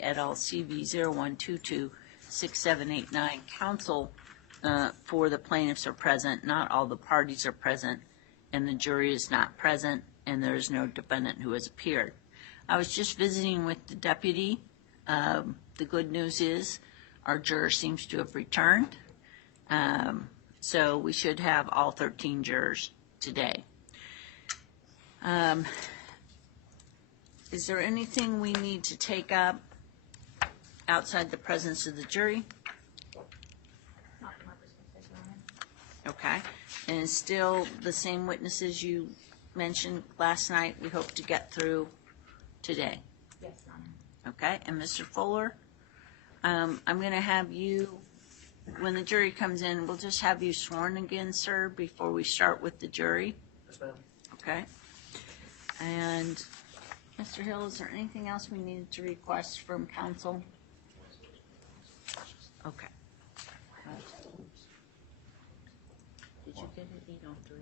et al. CV 01226789. Counsel for the plaintiffs are present. Not all the parties are present, and the jury is not present, and there is no defendant who has appeared. I was just visiting with the deputy. The good news is our juror seems to have returned, so we should have all 13 jurors today. Is there anything we need to take up outside the presence of the jury? Not from my perspective, Your Honor. Okay. And still the same witnesses you mentioned last night we hope to get through today? Yes, Your Honor. Okay. And Mr. Fuller, I'm going to have you, when the jury comes in, we'll just have you sworn again, sir, before we start with the jury. Yes, ma'am. Okay. And Mr. Hill, is there anything else we needed to request from counsel? Okay. Did you get it 803?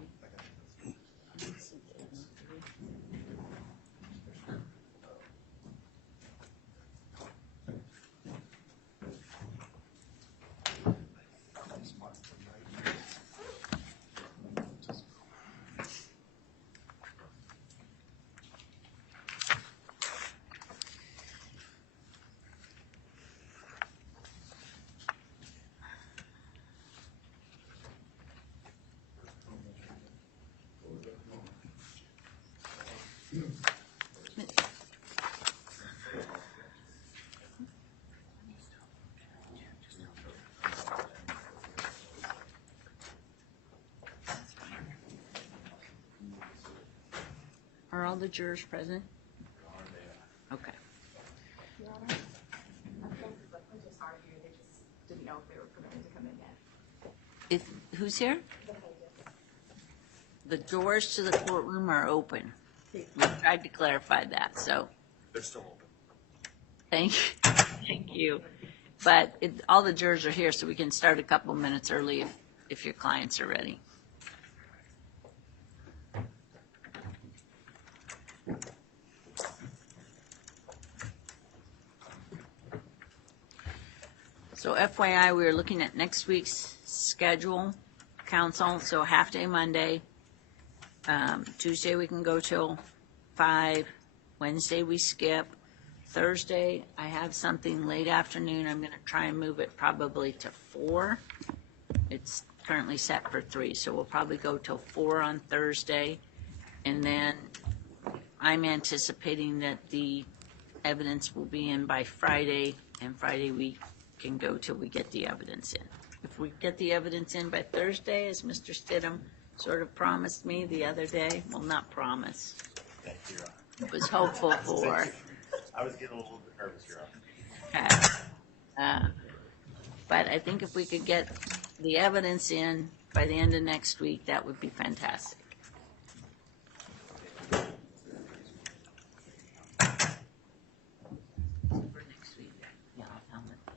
Are all the jurors present? Okay. Your Honor, I think the plaintiffs are here. They just didn't know if they were permitted to come in yet. Who's here? The plaintiffs. The doors to the courtroom are open. We tried to clarify that, so They're still open. thank you. But all the jurors are here, so we can start a couple minutes early if your clients are ready. So FYI, we are looking at next week's schedule, council, so half day Monday. Tuesday we can go till 5. Wednesday we skip. Thursday I have something late afternoon. I'm going to try and move it probably to 4. It's currently set for 3, so we'll probably go till 4 on Thursday. And then I'm anticipating that the evidence will be in by Friday, and Friday we can go till we get the evidence in. If we get the evidence in by Thursday, as Mr. Stidham sort of promised me the other day, well, not promise, Thank you, Your Honor. was hopeful for. I was getting a little bit nervous, Your Okay. Honor. But I think if we could get the evidence in by the end of next week, that would be fantastic. For next week, yeah, I'll let them.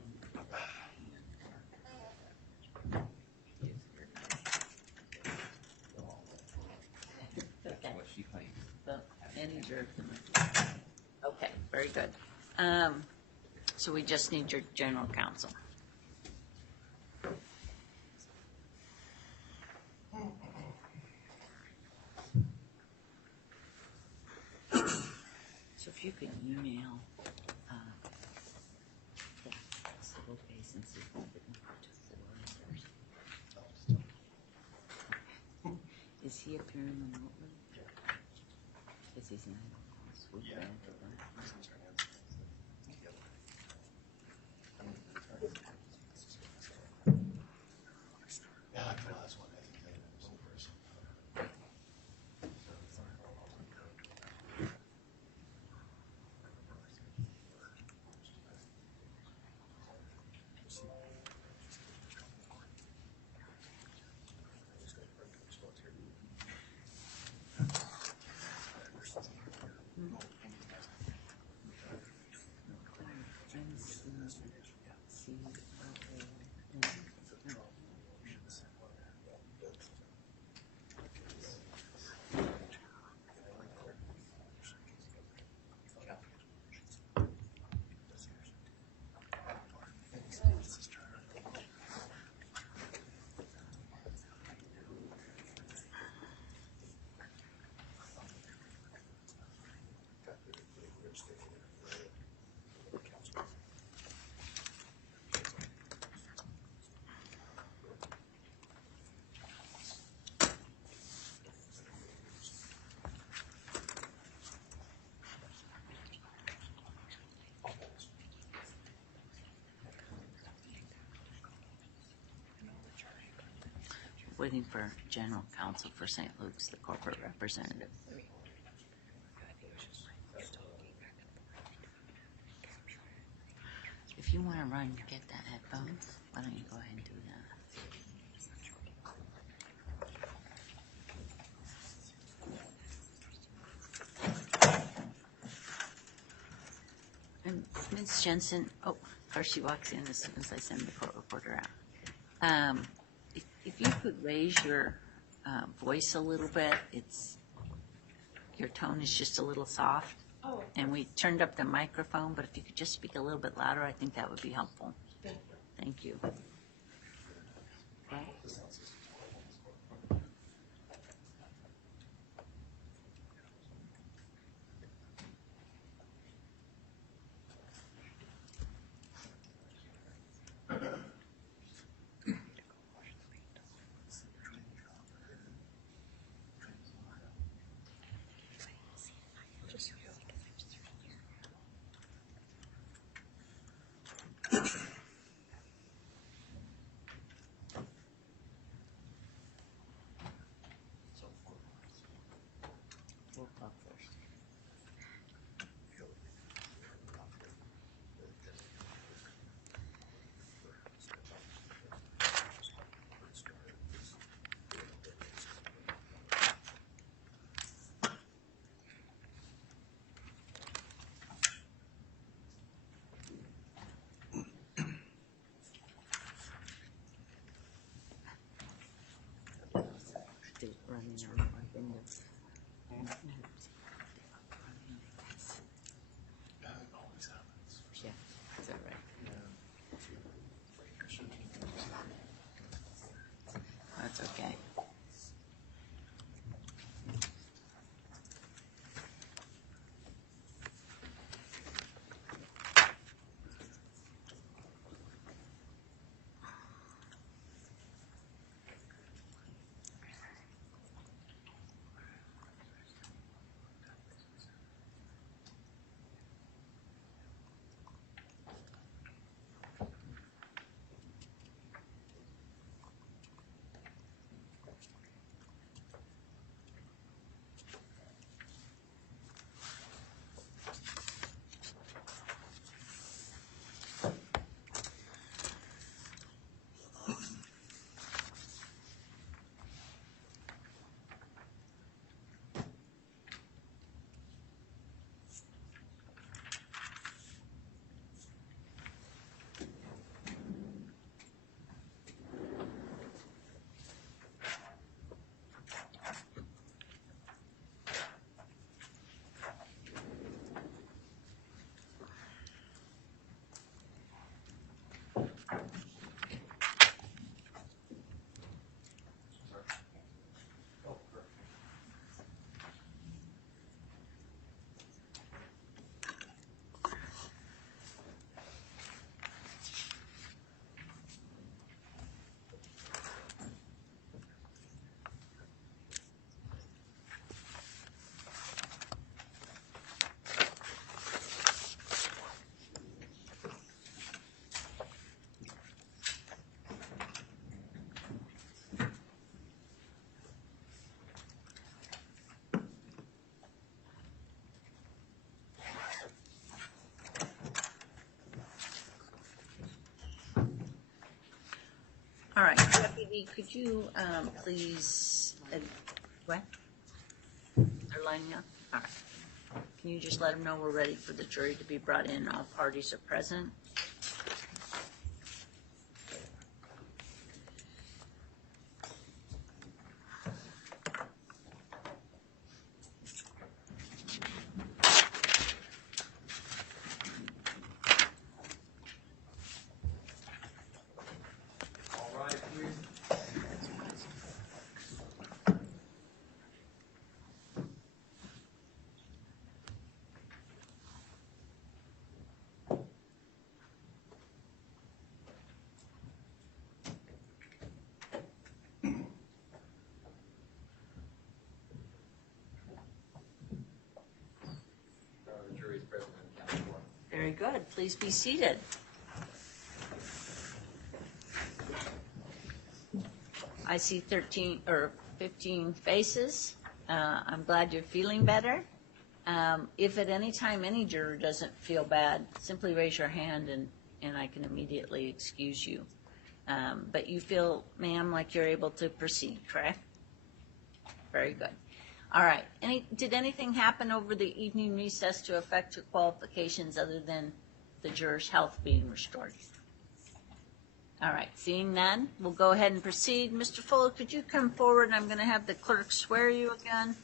Okay. The manager. Okay, very good. So we just need your general counsel. So if you could email that civil case and see if we can put to 4 others. Is he appearing remotely? Because he's not on school. Yeah. waiting for general counsel for St. Luke's, the corporate representative. If you want to run, get that headphones. Why don't you go ahead and do that? And Ms. Jensen, oh, of course she walks in as soon as I send the court reporter out. If you could raise your voice a little bit, your tone is just a little soft. Oh, And we turned up the microphone, but if you could just speak a little bit louder, I think that would be helpful. thank you. Thank you. We'll talk first. Running on my windows. Yeah, is that right? That's okay. All right, Deputy, could you please, what? They're lining up? All right. Can you just let them know we're ready for the jury to be brought in? All parties are present. Very good. Please be seated. I see 13 or 15 faces. I'm glad you're feeling better. If at any time any juror doesn't feel bad, simply raise your hand and I can immediately excuse you. But you feel, ma'am, like you're able to proceed, correct? Very good. All right. Did anything happen over the evening recess to affect your qualifications other than the juror's health being restored? All right. Seeing none, we'll go ahead and proceed. Mr. Fuller, could you come forward? I'm going to have the clerk swear you again.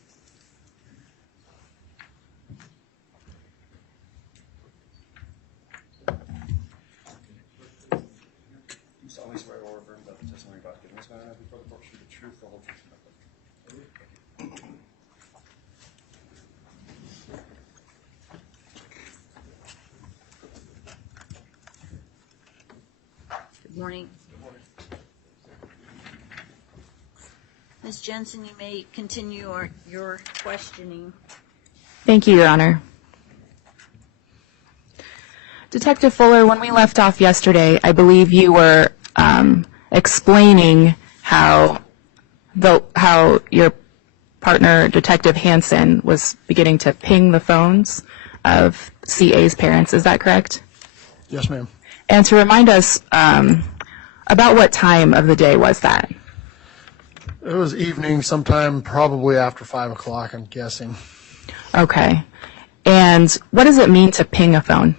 You solemnly swear or affirm that the testimony about giving this matter before the court should be the truth, the whole truth, and nothing. Good morning. Ms. Jensen, you may continue your questioning. Thank you, Your Honor. Detective Fuller, when we left off yesterday, I believe you were explaining how your partner, Detective Hansen, was beginning to ping the phones of CA's parents. Is that correct? Yes, ma'am. And to remind us, about what time of the day was that? It was evening, sometime probably after 5 o'clock, I'm guessing. Okay. And what does it mean to ping a phone?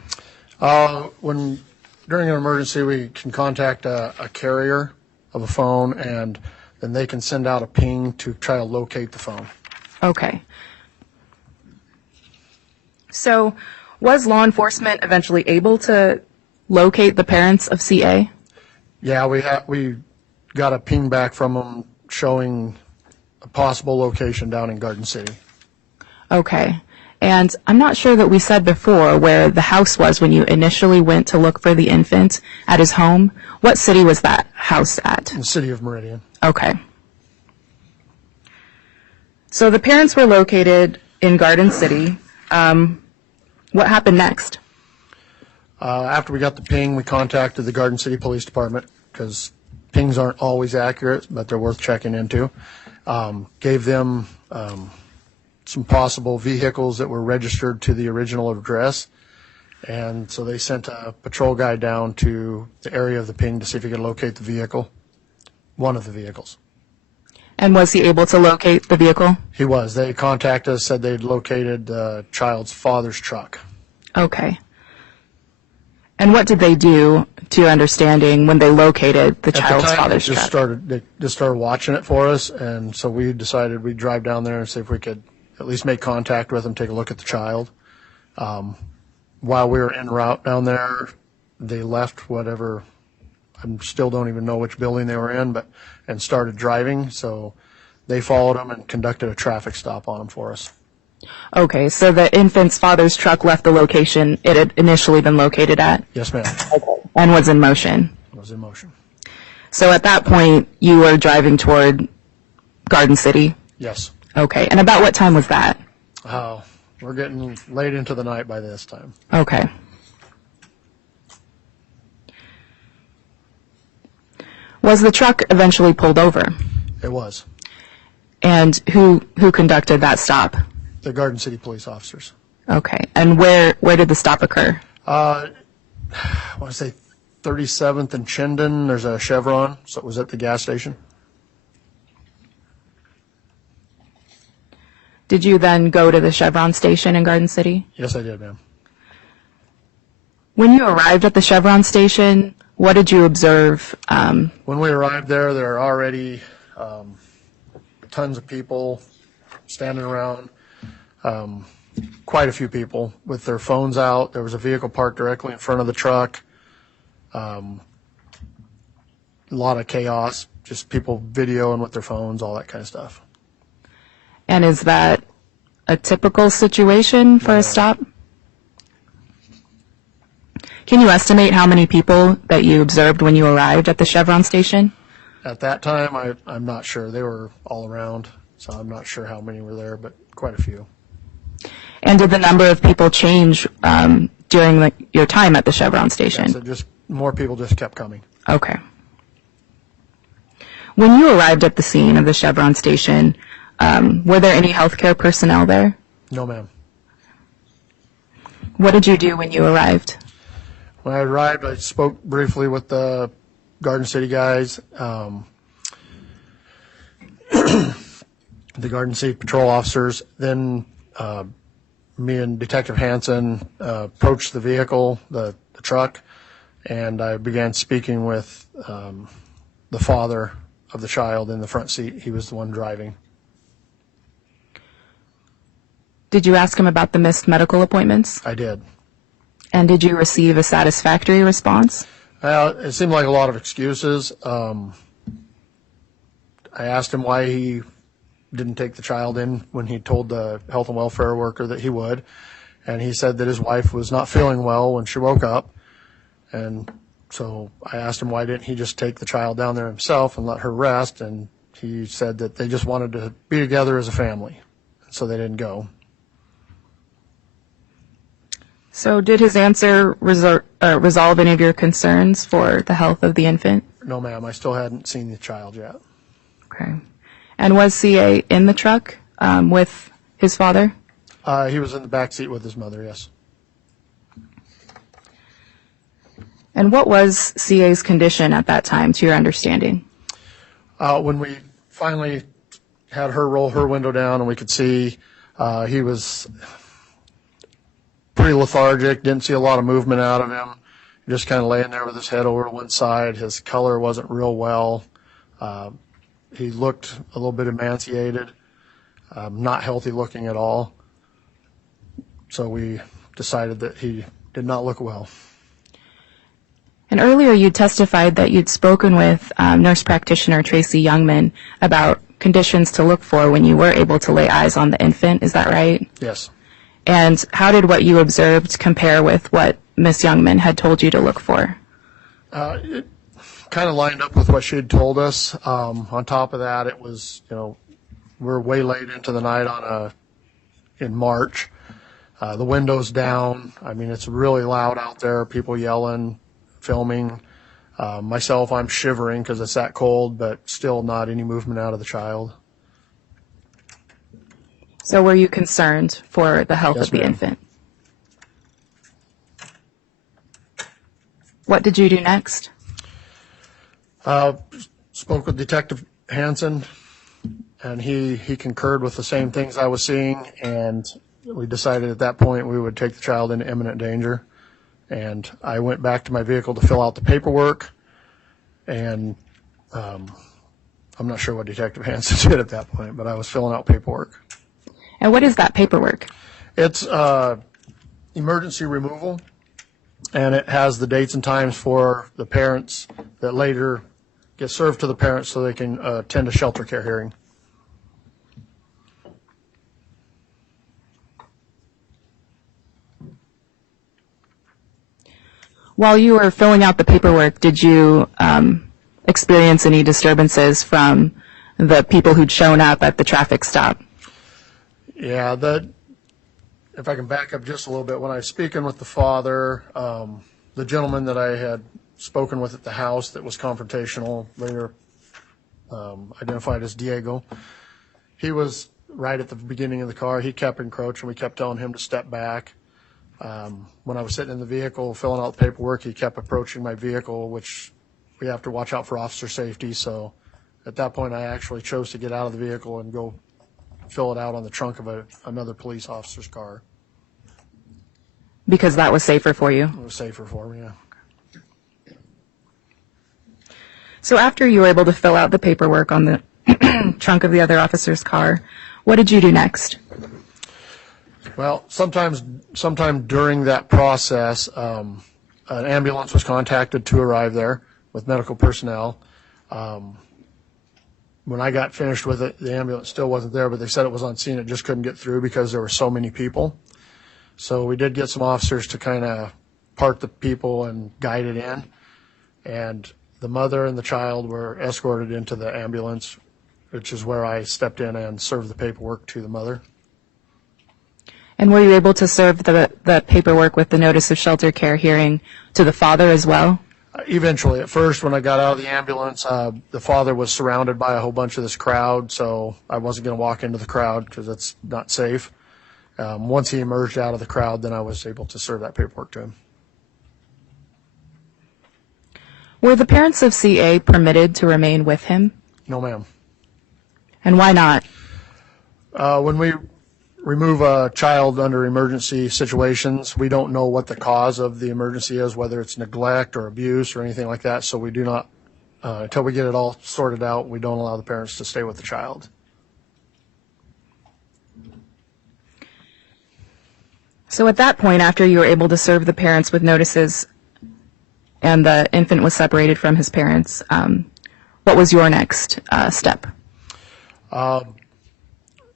During an emergency, we can contact a carrier of a phone, and then they can send out a ping to try to locate the phone. Okay. So was law enforcement eventually able to locate the parents of CA? Yeah, we got a ping back from them showing a possible location down in Garden City. Okay. And I'm not sure that we said before where the house was when you initially went to look for the infant at his home. What city was that house at? In the city of Meridian. Okay. So the parents were located in Garden City. What happened next? After we got the ping, we contacted the Garden City Police Department because pings aren't always accurate, but they're worth checking into. Gave them some possible vehicles that were registered to the original address. And so they sent a patrol guy down to the area of the ping to see if he could locate the vehicle, one of the vehicles. And was he able to locate the vehicle? He was. They contacted us, said they'd located the child's father's truck. Okay. And what did they do, to your understanding, when they located the child's father's truck? They just started watching it for us, and so we decided we'd drive down there and see if we could at least make contact with them, take a look at the child. While we were en route down there, they left whatever, I still don't even know which building they were in, and started driving, so they followed them and conducted a traffic stop on them for us. Okay, so the infant's father's truck left the location it had initially been located at? Yes, ma'am. And was in motion? It was in motion. So at that point, you were driving toward Garden City? Yes. Okay, and about what time was that? We're getting late into the night by this time. Okay. Was the truck eventually pulled over? It was. And who conducted that stop? The Garden City police officers. Okay, and where did the stop occur? I want to say 37th and Chinden. There's a Chevron, so it was at the gas station. Did you then go to the Chevron station in Garden City? Yes, I did, ma'am. When you arrived at the Chevron station, what did you observe? When we arrived there were already tons of people standing around, quite a few people with their phones out. There was a vehicle parked directly in front of the truck. A lot of chaos, just people videoing with their phones, all that kind of stuff. And is that a typical situation for a stop? Can you estimate how many people that you observed when you arrived at the Chevron station? At that time, I'm not sure. They were all around, so I'm not sure how many were there, but quite a few. And did the number of people change during your time at the Chevron station? Yeah, so just more people just kept coming. Okay. When you arrived at the scene of the Chevron station, were there any healthcare personnel there? No, ma'am. What did you do when you arrived? When I arrived, I spoke briefly with the Garden City guys, the Garden City patrol officers. Then me and Detective Hansen approached the vehicle, the truck, and I began speaking with the father of the child in the front seat. He was the one driving. Did you ask him about the missed medical appointments? I did. And did you receive a satisfactory response? It seemed like a lot of excuses. I asked him why he didn't take the child in when he told the health and welfare worker that he would. And he said that his wife was not feeling well when she woke up. And so I asked him why didn't he just take the child down there himself and let her rest. And he said that they just wanted to be together as a family. So they didn't go. So did his answer resolve any of your concerns for the health of the infant? No, ma'am. I still hadn't seen the child yet. Okay. And was CA in the truck with his father? He was in the back seat with his mother, yes. And what was CA's condition at that time, to your understanding? When we finally had her roll her window down and we could see, he was pretty lethargic, didn't see a lot of movement out of him, just kind of laying there with his head over to one side. His color wasn't real well. He looked a little bit emaciated, not healthy looking at all. So we decided that he did not look well. And earlier you testified that you'd spoken with nurse practitioner Tracy Youngman about conditions to look for when you were able to lay eyes on the infant. Is that right? Yes. And how did what you observed compare with what Miss Youngman had told you to look for? It kind of lined up with what she had told us. On top of that, it was, we're way late into the night in March. The window's down. I mean, it's really loud out there. People yelling, filming. Myself, I'm shivering because it's that cold, but still not any movement out of the child. So were you concerned for the health Yes, of the ma'am. infant? What did you do next? Spoke with Detective Hansen, and he concurred with the same things I was seeing, and we decided at that point we would take the child into imminent danger. And I went back to my vehicle to fill out the paperwork, and I'm not sure what Detective Hansen did at that point, but I was filling out paperwork. And what is that paperwork? It's emergency removal, and it has the dates and times for the parents that later get served to the parents so they can attend a shelter care hearing. While you were filling out the paperwork, did you experience any disturbances from the people who'd shown up at the traffic stop? Yeah, if I can back up just a little bit, when I was speaking with the father, the gentleman that I had spoken with at the house that was confrontational, later identified as Diego, he was right at the beginning of the car. He kept encroaching. We kept telling him to step back. When I was sitting in the vehicle filling out the paperwork, he kept approaching my vehicle, which we have to watch out for officer safety. So at that point, I actually chose to get out of the vehicle and go fill it out on the trunk of another police officer's car. Because that was safer for you? It was safer for me, yeah. So after you were able to fill out the paperwork on the trunk of the other officer's car, what did you do next? Well, sometime during that process, an ambulance was contacted to arrive there with medical personnel. When I got finished with it, the ambulance still wasn't there, but they said it was on scene. It just couldn't get through because there were so many people. So we did get some officers to kind of part the people and guide it in. And the mother and the child were escorted into the ambulance, which is where I stepped in and served the paperwork to the mother. And were you able to serve the paperwork with the notice of shelter care hearing to the father as well? Eventually, at first, when I got out of the ambulance, the father was surrounded by a whole bunch of this crowd, so I wasn't going to walk into the crowd because that's not safe. Once he emerged out of the crowd, then I was able to serve that paperwork to him. Were the parents of CA permitted to remain with him? No, ma'am. And why not? When we remove a child under emergency situations, we don't know what the cause of the emergency is, whether it's neglect or abuse or anything like that. So we do not, until we get it all sorted out, we don't allow the parents to stay with the child. So at that point, after you were able to serve the parents with notices and the infant was separated from his parents, what was your next step?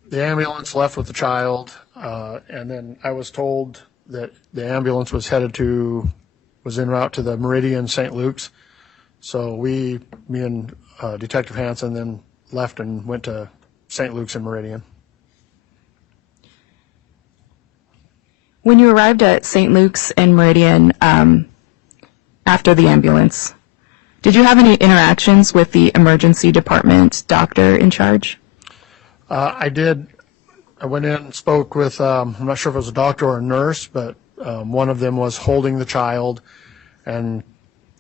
The ambulance left with the child, and then I was told that the ambulance was was en route to the Meridian St. Luke's. So me and Detective Hansen then left and went to St. Luke's and Meridian. When you arrived at St. Luke's and Meridian after the ambulance, did you have any interactions with the emergency department doctor in charge? I did. I went in and spoke with, I'm not sure if it was a doctor or a nurse, but one of them was holding the child and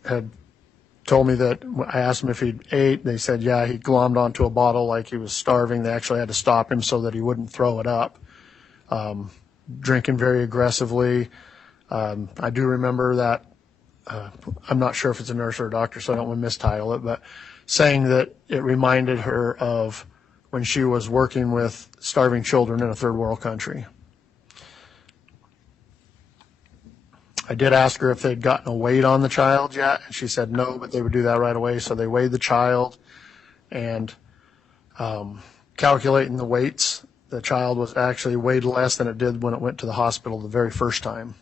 had told me that I asked him if he'd ate. They said, yeah, he glommed onto a bottle like he was starving. They actually had to stop him so that he wouldn't throw it up. Drinking very aggressively. I do remember that, I'm not sure if it's a nurse or a doctor, so I don't want to mistitle it, but saying that it reminded her of when she was working with starving children in a third world country. I did ask her if they'd gotten a weight on the child yet, and she said no, but they would do that right away. So they weighed the child, and calculating the weights, the child was actually weighed less than it did when it went to the hospital the very first time.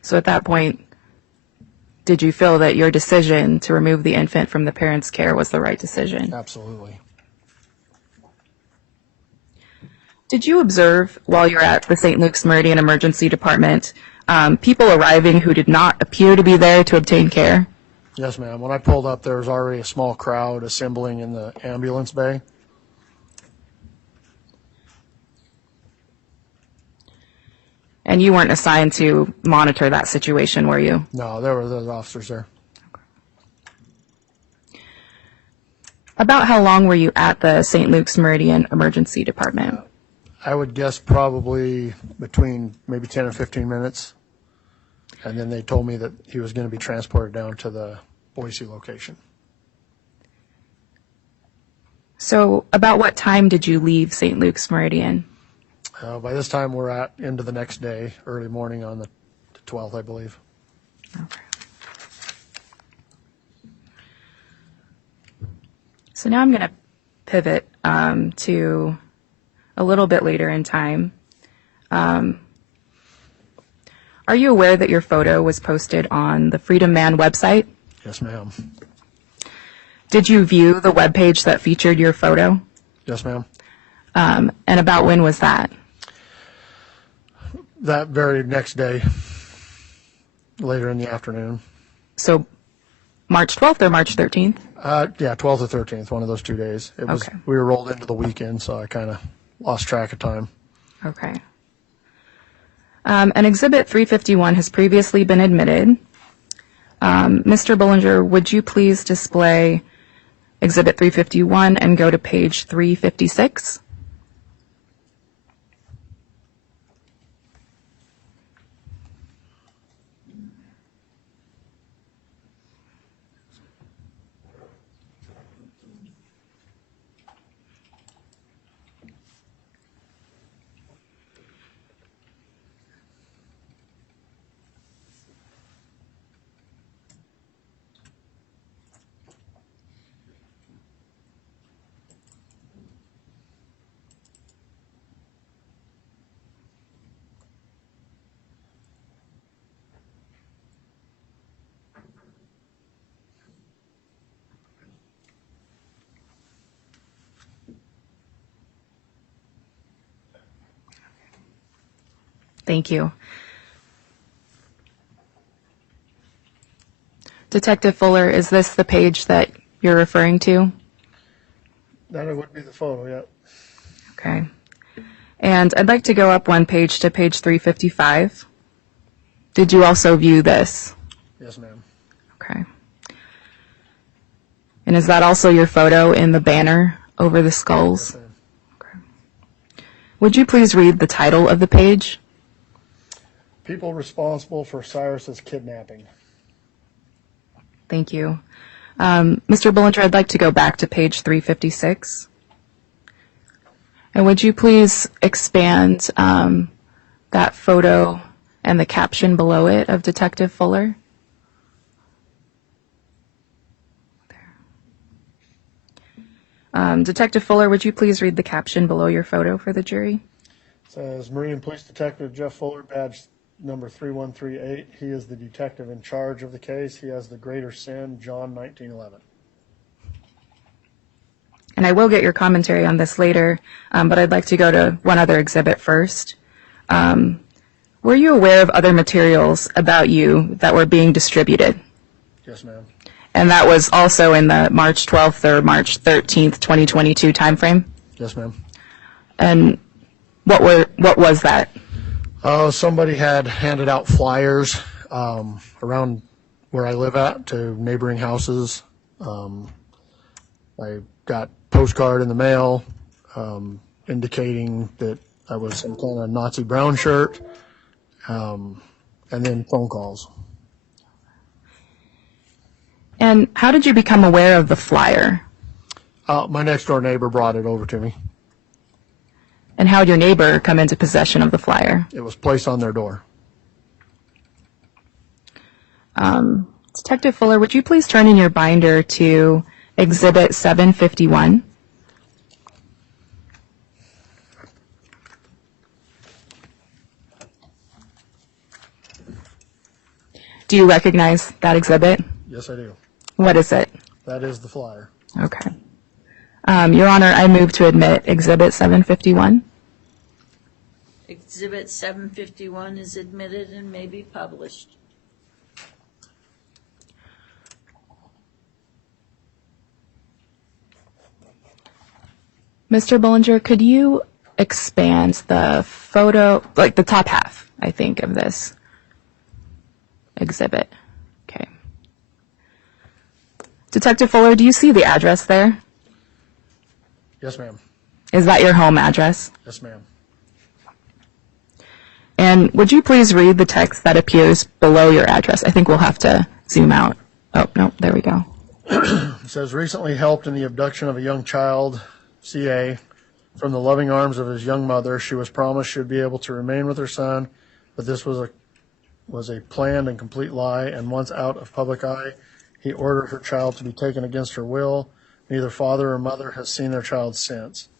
So at that point, did you feel that your decision to remove the infant from the parents' care was the right decision? Absolutely. Did you observe while you're at the St. Luke's Meridian Emergency Department people arriving who did not appear to be there to obtain care? Yes, ma'am. When I pulled up, there was already a small crowd assembling in the ambulance bay. And you weren't assigned to monitor that situation, were you? No, there were those officers there. About how long were you at the St. Luke's Meridian Emergency Department? I would guess probably between maybe 10 or 15 minutes. And then they told me that he was going to be transported down to the Boise location. So about what time did you leave St. Luke's Meridian? By this time, we're into the next day, early morning on the 12th, I believe. Okay. So now I'm going to pivot to a little bit later in time. Are you aware that your photo was posted on the Freedom Man website? Yes, ma'am. Did you view the webpage that featured your photo? Yes, ma'am. And about when was that? That very next day, later in the afternoon. So March 12th or March 13th? Yeah, 12th or 13th, one of those 2 days. It was. Okay. We were rolled into the weekend, so I kind of lost track of time. Okay. An Exhibit 351 has previously been admitted. Mr. Bullinger, would you please display Exhibit 351 and go to page 356? Thank you. Detective Fuller, is this the page that you're referring to? That would be the photo, yeah. Okay. And I'd like to go up one page to page 355. Did you also view this? Yes, ma'am. Okay. And is that also your photo in the banner over the skulls? Yes, ma'am. Okay. Would you please read the title of the page? People responsible for Cyrus's kidnapping. Thank you. Mr. Bullinger, I'd like to go back to page 356. And would you please expand that photo and the caption below it of Detective Fuller? Detective Fuller, would you please read the caption below your photo for the jury? It says, Marine Police Detective Jeff Fuller, badge number 3138. He is the detective in charge of the case. He has the greater sin, John 1911. And I will get your commentary on this later, but I'd like to go to one other exhibit first. Were you aware of other materials about you that were being distributed? Yes, ma'am. And that was also in the March 12th or March 13th, 2022 timeframe? Yes, ma'am. And what was that? Somebody had handed out flyers around where I live at to neighboring houses. I got postcard in the mail indicating that I was in kind of a Nazi brown shirt, and then phone calls. And how did you become aware of the flyer? My next door neighbor brought it over to me. And how did your neighbor come into possession of the flyer? It was placed on their door. Detective Fuller, would you please turn in your binder to Exhibit 751? Do you recognize that exhibit? Yes, I do. What is it? That is the flyer. Okay. Your Honor, I move to admit Exhibit 751. Exhibit 751 is admitted and may be published. Mr. Bullinger, could you expand the photo, like the top half, I think, of this exhibit? Okay. Detective Fuller, do you see the address there? Yes, ma'am. Is that your home address? Yes, ma'am. And would you please read the text that appears below your address? I think we'll have to zoom out. Oh, no, there we go. It says, recently helped in the abduction of a young child, CA, from the loving arms of his young mother. She was promised she would be able to remain with her son, but this was a planned and complete lie, and once out of public eye, he ordered her child to be taken against her will. Neither father or mother has seen their child since.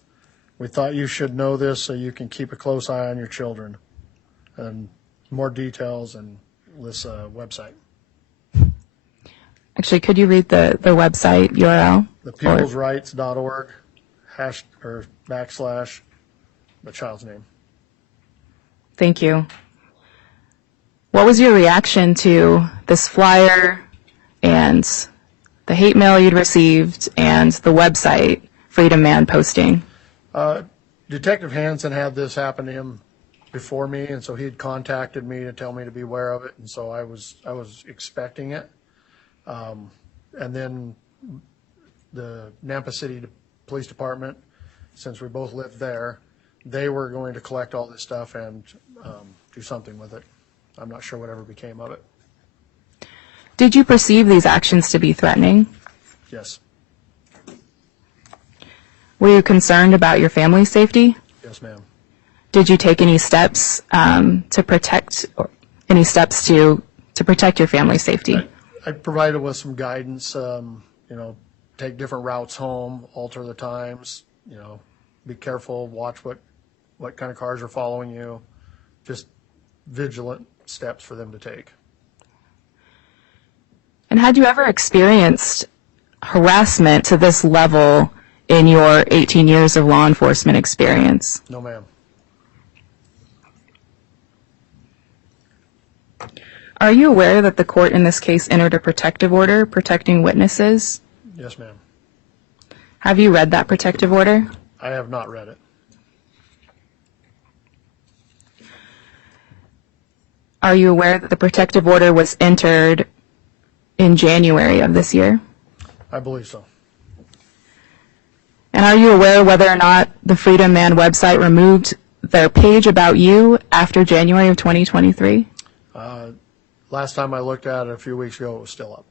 We thought you should know this so you can keep a close eye on your children. And more details and this website. Actually, could you read the website URL? ThePeoplesRights.org / the child's name. Thank you. What was your reaction to this flyer and the hate mail you'd received and the website Freedom Man posting? Detective Hansen had this happen to him before me, and so he had contacted me to tell me to be aware of it, and so I was expecting it. And then the Nampa City Police Department, since we both lived there, they were going to collect all this stuff and do something with it. I'm not sure whatever became of it. Did you perceive these actions to be threatening? Yes. Were you concerned about your family's safety? Yes, ma'am. Did you take any steps to protect your family's safety? I provided with some guidance, take different routes home, alter the times, be careful, watch what kind of cars are following you, just vigilant steps for them to take. And had you ever experienced harassment to this level in your 18 years of law enforcement experience? No, ma'am. Are you aware that the court in this case entered a protective order protecting witnesses? Yes, ma'am. Have you read that protective order? I have not read it. Are you aware that the protective order was entered in January of this year? I believe so. And are you aware whether or not the Freedom Man website removed their page about you after January of 2023? Last time I looked at it a few weeks ago, it was still up.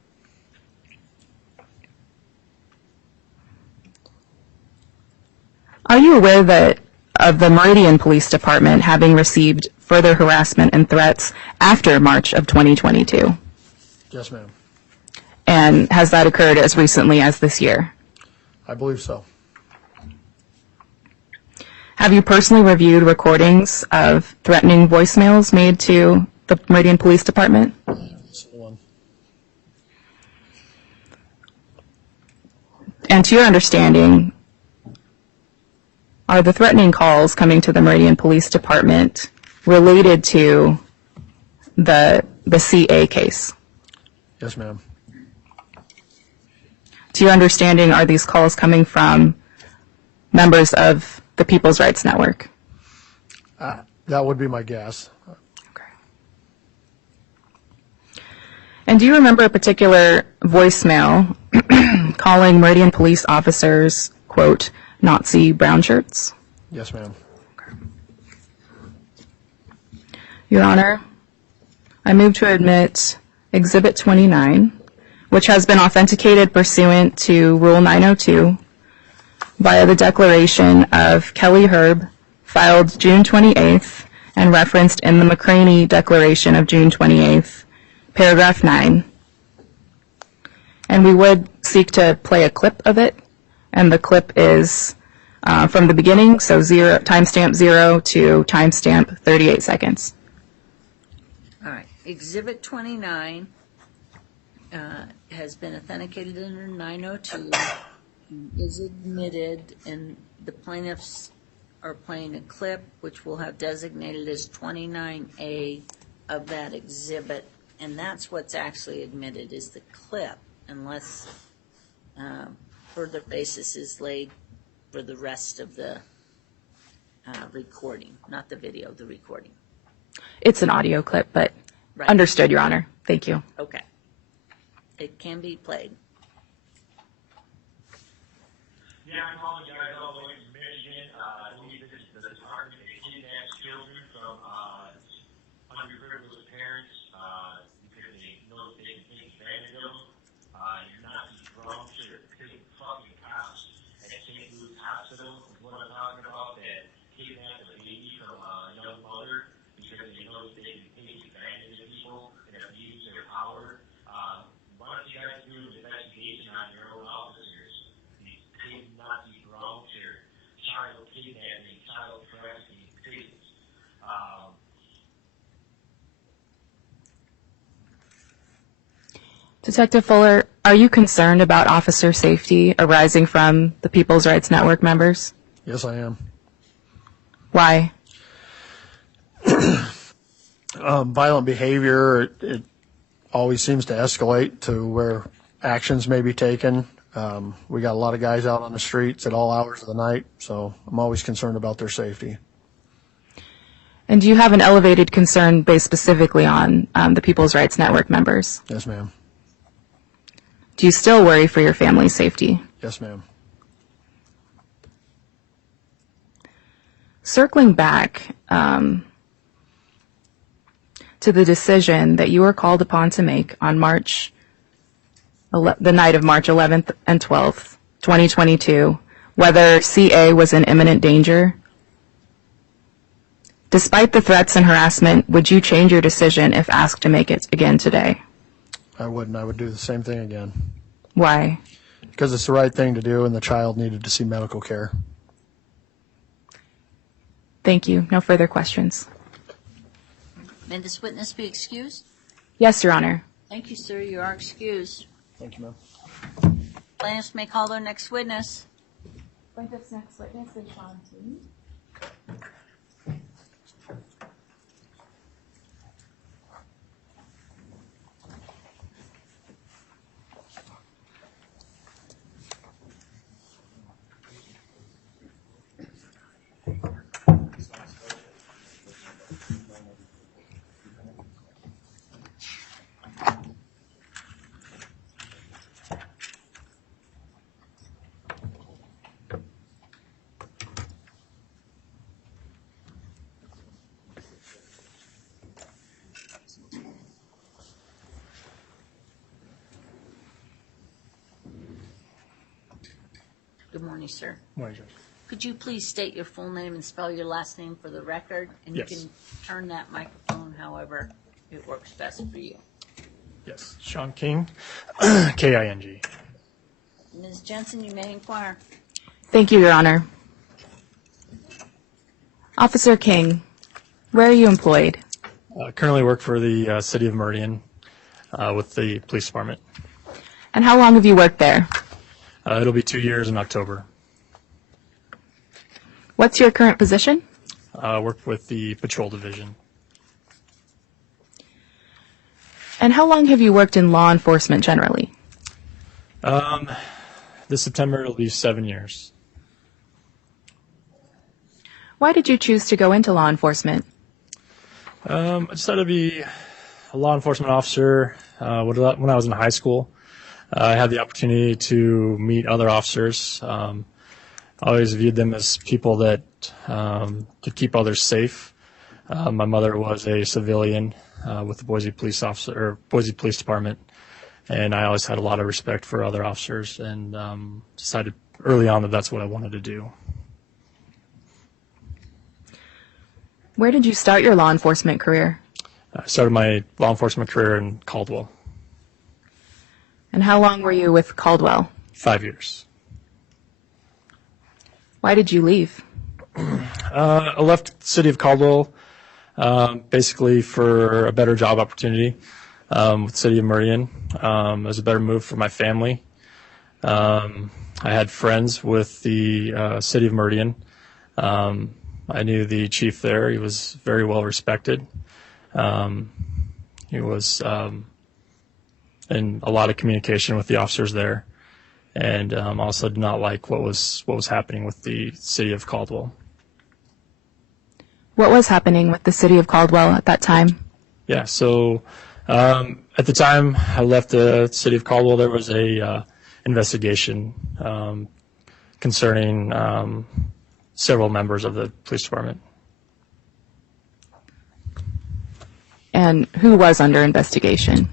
Are you aware that of the Meridian Police Department having received further harassment and threats after March of 2022? Yes, ma'am. And has that occurred as recently as this year? I believe so. Have you personally reviewed recordings of threatening voicemails made to the Meridian Police Department? That's the one. And to your understanding, are the threatening calls coming to the Meridian Police Department related to the CA case? Yes, ma'am. To your understanding, are these calls coming from members of the People's Rights Network? That would be my guess. Okay. And do you remember a particular voicemail calling Meridian police officers, quote, Nazi brown shirts? Yes, ma'am. Your Honor, I move to admit Exhibit 29, which has been authenticated pursuant to Rule 902 via the declaration of Kelly Herb, filed June 28th and referenced in the McCraney Declaration of June 28th, paragraph 9. And we would seek to play a clip of it, and the clip is from the beginning, so timestamp 0 to timestamp 38 seconds. All right. Exhibit 29 has been authenticated under 902, is admitted, and the plaintiffs are playing a clip which will have designated as 29A of that exhibit, and that's what's actually admitted is the clip, unless further basis is laid for the rest of the recording, not the video, the recording. It's an audio clip, but Right. understood, Your Honor. Thank you. Okay. It can be played. Yeah, I'm calling you guys all the way from Michigan. I believe this is the Department that kidnaps children from underprivileged parents because they know that they can take advantage of them. You're not these drunks or taking fucking cops at St. Louis Hospital is what I'm talking about that kidnap a baby from a young mother because they know that they can take advantage of people and abuse their power. Why don't you guys do an investigation on your own officers? These paid Nazi drunks or child kidnapping, child trafficking cases. Detective Fuller, are you concerned about officer safety arising from the People's Rights Network members? Yes, I am. Why? Violent behavior, it always seems to escalate to where actions may be taken. We got a lot of guys out on the streets at all hours of the night, so I'm always concerned about their safety. And do you have an elevated concern based specifically on the People's Rights Network members? Yes, ma'am. Do you still worry for your family's safety? Yes, ma'am. Circling back to the decision that you were called upon to make on the night of March 11th and 12th, 2022, whether CA was in imminent danger. Despite the threats and harassment, would you change your decision if asked to make it again today? I wouldn't. I would do the same thing again. Why? Because it's the right thing to do, and the child needed to see medical care. Thank you. No further questions. May this witness be excused? Yes, Your Honor. Thank you, sir. You are excused. Thank you, ma'am. Plaintiffs may call their next witness. Plaintiff's next witness is Sean T. Good morning, sir. Morning, Judge. Could you please state your full name and spell your last name for the record? And you Yes. can turn that microphone however it works best for you. Yes, Sean King, King. Ms. Jensen, you may inquire. Thank you, Your Honor. Officer King, where are you employed? Currently work for the City of Meridian with the police department. And how long have you worked there? It'll be 2 years in October. What's your current position? Work with the patrol division. And how long have you worked in law enforcement generally? This September it'll be 7 years. Why did you choose to go into law enforcement? I decided to be a law enforcement officer when I was in high school. I had the opportunity to meet other officers. I always viewed them as people that could keep others safe. My mother was a civilian with the Boise Police Department, and I always had a lot of respect for other officers, and decided early on that that's what I wanted to do. Where did you start your law enforcement career? I started my law enforcement career in Caldwell. And how long were you with Caldwell? 5 years. Why did you leave? I left the city of Caldwell basically for a better job opportunity with the city of Meridian. It was a better move for my family. I had friends with the city of Meridian. I knew the chief there. He was very well respected. He was in a lot of communication with the officers there, and also did not like what was happening with the city of Caldwell. What was happening with the city of Caldwell at that time? Yeah, so at the time I left the city of Caldwell, there was a investigation concerning several members of the police department. And who was under investigation?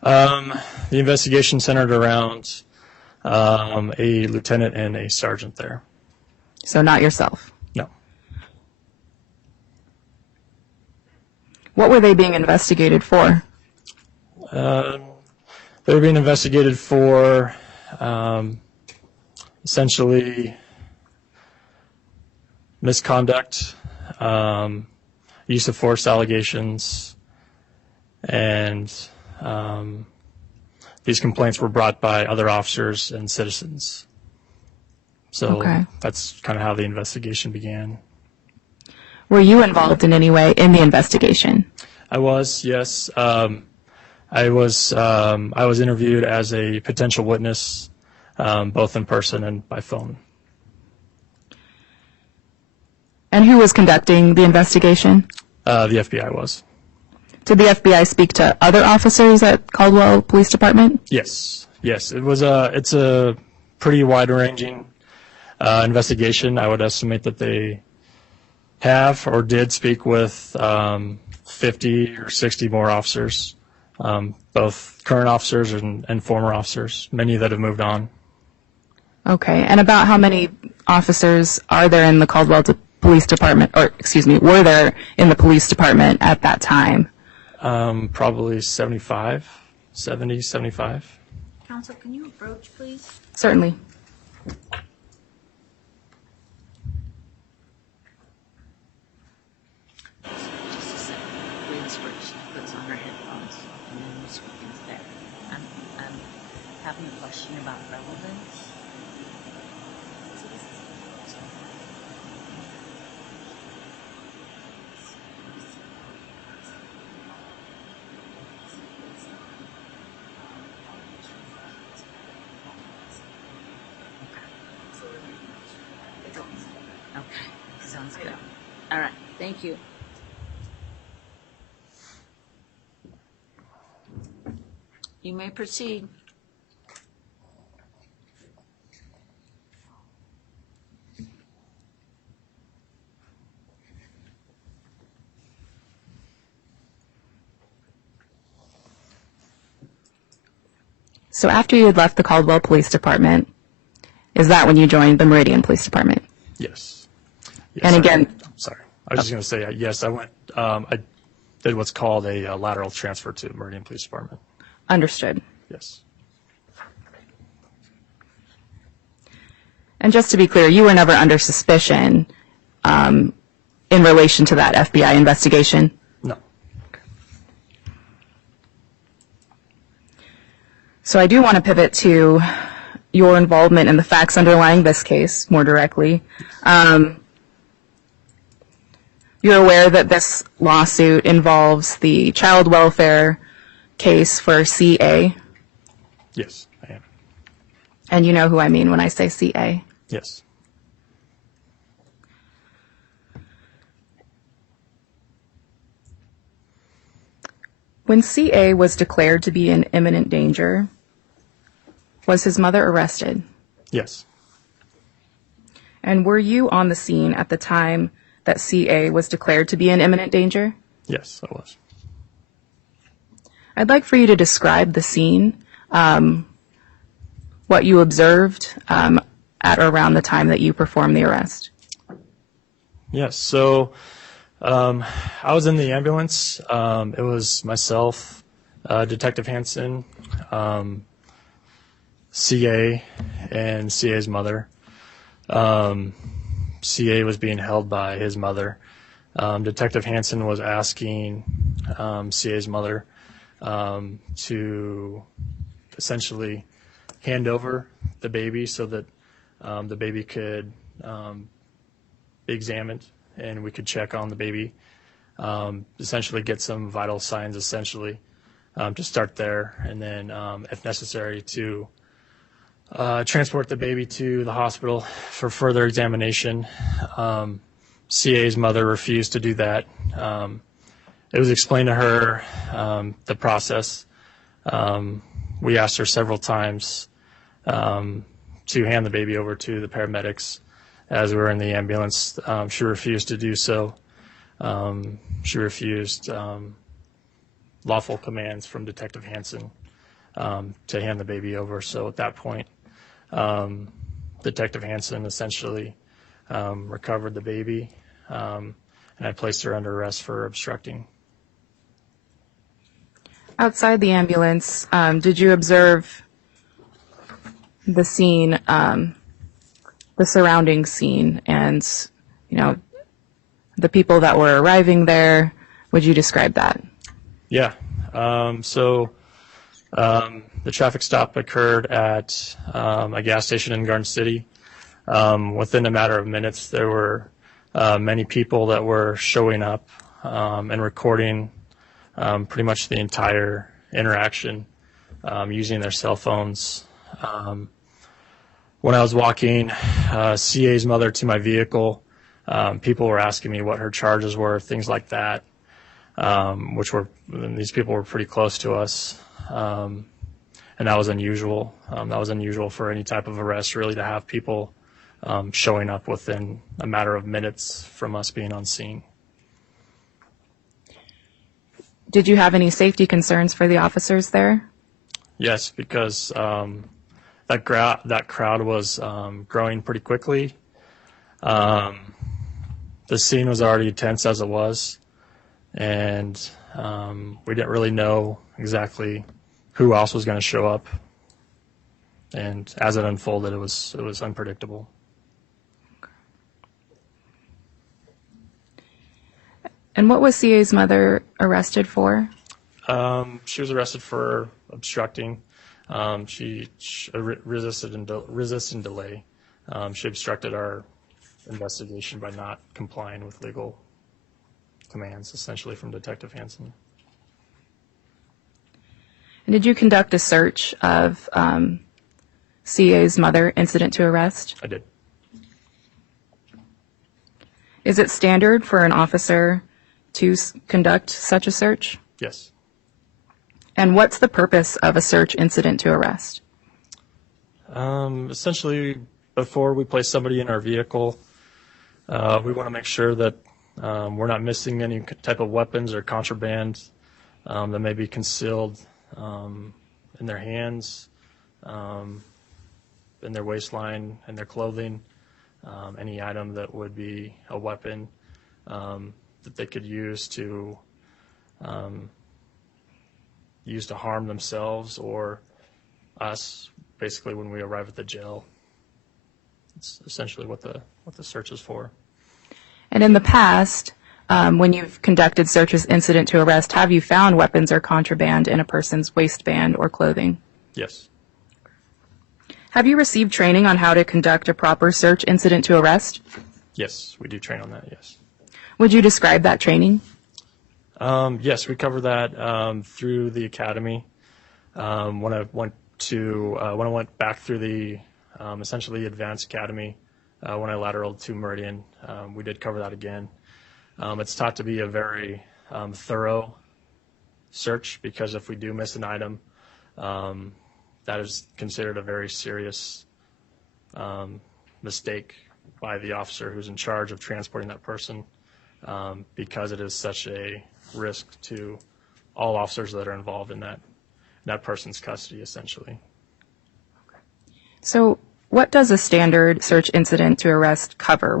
The investigation centered around a lieutenant and a sergeant there. So not yourself. No. What were they being investigated for? They were being investigated for essentially misconduct, use of force allegations, and these complaints were brought by other officers and citizens. So Okay. that's kind of how the investigation began. Were you involved in any way in the investigation? I was, yes. I was interviewed as a potential witness, both in person and by phone. And who was conducting the investigation? The FBI was. Did the FBI speak to other officers at Caldwell Police Department? Yes. It's a pretty wide-ranging investigation. I would estimate that they have or did speak with 50 or 60 more officers, both current officers and former officers, many that have moved on. Okay. And about how many officers are there in the Caldwell Police Department, or excuse me, were there in the police department at that time? Probably 75. Counsel, can you approach, please? Certainly. Just a second. Wait for she puts on her headphones, and then we'll speak into that. I'm having a question about relevance. Okay, sounds good. All right, thank you. You may proceed. So after you had left the Caldwell Police Department, Is that when you joined the Meridian Police Department? Yes. And again, I'm sorry. I was just going to say, yes, I went, I did what's called a lateral transfer to Meridian Police Department. understood. Yes. And just to be clear, you were never under suspicion in relation to that FBI investigation? No. So I do want to pivot to your involvement in the facts underlying this case more directly. You're aware that this lawsuit involves the child welfare case for CA, Yes, I am. and you know who I mean when I say CA. Yes. When CA was declared to be in imminent danger, was his mother arrested? Yes. And were you on the scene at the time that CA was declared to be in imminent danger? Yes, I was. I'd like for you to describe the scene, what you observed at or around the time that you performed the arrest. Yes, so I was in the ambulance. It was myself, Detective Hansen, CA, and CA's mother. CA was being held by his mother. Detective Hansen was asking CA's mother to essentially hand over the baby so that the baby could be examined and we could check on the baby, essentially get some vital signs, essentially, to start there, and then, if necessary, to transport the baby to the hospital for further examination. CA's mother refused to do that. It was explained to her, the process. We asked her several times to hand the baby over to the paramedics as we were in the ambulance. She refused to do so. She refused lawful commands from Detective Hansen to hand the baby over. So at that point, Detective Hansen essentially recovered the baby, and I placed her under arrest for obstructing. Outside the ambulance, did you observe the scene, the surrounding scene, and, the people that were arriving there? Would you describe that? Yeah. So the traffic stop occurred at a gas station in Garden City. Within a matter of minutes, there were many people that were showing up and recording pretty much the entire interaction using their cell phones. When I was walking CA's mother to my vehicle, people were asking me what her charges were, things like that, these people were pretty close to us, and that was unusual. That was unusual for any type of arrest, really, to have people showing up within a matter of minutes from us being on scene. Did you have any safety concerns for the officers there? Yes, because that crowd was growing pretty quickly. The scene was already tense as it was, and we didn't really know exactly who else was going to show up. And as it unfolded, it was unpredictable. And what was CA's mother arrested for? She was arrested for obstructing. She resisted and delay. She obstructed our investigation by not complying with legal commands, essentially, from Detective Hansen. And did you conduct a search of CA's mother incident to arrest? I did. Is it standard for an officer to conduct such a search? Yes. And what's the purpose of a search incident to arrest? Essentially, before we place somebody in our vehicle, we want to make sure that we're not missing any type of weapons or contraband that may be concealed in their hands, in their waistline and their clothing, any item that would be a weapon that they could use to harm themselves or us, basically when we arrive at the jail. It's essentially what the search is for. And in the past, when you've conducted searches incident to arrest, have you found weapons or contraband in a person's waistband or clothing? Yes. Have you received training on how to conduct a proper search incident to arrest? Yes, we do train on that, yes. Would you describe that training? Yes, we cover that through the academy. When I went back through the essentially advanced academy, when I lateraled to Meridian, we did cover that again. It's taught to be a very thorough search, because if we do miss an item, that is considered a very serious mistake by the officer who's in charge of transporting that person, because it is such a risk to all officers that are involved in that person's custody, essentially. So what does a standard search incident to arrest cover?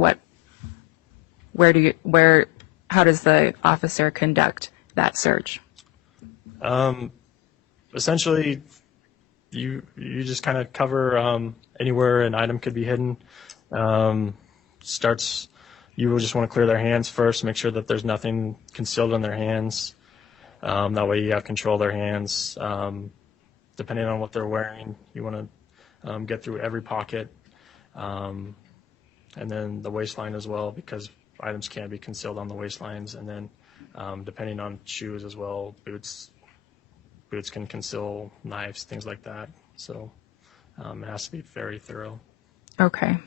How does the officer conduct that search? Essentially, you just kind of cover anywhere an item could be hidden. You will just want to clear their hands first, make sure that there's nothing concealed in their hands. That way you have control of their hands. Depending on what they're wearing, you want to get through every pocket, and then the waistline as well, because items can be concealed on the waistlines. And then depending on shoes as well, boots can conceal knives, things like that. So it has to be very thorough. Okay.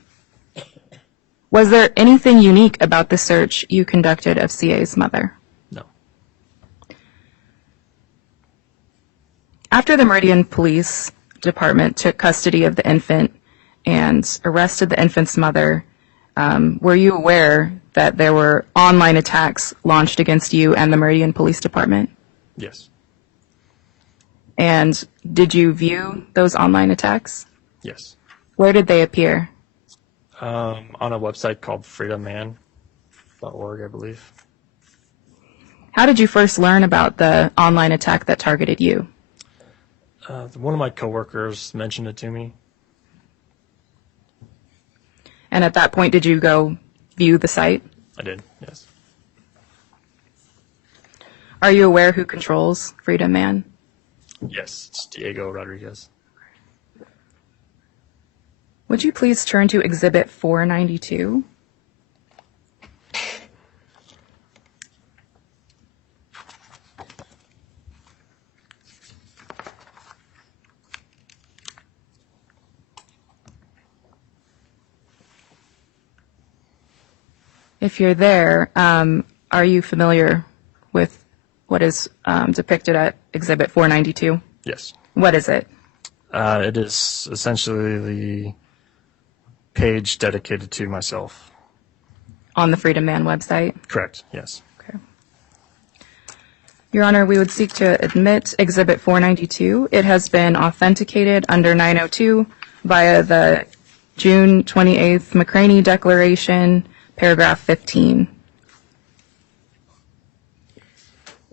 Was there anything unique about the search you conducted of CA's mother? No. After the Meridian Police Department took custody of the infant and arrested the infant's mother, were you aware that there were online attacks launched against you and the Meridian Police Department? Yes. And did you view those online attacks? Yes. Where did they appear? On a website called freedomman.org, I believe. How did you first learn about the online attack that targeted you? One of my coworkers mentioned it to me. And at that point, did you go view the site? I did, yes. Are you aware who controls Freedom Man? Yes, it's Diego Rodriguez. Would you please turn to Exhibit 492? If you're there, are you familiar with what is depicted at Exhibit 492? Yes. What is it? It is essentially the page dedicated to myself. On the Freedom Man website? Correct, yes. Okay. Your Honor, we would seek to admit Exhibit 492. It has been authenticated under 902 via the June 28th McCraney Declaration, paragraph 15.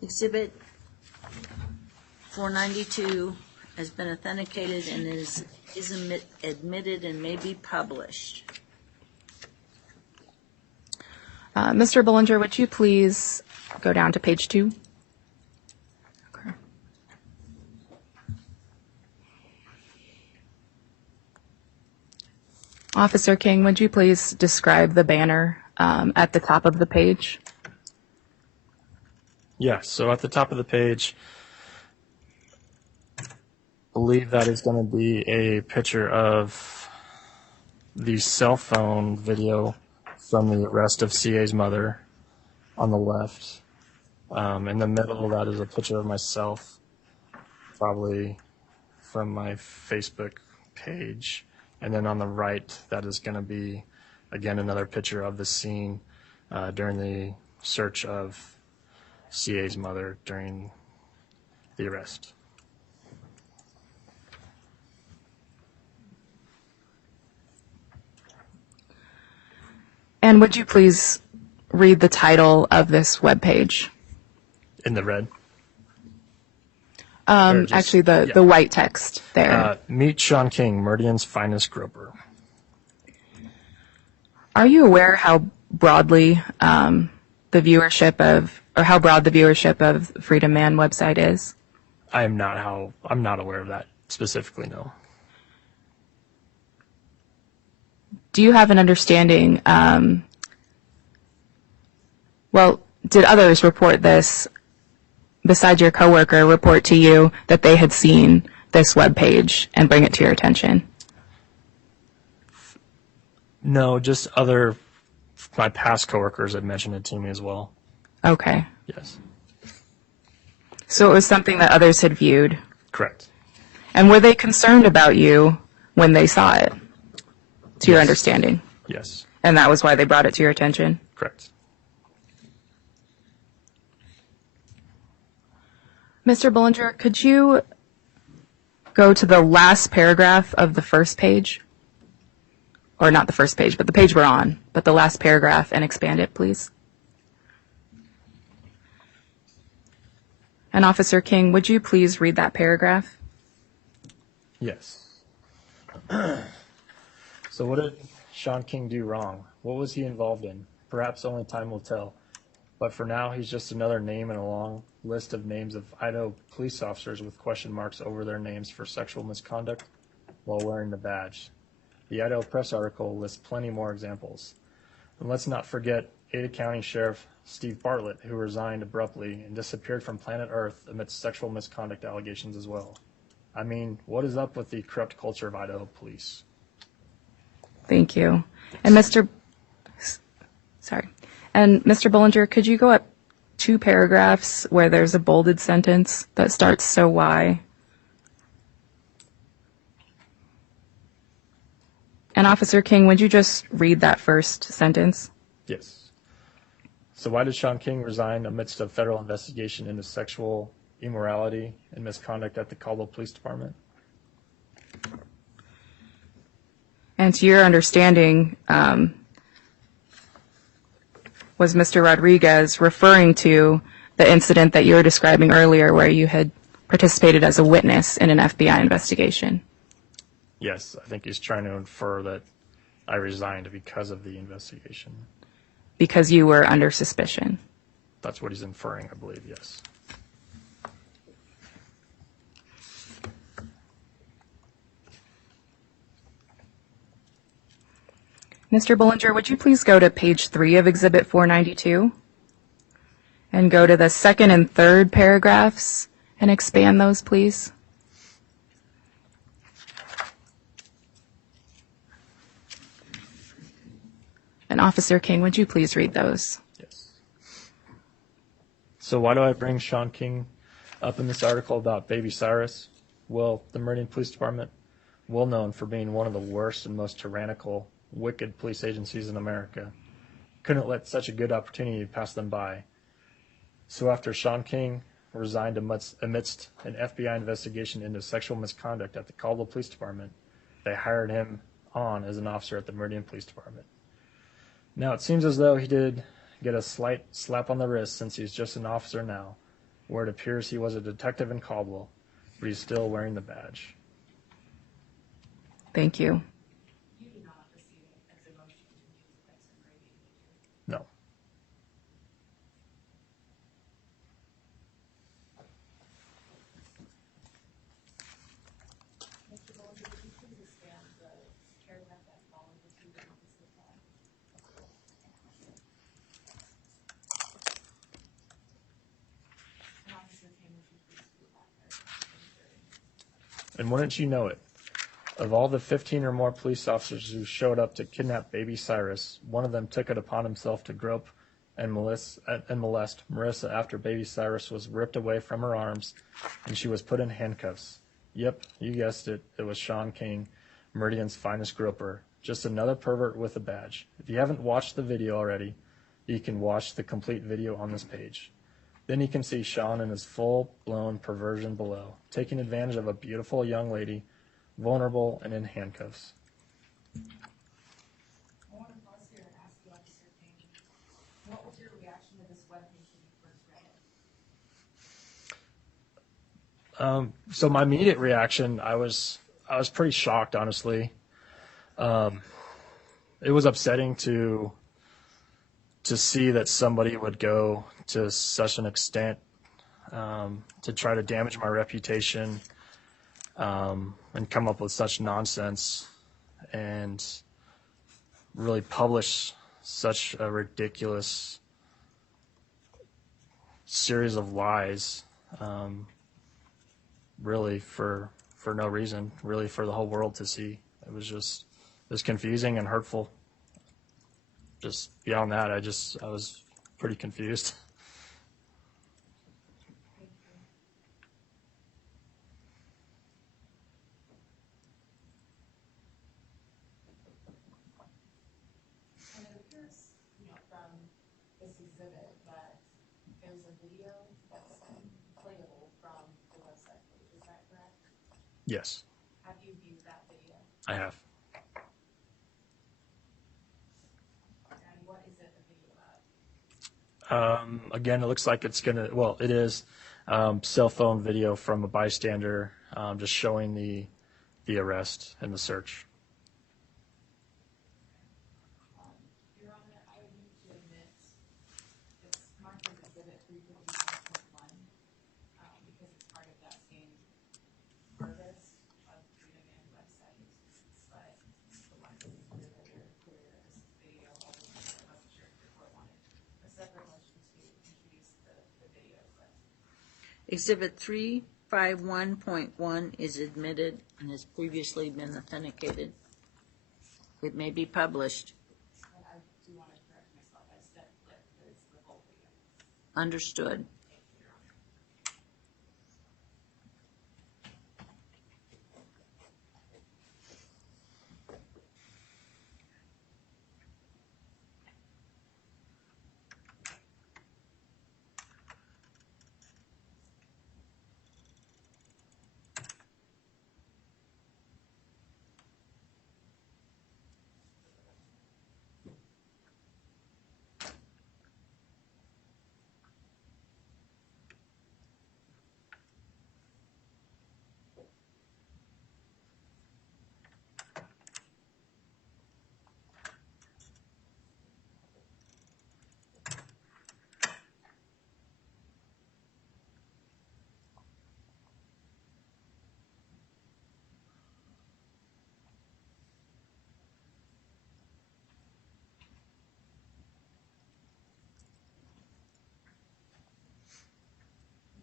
Exhibit 492 has been authenticated and is admitted and may be published. Mr. Bollinger, would you please go down to page 2? Okay. Officer King, would you please describe the banner at the top of the page? Yeah, so at the top of the page, I believe that is going to be a picture of the cell phone video from the arrest of CA's mother on the left. In the middle, that is a picture of myself, probably from my Facebook page. And then on the right, that is going to be, again, another picture of the scene during the search of CA's mother during the arrest. And would you please read the title of this webpage? In the red. just- Actually, the yeah. white text there. Meet Sean King, Meridian's finest groper. Are you aware how broadly the viewership of, or how broad the viewership of Freedom Man website is? I'm not aware of that specifically, no. Do you have an understanding, well, did others report this, besides your coworker, report to you that they had seen this webpage and bring it to your attention? No, just my past coworkers had mentioned it to me as well. Okay. Yes, So it was something that others had viewed. correct. And were they concerned about you when they saw it, to your Yes. understanding? Yes, And that was why they brought it to your attention? correct. Mr. Bullinger, could you go to the last paragraph of the first page? Or not the first page, but the page we're on, but the last paragraph, and expand it, please? And Officer King, would you please read that paragraph? Yes. So what did Sean King do wrong? What was he involved in? Perhaps only time will tell. But for now, he's just another name in a long list of names of Idaho police officers with question marks over their names for sexual misconduct while wearing the badge. The Idaho Press article lists plenty more examples. And let's not forget Ada County Sheriff Steve Bartlett, who resigned abruptly and disappeared from planet Earth amidst sexual misconduct allegations as well. I mean, what is up with the corrupt culture of Idaho police? Thank you. And Mr. Bullinger, could you go up 2 paragraphs where there's a bolded sentence that starts, "So why?" And Officer King, would you just read that first sentence? Yes. So why did Sean King resign amidst a federal investigation into sexual immorality and misconduct at the Caldwell Police Department? And to your understanding, was Mr. Rodriguez referring to the incident that you were describing earlier where you had participated as a witness in an FBI investigation? Yes, I think he's trying to infer that I resigned because of the investigation. Because you were under suspicion. That's what he's inferring, I believe, yes. Mr. Bullinger, would you please go to page 3 of Exhibit 492 and go to the second and third paragraphs and expand those, please? And Officer King, would you please read those? Yes. So why do I bring Sean King up in this article about Baby Cyrus? Well, the Meridian Police Department, well known for being one of the worst and most tyrannical, wicked police agencies in America, couldn't let such a good opportunity pass them by. So after Sean King resigned amidst an FBI investigation into sexual misconduct at the Caldwell Police Department, they hired him on as an officer at the Meridian Police Department. Now, it seems as though he did get a slight slap on the wrist since he's just an officer now, where it appears he was a detective in Caldwell, but he's still wearing the badge. Thank you. You do not receive as a motion to use the place in Meridian, did you? No. Mr. Bolger, would you please expand the paragraph that follows the 2 that you just looked at? And Officer King, would you please read that paragraph? And wouldn't you know it? Of all the 15 or more police officers who showed up to kidnap Baby Cyrus, one of them took it upon himself to grope and molest Marissa after Baby Cyrus was ripped away from her arms and she was put in handcuffs. Yep, you guessed it. It was Sean King, Meridian's finest groper. Just another pervert with a badge. If you haven't watched the video already, you can watch the complete video on this page. Then you can see Sean in his full-blown perversion below, taking advantage of a beautiful young lady, vulnerable and in handcuffs. I want to pause here and ask you, Officer So my immediate reaction, I was pretty shocked, honestly. It was upsetting to see that somebody would go to such an extent to try to damage my reputation and come up with such nonsense and really publish such a ridiculous series of lies, really for no reason, really for the whole world to see. It was confusing and hurtful. Just beyond that, I was pretty confused. And it appears, from this exhibit that there's a video that's playable from the website page. Is that correct? Yes, Have you viewed that video? I have. And what is it a video of? Again, it looks like it is cell phone video from a bystander, just showing the arrest and the search. Your Honor, I would need to admit it's marked as exhibit 355.1 because it's part of that same purpose of freedom and website. But the one that is clear as video, although I wasn't sure if the court wanted a separate motion to introduce the video clip. Exhibit 351.1 is admitted and has previously been authenticated. It may be published. But I do want to correct myself. I said clip, but it's the whole video. Understood. Thank you, Your Honor.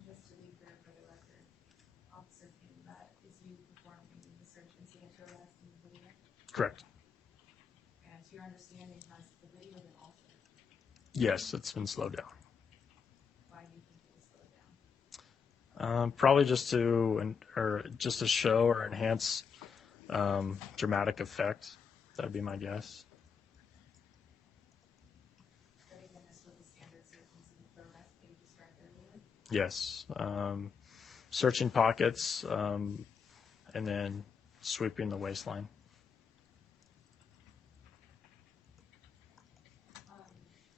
Just to be clear for the record, Officer King, that is you performing the search incident to arrest in the video? Correct. And to your understanding, has the video been altered? Yes, it's been slowed down. Why do you think it was slowed down? Probably just to show or enhance dramatic effect. That'd be my guess. But again, this was a standard search incident to arrest that you described earlier? Yes. Searching pockets and then sweeping the waistline.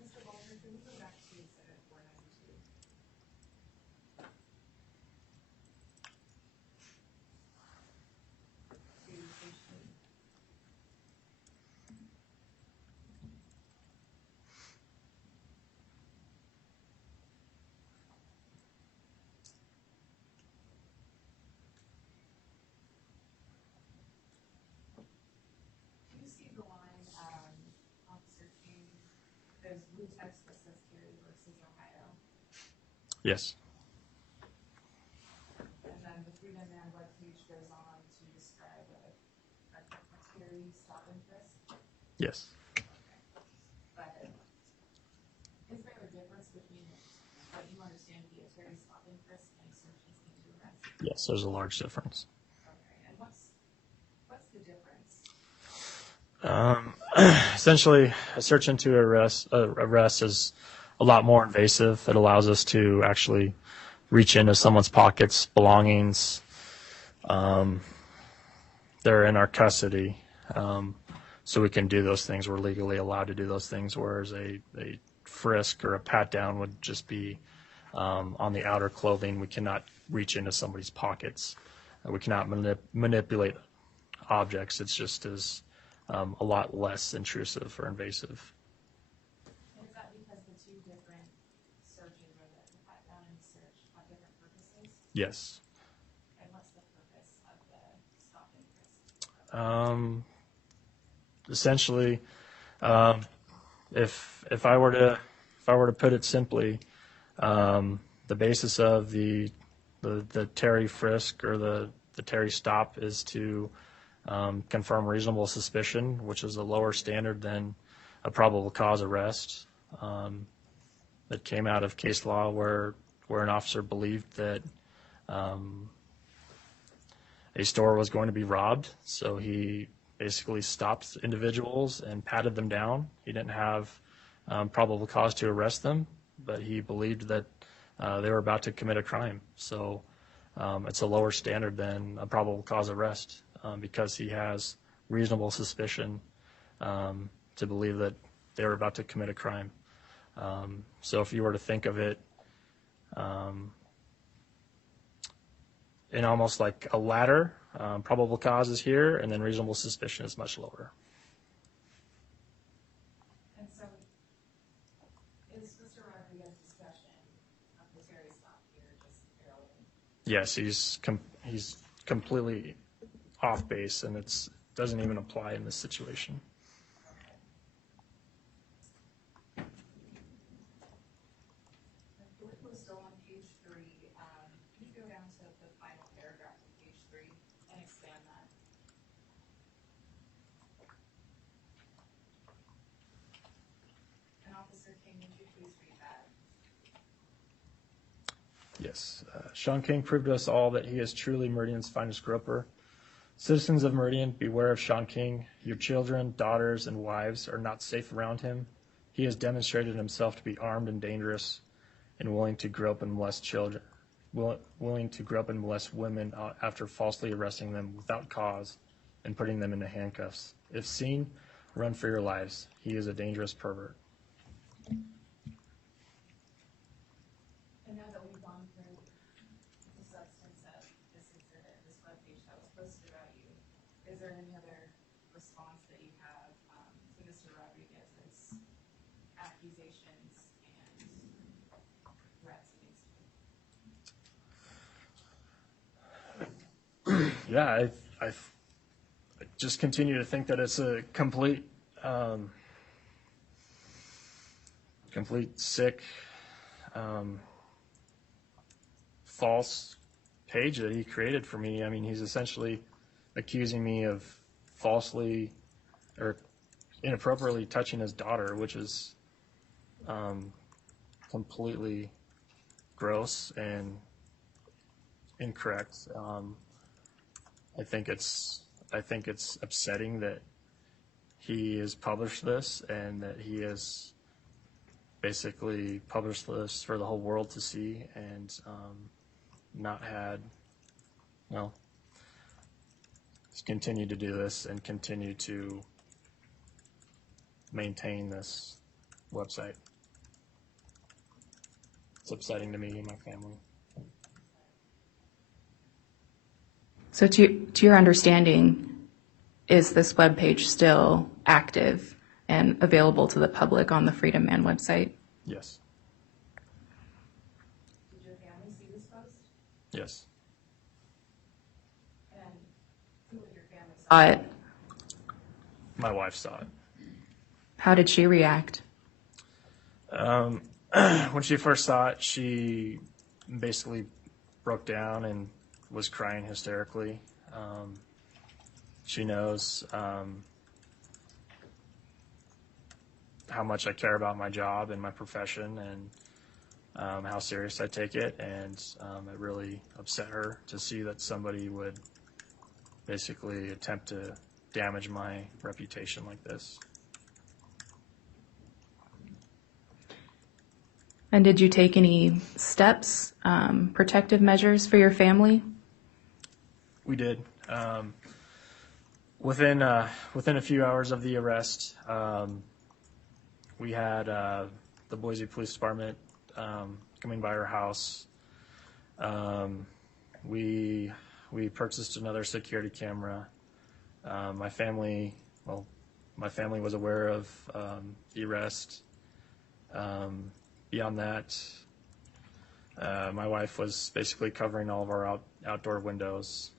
Mr. Baldwin, can we go back to exhibit 492? To page 3. Do you see the line, Officer King, there's blue text that says Terry versus Ohio, Yes. and then the Freedom Man webpage goes on to describe a Terry stop and frisk? Yes. But is there a difference between what you understand to be a Terry stop and frisk and a search incident to arrest? Yes, there's a large difference. Okay, and what's the difference? Essentially, a search into arrest is a lot more invasive. It allows us to actually reach into someone's pockets, belongings. They're in our custody, so we can do those things. We're legally allowed to do those things, whereas a frisk or a pat down would just be On the outer clothing, we cannot reach into somebody's pockets. We cannot manipulate objects. It's just as a lot less intrusive or invasive. And is that because the two different searches or the pat down and search have different purposes? Yes. And what's the purpose of the stop and frisk? Essentially, if I were to put it simply, the basis of the Terry frisk or the Terry stop is to confirm reasonable suspicion, which is a lower standard than a probable cause arrest. That came out of case law where an officer believed that a store was going to be robbed, so he basically stopped individuals and patted them down. He didn't have probable cause to arrest them, but he believed that they were about to commit a crime. So it's a lower standard than a probable cause arrest because he has reasonable suspicion to believe that they were about to commit a crime. So if you were to think of it in almost like a ladder, probable cause is here, and then reasonable suspicion is much lower. And so, is Mr. Rodriguez's discussion of the Terry stop here just irrelevant? Yes, he's completely off base, and it doesn't even apply in this situation. We're still on page 3. Can you go down to the final paragraph of page 3 and expand that? And Officer King, would you please read that? Yes. Sean King proved to us all that he is truly Meridian's finest groper. Citizens of Meridian, beware of Sean King. Your children, daughters, and wives are not safe around him. He has demonstrated himself to be armed and dangerous and willing to grow up and molest children, willing to grow up and molest women after falsely arresting them without cause and putting them into handcuffs. If seen, run for your lives. He is a dangerous pervert. And now that we've gone through the substance of this exhibit, this webpage that was posted about you, is there any other response that you have to Mr. Rodriguez's accusations and threats against you? Yeah, I just continue to think that it's a complete sick, false page that he created for me. I mean, he's essentially accusing me of falsely or inappropriately touching his daughter, which is completely gross and incorrect. I think it's upsetting that he has published this and that he has basically published this for the whole world to see and not had, well, just continue to do this and continue to maintain this website. It's upsetting to me and my family. So to your understanding, is this webpage still active and available to the public on the Freedom Man website? Yes. Did your family see this post? Yes. And who in your family saw Saw it? it. My wife saw it. How did she react? When she first saw it, she basically broke down and was crying hysterically. She knows how much I care about my job and my profession and how serious I take it, and it really upset her to see that somebody would basically attempt to damage my reputation like this. And did you take any steps, protective measures for your family? We did. Within a few hours of the arrest, we had the Boise Police Department coming by our house. We purchased another security camera. My family was aware of the arrest. Beyond that, my wife was basically covering all of our outdoor windows,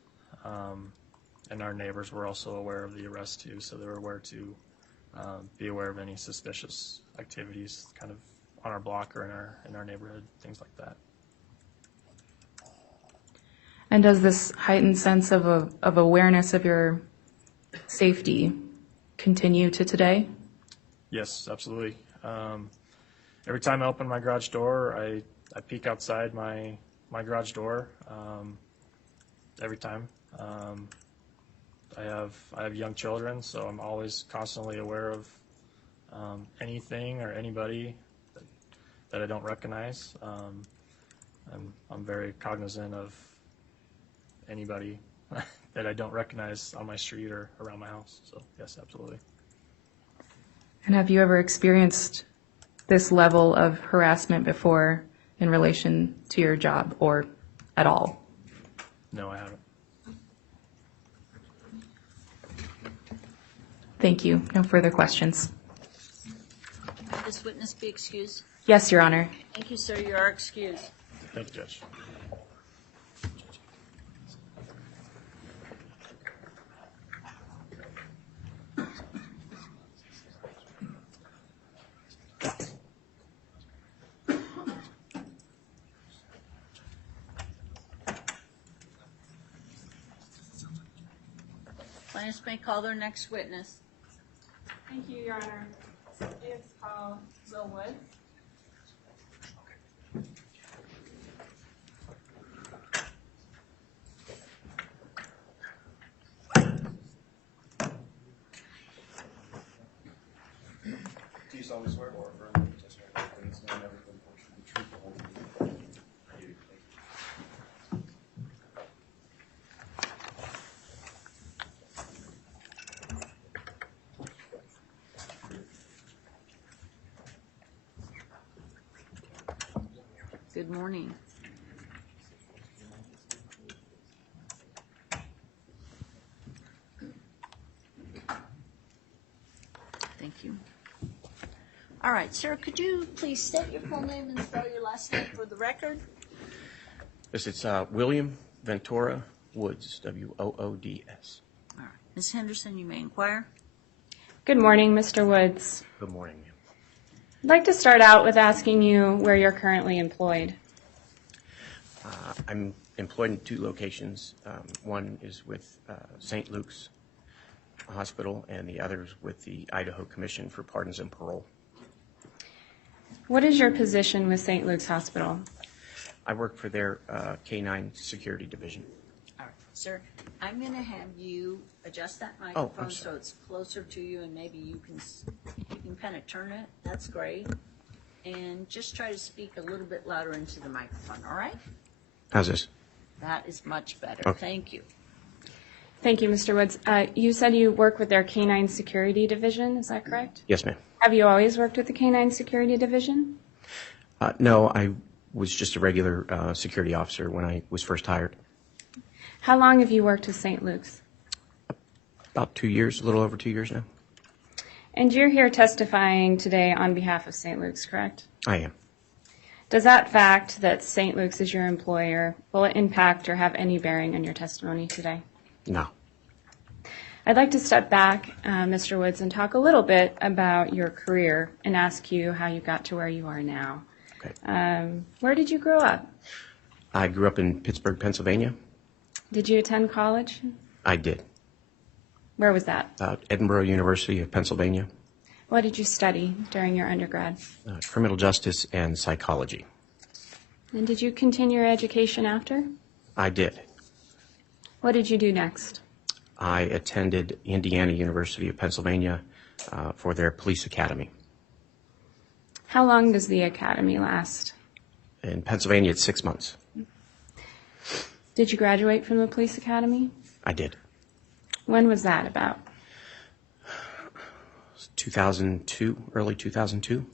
and our neighbors were also aware of the arrest too, so they were aware to be aware of any suspicious activities kind of on our block or in our neighborhood, things like that. And does this heightened sense of awareness of your safety continue to today? Yes, absolutely. Every time I open my garage door, I peek outside my garage door. Every time. I have young children, so I'm always constantly aware of anything or anybody that I don't recognize. I'm very cognizant of anybody that I don't recognize on my street or around my house. So yes, absolutely. And have you ever experienced this level of harassment before in relation to your job or at all? No, I haven't. Thank you. No further questions. Will this witness be excused? Yes, Your Honor. Thank you, sir. You are excused. Thank you, Judge. Plaintiffs may call their next witness. Thank you, Your Honor. It's called Will Woods. Do you solemnly swear or affirm that the testimony you give in this matter never been forced to the truth, the whole truth? I do. Thank you. Good morning. Thank you. All right, sir, could you please state your full name and spell your last name for the record? Yes, it's William Ventura Woods, W-O-O-D-S. All right. Ms. Henderson, you may inquire. Good morning, Mr. Woods. Good morning, ma'am. I'd like to start out with asking you where you're currently employed. I'm employed in 2 locations. One is with St. Luke's Hospital, and the other is with the Idaho Commission for Pardons and Parole. What is your position with St. Luke's Hospital? I work for their K-9 security division. All right, sir, I'm going to have you adjust that microphone so it's closer to you, and maybe you can kind of turn it. That's great. And just try to speak a little bit louder into the microphone, all right? How's this? That is much better. Okay. Thank you. Thank you, Mr. Woods. You said you work with their K-9 security division, is that correct? Yes, ma'am. Have you always worked with the K-9 security division? No, I was just a regular security officer when I was first hired. How long have you worked with St. Luke's? About 2 years, a little over 2 years now. And you're here testifying today on behalf of St. Luke's, correct? I am. Does that fact that St. Luke's is your employer, will it impact or have any bearing on your testimony today? No. I'd like to step back, Mr. Woods, and talk a little bit about your career and ask you how you got to where you are now. Okay. Where did you grow up? I grew up in Pittsburgh, Pennsylvania. Did you attend college? I did. Where was that? Edinburgh University of Pennsylvania. What did you study during your undergrad? Criminal justice and psychology. And did you continue your education after? I did. What did you do next? I attended Indiana University of Pennsylvania for their police academy. How long does the academy last? In Pennsylvania, it's 6 months. Did you graduate from the police academy? I did. When was that about? 2002, early 2002.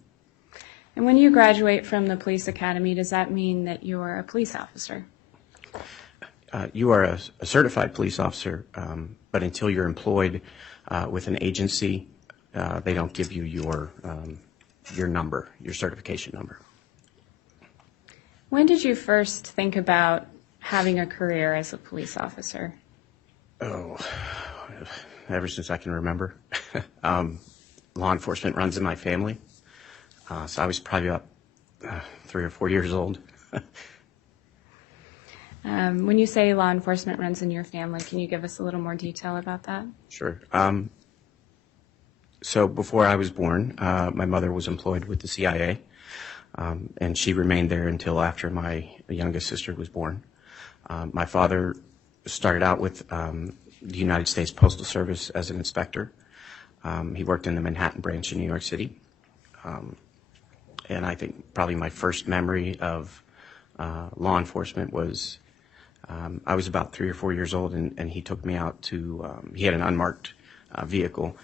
And when you graduate from the police academy, does that mean that you're a police officer? You are a certified police officer, but until you're employed with an agency, they don't give you your number, your certification number. When did you first think about having a career as a police officer? Oh, ever since I can remember. Law enforcement runs in my family, so I was probably about 3 or 4 years old. When you say law enforcement runs in your family, can you give us a little more detail about that? Sure. So before I was born, my mother was employed with the CIA, and she remained there until after my youngest sister was born. My father started out with the United States Postal Service as an inspector. He worked in the Manhattan branch in New York City. And I think probably my first memory of law enforcement was I was about 3 or 4 years old, and he took me out to, he had an unmarked vehicle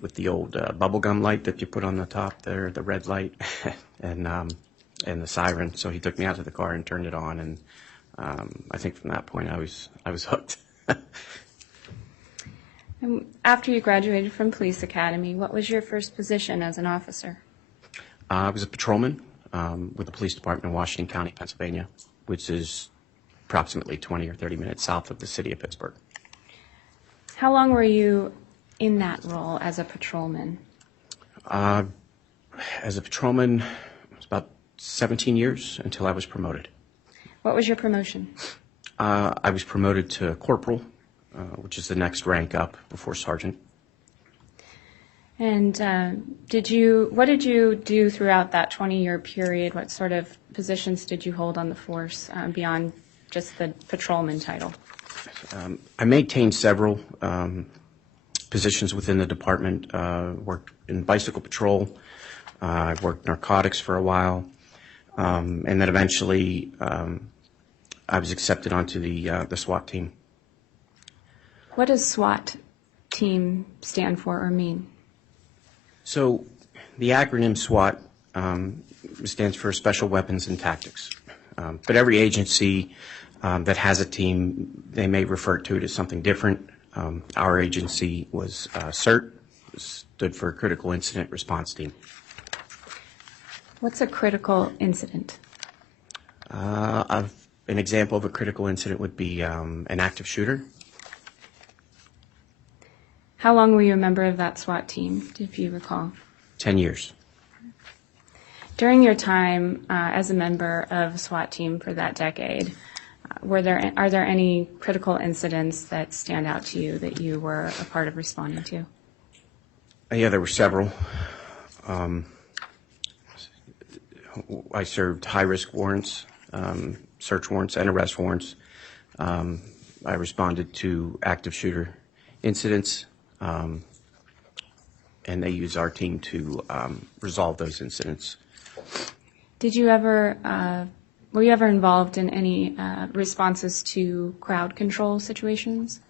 with the old bubblegum light that you put on the top there, the red light, and the siren. So he took me out to the car and turned it on, and I think from that point I was hooked. And after you graduated from police academy, what was your first position as an officer? I was a patrolman with the police department in Washington County, Pennsylvania, which is approximately 20 or 30 minutes south of the city of Pittsburgh. How long were you in that role as a patrolman? As a patrolman, it was about 17 years until I was promoted. What was your promotion? I was promoted to corporal, which is the next rank up before sergeant. And what did you do throughout that 20-year period? What sort of positions did you hold on the force beyond just the patrolman title? I maintained several positions within the department. Worked in bicycle patrol. I worked narcotics for a while, and then eventually I was accepted onto the SWAT team. What does SWAT team stand for or mean? So the acronym SWAT stands for Special Weapons and Tactics. But every agency that has a team, they may refer to it as something different. Our agency was CERT, stood for Critical Incident Response Team. What's a critical incident? An example of a critical incident would be an active shooter. How long were you a member of that SWAT team, if you recall? 10 years. During your time as a member of a SWAT team for that decade, are there any critical incidents that stand out to you that you were a part of responding to? Yeah, there were several. I served high-risk warrants, search warrants, and arrest warrants. I responded to active shooter incidents, and they use our team to resolve those incidents. Were you ever involved in any responses to crowd control situations?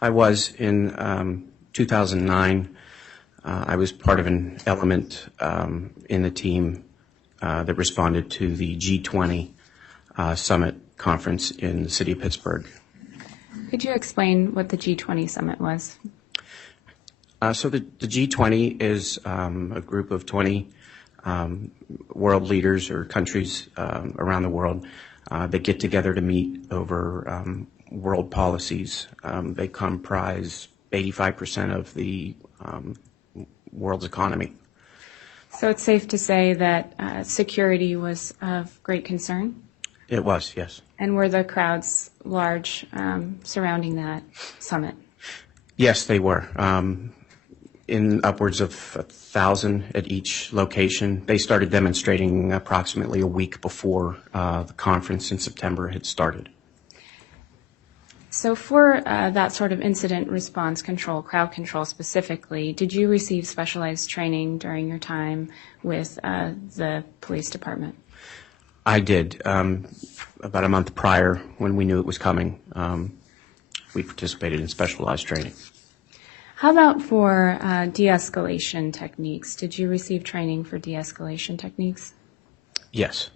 I was. In 2009, I was part of an element in the team that responded to the G20 summit conference in the city of Pittsburgh. Could you explain what the G20 summit was? So the G20 is a group of 20 world leaders or countries around the world that get together to meet over world policies. They comprise 85% of the world's economy. So it's safe to say that security was of great concern? It was, yes. And were the crowds large surrounding that summit? Yes, they were. In upwards of 1,000 at each location. They started demonstrating approximately a week before the conference in September had started. So for that sort of incident response control, crowd control specifically, did you receive specialized training during your time with the police department? I did. About a month prior, when we knew it was coming, we participated in specialized training. How about for de-escalation techniques? Did you receive training for de-escalation techniques? Yes.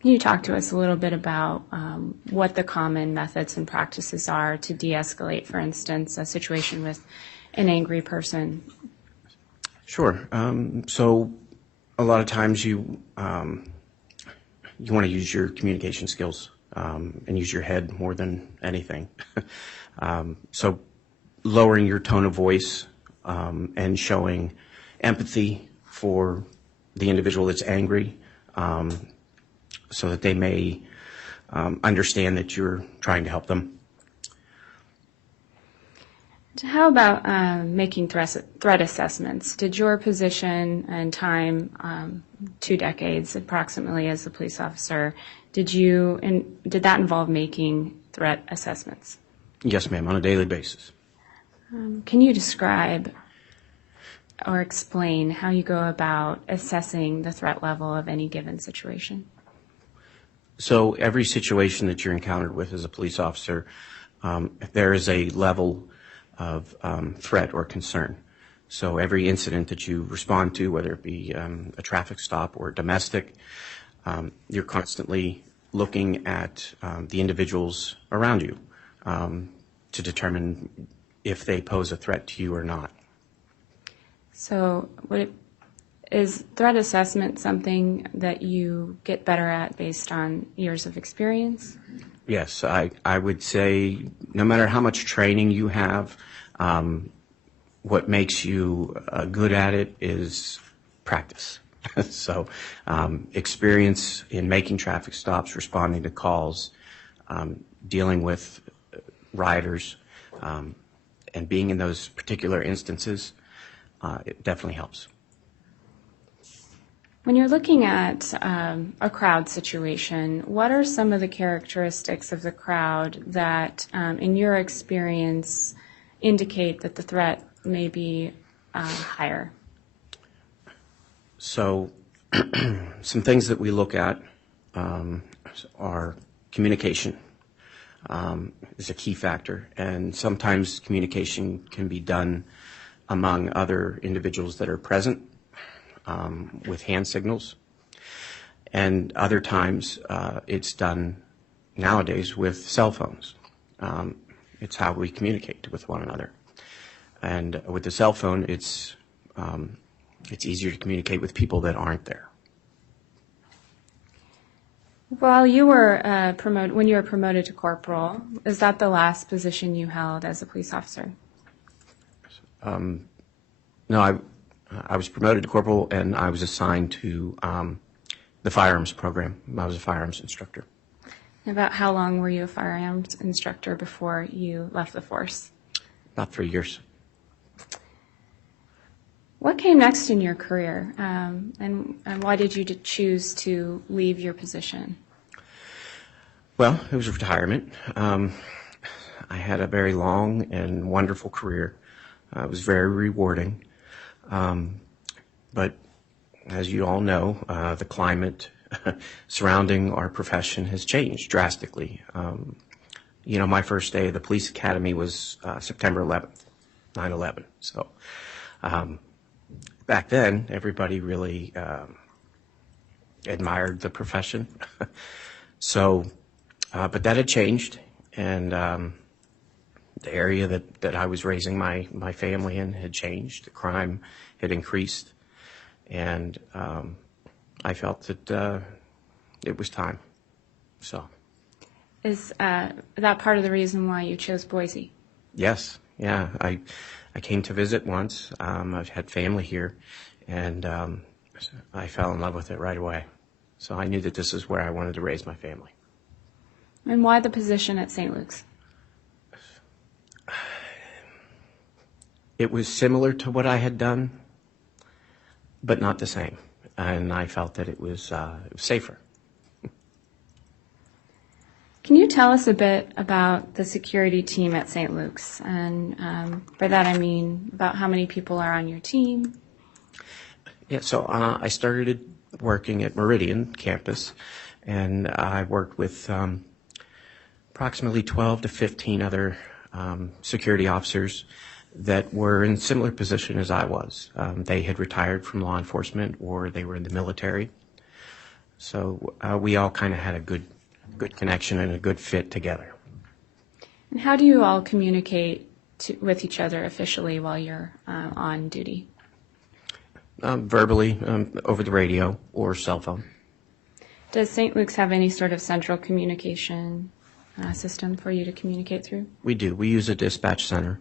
Can you talk to us a little bit about what the common methods and practices are to de-escalate, for instance, a situation with an angry person? Sure. So a lot of times you want to use your communication skills and use your head more than anything. So lowering your tone of voice and showing empathy for the individual that's angry, so that they may understand that you're trying to help them. How about making threat assessments? Did your position and time, 2 decades approximately as a police officer, did that involve making threat assessments? Yes, ma'am, on a daily basis. Can you describe or explain how you go about assessing the threat level of any given situation? So every situation that you're encountered with as a police officer, there is a level of threat or concern. So every incident that you respond to, whether it be a traffic stop or domestic, you're constantly looking at the individuals around you to determine if they pose a threat to you or not. So is threat assessment something that you get better at based on years of experience? Yes, I would say no matter how much training you have, what makes you good at it is practice. So experience in making traffic stops, responding to calls, dealing with rioters, and being in those particular instances, it definitely helps. When you're looking at a crowd situation, what are some of the characteristics of the crowd that, in your experience, indicate that the threat may be higher? So some things that we look at are communication is a key factor, and sometimes communication can be done among other individuals that are present with hand signals, and other times it's done nowadays with cell phones. It's how we communicate with one another, and with the cell phone, it's easier to communicate with people that aren't there. While you were when you were promoted to corporal, is that the last position you held as a police officer? No, I was promoted to corporal, and I was assigned to the firearms program. I was a firearms instructor. About how long were you a firearms instructor before you left the force? About 3 years. What came next in your career, and why did you choose to leave your position? Well, it was retirement. I had a very long and wonderful career. It was very rewarding. But as you all know, the climate surrounding our profession has changed drastically. My first day of the police academy was September 11th, 9/11. So back then, everybody really admired the profession. So, but that had changed, and the area that I was raising my family in had changed. The crime had increased, and I felt that it was time. So, Is that part of the reason why you chose Boise? yes, yeah. I came to visit once. I've had family here, and I fell in love with it right away. So I knew that this is where I wanted to raise my family. And why the position at St. Luke's? It was similar to what I had done, but not the same. And I felt that it was safer. Can you tell us a bit about the security team at St. Luke's? And by that I mean about how many people are on your team? Yeah, so I started working at Meridian campus, and I worked with approximately 12 to 15 other security officers that were in a similar position as I was. They had retired from law enforcement or they were in the military. So we all kind of had a good connection and a good fit together. And how do you all communicate with each other officially while you're on duty? Verbally, over the radio or cell phone. Does St. Luke's have any sort of central communication system for you to communicate through? We do. We use a dispatch center.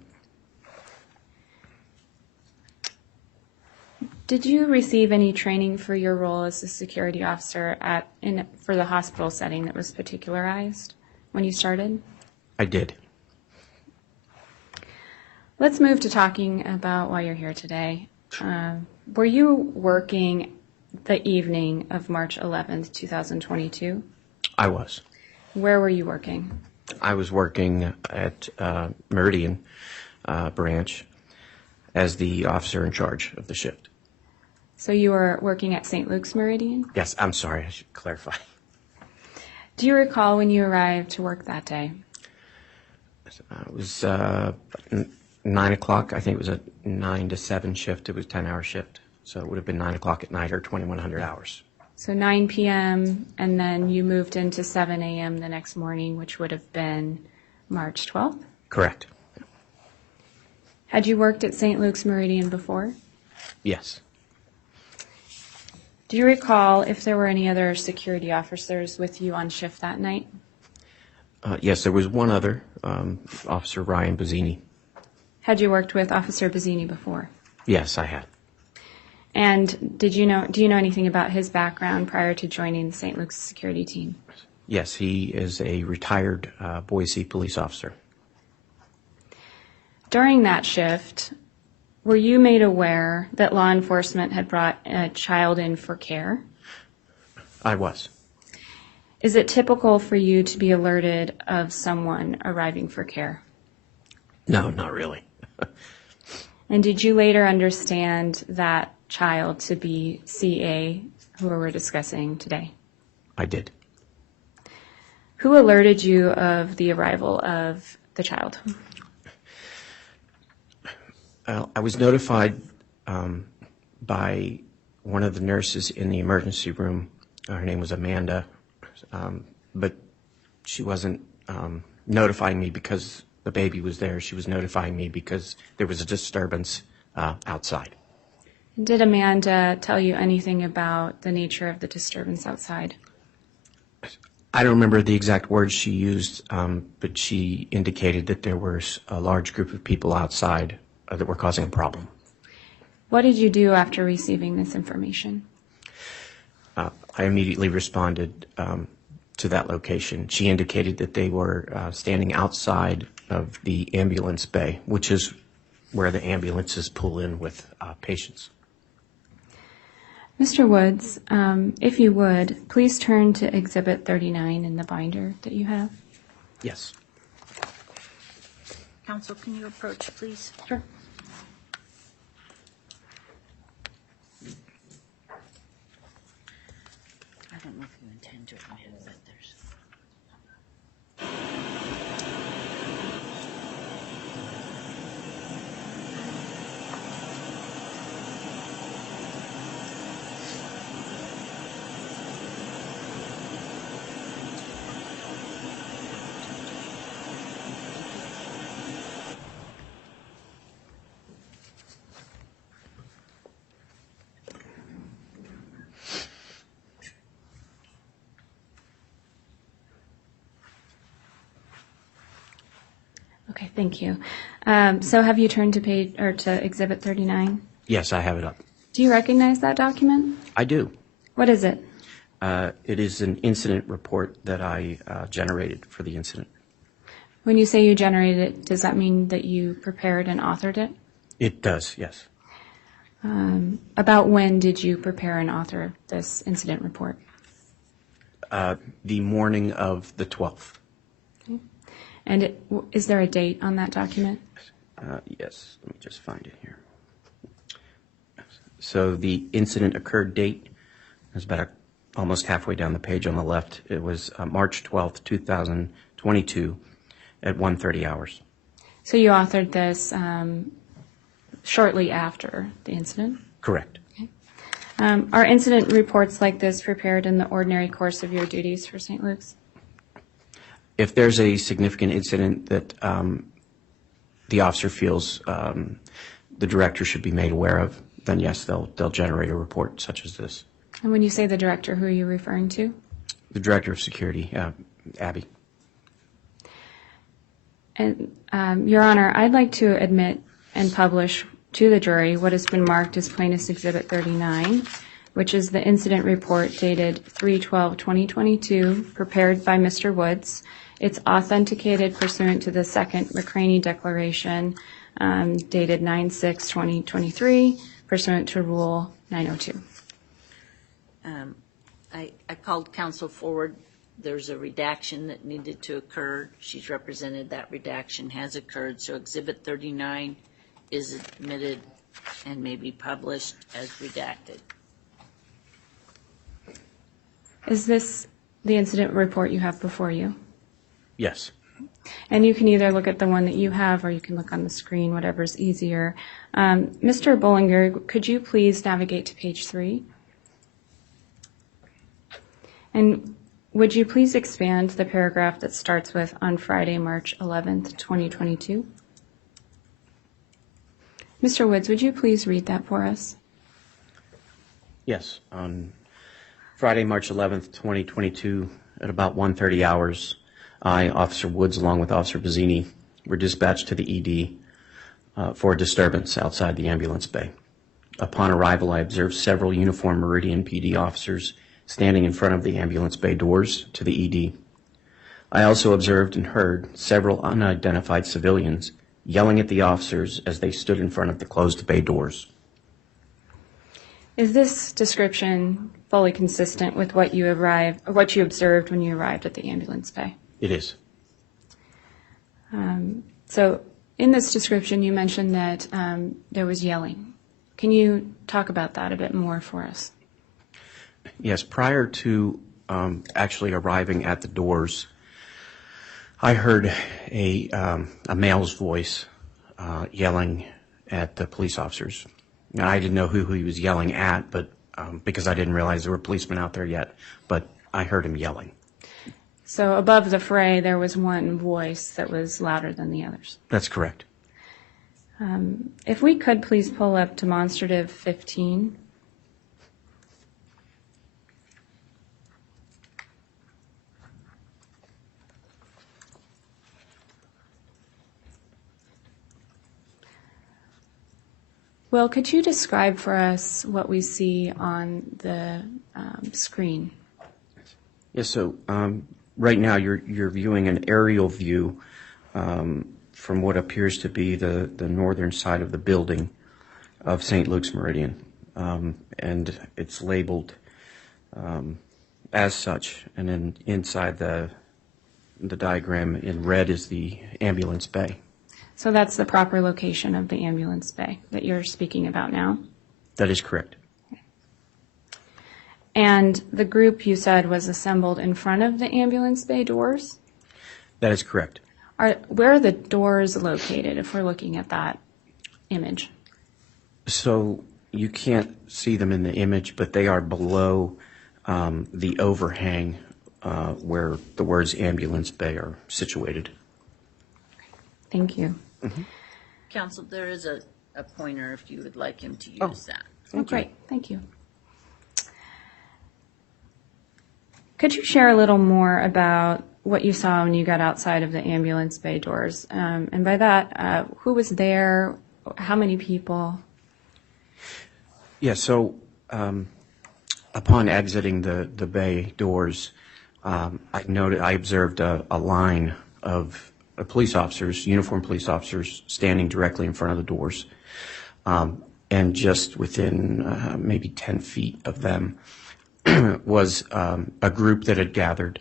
Did you receive any training for your role as a security officer for the hospital setting that was particularized when you started? I did. Let's move to talking about why you're here today. Were you working the evening of March 11th, 2022? I was. Where were you working? I was working at Meridian branch as the officer in charge of the shift. So you were working at St. Luke's Meridian? Yes, I'm sorry, I should clarify. Do you recall when you arrived to work that day? It was 9 o'clock. I think it was a 9 to 7 shift. It was a 10-hour shift. So it would have been 9 o'clock at night or 2,100 hours. So 9 p.m. and then you moved into 7 a.m. the next morning, which would have been March 12th? Correct. Had you worked at St. Luke's Meridian before? Yes. Do you recall if there were any other security officers with you on shift that night? Yes, there was one other, Officer Ryan Bazzini. Had you worked with Officer Bazzini before? Yes, I had. And do you know anything about his background prior to joining the St. Luke's security team? Yes, he is a retired Boise police officer. During that shift, were you made aware that law enforcement had brought a child in for care? I was. Is it typical for you to be alerted of someone arriving for care? No, not really. And did you later understand that child to be CA, who we're discussing today? I did. Who alerted you of the arrival of the child? I was notified by one of the nurses in the emergency room. Her name was Amanda, but she wasn't notifying me because the baby was there. She was notifying me because there was a disturbance outside. Did Amanda tell you anything about the nature of the disturbance outside? I don't remember the exact words she used, but she indicated that there was a large group of people outside that were causing a problem. What did you do after receiving this information? I immediately responded to that location. She indicated that they were standing outside of the ambulance bay, which is where the ambulances pull in with patients. Mr. Woods, if you would, please turn to Exhibit 39 in the binder that you have. Yes. Counsel, can you approach, please? Sure. I don't know if you intend to admit, but there's... Okay, thank you. So have you turned to Exhibit 39? Yes, I have it up. Do you recognize that document? I do. What is it? It is an incident report that I generated for the incident. When you say you generated it, does that mean that you prepared and authored it? It does, yes. About when did you prepare and author this incident report? The morning of the 12th. Okay. And is there a date on that document? Yes, let me just find it here. So the incident occurred date is about almost halfway down the page on the left. It was March 12th, 2022 at 1:30 hours. So you authored this shortly after the incident? Correct. Are incident reports like this prepared in the ordinary course of your duties for St. Luke's? If there's a significant incident that the officer feels the director should be made aware of, then yes, they'll generate a report such as this. And when you say the director, who are you referring to? The director of security, Abby. And Your Honor, I'd like to admit and publish to the jury what has been marked as Plaintiff's Exhibit 39, which is the incident report dated 3/12/2022, prepared by Mr. Woods. It's authenticated pursuant to the second McCraney Declaration, dated 9/6/2023, pursuant to Rule 902. I called counsel forward. There's a redaction that needed to occur. She's represented that redaction has occurred. So Exhibit 39 is admitted and may be published as redacted. Is this the incident report you have before you? Yes. And you can either look at the one that you have or you can look on the screen, whatever's easier. Mr. Bollinger, could you please navigate to page 3? And would you please expand the paragraph that starts with on Friday, March 11th, 2022? Mr. Woods, would you please read that for us? Yes. On Friday, March 11th, 2022, at about 1:30 hours, I, Officer Woods, along with Officer Bazzini, were dispatched to the ED for a disturbance outside the ambulance bay. Upon arrival, I observed several uniformed Meridian PD officers standing in front of the ambulance bay doors to the ED. I also observed and heard several unidentified civilians yelling at the officers as they stood in front of the closed bay doors. Is this description fully consistent with what you observed when you arrived at the ambulance bay? It is. So in this description, you mentioned that there was yelling. Can you talk about that a bit more for us? Yes, prior to actually arriving at the doors, I heard a male's voice yelling at the police officers. Now, I didn't know who he was yelling at, but because I didn't realize there were policemen out there yet, but I heard him yelling. So above the fray, there was one voice that was louder than the others. That's correct. If we could please pull up demonstrative 15. Will, could you describe for us what we see on the screen? Yes, so right now you're viewing an aerial view from what appears to be the northern side of the building of St. Luke's Meridian. And it's labeled as such, and then inside the diagram in red is the ambulance bay. So that's the proper location of the ambulance bay that you're speaking about now? That is correct. And the group you said was assembled in front of the ambulance bay doors? That is correct. Where are the doors located if we're looking at that image? So you can't see them in the image, but they are below the overhang where the words ambulance bay are situated. Thank you. Mm-hmm. Counsel, there is a pointer if you would like him to use that. Oh, great. Thank you. Could you share a little more about what you saw when you got outside of the ambulance bay doors? And by that, who was there? How many people? Yeah, so upon exiting the bay doors, I observed a line of police officers, uniformed police officers, standing directly in front of the doors. And just within maybe 10 feet of them was a group that had gathered.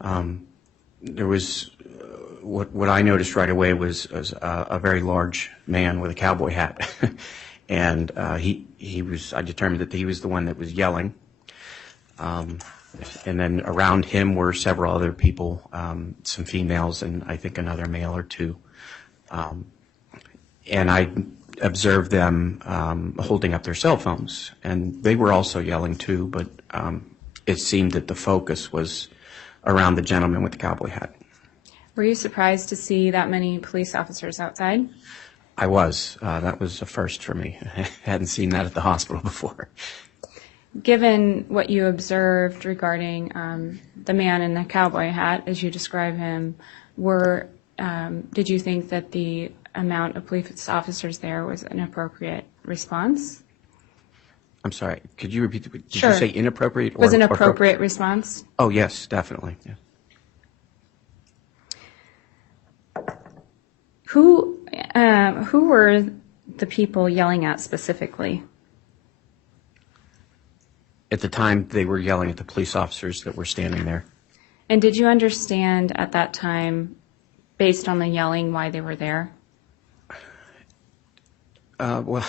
There was what I noticed right away was a very large man with a cowboy hat, and he was. I determined that he was the one that was yelling. And then around him were several other people, some females, and I think another male or two. And I observed them holding up their cell phones, and they were also yelling too, but it seemed that the focus was around the gentleman with the cowboy hat. Were you surprised to see that many police officers outside? I was. That was a first for me. I hadn't seen that at the hospital before. Given what you observed regarding the man in the cowboy hat, as you describe him, did you think that the amount of police officers there was an appropriate response? I'm sorry. Could you repeat? Did Sure. you say inappropriate? Was an appropriate response? Oh, yes, definitely. Yeah. Who were the people yelling at specifically? At the time, they were yelling at the police officers that were standing there. And did you understand at that time, based on the yelling, why they were there? Well,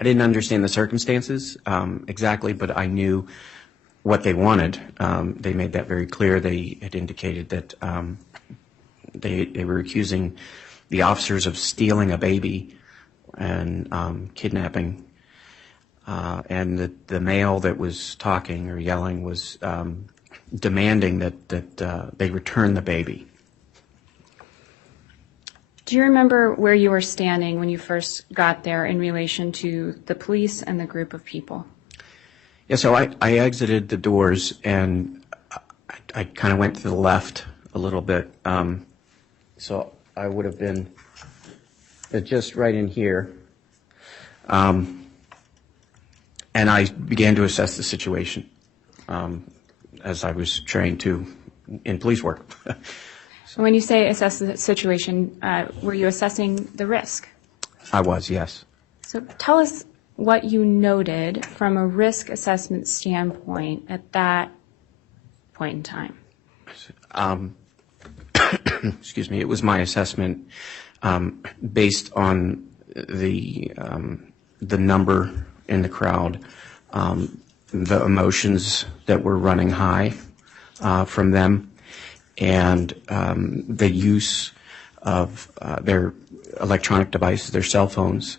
I didn't understand the circumstances exactly, but I knew what they wanted. They made that very clear. They had indicated that they were accusing the officers of stealing a baby and kidnapping. And the male that was talking or yelling was demanding that they return the baby. Do you remember where you were standing when you first got there in relation to the police and the group of people? Yeah, so I exited the doors and I kind of went to the left a little bit. So I would have been just right in here. And I began to assess the situation as I was trained to in police work. When you say assess the situation, were you assessing the risk? I was, yes. So tell us what you noted from a risk assessment standpoint at that point in time. Excuse me, it was my assessment based on the number in the crowd, the emotions that were running high from them, and the use of their electronic devices, their cell phones.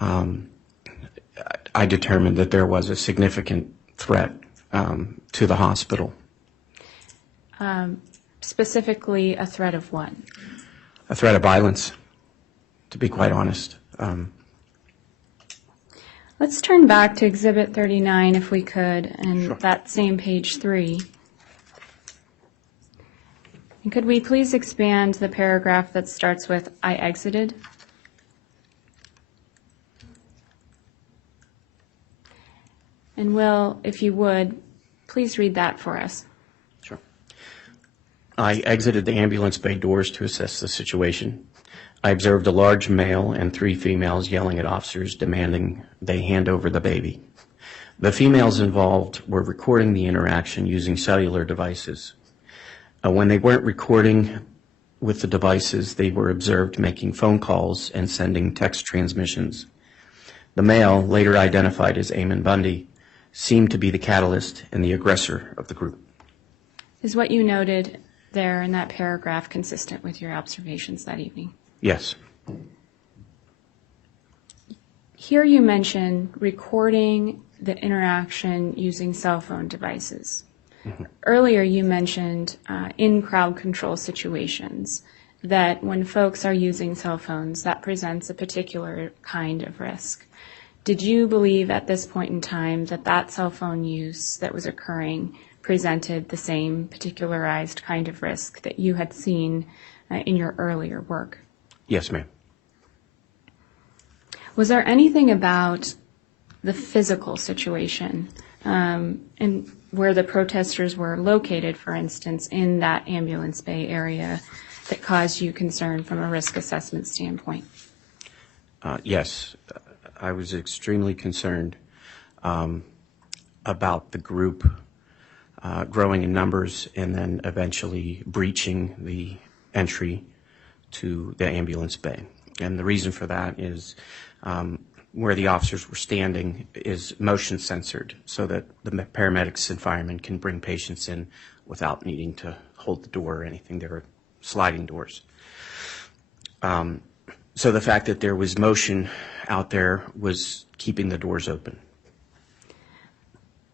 I determined that there was a significant threat to the hospital. Specifically, a threat of what? A threat of violence, to be quite honest. Let's turn back to Exhibit 39, if we could, and Sure. that same page 3. And could we please expand the paragraph that starts with, "I exited"? And Will, if you would, please read that for us. Sure. I exited the ambulance bay doors to assess the situation. I observed a large male and 3 females yelling at officers demanding they hand over the baby. The females involved were recording the interaction using cellular devices. When they weren't recording with the devices, they were observed making phone calls and sending text transmissions. The male, later identified as Eamon Bundy, seemed to be the catalyst and the aggressor of the group. Is what you noted there in that paragraph consistent with your observations that evening? Yes. Here you mention recording the interaction using cell phone devices. Mm-hmm. Earlier you mentioned in crowd control situations that when folks are using cell phones, that presents a particular kind of risk. Did you believe at this point in time that that cell phone use that was occurring presented the same particularized kind of risk that you had seen in your earlier work? Yes, ma'am. Was there anything about the physical situation and where the protesters were located, for instance, in that ambulance bay area that caused you concern from a risk assessment standpoint? Yes. I was extremely concerned about the group growing in numbers and then eventually breaching the entry to the ambulance bay. And the reason for that is where the officers were standing is motion censored so that the paramedics and firemen can bring patients in without needing to hold the door or anything. There were sliding doors. So the fact that there was motion out there was keeping the doors open.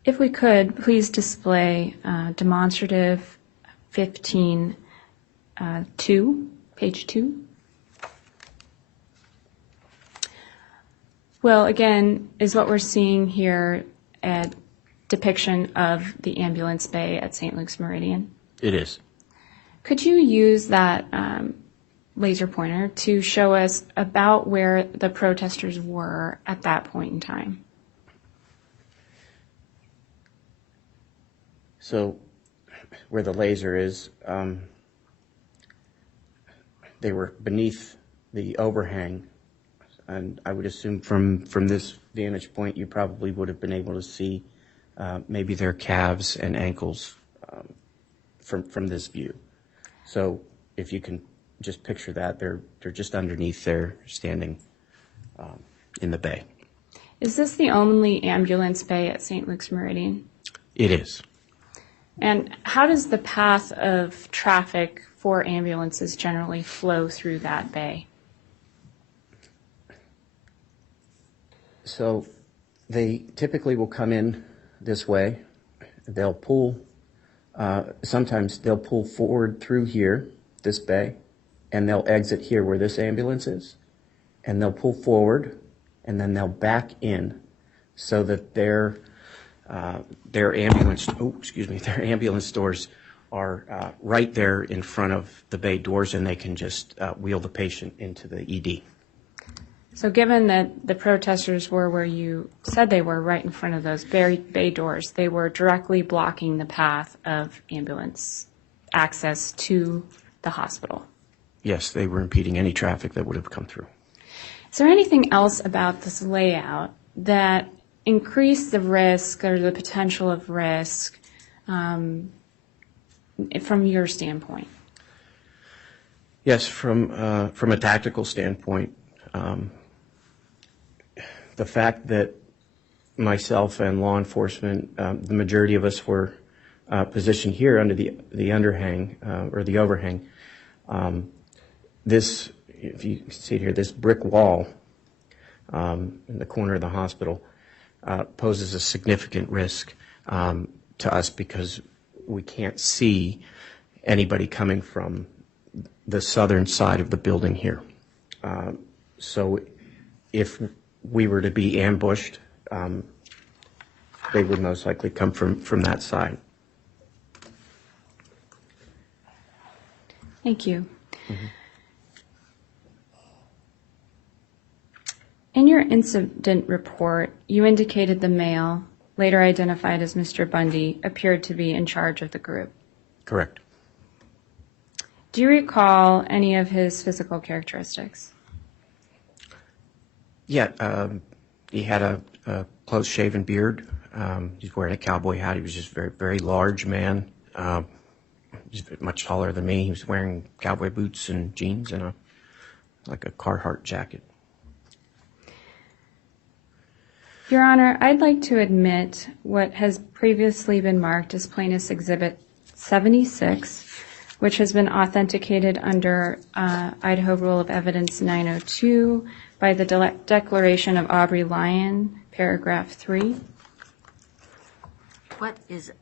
If we could, please display demonstrative 15, 2, page 2. Well, again, is what we're seeing here a depiction of the ambulance bay at St. Luke's Meridian? It is. Could you use that laser pointer to show us about where the protesters were at that point in time? So where the laser is, they were beneath the overhang, and I would assume from this vantage point you probably would have been able to see maybe their calves and ankles from this view. So if you can just picture that, they're just underneath there, standing in the bay. Is this the only ambulance bay at St. Luke's Meridian? It is. And how does the path of traffic for ambulances generally flow through that bay? So they typically will come in this way. They'll pull, sometimes they'll pull forward through here, this bay, and they'll exit here where this ambulance is, and they'll pull forward, and then they'll back in so that their ambulance doors are right there in front of the bay doors, and they can just wheel the patient into the ED. So given that the protesters were where you said they were, right in front of those bay doors, they were directly blocking the path of ambulance access to the hospital. Yes, they were impeding any traffic that would have come through. Is there anything else about this layout that increased the risk or the potential of risk from your standpoint? Yes, from a tactical standpoint, the fact that myself and law enforcement, the majority of us were positioned here under the underhang or the overhang. This, if you see it here, this brick wall in the corner of the hospital poses a significant risk to us because we can't see anybody coming from the southern side of the building here. So if we were to be ambushed, they would most likely come from that side. Thank you. Mm-hmm. In your incident report, you indicated the male, later identified as Mr. Bundy, appeared to be in charge of the group. Correct. Do you recall any of his physical characteristics? Yeah, he had a close-shaven beard. He's wearing a cowboy hat. He was just a very, very large man. He's much taller than me. He was wearing cowboy boots and jeans and a Carhartt jacket. Your Honor, I'd like to admit what has previously been marked as Plaintiff's Exhibit 76, which has been authenticated under Idaho Rule of Evidence 902 by the Declaration of Aubrey Lyon, paragraph 3. What is it?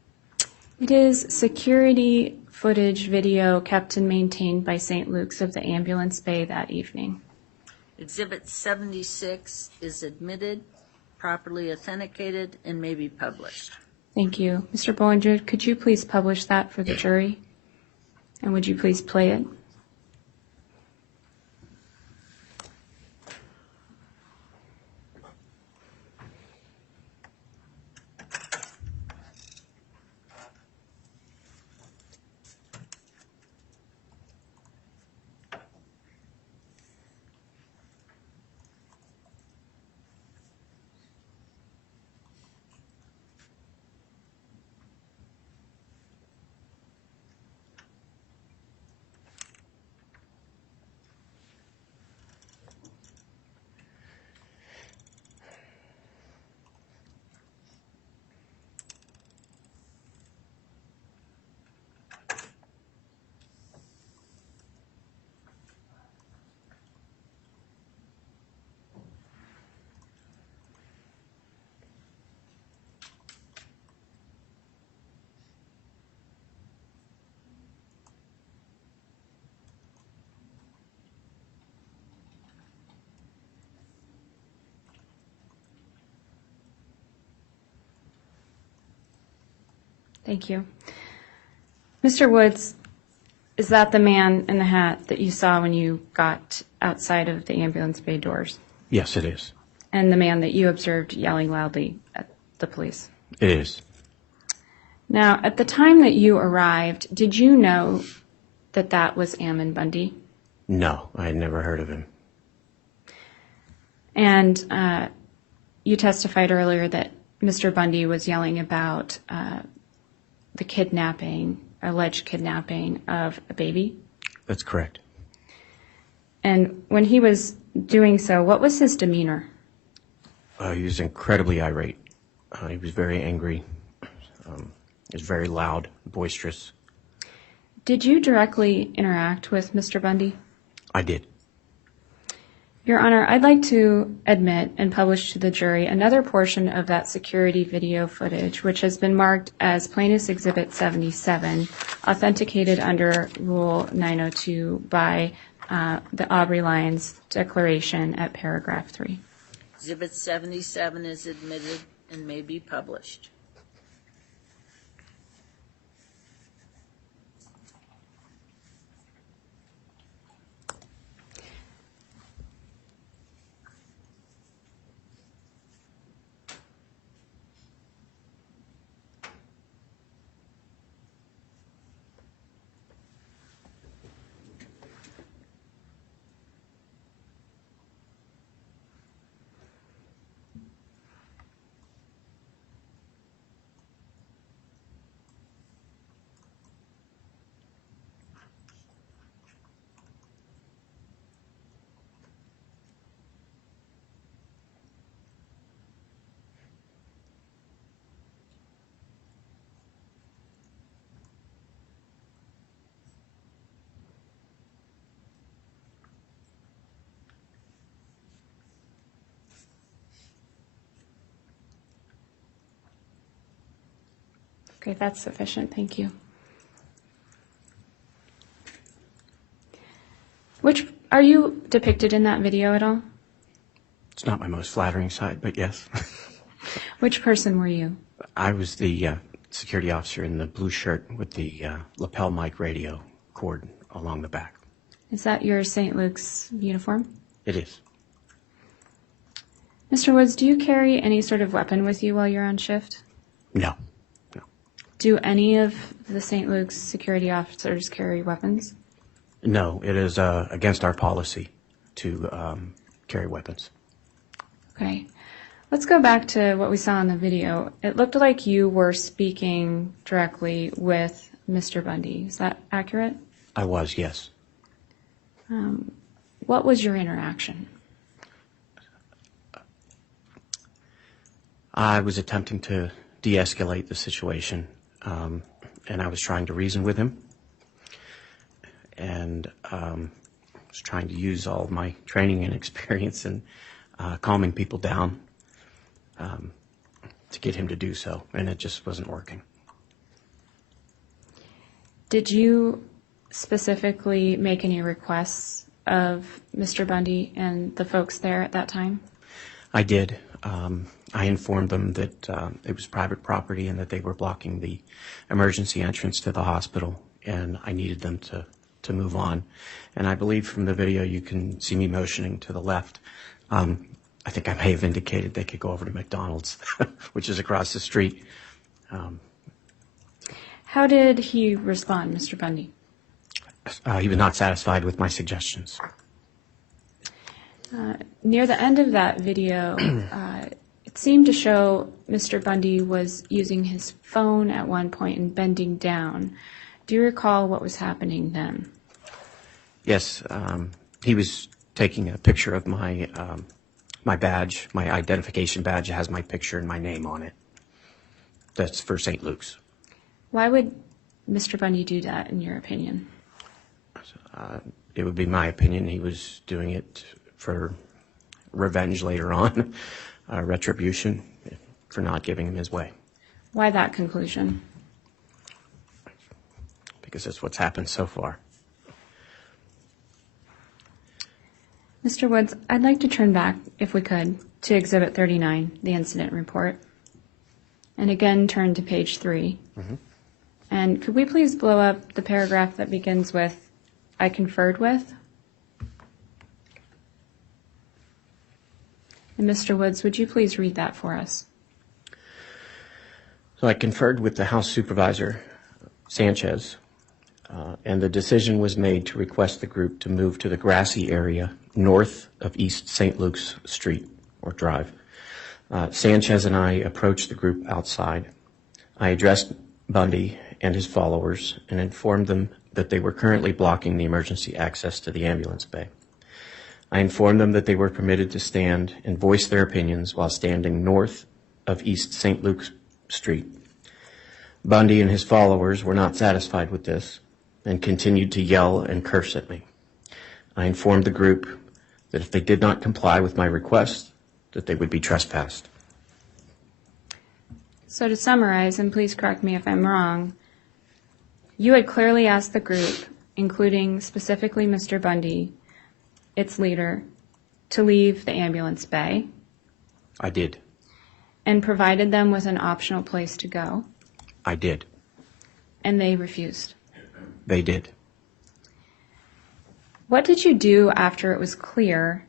It is security footage video kept and maintained by St. Luke's of the ambulance bay that evening. Exhibit 76 is admitted, properly authenticated, and may be published. Thank you. Mr. Bollinger, could you please publish that for the jury? And would you please play it? Thank you. Mr. Woods, is that the man in the hat that you saw when you got outside of the ambulance bay doors? Yes, it is. And the man that you observed yelling loudly at the police? It is. Now, at the time that you arrived, did you know that that was Ammon Bundy? No, I had never heard of him. And you testified earlier that Mr. Bundy was yelling about the kidnapping, alleged kidnapping of a baby? That's correct. And when he was doing so, what was his demeanor? He was incredibly irate. He was very angry. He was very loud, boisterous. Did you directly interact with Mr. Bundy? I did. Your Honor, I'd like to admit and publish to the jury another portion of that security video footage, which has been marked as Plaintiff's Exhibit 77, authenticated under Rule 902 by the Aubrey Lyons Declaration at paragraph 3. Exhibit 77 is admitted and may be published. Okay, that's sufficient. Thank you. Are you depicted in that video at all? It's not my most flattering side, but yes. Which person were you? I was the security officer in the blue shirt with the lapel mic radio cord along the back. Is that your St. Luke's uniform? It is. Mr. Woods, do you carry any sort of weapon with you while you're on shift? No. Do any of the St. Luke's security officers carry weapons? No, it is against our policy to carry weapons. Okay. Let's go back to what we saw in the video. It looked like you were speaking directly with Mr. Bundy. Is that accurate? I was, yes. What was your interaction? I was attempting to de-escalate the situation, and I was trying to reason with him, and was trying to use all of my training and experience in calming people down to get him to do so, and it just wasn't working. Did you specifically make any requests of Mr. Bundy and the folks there at that time? I did. I informed them that it was private property and that they were blocking the emergency entrance to the hospital, and I needed them to move on. And I believe from the video you can see me motioning to the left. I think I may have indicated they could go over to McDonald's, which is across the street. How did he respond, Mr. Bundy? He was not satisfied with my suggestions. Near the end of that video, it seemed to show Mr. Bundy was using his phone at one point and bending down. Do you recall what was happening then? Yes, he was taking a picture of my my badge, my identification badge. It has my picture and my name on it. That's for St. Luke's. Why would Mr. Bundy do that, in your opinion? It would be my opinion he was doing it for revenge later on, retribution for not giving him his way. Why that conclusion? Because that's what's happened so far. Mr. Woods, I'd like to turn back, if we could, to Exhibit 39, the incident report, and again turn to page 3. And could we please blow up the paragraph that begins with, "I conferred with"? And Mr. Woods, would you please read that for us? So I conferred with the House Supervisor, Sanchez, and the decision was made to request the group to move to the grassy area north of East St. Luke's Street or Drive. Sanchez and I approached the group outside. I addressed Bundy and his followers and informed them that they were currently blocking the emergency access to the ambulance bay. I informed them that they were permitted to stand and voice their opinions while standing north of East St. Luke's Street. Bundy and his followers were not satisfied with this and continued to yell and curse at me. I informed the group that if they did not comply with my request, that they would be trespassed. So to summarize, and please correct me if I'm wrong, you had clearly asked the group, including specifically Mr. Bundy, its leader, to leave the ambulance bay. I did. And provided them with an optional place to go. I did. And they refused. They did. What did you do after it was clear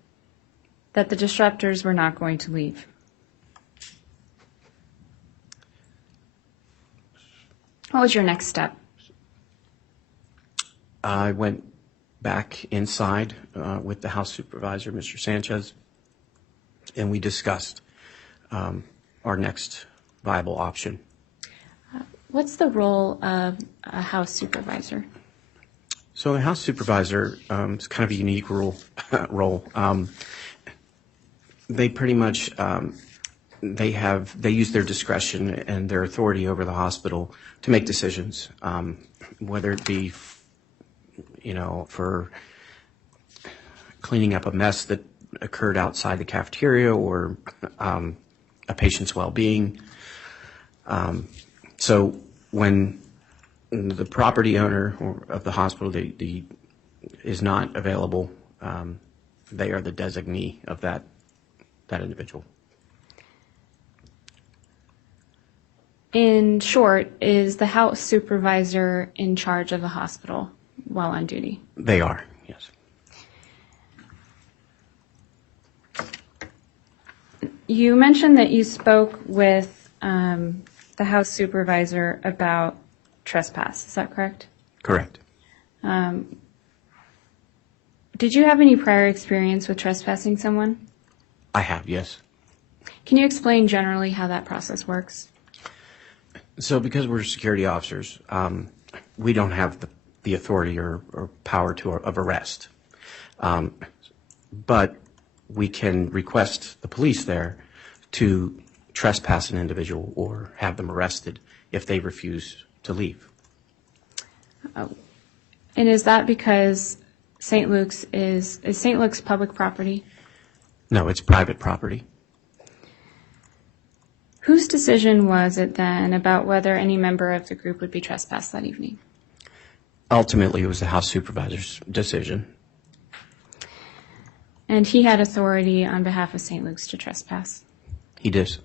that the disruptors were not going to leave? What was your next step? I went back inside with the House Supervisor, Mr. Sanchez, and we discussed our next viable option. What's the role of a House Supervisor? So the House Supervisor is kind of a unique role. They pretty much they use their discretion and their authority over the hospital to make decisions, whether it be for cleaning up a mess that occurred outside the cafeteria or a patient's well-being. So when the property owner of the hospital is not available, they are the designee of that individual. In short, is the House Supervisor in charge of the hospital while on duty? They are, yes. You mentioned that you spoke with the House Supervisor about trespass. Is that correct? Correct. Did you have any prior experience with trespassing someone? I have, yes. Can you explain generally how that process works? So because we're security officers, we don't have the authority or power of arrest. But we can request the police there to trespass an individual or have them arrested if they refuse to leave. And is that because St. Luke's is St. Luke's public property? No, it's private property. Whose decision was it then about whether any member of the group would be trespassed that evening? Ultimately, it was the House Supervisor's decision. And he had authority on behalf of St. Luke's to trespass? He did.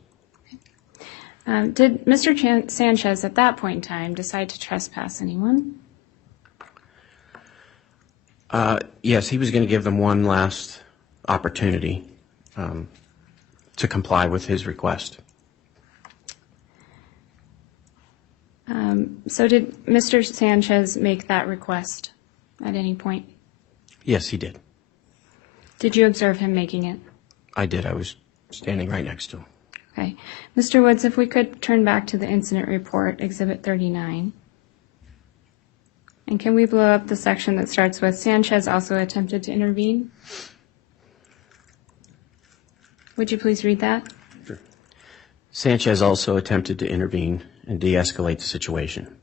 Did Mr. Sanchez at that point in time decide to trespass anyone? Yes, he was going to give them one last opportunity to comply with his request. So did Mr. Sanchez make that request at any point? Yes, he did. Did you observe him making it? I did. I was standing right next to him. Okay. Mr. Woods, if we could turn back to the incident report, Exhibit 39. And can we blow up the section that starts with Sanchez also attempted to intervene? Would you please read that? Sure. Sanchez also attempted to intervene and de-escalate the situation.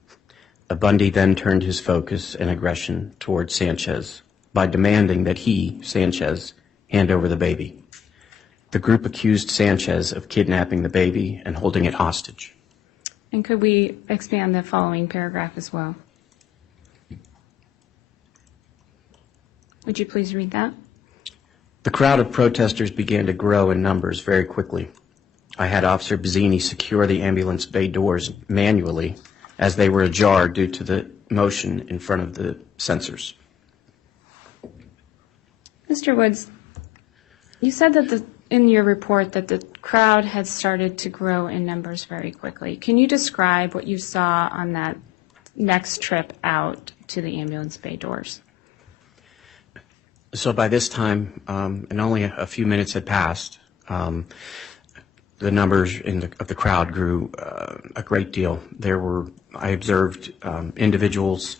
Bundy then turned his focus and aggression towards Sanchez by demanding that he, Sanchez, hand over the baby. The group accused Sanchez of kidnapping the baby and holding it hostage. And could we expand the following paragraph as well? Would you please read that? The crowd of protesters began to grow in numbers very quickly. I had Officer Bazzini secure the ambulance bay doors manually as they were ajar due to the motion in front of the sensors. Mr. Woods, you said that in your report that the crowd had started to grow in numbers very quickly. Can you describe what you saw on that next trip out to the ambulance bay doors? So by this time, and only a few minutes had passed, the numbers of the crowd grew a great deal. I observed individuals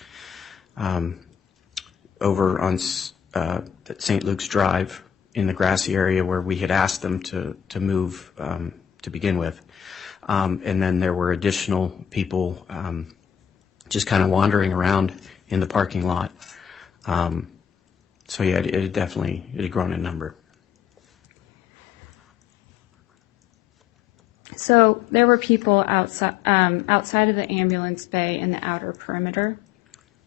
over on St. Luke's Drive in the grassy area where we had asked them to move to begin with. And then there were additional people just kind of wandering around in the parking lot. So yeah, it had grown in number. So there were people outside of the ambulance bay in the outer perimeter?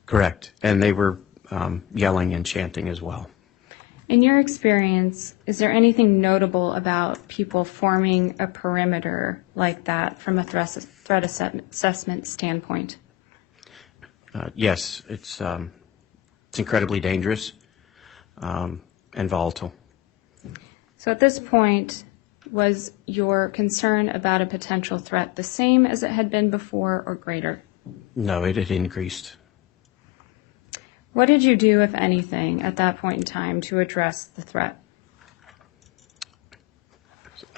Correct. And they were yelling and chanting as well. In your experience, is there anything notable about people forming a perimeter like that from a threat assessment standpoint? Yes, it's incredibly dangerous and volatile. So at this point, was your concern about a potential threat the same as it had been before or greater? No, it had increased. What did you do, if anything, at that point in time to address the threat?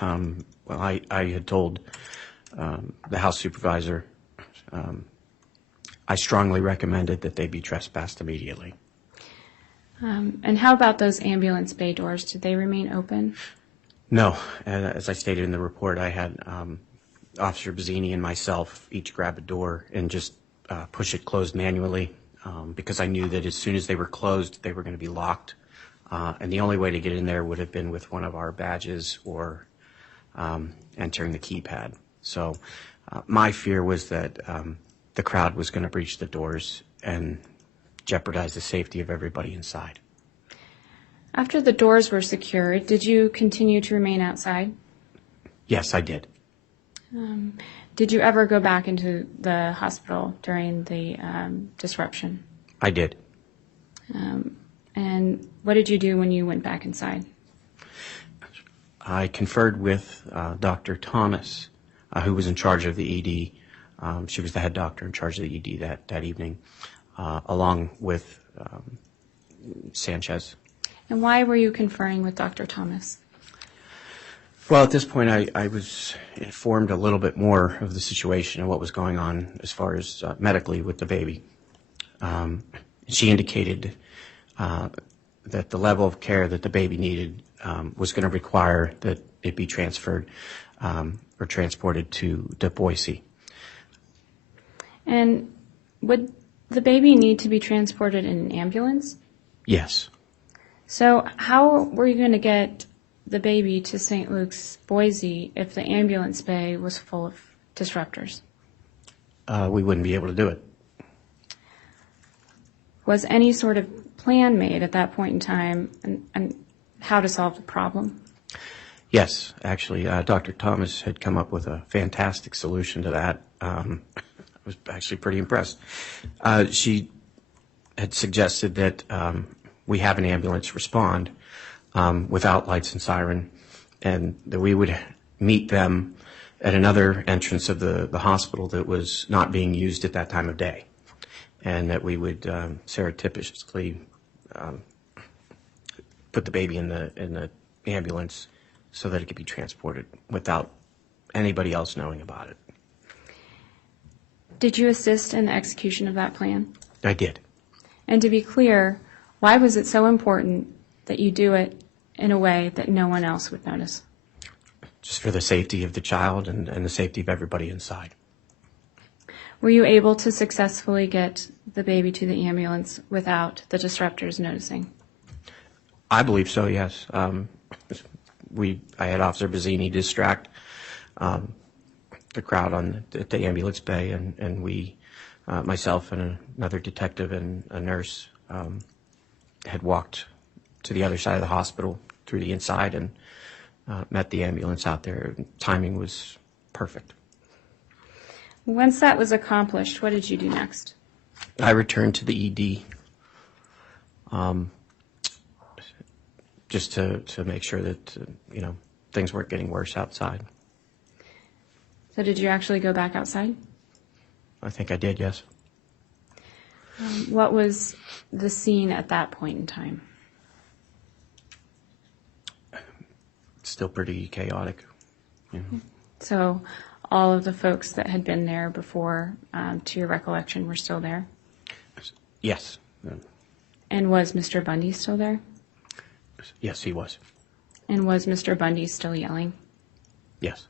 Well, I had told the House Supervisor I strongly recommended that they be trespassed immediately. And how about those ambulance bay doors? Did they remain open? No. As I stated in the report, I had Officer Bazzini and myself each grab a door and just push it closed manually because I knew that as soon as they were closed, they were going to be locked. And the only way to get in there would have been with one of our badges or entering the keypad. So my fear was that the crowd was going to breach the doors and jeopardize the safety of everybody inside. After the doors were secured, did you continue to remain outside? Yes, I did. Did you ever go back into the hospital during the disruption? I did. And what did you do when you went back inside? I conferred with Dr. Thomas, who was in charge of the ED. She was the head doctor in charge of the ED that evening, along with Sanchez. And why were you conferring with Dr. Thomas? Well, at this point, I was informed a little bit more of the situation and what was going on as far as medically with the baby. She indicated that the level of care that the baby needed was going to require that it be transferred or transported to Boise. And would the baby need to be transported in an ambulance? Yes. So how were you going to get the baby to St. Luke's, Boise, if the ambulance bay was full of disruptors? We wouldn't be able to do it. Was any sort of plan made at that point in time and how to solve the problem? Yes, actually, Dr. Thomas had come up with a fantastic solution to that. I was actually pretty impressed. She had suggested that we have an ambulance respond without lights and siren, and that we would meet them at another entrance of the hospital that was not being used at that time of day, and that we would surreptitiously put the baby in the ambulance so that it could be transported without anybody else knowing about it. Did you assist in the execution of that plan? I did. And to be clear, why was it so important that you do it in a way that no one else would notice? Just for the safety of the child and the safety of everybody inside. Were you able to successfully get the baby to the ambulance without the disruptors noticing? I believe so, yes. I had Officer Bazzini distract the crowd at the ambulance bay, and we, myself and another detective and a nurse, had walked to the other side of the hospital through the inside and met the ambulance out there. Timing was perfect. Once that was accomplished, what did you do next? I returned to the ED just to make sure that, things weren't getting worse outside. So did you actually go back outside? I think I did, yes. What was the scene at that point in time? Still pretty chaotic. So all of the folks that had been there before, to your recollection, were still there? Yes. And was Mr. Bundy still there? Yes, he was. And was Mr. Bundy still yelling? Yes.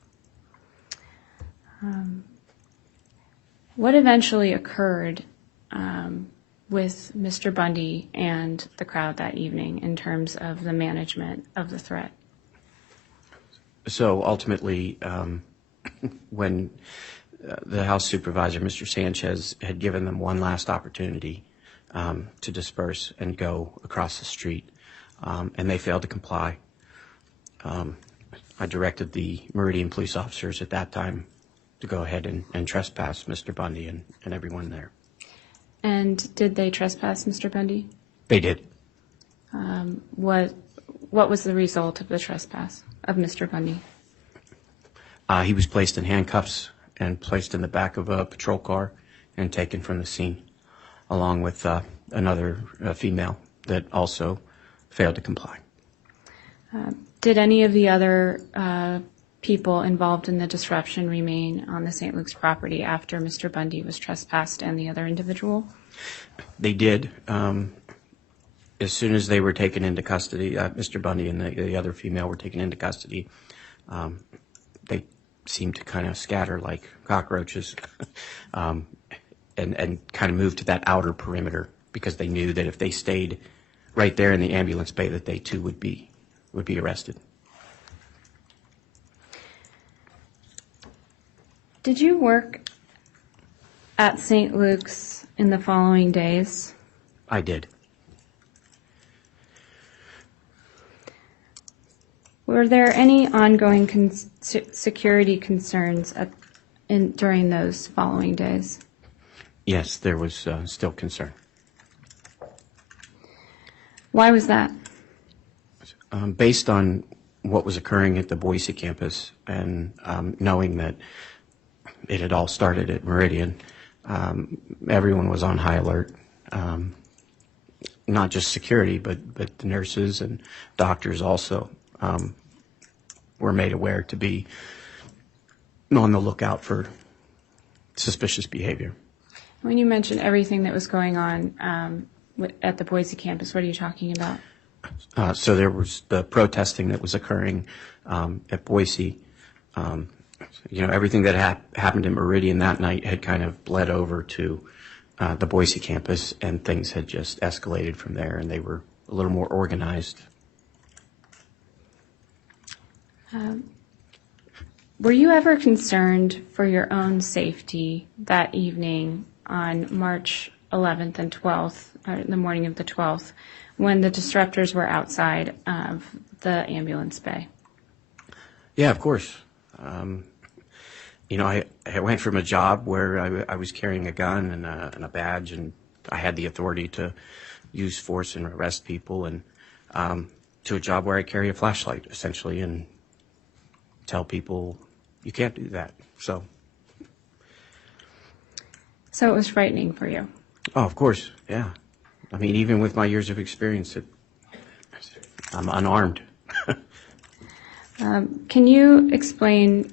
What eventually occurred with Mr. Bundy and the crowd that evening in terms of the management of the threat? So ultimately, when the House Supervisor, Mr. Sanchez, had given them one last opportunity to disperse and go across the street, and they failed to comply, I directed the Meridian police officers at that time to go ahead and trespass Mr. Bundy and everyone there. And did they trespass Mr. Bundy? They did. What was the result of the trespass of Mr. Bundy? He was placed in handcuffs and placed in the back of a patrol car and taken from the scene, along with another female that also failed to comply. Did any of the other people involved in the disruption remain on the St. Luke's property after Mr. Bundy was trespassed and the other individual? They did. As soon as they were taken into custody, Mr. Bundy and the other female were taken into custody, they seemed to kind of scatter like cockroaches and kind of move to that outer perimeter because they knew that if they stayed right there in the ambulance bay that they too would be arrested. Did you work at St. Luke's in the following days? I did. Were there any ongoing security concerns during those following days? Yes, there was still concern. Why was that? Based on what was occurring at the Boise campus and knowing that it had all started at Meridian, everyone was on high alert. Not just security, but the nurses and doctors also were made aware to be on the lookout for suspicious behavior. When you mentioned everything that was going on at the Boise campus, what are you talking about? So there was the protesting that was occurring at Boise. Everything that happened in Meridian that night had kind of bled over to the Boise campus, and things had just escalated from there, and they were a little more organized. Were you ever concerned for your own safety that evening on March 11th and 12th, or the morning of the 12th, when the disruptors were outside of the ambulance bay? Yeah, of course. I went from a job where I was carrying a gun and a badge, and I had the authority to use force and arrest people, and to a job where I carry a flashlight, essentially, and tell people you can't do that. So it was frightening for you? Oh, of course, yeah. I mean, even with my years of experience, I'm unarmed. Can you explain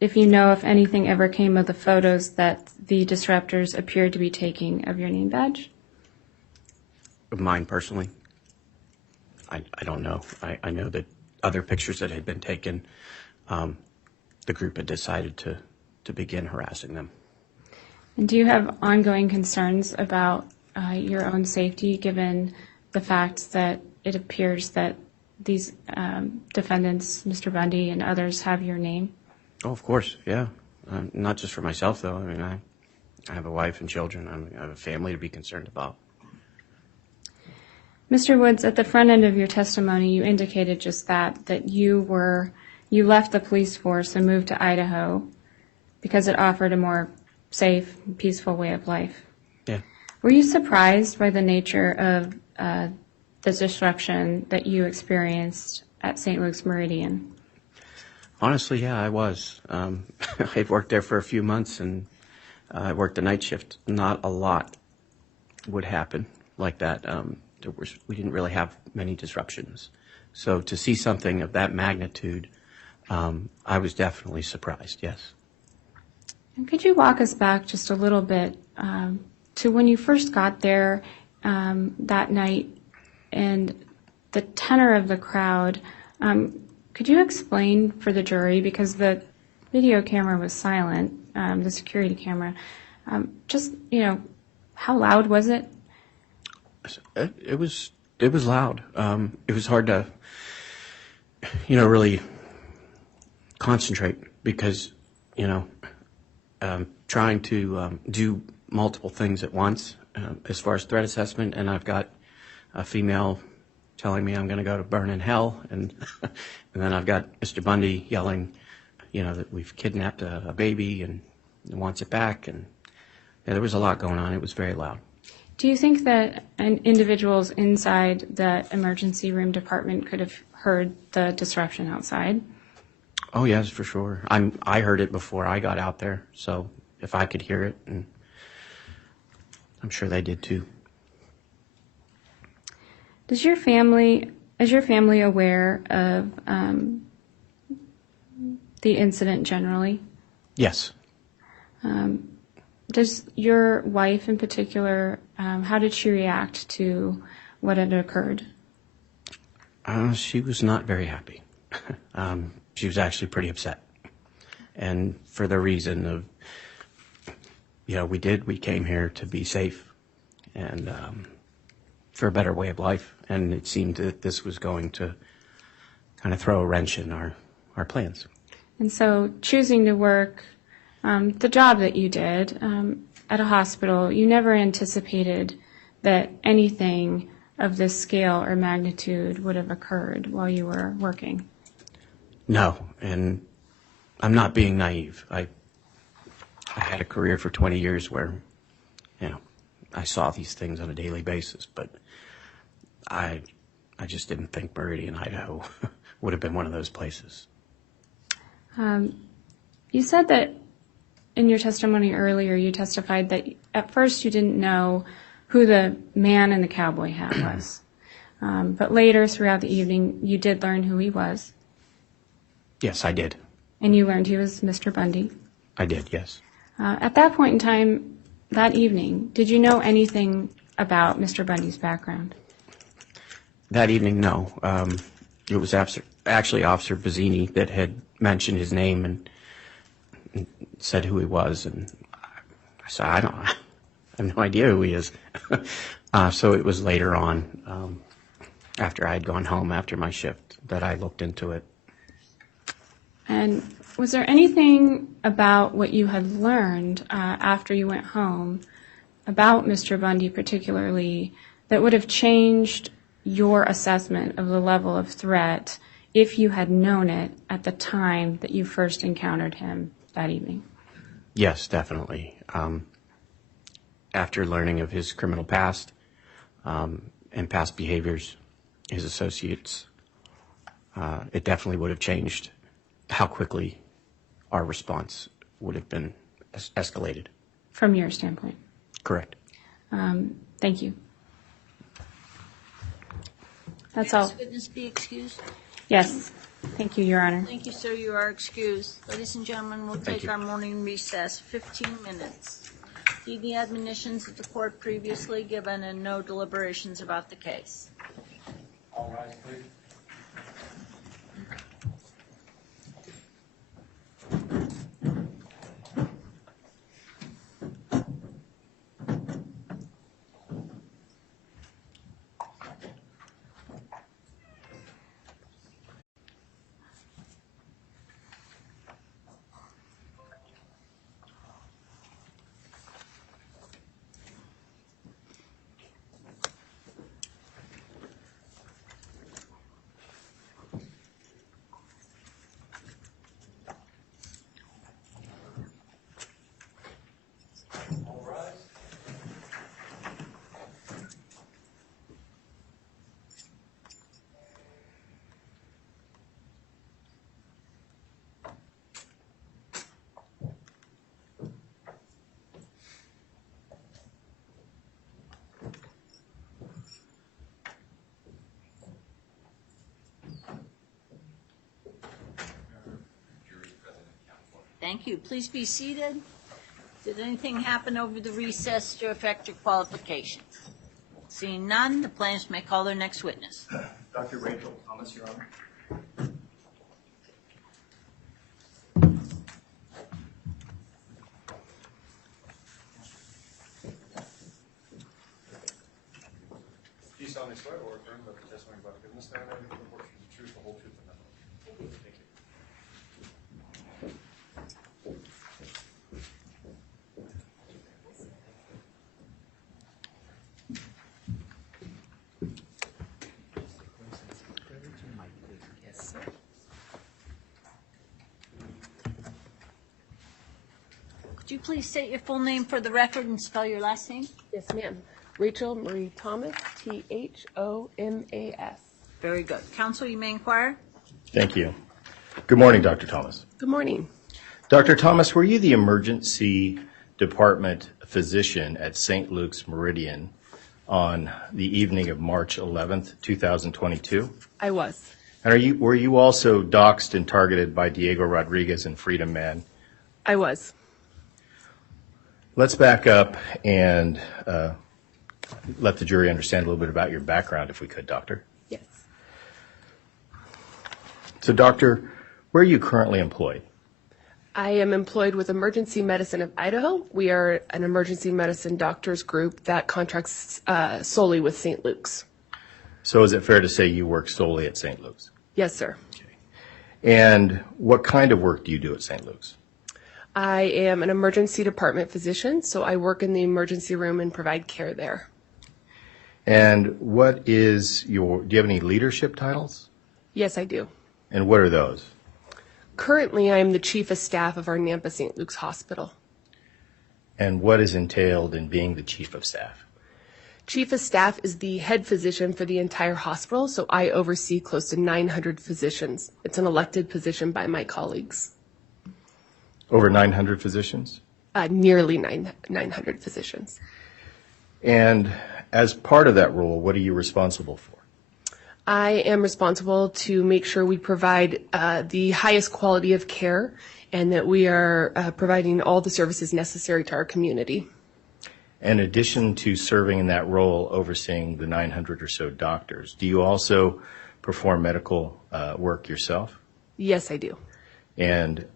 if you know if anything ever came of the photos that the disruptors appeared to be taking of your name badge? Of mine personally? I don't know. I know that other pictures that had been taken, the group had decided to begin harassing them. And do you have ongoing concerns about your own safety, given the fact that it appears that these defendants, Mr. Bundy and others, have your name? Oh, of course, yeah. Not just for myself, though. I mean, I have a wife and children. I have a family to be concerned about. Mr. Woods, at the front end of your testimony, you indicated just that you were you left the police force and moved to Idaho because it offered a more safe, peaceful way of life. Yeah. Were you surprised by the nature of the disruption that you experienced at St. Luke's Meridian? Honestly, yeah, I was. I'd worked there for a few months, and I worked the night shift. Not a lot would happen like that. We didn't really have many disruptions. So to see something of that magnitude, I was definitely surprised, yes. And could you walk us back just a little bit to when you first got there that night and the tenor of the crowd? Could you explain for the jury, because the video camera was silent, the security camera, just, how loud was it? It was loud. It was hard to, really concentrate because, trying to do multiple things at once as far as threat assessment, and I've got a female telling me I'm going to go to burn in hell, and and then I've got Mr. Bundy yelling, that we've kidnapped a baby and wants it back, and there was a lot going on. It was very loud. Do you think that individuals inside the emergency room department could have heard the disruption outside? Oh yes, for sure. I heard it before I got out there, so if I could hear it, and I'm sure they did too. Is your family aware of the incident generally? Yes. Does your wife in particular, how did she react to what had occurred? She was not very happy. She was actually pretty upset. And for the reason of, we came here to be safe and for a better way of life. And it seemed that this was going to kind of throw a wrench in our plans. And so choosing to work the job that you did at a hospital, you never anticipated that anything of this scale or magnitude would have occurred while you were working. No, and I'm not being naive. I had a career for 20 years where, I saw these things on a daily basis, but I just didn't think Meridian, Idaho would have been one of those places. You said that in your testimony earlier, you testified that at first you didn't know who the man in the cowboy hat was. But later, throughout the evening, you did learn who he was. Yes, I did. And you learned he was Mr. Bundy. I did, yes. At that point in time, that evening, did you know anything about Mr. Bundy's background? That evening, no. It was actually Officer Bazzini that had mentioned his name and said who he was, and I said, I have no idea who he is. So it was later on, after I had gone home after my shift, that I looked into it. And was there anything about what you had learned after you went home about Mr. Bundy particularly that would have changed your assessment of the level of threat if you had known it at the time that you first encountered him that evening? Yes, definitely. After learning of his criminal past and past behaviors, his associates, it definitely would have changed how quickly our response would have been escalated. From your standpoint? Correct. Thank you. That's May all. this witness be excused? Yes. Thank you, Your Honor. Thank you, sir. You are excused. Ladies and gentlemen, we'll take you. our morning recess, 15 minutes. Heed the admonitions of the court previously given and no deliberations about the case. All rise, please. Thank you. Please be seated. Did anything happen over the recess to affect your qualifications? Seeing none, the plaintiffs may call their next witness. Dr. Rachel Thomas, Your Honor. Do you solemnly swear or affirm that the testimony about the goodness, and everything before you is the truth, the whole truth, and nothing but the truth? Thank you. Could you please state your full name for the record and spell your last name? Yes, ma'am. Rachel Marie Thomas, Thomas. Very good. Counsel, you may inquire. Thank you. Good morning, Dr. Thomas. Good morning. Dr. Thomas, were you the emergency department physician at St. Luke's Meridian on the evening of March 11th, 2022? I was. And were you also doxxed and targeted by Diego Rodriguez and Freedom Man? I was. Let's back up and let the jury understand a little bit about your background, if we could, Doctor. Yes. So, Doctor, where are you currently employed? I am employed with Emergency Medicine of Idaho. We are an emergency medicine doctors group that contracts solely with St. Luke's. So is it fair to say you work solely at St. Luke's? Yes, sir. Okay. And what kind of work do you do at St. Luke's? I am an emergency department physician, so I work in the emergency room and provide care there. And do you have any leadership titles? Yes, I do. And what are those? Currently, I am the chief of staff of our Nampa St. Luke's Hospital. And what is entailed in being the chief of staff? Chief of staff is the head physician for the entire hospital, so I oversee close to 900 physicians. It's an elected position by my colleagues. Over 900 physicians? Nearly 900 physicians. And as part of that role, what are you responsible for? I am responsible to make sure we provide the highest quality of care and that we are providing all the services necessary to our community. In addition to serving in that role, overseeing the 900 or so doctors, do you also perform medical work yourself? Yes, I do. And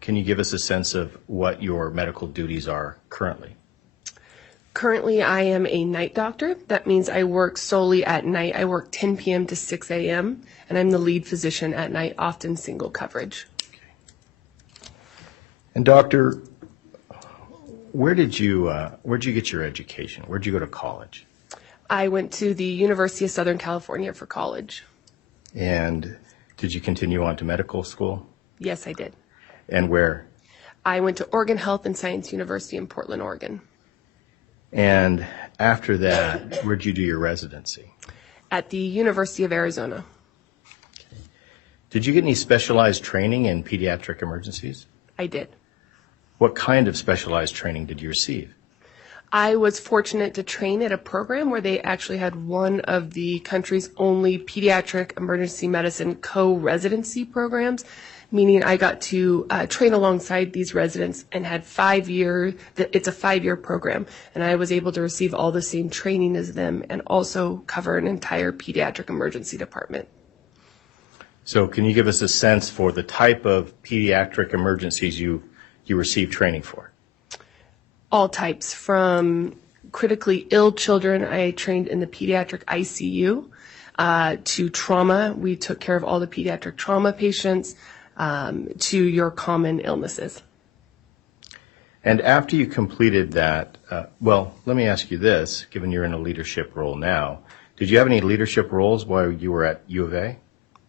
can you give us a sense of what your medical duties are currently? Currently, I am a night doctor. That means I work solely at night. I work 10 p.m. to 6 a.m., and I'm the lead physician at night, often single coverage. Okay. And doctor, where'd you get your education? Where'd you go to college? I went to the University of Southern California for college. And did you continue on to medical school? Yes, I did. And where? I went to Oregon Health and Science University in Portland, Oregon. And after that, where'd you do your residency? At the University of Arizona. Okay. Did you get any specialized training in pediatric emergencies? I did. What kind of specialized training did you receive? I was fortunate to train at a program where they actually had one of the country's only pediatric emergency medicine co-residency programs, meaning I got to train alongside these residents and had 5 years. It's a 5-year program, and I was able to receive all the same training as them and also cover an entire pediatric emergency department. So can you give us a sense for the type of pediatric emergencies you received training for? All types, from critically ill children. I trained in the pediatric ICU, to trauma. We took care of all the pediatric trauma patients, to your common illnesses. And after you completed that, well, let me ask you this, given you're in a leadership role now, did you have any leadership roles while you were at U of A?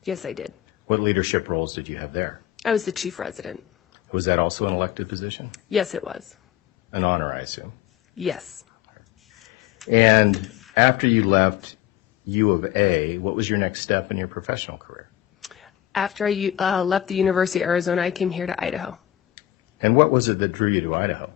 Yes, I did. What leadership roles did you have there? I was the chief resident. Was that also an elected position? Yes, it was. An honor, I assume. Yes. And after you left U of A, what was your next step in your professional career? After I left the University of Arizona, I came here to Idaho. And what was it that drew you to Idaho?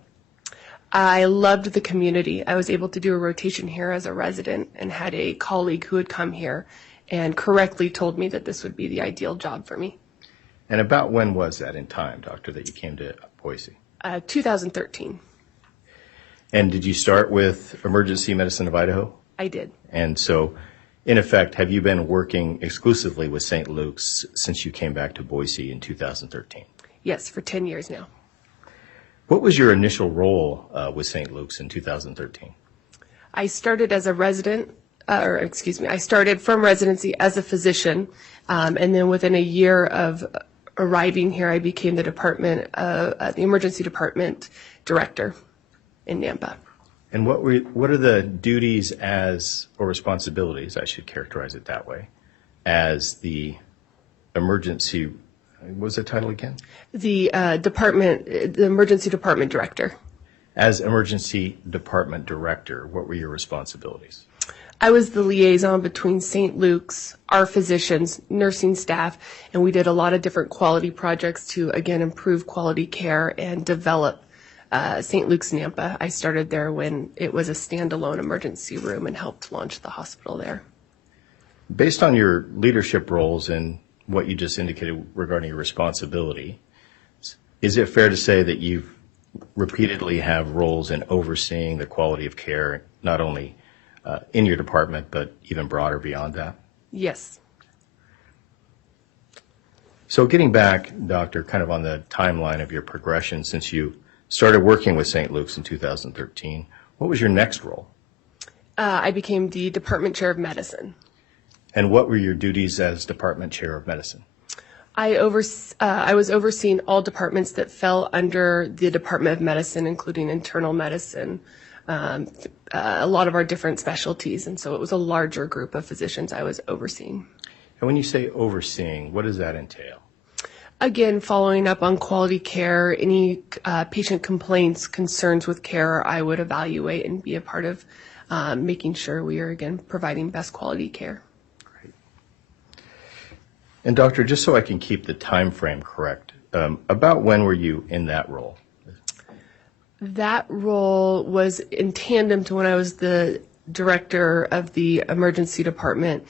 I loved the community. I was able to do a rotation here as a resident and had a colleague who had come here and correctly told me that this would be the ideal job for me. And about when was that in time, doctor, that you came to Boise? 2013. And did you start with emergency medicine of Idaho? I did. And so, in effect, have you been working exclusively with St. Luke's since you came back to Boise in 2013? Yes, for 10 years now. What was your initial role with St. Luke's in 2013? I started as a resident, I started from residency as a physician, and then within a year of arriving here, I became the emergency department director in Nampa. And what are the duties or responsibilities, I should characterize it that way, as the emergency, what was the title again? The emergency department director. As emergency department director, what were your responsibilities? I was the liaison between St. Luke's, our physicians, nursing staff, and we did a lot of different quality projects to, again, improve quality care and develop St. Luke's Nampa. I started there when it was a standalone emergency room and helped launch the hospital there. Based on your leadership roles and what you just indicated regarding your responsibility, is it fair to say that you repeatedly have roles in overseeing the quality of care, not only in your department, but even broader beyond that? Yes. So getting back, Doctor, kind of on the timeline of your progression since you started working with St. Luke's in 2013, what was your next role? I became the department chair of medicine. And what were your duties as department chair of medicine? I was overseeing all departments that fell under the Department of Medicine, including internal medicine, a lot of our different specialties, and so it was a larger group of physicians I was overseeing. And when you say overseeing, what does that entail? Again, following up on quality care, any patient complaints, concerns with care, I would evaluate and be a part of making sure we are, again, providing best quality care. Great. And Doctor, just so I can keep the time frame correct, about when were you in that role? That role was in tandem to when I was the director of the emergency department.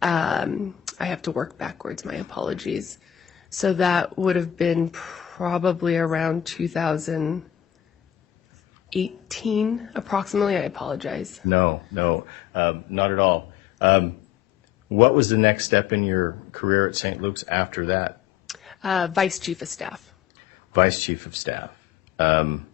I have to work backwards, my apologies. So that would have been probably around 2018, approximately. I apologize. No, not at all. What was the next step in your career at St. Luke's after that? Vice chief of staff. Vice chief of staff. And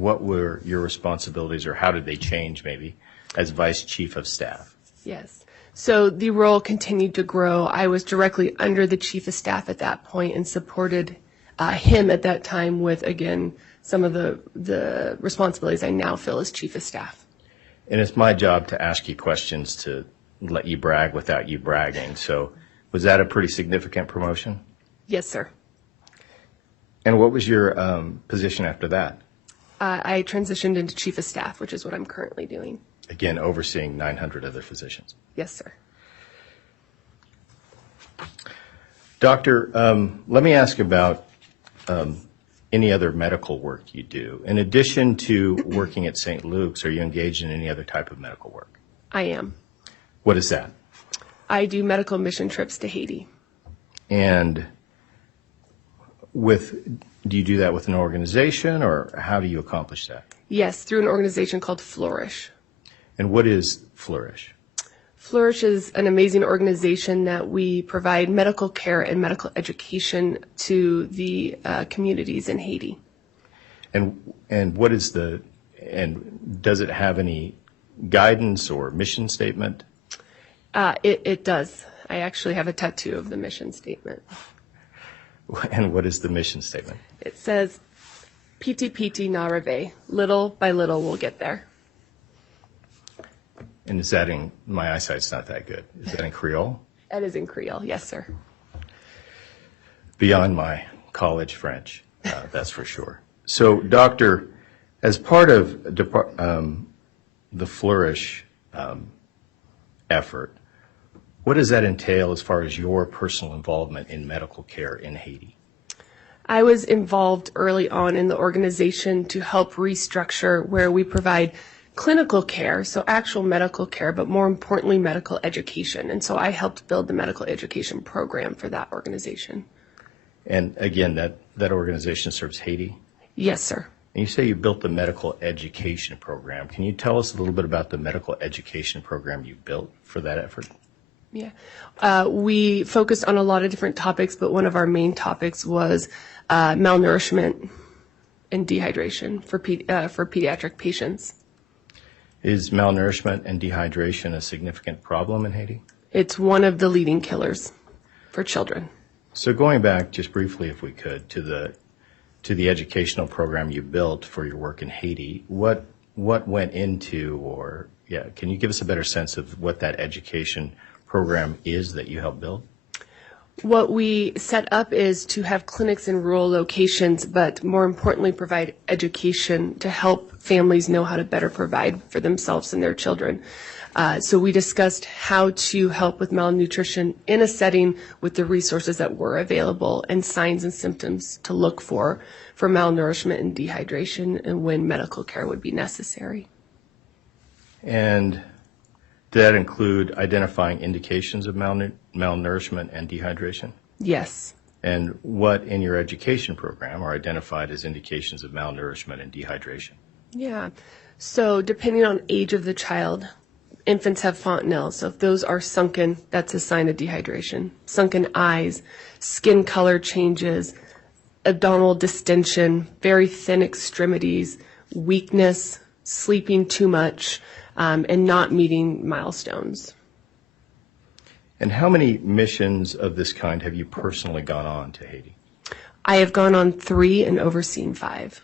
what were your responsibilities, or how did they change maybe as vice chief of staff? Yes. So the role continued to grow. I was directly under the chief of staff at that point and supported him at that time with, again, some of the responsibilities I now fill as chief of staff. And it's my job to ask you questions to let you brag without you bragging. So was that a pretty significant promotion? Yes, sir. And what was your position after that? I transitioned into chief of staff, which is what I'm currently doing. Again, overseeing 900 other physicians. Yes, sir. Doctor, let me ask about any other medical work you do. In addition to working at St. Luke's, are you engaged in any other type of medical work? I am. What is that? I do medical mission trips to Haiti. And do you do that with an organization, or how do you accomplish that? Yes, through an organization called Flourish. And what is Flourish? Flourish is an amazing organization that we provide medical care and medical education to the communities in Haiti. And does it have any guidance or mission statement? It does. I actually have a tattoo of the mission statement. And what is the mission statement? It says, "Piti piti na reve." Little by little, we'll get there. And is that my eyesight's not that good. Is that in Creole? That is in Creole, yes, sir. Beyond my college French, that's for sure. So, Doctor, as part of the Flourish effort, what does that entail as far as your personal involvement in medical care in Haiti? I was involved early on in the organization to help restructure where we provide clinical care, so actual medical care, but more importantly, medical education. And so I helped build the medical education program for that organization. And again, that organization serves Haiti. Yes, sir. And you say you built the medical education program. Can you tell us a little bit about the medical education program you built for that effort? Yeah. We focused on a lot of different topics, but one of our main topics was malnourishment and dehydration for pediatric patients. Is malnourishment and dehydration a significant problem in Haiti? It's one of the leading killers for children. So going back just briefly, if we could, to the educational program you built for your work in Haiti, what went into, or can you give us a better sense of what that education program is that you helped build? What we set up is to have clinics in rural locations, but more importantly, provide education to help families know how to better provide for themselves and their children. So we discussed how to help with malnutrition in a setting with the resources that were available and signs and symptoms to look for malnourishment and dehydration and when medical care would be necessary. And did that include identifying indications of malnourishment and dehydration? Yes. And what in your education program are identified as indications of malnourishment and dehydration? Yeah. So depending on age of the child, infants have fontanelles. So if those are sunken, that's a sign of dehydration. Sunken eyes, skin color changes, abdominal distension, very thin extremities, weakness, sleeping too much, and not meeting milestones. And how many missions of this kind have you personally gone on to Haiti? I have gone on 3 and overseen 5.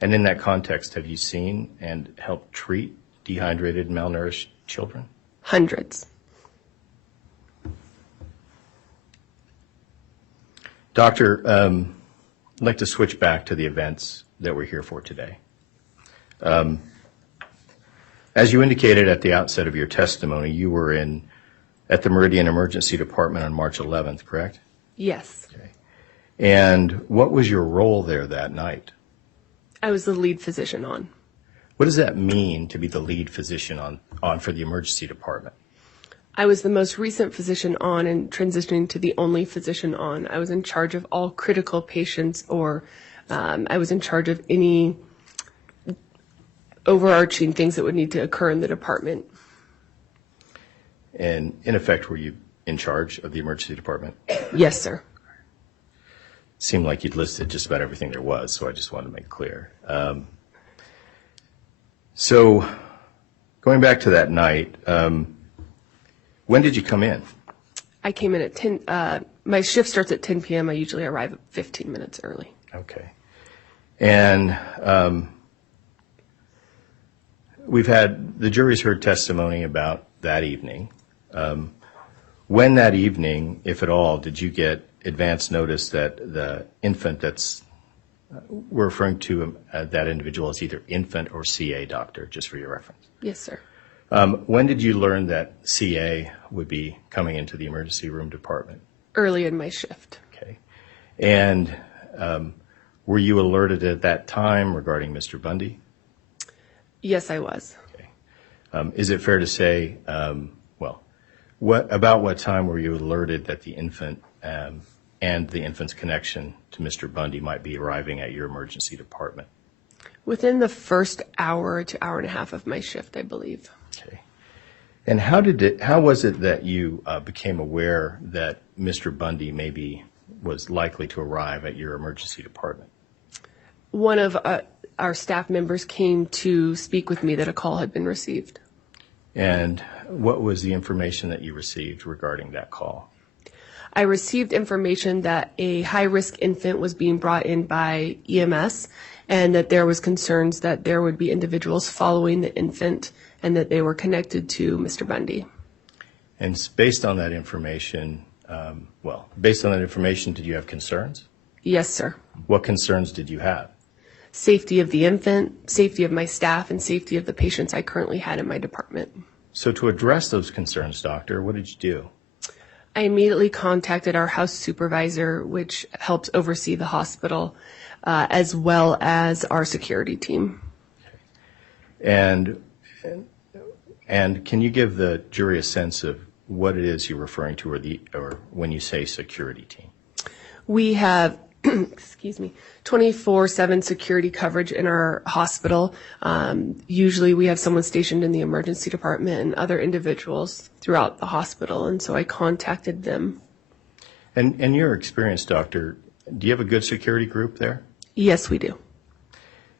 And in that context, have you seen and helped treat dehydrated, malnourished children? Hundreds. Doctor, I'd like to switch back to the events that we're here for today. As you indicated at the outset of your testimony, you were at the Meridian Emergency Department on March 11th, correct? Yes. Okay. And what was your role there that night? I was the lead physician on. What does that mean to be the lead physician on for the emergency department? I was the most recent physician on and transitioning to the only physician on. I was in charge of all critical patients, or I was in charge of any overarching things that would need to occur in the department. And in effect, were you in charge of the emergency department? Yes, sir. Seemed like you'd listed just about everything there was, so I just wanted to make clear. So going back to that night, when did you come in? I came in at 10. My shift starts at 10 p.m. I usually arrive 15 minutes early. Okay. And the jury's heard testimony about that evening. When that evening, if at all, did you get advance notice that the infant we're referring to that individual as either infant or CA, doctor, just for your reference? Yes, sir. When did you learn that CA would be coming into the emergency room department? Early in my shift. Okay. And were you alerted at that time regarding Mr. Bundy? Yes, I was. Okay. Is it fair to say, about what time were you alerted that the infant and the infant's connection to Mr. Bundy might be arriving at your emergency department? Within the first hour to hour and a half of my shift, I believe. Okay. And how was it that you became aware that Mr. Bundy maybe was likely to arrive at your emergency department? One of our staff members came to speak with me that a call had been received. And what was the information that you received regarding that call? I received information that a high-risk infant was being brought in by EMS and that there was concerns that there would be individuals following the infant and that they were connected to Mr. Bundy. And based on that information, did you have concerns? Yes, sir. What concerns did you have? Safety of the infant, safety of my staff, and safety of the patients I currently had in my department. So to address those concerns, doctor, what did you do? I immediately contacted our house supervisor, which helps oversee the hospital, as well as our security team. And can you give the jury a sense of what it is you're referring to, or when you say security team? We have, excuse me, 24/7 security coverage in our hospital. Usually we have someone stationed in the emergency department and other individuals throughout the hospital, and so I contacted them. And your experience, doctor, do you have a good security group there? Yes, we do.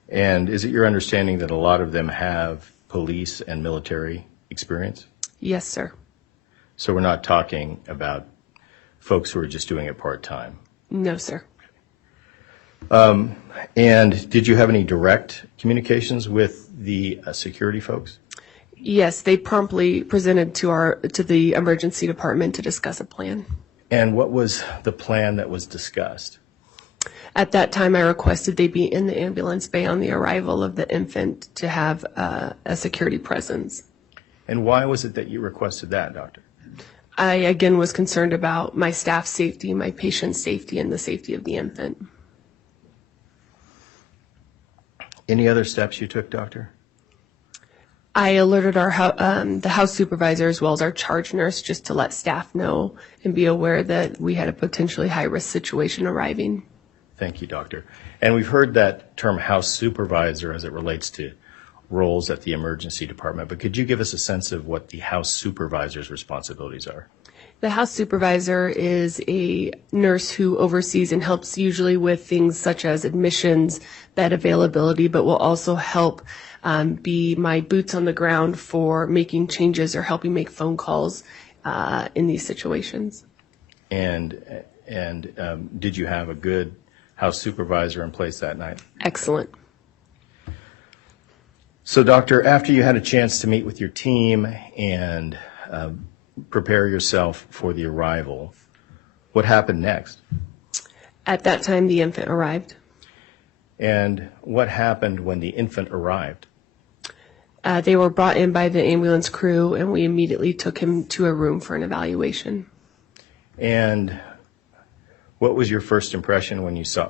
And is it your understanding that a lot of them have police and military experience? Yes, sir. So we're not talking about folks who are just doing it part-time? No, sir. And did you have any direct communications with the security folks? Yes, they promptly presented to the emergency department to discuss a plan. And what was the plan that was discussed? At that time, I requested they be in the ambulance bay on the arrival of the infant to have a security presence. And why was it that you requested that, doctor? I, again, was concerned about my staff's safety, my patient's safety, and the safety of the infant. Any other steps you took, doctor? I alerted the house supervisor as well as our charge nurse just to let staff know and be aware that we had a potentially high-risk situation arriving. Thank you, doctor. And we've heard that term house supervisor as it relates to roles at the emergency department, but could you give us a sense of what the house supervisor's responsibilities are? The house supervisor is a nurse who oversees and helps usually with things such as admissions, bed availability, but will also help be my boots on the ground for making changes or helping make phone calls in these situations. And did you have a good house supervisor in place that night? Excellent. So, doctor, after you had a chance to meet with your team and prepare yourself for the arrival, what happened next? At that time, the infant arrived. And what happened when the infant arrived? They were brought in by the ambulance crew, and we immediately took him to a room for an evaluation. And what was your first impression when you saw,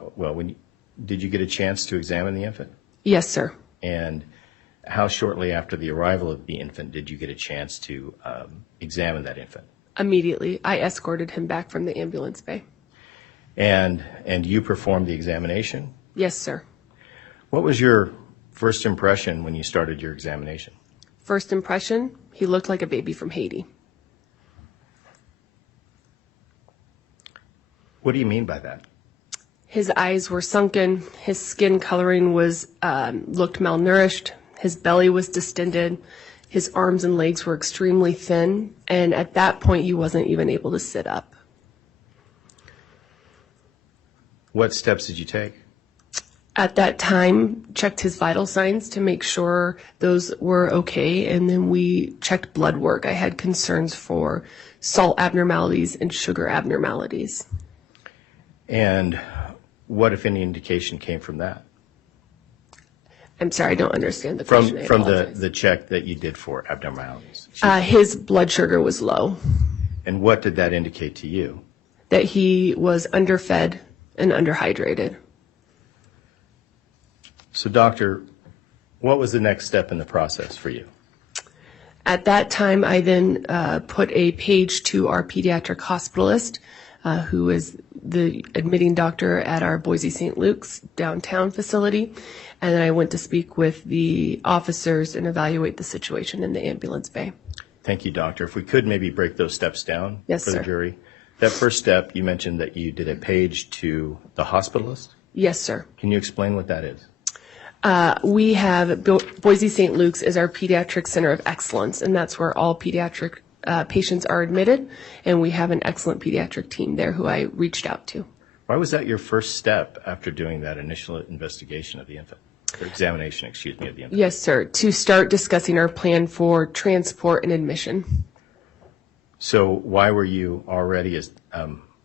did you get a chance to examine the infant? Yes, sir. And how shortly after the arrival of the infant did you get a chance to examine that infant? Immediately. I escorted him back from the ambulance bay. And you performed the examination? Yes, sir. What was your first impression when you started your examination? First impression, he looked like a baby from Haiti. What do you mean by that? His eyes were sunken. His skin coloring was looked malnourished. His belly was distended. His arms and legs were extremely thin. And at that point, he wasn't even able to sit up. What steps did you take? At that time, checked his vital signs to make sure those were okay. And then we checked blood work. I had concerns for salt abnormalities and sugar abnormalities. And what, if any, indication came from that? I'm sorry, I don't understand the question. From the check that you did for abnormalities? His blood sugar was low. And what did that indicate to you? That he was underfed and underhydrated. So, doctor, what was the next step in the process for you? At that time, I then put a page to our pediatric hospitalist, who is the admitting doctor at our Boise St. Luke's downtown facility. And then I went to speak with the officers and evaluate the situation in the ambulance bay. Thank you, doctor. If we could maybe break those steps down Yes, for sir. the jury. That first step, you mentioned that you did a page to the hospitalist. Yes, sir. Can you explain what that is? We have Boise St. Luke's is our pediatric center of excellence, and that's where all pediatric patients are admitted, and we have an excellent pediatric team there who I reached out to. Why was that your first step after doing that initial investigation of the infant? Or examination, excuse me, of the infant? Yes, sir, to start discussing our plan for transport and admission. So why were you already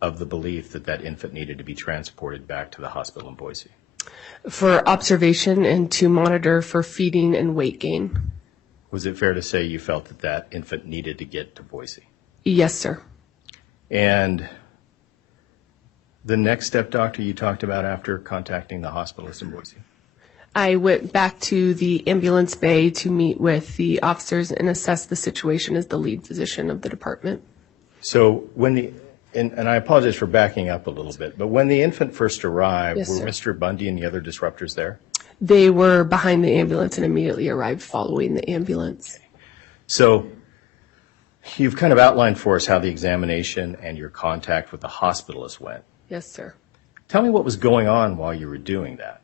of the belief that that infant needed to be transported back to the hospital in Boise? For observation and to monitor for feeding and weight gain. Was it fair to say you felt that that infant needed to get to Boise? Yes, sir. And the next step, doctor, you talked about after contacting the hospitalist in Boise? I went back to the ambulance bay to meet with the officers and assess the situation as the lead physician of the department. So when and I apologize for backing up a little bit, but when the infant first arrived, Yes, were sir. Mr. Bundy and the other disruptors there? They were behind the ambulance and immediately arrived following the ambulance. So you've kind of outlined for us how the examination and your contact with the hospitalist went. Yes, sir. Tell me what was going on while you were doing that.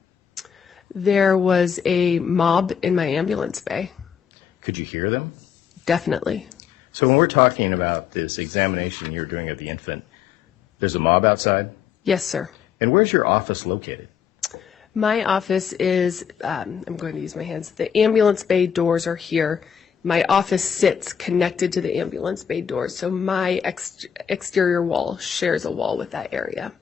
There was a mob in my ambulance bay. Could you hear them? Definitely. So when we're talking about this examination you're doing of the infant, there's a mob outside? Yes, sir. And where's your office located? My office is, I'm going to use my hands. The ambulance bay doors are here. My office sits connected to the ambulance bay doors. So my exterior wall shares a wall with that area.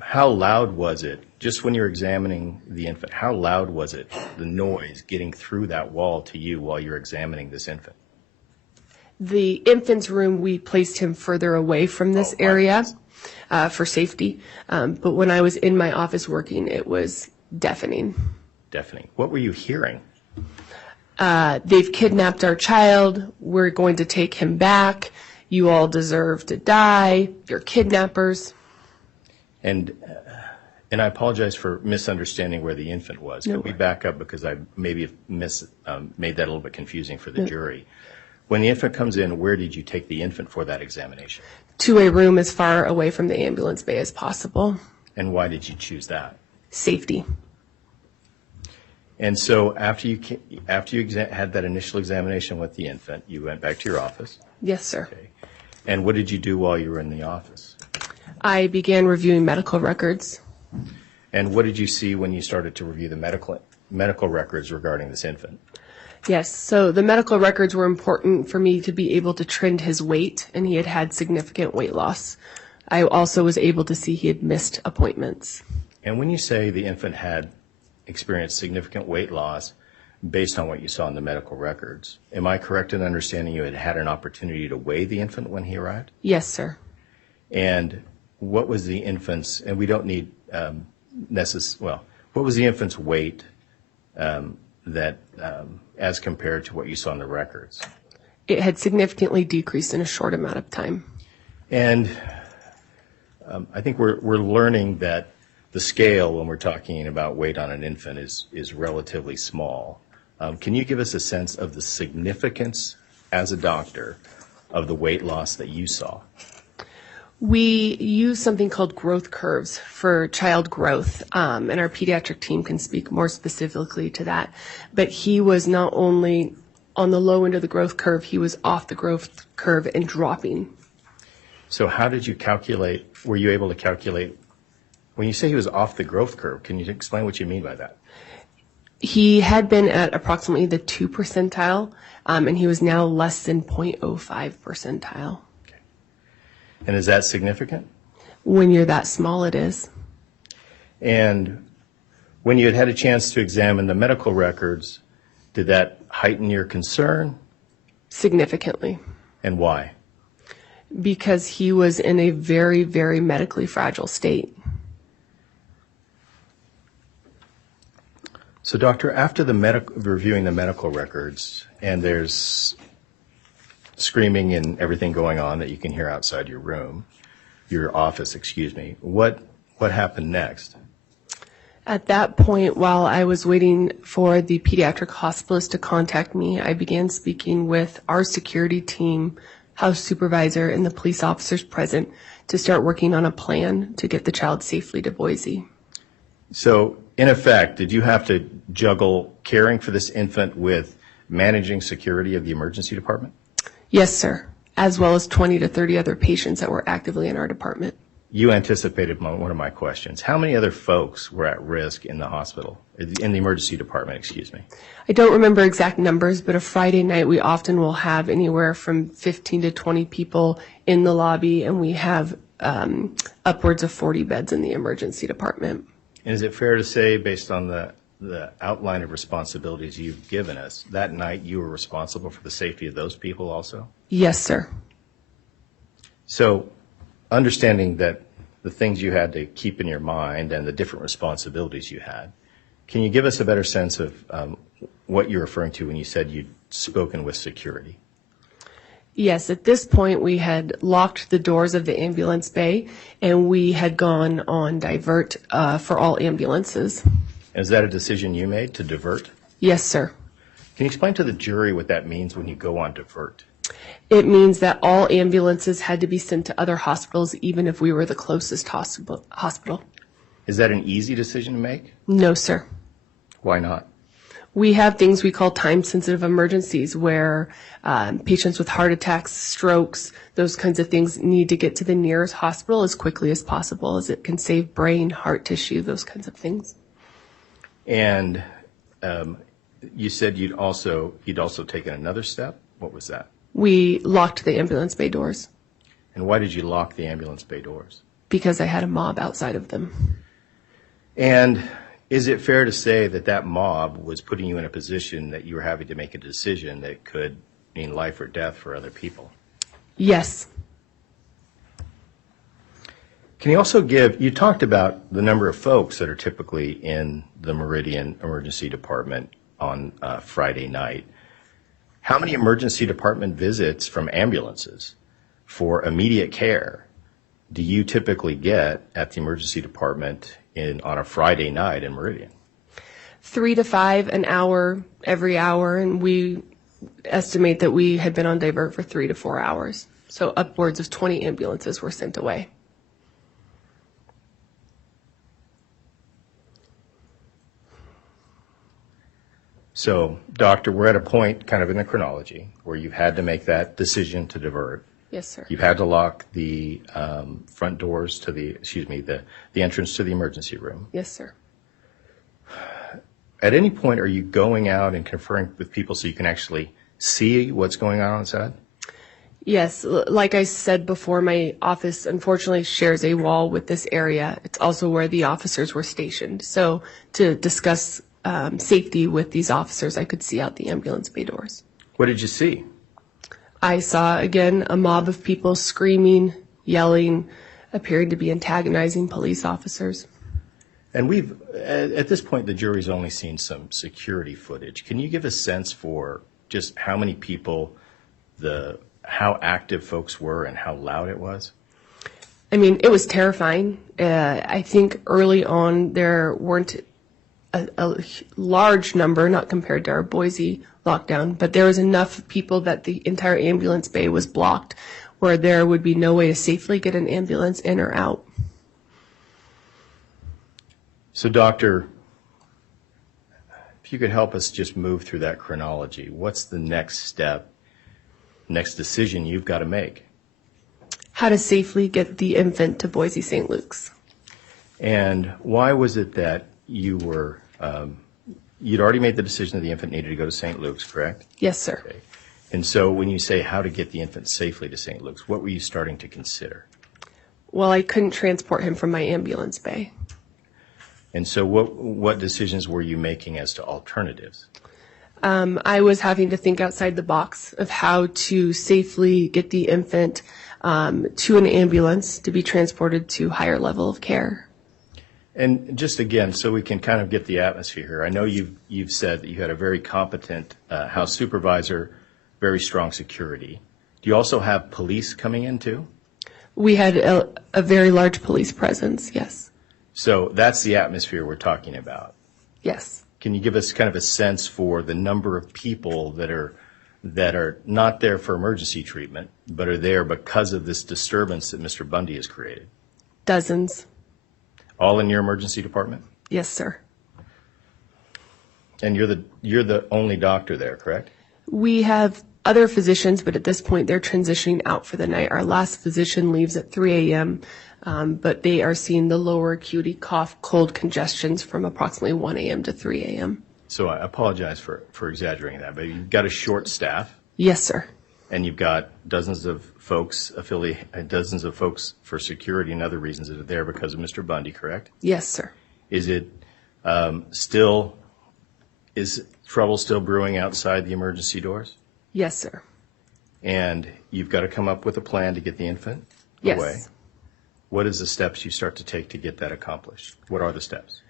How loud was it, just when you're examining the infant, how loud was it, the noise getting through that wall to you while you're examining this infant? The infant's room, we placed him further away from this area for safety. But when I was in my office working, it was deafening. Deafening. What were you hearing? They've kidnapped our child. We're going to take him back. You all deserve to die. You're kidnappers. And I apologize for misunderstanding where the infant was. Could we back up because I maybe made that a little bit confusing for the jury. When the infant comes in, where did you take the infant for that examination? To a room as far away from the ambulance bay as possible. And why did you choose that? Safety. And so after you had that initial examination with the infant, you went back to your office. Yes, sir. Okay. And what did you do while you were in the office? I began reviewing medical records. And what did you see when you started to review the medical records regarding this infant? Yes, so the medical records were important for me to be able to trend his weight, and he had had significant weight loss. I also was able to see he had missed appointments. And when you say the infant had experienced significant weight loss based on what you saw in the medical records, am I correct in understanding you had had an opportunity to weigh the infant when he arrived? Yes, sir. And what was the infant's, and we don't need what was the infant's weight as compared to what you saw in the records? It had significantly decreased in a short amount of time. And I think we're learning that the scale when we're talking about weight on an infant is relatively small. Can you give us a sense of the significance as a doctor of the weight loss that you saw? We use something called growth curves for child growth, and our pediatric team can speak more specifically to that. But he was not only on the low end of the growth curve, he was off the growth curve and dropping. So how did you calculate, were you able to calculate, when you say he was off the growth curve, can you explain what you mean by that? He had been at approximately the 2 percentile, and he was now less than 0.05 percentile. And is that significant? When you're that small, it is. And when you had a chance to examine the medical records, did that heighten your concern? Significantly. And why? Because he was in a very, very medically fragile state. So, doctor, after reviewing the medical records, and there's screaming and everything going on that you can hear outside your office, what happened next? At that point, while I was waiting for the pediatric hospitalist to contact me, I began speaking with our security team, house supervisor, and the police officers present to start working on a plan to get the child safely to Boise. So, in effect, did you have to juggle caring for this infant with managing security of the emergency department? Yes, sir, as well as 20 to 30 other patients that were actively in our department. You anticipated one of my questions. How many other folks were at risk in the hospital, in the emergency department, I don't remember exact numbers, but a Friday night we often will have anywhere from 15 to 20 people in the lobby, and we have upwards of 40 beds in the emergency department. And is it fair to say, based on the outline of responsibilities you've given us, that night you were responsible for the safety of those people also? Yes, sir. So, understanding that the things you had to keep in your mind and the different responsibilities you had, can you give us a better sense of what you're referring to when you said you'd spoken with security? Yes, at this point, we had locked the doors of the ambulance bay, and we had gone on divert for all ambulances. Is that a decision you made to divert? Yes, sir. Can you explain to the jury what that means when you go on divert? It means that all ambulances had to be sent to other hospitals, even if we were the closest hospital. Is that an easy decision to make? No, sir. Why not? We have things we call time-sensitive emergencies where patients with heart attacks, strokes, those kinds of things need to get to the nearest hospital as quickly as possible, as it can save brain, heart tissue, those kinds of things. And you said you'd also taken another step. What was that? We locked the ambulance bay doors And why did you lock the ambulance bay doors? because I had a mob outside of them. And is it fair to say that that mob was putting you in a position that you were having to make a decision that could mean life or death for other people? Yes. Can you also you talked about the number of folks that are typically in the Meridian Emergency Department on Friday night. How many emergency department visits from ambulances for immediate care do you typically get at the emergency department on a Friday night in Meridian? 3 to 5 an hour every hour, and we estimate that we had been on divert for 3 to 4 hours. So upwards of 20 ambulances were sent away. So, doctor, we're at a point kind of in the chronology where you've had to make that decision to divert. Yes, sir. You've had to lock the front doors to the entrance to the emergency room. Yes, sir. At any point, are you going out and conferring with people so you can actually see what's going on inside? Yes, like I said before, my office unfortunately shares a wall with this area. It's also where the officers were stationed. So to discuss safety with these officers, I could see out the ambulance bay doors. What did you see? I saw, again, a mob of people screaming, yelling, appearing to be antagonizing police officers. And at this point, the jury's only seen some security footage. Can you give a sense for just how many people, how active folks were and how loud it was? I mean, it was terrifying. I think early on there weren't a large number, not compared to our Boise lockdown, but there was enough people that the entire ambulance bay was blocked where there would be no way to safely get an ambulance in or out. So, doctor, if you could help us just move through that chronology, what's the next step, next decision you've got to make? How to safely get the infant to Boise St. Luke's. And why was it that you'd already made the decision that the infant needed to go to St. Luke's, correct? Yes, sir. Okay. And so when you say how to get the infant safely to St. Luke's, what were you starting to consider? Well, I couldn't transport him from my ambulance bay. And so what decisions were you making as to alternatives? I was having to think outside the box of how to safely get the infant to an ambulance to be transported to higher level of care. And just again, so we can kind of get the atmosphere here, I know you've said that you had a very competent house supervisor, very strong security. Do you also have police coming in too? We had a very large police presence, yes. So that's the atmosphere we're talking about. Yes. Can you give us kind of a sense for the number of people that are not there for emergency treatment, but are there because of this disturbance that Mr. Bundy has created? Dozens. All in your emergency department? Yes, sir. And you're the only doctor there, correct? We have other physicians, but at this point they're transitioning out for the night. Our last physician leaves at 3 a.m., but they are seeing the lower acuity cough, cold congestions from approximately 1 a.m. to 3 a.m. So I apologize for exaggerating that, but you've got a short staff. Yes, sir. And you've got dozens of folks for security and other reasons that are there because of Mr. Bundy, correct? Yes, sir. Is trouble still brewing outside the emergency doors? Yes, sir. And you've got to come up with a plan to get the infant Yes. away. What is the steps you start to take to get that accomplished? What are the steps?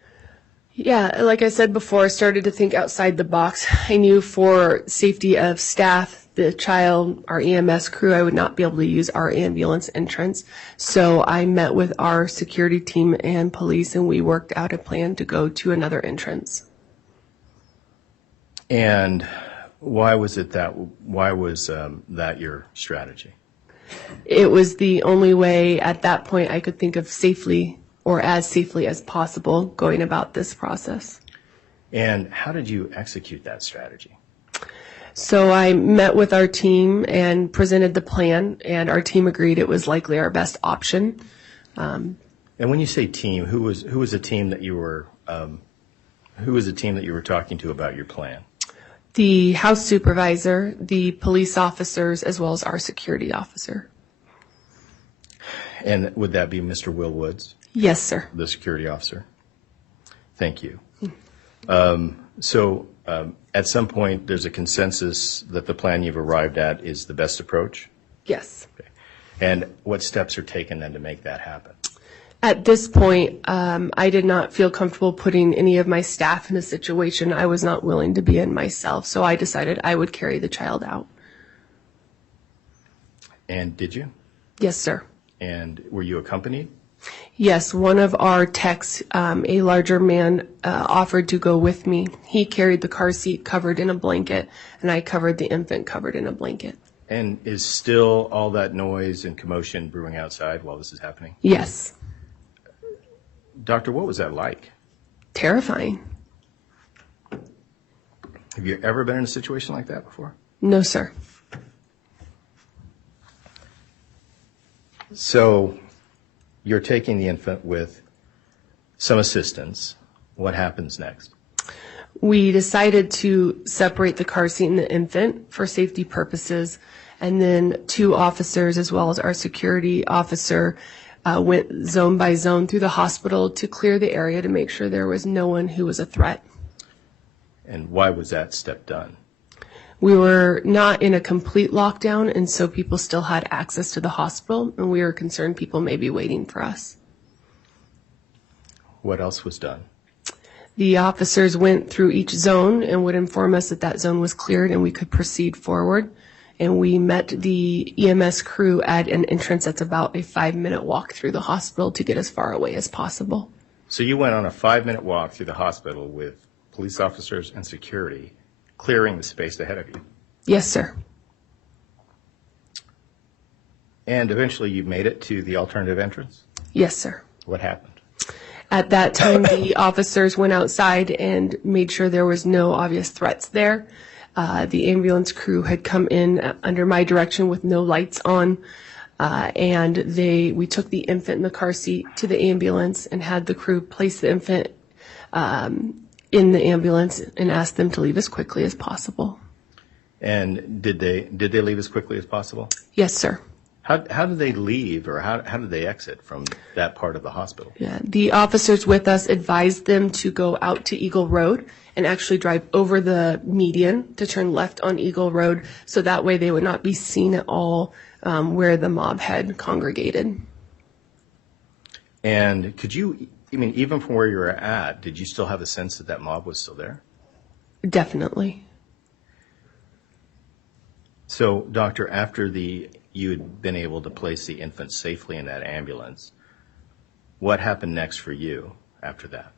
Yeah, like I said before, I started to think outside the box. I knew for safety of staff, the child, our EMS crew, I would not be able to use our ambulance entrance. So I met with our security team and police, and we worked out a plan to go to another entrance. And why was that your strategy? It was the only way at that point I could think of safely or as safely as possible going about this process. And how did you execute that strategy? So I met with our team and presented the plan, and our team agreed it was likely our best option. And when you say team, who was the team that you were talking to about your plan? The house supervisor, the police officers, as well as our security officer. And would that be Mr. Will Woods? Yes, sir. The security officer? Thank you. At some point, there's a consensus that the plan you've arrived at is the best approach? Yes. Okay. And what steps are taken then to make that happen? At this point, I did not feel comfortable putting any of my staff in a situation I was not willing to be in myself, so I decided I would carry the child out. And did you? Yes, sir. And were you accompanied? Yes, one of our techs, a larger man, offered to go with me. He carried the car seat covered in a blanket, and I covered the infant covered in a blanket. And is still all that noise and commotion brewing outside while this is happening? Yes. Doctor, what was that like? Terrifying. Have you ever been in a situation like that before? No, sir. So you're taking the infant with some assistance. What happens next? We decided to separate the car seat and the infant for safety purposes, and then 2 officers, as well as our security officer, went zone by zone through the hospital to clear the area to make sure there was no one who was a threat. And why was that step done? We were not in a complete lockdown, and so people still had access to the hospital, and we were concerned people may be waiting for us. What else was done? The officers went through each zone and would inform us that that zone was cleared and we could proceed forward. And we met the EMS crew at an entrance that's about a 5-minute walk through the hospital to get as far away as possible. So you went on a 5-minute walk through the hospital with police officers and security, clearing the space ahead of you. Yes, sir. And eventually you made it to the alternative entrance? Yes, sir. What happened? At that time, the officers went outside and made sure there was no obvious threats there. The ambulance crew had come in under my direction with no lights on, and we took the infant in the car seat to the ambulance and had the crew place the infant in the ambulance and asked them to leave as quickly as possible. And did they leave as quickly as possible? Yes, sir. How did they leave, or how did they exit from that part of the hospital? Yeah, the officers with us advised them to go out to Eagle Road and actually drive over the median to turn left on Eagle Road, so that way they would not be seen at all where the mob had congregated. And even from where you were at, did you still have a sense that that mob was still there? Definitely. So, doctor, after you had been able to place the infant safely in that ambulance, what happened next for you after that?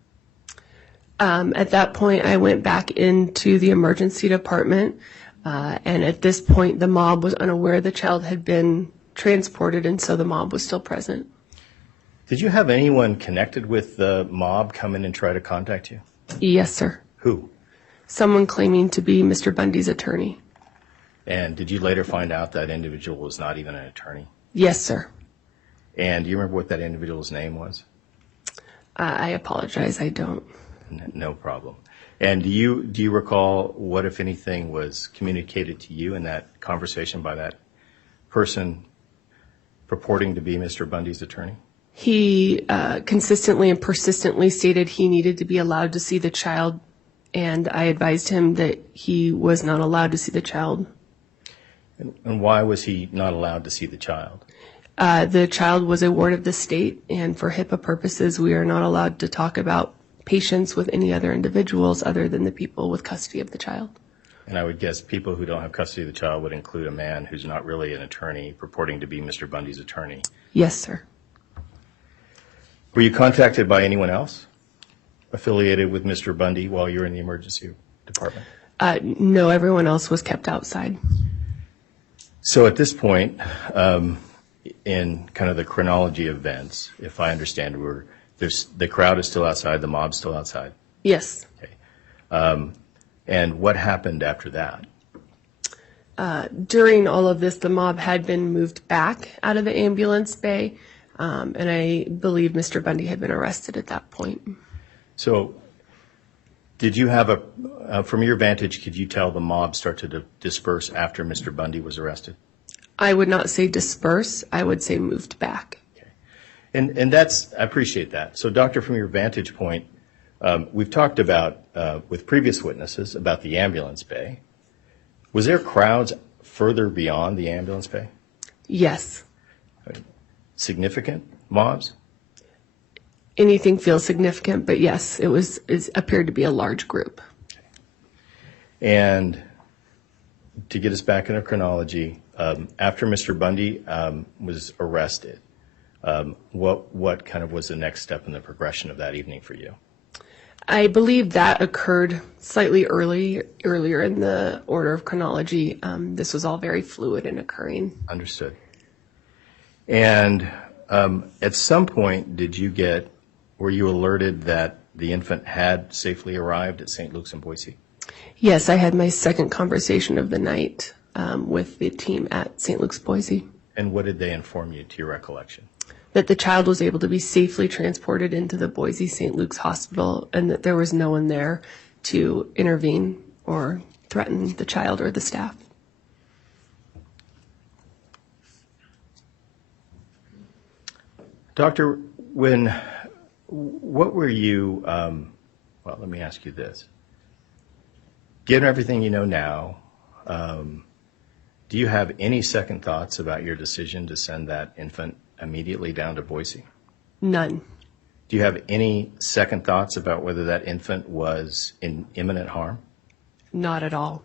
At that point, I went back into the emergency department, and at this point, the mob was unaware the child had been transported, and so the mob was still present. Did you have anyone connected with the mob come in and try to contact you? Yes, sir. Who? Someone claiming to be Mr. Bundy's attorney. And did you later find out that individual was not even an attorney? Yes, sir. And do you remember what that individual's name was? I apologize, I don't. No problem. And do you recall what, if anything, was communicated to you in that conversation by that person purporting to be Mr. Bundy's attorney? He consistently and persistently stated he needed to be allowed to see the child, and I advised him that he was not allowed to see the child. And why was he not allowed to see the child? The child was a ward of the state, and for HIPAA purposes, we are not allowed to talk about patients with any other individuals other than the people with custody of the child. And I would guess people who don't have custody of the child would include a man who's not really an attorney, purporting to be Mr. Bundy's attorney. Yes, sir. Were you contacted by anyone else affiliated with Mr. Bundy while you were in the emergency department? No, everyone else was kept outside. So at this point, in kind of the chronology of events, if I understand, the crowd is still outside, the mob's still outside. Yes. Okay. And what happened after that? During all of this, the mob had been moved back out of the ambulance bay, and I believe Mr. Bundy had been arrested at that point. So did you have from your vantage, could you tell the mob start to disperse after Mr. Bundy was arrested? I would not say disperse, I would say moved back. Okay. And I appreciate that. So doctor, from your vantage point, we've talked about, with previous witnesses, about the ambulance bay. Was there crowds further beyond the ambulance bay? Yes. Significant mobs? Anything feels significant, but yes, it appeared to be a large group. And to get us back in a chronology, after Mr. Bundy was arrested, what kind of was the next step in the progression of that evening for you? I believe that occurred slightly earlier in the order of chronology. This was all very fluid and occurring. Understood. And at some point, were you alerted that the infant had safely arrived at St. Luke's in Boise? Yes, I had my second conversation of the night with the team at St. Luke's Boise. And what did they inform you, to your recollection? That the child was able to be safely transported into the Boise St. Luke's Hospital and that there was no one there to intervene or threaten the child or the staff. Doctor, what were you, well, let me ask you this. Given everything you know now, do you have any second thoughts about your decision to send that infant immediately down to Boise? None. Do you have any second thoughts about whether that infant was in imminent harm? Not at all.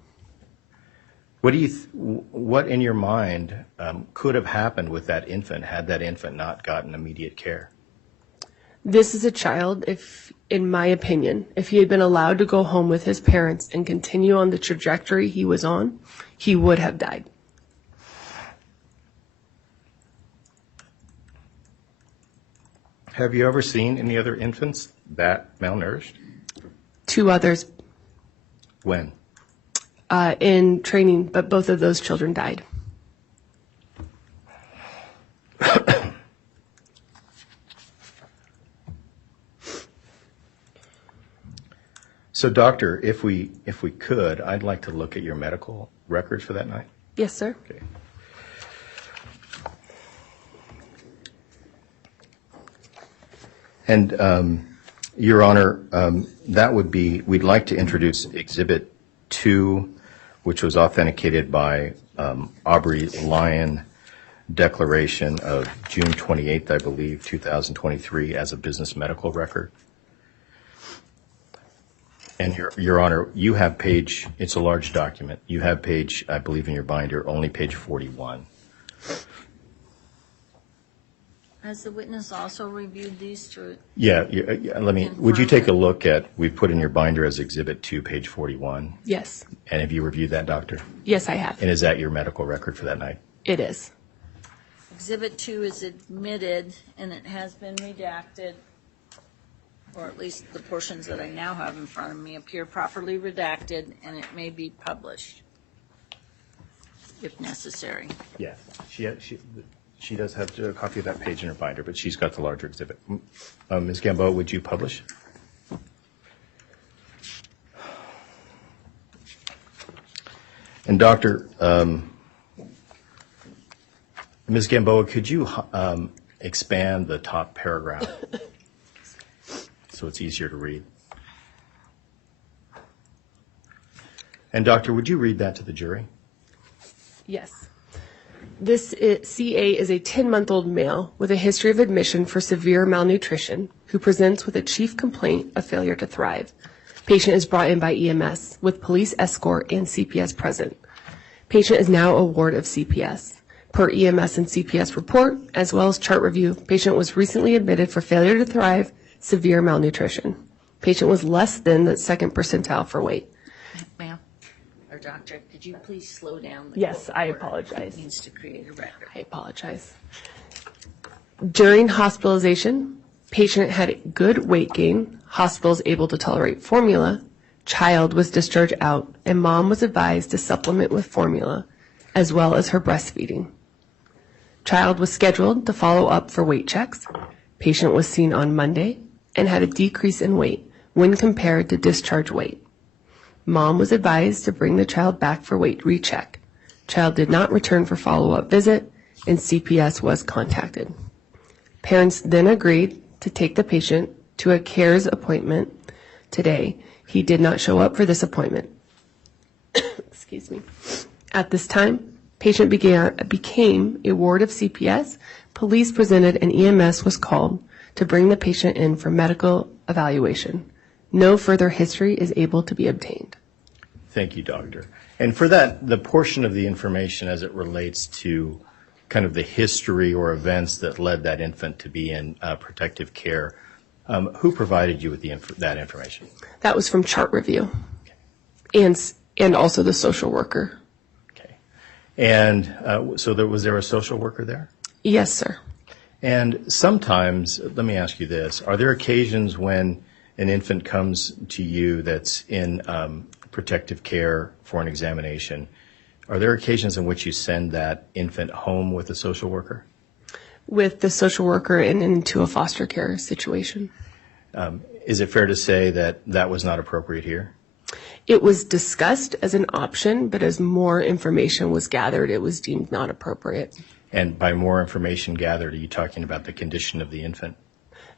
What in your mind could have happened with that infant had that infant not gotten immediate care? This is a child, in my opinion, if he had been allowed to go home with his parents and continue on the trajectory he was on, he would have died. Have you ever seen any other infants that malnourished? 2 others When? in training, but both of those children died. So, doctor, if we could, I'd like to look at your medical records for that night. Yes, sir. Okay. And, Your Honor, we'd like to introduce Exhibit 2, which was authenticated by Aubrey Lyon, declaration of June 28th, I believe, 2023, as a business medical record. And Your Honor, you have it's a large document. You have page, I believe in your binder, only page 41. Has the witness also reviewed these to? Yeah, would you take a look at, we've put in your binder as Exhibit 2, page 41. Yes. And have you reviewed that, doctor? Yes, I have. And is that your medical record for that night? It is. Exhibit 2 is admitted, and it has been redacted, or at least the portions that I now have in front of me appear properly redacted, and it may be published if necessary. Yeah, she does have a copy of that page in her binder, but she's got the larger exhibit. Ms. Gamboa, would you publish? And doctor, Ms. Gamboa, could you expand the top paragraph so it's easier to read? And doctor, would you read that to the jury? Yes. CA is a 10-month-old male with a history of admission for severe malnutrition who presents with a chief complaint of failure to thrive. Patient is brought in by EMS with police escort and CPS present. Patient is now a ward of CPS. Per EMS and CPS report, as well as chart review, patient was recently admitted for failure to thrive, severe malnutrition. Patient was less than the second percentile for weight. Ma'am, or doctor, could you please slow down? Yes, I recorder? apologize. It needs to create a record. I apologize. During hospitalization, patient had good weight gain, hospital is able to tolerate formula, child was discharged out, and mom was advised to supplement with formula, as well as her breastfeeding. Child was scheduled to follow up for weight checks. Patient was seen on Monday and had a decrease in weight when compared to discharge weight. Mom was advised to bring the child back for weight recheck. Child did not return for follow-up visit, and CPS was contacted. Parents then agreed to take the patient to a CARES appointment today. He did not show up for this appointment. Excuse me. At this time, patient became a ward of CPS. Police presented and EMS was called to bring the patient in for medical evaluation. No further history is able to be obtained. Thank you, doctor. And for that, the portion of the information as it relates to kind of the history or events that led that infant to be in protective care, who provided you with that information? That was from chart review, and also the social worker. Okay. And so was there a social worker there? Yes, sir. And sometimes, let me ask you this, are there occasions when an infant comes to you that's in protective care for an examination, are there occasions in which you send that infant home with a social worker? With the social worker and into a foster care situation. Is it fair to say that that was not appropriate here? It was discussed as an option, but as more information was gathered, it was deemed not appropriate. And by more information gathered, are you talking about the condition of the infant?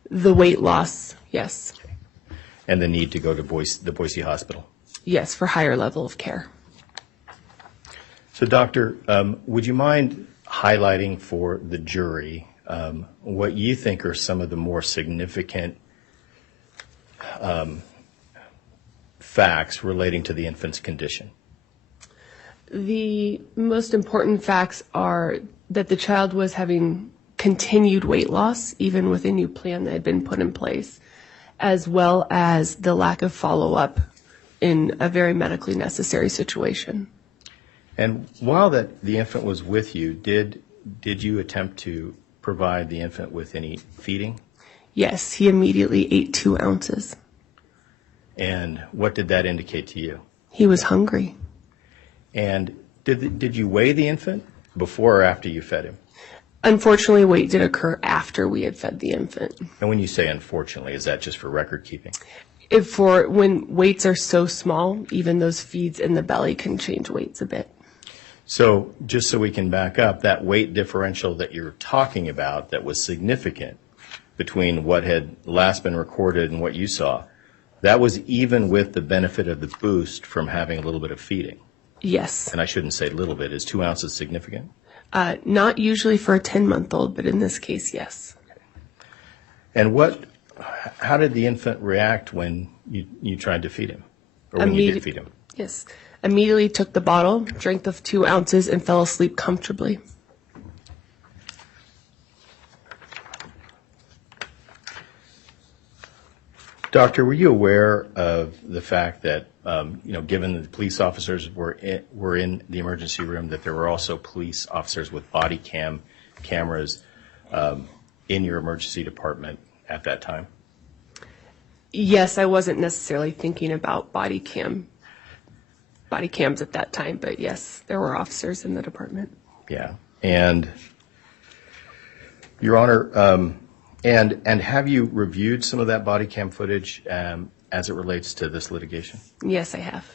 The weight loss, yes. Okay. And the need to go to the Boise Hospital? Yes, for higher level of care. So, doctor, would you mind highlighting for the jury what you think are some of the more significant facts relating to the infant's condition? The most important facts are that the child was having continued weight loss, even with a new plan that had been put in place, as well as the lack of follow-up in a very medically necessary situation. And while the infant was with you, did you attempt to provide the infant with any feeding? Yes, he immediately ate 2 ounces. And what did that indicate to you? He was hungry. And did you weigh the infant before or after you fed him? Unfortunately, weight did occur after we had fed the infant. And when you say unfortunately, is that just for record keeping? When weights are so small, even those feeds in the belly can change weights a bit. So just so we can back up, that weight differential that you're talking about that was significant between what had last been recorded and what you saw, that was even with the benefit of the boost from having a little bit of feeding. Yes. And I shouldn't say little bit. Is 2 ounces significant? Not usually for a 10-month-old, but in this case, yes. And how did the infant react when you tried to feed him? Or when you did feed him? Yes. Immediately took the bottle, drank the 2 ounces, and fell asleep comfortably. Doctor, were you aware of the fact that, given that the police officers were in the emergency room, that there were also police officers with body cameras in your emergency department at that time? Yes, I wasn't necessarily thinking about body cams at that time, but yes, there were officers in the department. Yeah. And, Your Honor, and have you reviewed some of that body cam footage as it relates to this litigation? Yes, I have.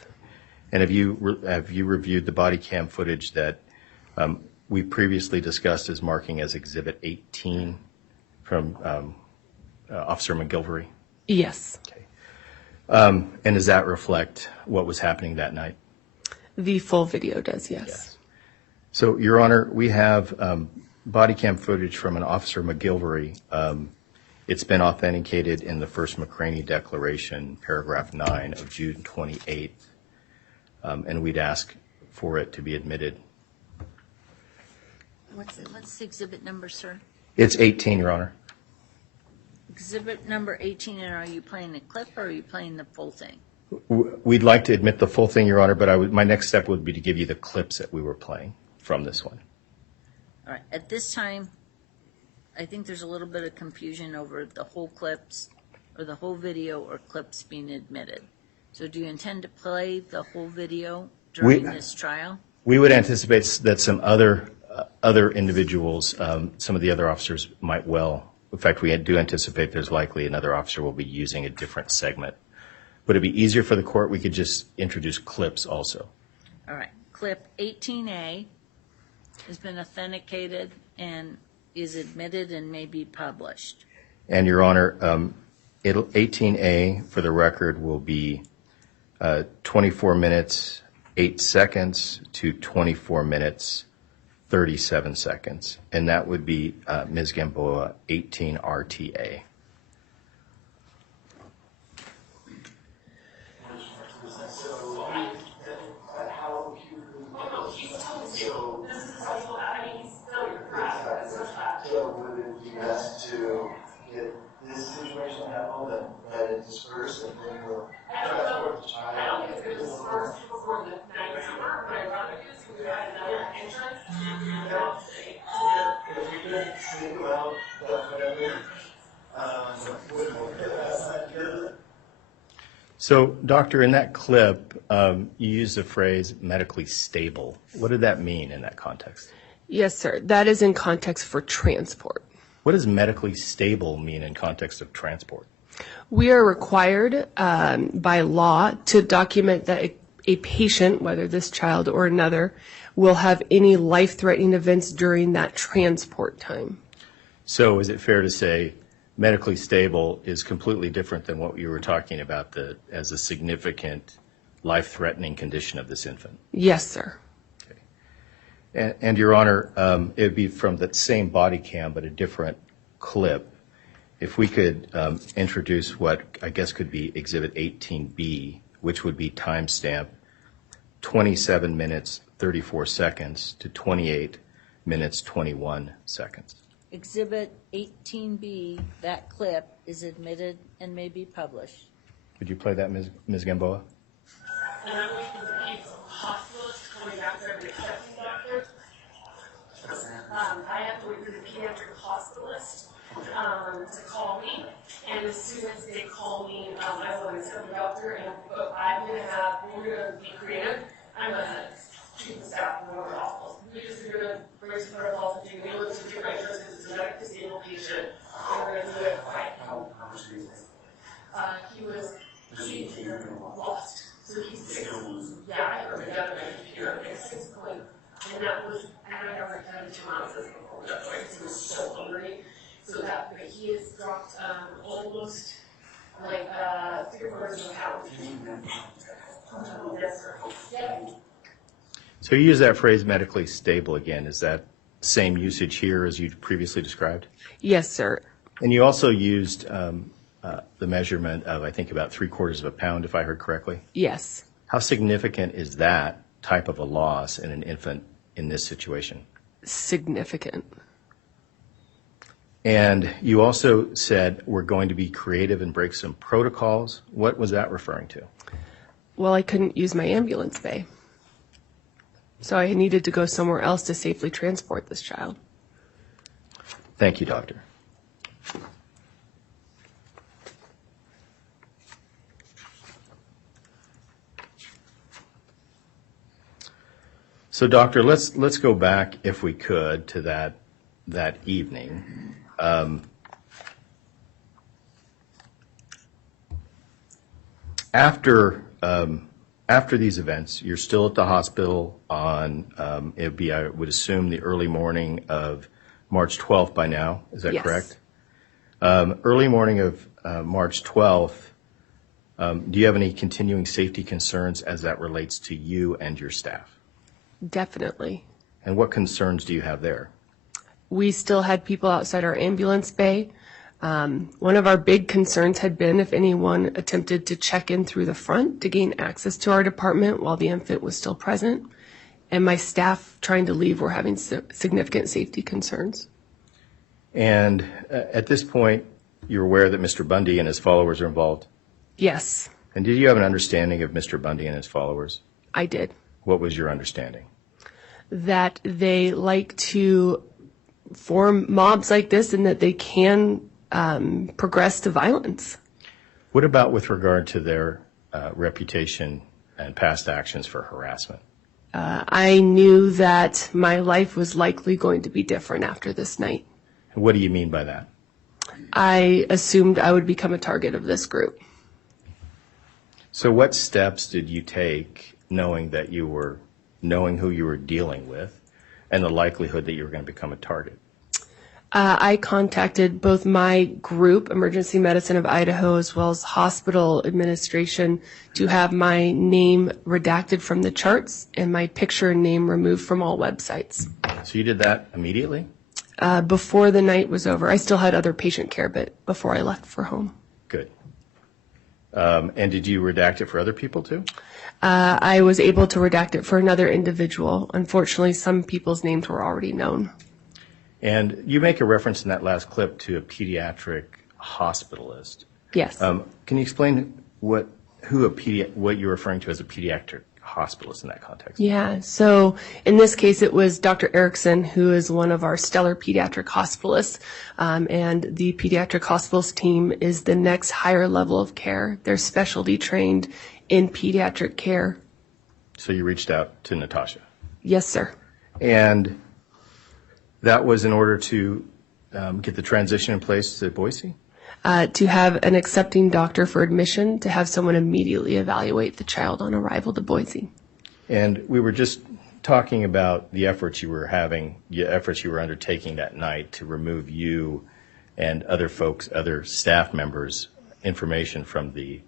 And have you reviewed the body cam footage that we previously discussed as marking as Exhibit 18 from Officer McGilvery? Yes. Okay. And does that reflect what was happening that night? The full video does, yes. Yes. So, Your Honor, we have body cam footage from an Officer McGilvery It's been authenticated in the first McCraney Declaration, paragraph 9 of June 28th, and we'd ask for it to be admitted. What's the exhibit number, sir? It's 18, Your Honor. Exhibit number 18, and are you playing the clip or are you playing the full thing? We'd like to admit the full thing, Your Honor, but my next step would be to give you the clips that we were playing from this one. All right, at this time, I think there's a little bit of confusion over the whole clips or the whole video or clips being admitted. So do you intend to play the whole video during this trial? We would anticipate that some other individuals, some of the other officers might well. In fact, we do anticipate there's likely another officer will be using a different segment. Would it be easier for the court? We could just introduce clips also. All right, clip 18A has been authenticated and is admitted and may be published. And Your Honor, 18A for the record will be 24 minutes, 8 seconds to 24 minutes, 37 seconds. And that would be Ms. Gamboa, 18 RTA. So would it be best to get this situation handled and it dispersed and then we'll transport the child? I don't think it's going to disperse before the night summer, but I'd rather do is we had another entrance. If we could think about definitely, So, Doctor, in that clip, you used the phrase medically stable. What did that mean in that context? Yes, sir. That is in context for transport. What does medically stable mean in context of transport? We are required by law to document that a patient, whether this child or another, will have any life-threatening events during that transport time. So is it fair to say medically stable is completely different than what you were talking about as a significant life-threatening condition of this infant? Yes, sir. And Your Honor, it would be from the same body cam but a different clip. If we could introduce what I guess could be Exhibit 18B, which would be timestamp 27 minutes 34 seconds to 28 minutes 21 seconds. Exhibit 18B, that clip is admitted and may be published. Would you play that, Ms. Gamboa? And I'm waiting for the hospitalist coming back there to check me doctor. I have to wait for the pediatric hospitalist to call me, and as soon as they call me, I will tell the doctor, and we're gonna be creative. I'm gonna treat the staff from one of the hospitals. We're gonna bring some protocols and do look to different insurance because it's a medically disabled patient, and we're gonna do it right. He was lost. So he's 6. Yeah, I heard it down on my computer. It's 6 point. And that was, I never done 2 ounces before. That's why he was so hungry. So that, but he has dropped almost like 3/4 of a pound. Yes, sir. Yeah. So you use that phrase medically stable again. Is that same usage here as you previously described? Yes, sir. And you also used the measurement of, I think, about 3/4 of a pound, if I heard correctly? Yes. How significant is that type of a loss in an infant in this situation? Significant. And you also said we're going to be creative and break some protocols. What was that referring to? Well, I couldn't use my ambulance bay. So I needed to go somewhere else to safely transport this child. Thank you, Doctor. So, Doctor, let's go back, if we could, to that evening. After these events, you're still at the hospital on, it'd be, I would assume, the early morning of March 12th by now. Is that Yes. correct? Early morning of March 12th, do you have any continuing safety concerns as that relates to you and your staff? Definitely. And what concerns do you have there? We still had people outside our ambulance bay. One of our big concerns had been if anyone attempted to check in through the front to gain access to our department while the infant was still present. And my staff trying to leave were having significant safety concerns. And at this point, you're aware that Mr. Bundy and his followers are involved? Yes, And did you have an understanding of Mr. Bundy and his followers? I did. What was your understanding? That they like to form mobs like this and that they can progress to violence. What about with regard to their reputation and past actions for harassment? I knew that my life was likely going to be different after this night. What do you mean by that? I assumed I would become a target of this group. So what steps did you take knowing who you were dealing with and the likelihood that you were going to become a target? I contacted both my group, Emergency Medicine of Idaho, as well as hospital administration to have my name redacted from the charts and my picture and name removed from all websites. So you did that immediately? Before the night was over. I still had other patient care, but before I left for home. Good. And did you redact it for other people too? I was able to redact it for another individual. Unfortunately, some people's names were already known. And you make a reference in that last clip to a pediatric hospitalist. Yes. Can you explain what you're referring to as a pediatric hospitalist in that context? Yeah, so in this case, it was Dr. Erickson, who is one of our stellar pediatric hospitalists, and the pediatric hospitals team is the next higher level of care. They're specialty trained in pediatric care. So you reached out to Natasha? Yes, sir. And that was in order to get the transition in place to Boise? To have an accepting doctor for admission, to have someone immediately evaluate the child on arrival to Boise. And we were just talking about the efforts you were undertaking that night to remove you and other folks, other staff members, information from the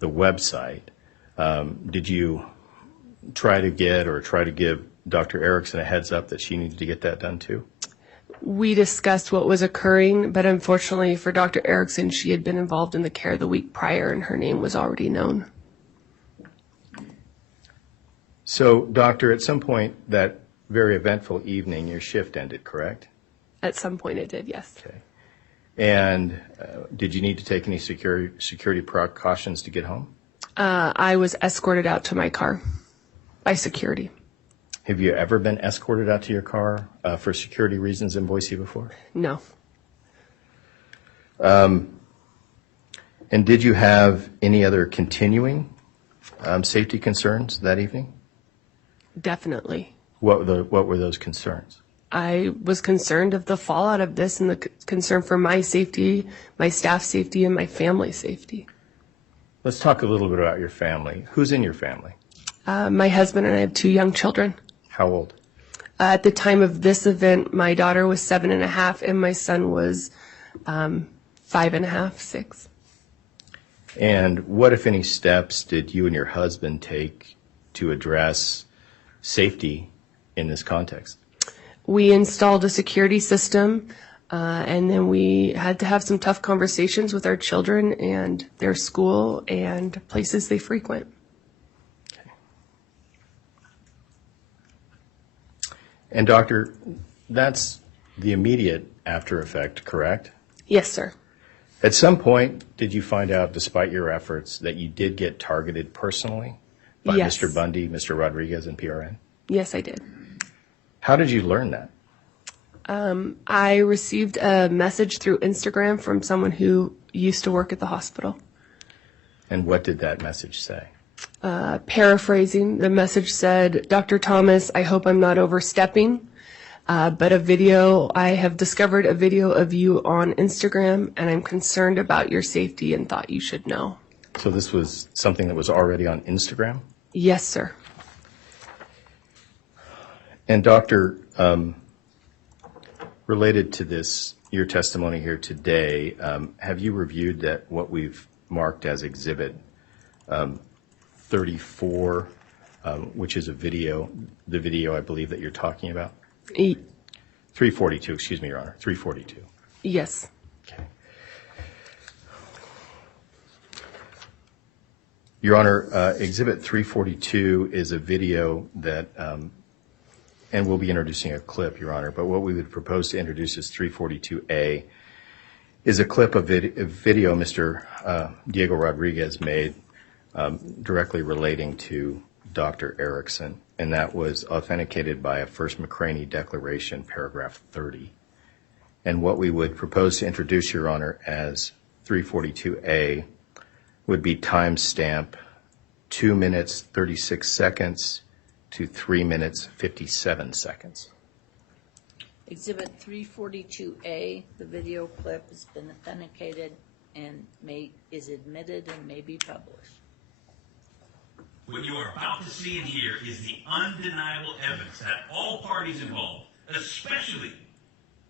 website. Did you try to give Dr. Erickson a heads up that she needed to get that done too? We discussed what was occurring, but unfortunately for Dr. Erickson, she had been involved in the care the week prior and her name was already known. So, Doctor, at some point that very eventful evening, your shift ended, correct? At some point it did, yes. Okay. And did you need to take any security precautions to get home? I was escorted out to my car by security. Have you ever been escorted out to your car for security reasons in Boise before? No. And did you have any other continuing safety concerns that evening? Definitely. What were those concerns? I was concerned of the fallout of this and the concern for my safety, my staff's safety, and my family's safety. Let's talk a little bit about your family. Who's in your family? My husband and I have 2 young children. How old? At the time of this event, my daughter was 7.5 and my son was 5.5, 6. And what, if any, steps did you and your husband take to address safety in this context? We installed a security system, and then we had to have some tough conversations with our children and their school and places they frequent. And Doctor, that's the immediate after effect, correct? Yes, sir. At some point, did you find out, despite your efforts, that you did get targeted personally by Yes. Mr. Bundy, Mr. Rodriguez, and PRN? Yes, I did. How did you learn that? I received a message through Instagram from someone who used to work at the hospital. And what did that message say? Paraphrasing, the message said, Dr. Thomas, I hope I'm not overstepping, but I have discovered a video of you on Instagram, and I'm concerned about your safety and thought you should know. So this was something that was already on Instagram? Yes, sir. And Doctor, related to this, your testimony here today, have you reviewed what we've marked as Exhibit 34, which is the video I believe that you're talking about? 342, excuse me, Your Honor, 342. Yes. Okay. Your Honor, Exhibit 342 is a video that, and we'll be introducing a clip, Your Honor, but what we would propose to introduce is 342A, is a clip of video Mr. Diego Rodriguez made directly relating to Dr. Erickson, and that was authenticated by a First McCraney Declaration, paragraph 30. And what we would propose to introduce, Your Honor, as 342A would be timestamp 2 minutes 36 seconds to 3 minutes 57 seconds. Exhibit 342A, the video clip has been authenticated and is admitted and may be published. What you are about to see and hear is the undeniable evidence that all parties involved, especially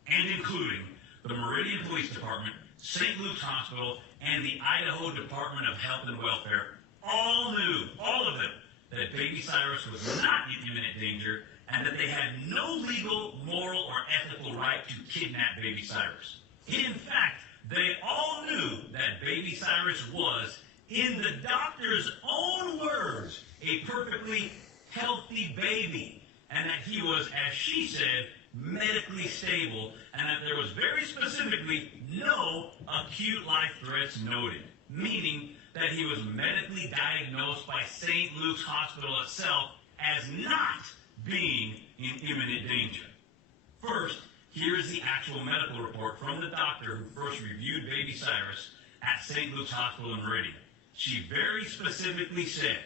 and including the Meridian Police Department, St. Luke's Hospital, and the Idaho Department of Health and Welfare, all knew, all of them, that baby Cyrus was not in imminent danger and that they had no legal, moral, or ethical right to kidnap baby Cyrus. In fact, they all knew that baby Cyrus was, in the doctor's own words, a perfectly healthy baby, and that he was, as she said, medically stable, and that there was very specifically no acute life threats noted, meaning that he was medically diagnosed by St. Luke's Hospital itself as not being in imminent danger. First, here is the actual medical report from the doctor who first reviewed baby Cyrus at St. Luke's Hospital in Meridian. She very specifically said,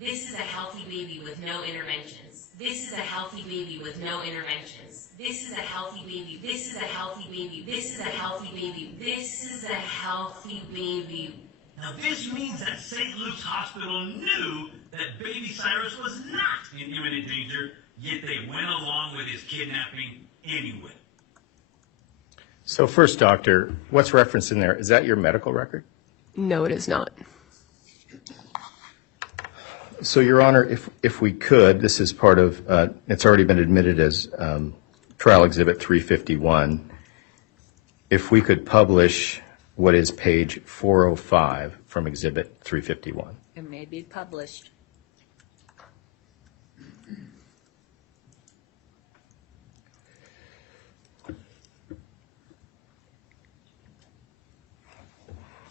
"This is a healthy baby with no interventions. This is a healthy baby with no interventions. This is a healthy baby. This is a healthy baby. This is a healthy baby. This is a healthy baby." Now this means that St. Luke's Hospital knew that baby Cyrus was not in imminent danger, yet they went along with his kidnapping anyway. So first, doctor, what's referenced in there? Is that your medical record? No, it is not. So, Your Honor, if we could, this is part of, it's already been admitted as Trial Exhibit 351. If we could publish what is page 405 from Exhibit 351. It may be published.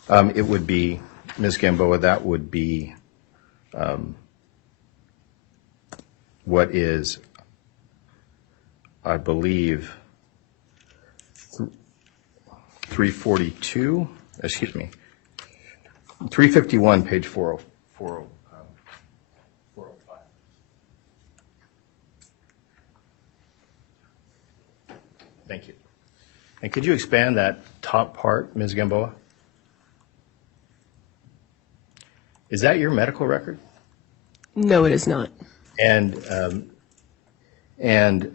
It would be, Ms. Gamboa, that would be what is, I believe, 342, excuse me, 351, page 405. Thank you. And could you expand that top part, Ms. Gamboa? Is that your medical record? No, it is not. And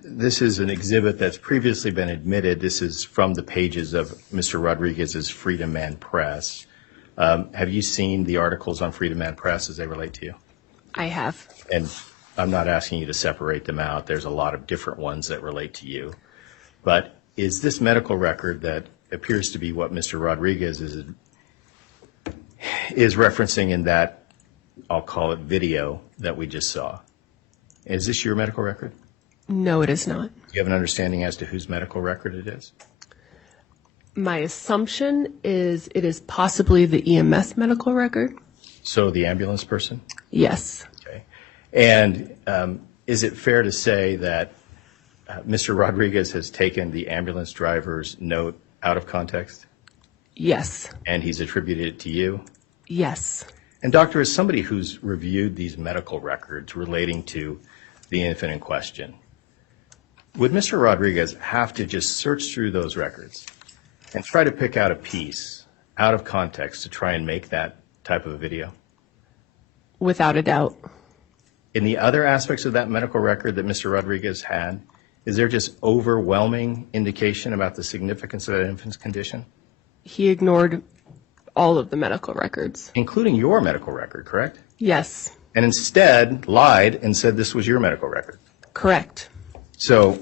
this is an exhibit that's previously been admitted. This is from the pages of Mr. Rodriguez's Freedom Man Press. Have you seen the articles on Freedom Man Press as they relate to you? I have. And I'm not asking you to separate them out. There's a lot of different ones that relate to you. But is this medical record that appears to be what Mr. Rodriguez is referencing in that, I'll call it video, that we just saw, is this your medical record? No, it is not. Do you have an understanding as to whose medical record it is? My assumption is it is possibly the EMS medical record. So the ambulance person? Yes. Okay. And is it fair to say that Mr. Rodriguez has taken the ambulance driver's note out of context? Yes. And he's attributed it to you? Yes. And doctor, as somebody who's reviewed these medical records relating to the infant in question, would Mr. Rodriguez have to just search through those records and try to pick out a piece out of context to try and make that type of a video? Without a doubt. In the other aspects of that medical record that Mr. Rodriguez had, is there just overwhelming indication about the significance of that infant's condition? He ignored all of the medical records. Including your medical record, correct? Yes. And instead lied and said this was your medical record. Correct. So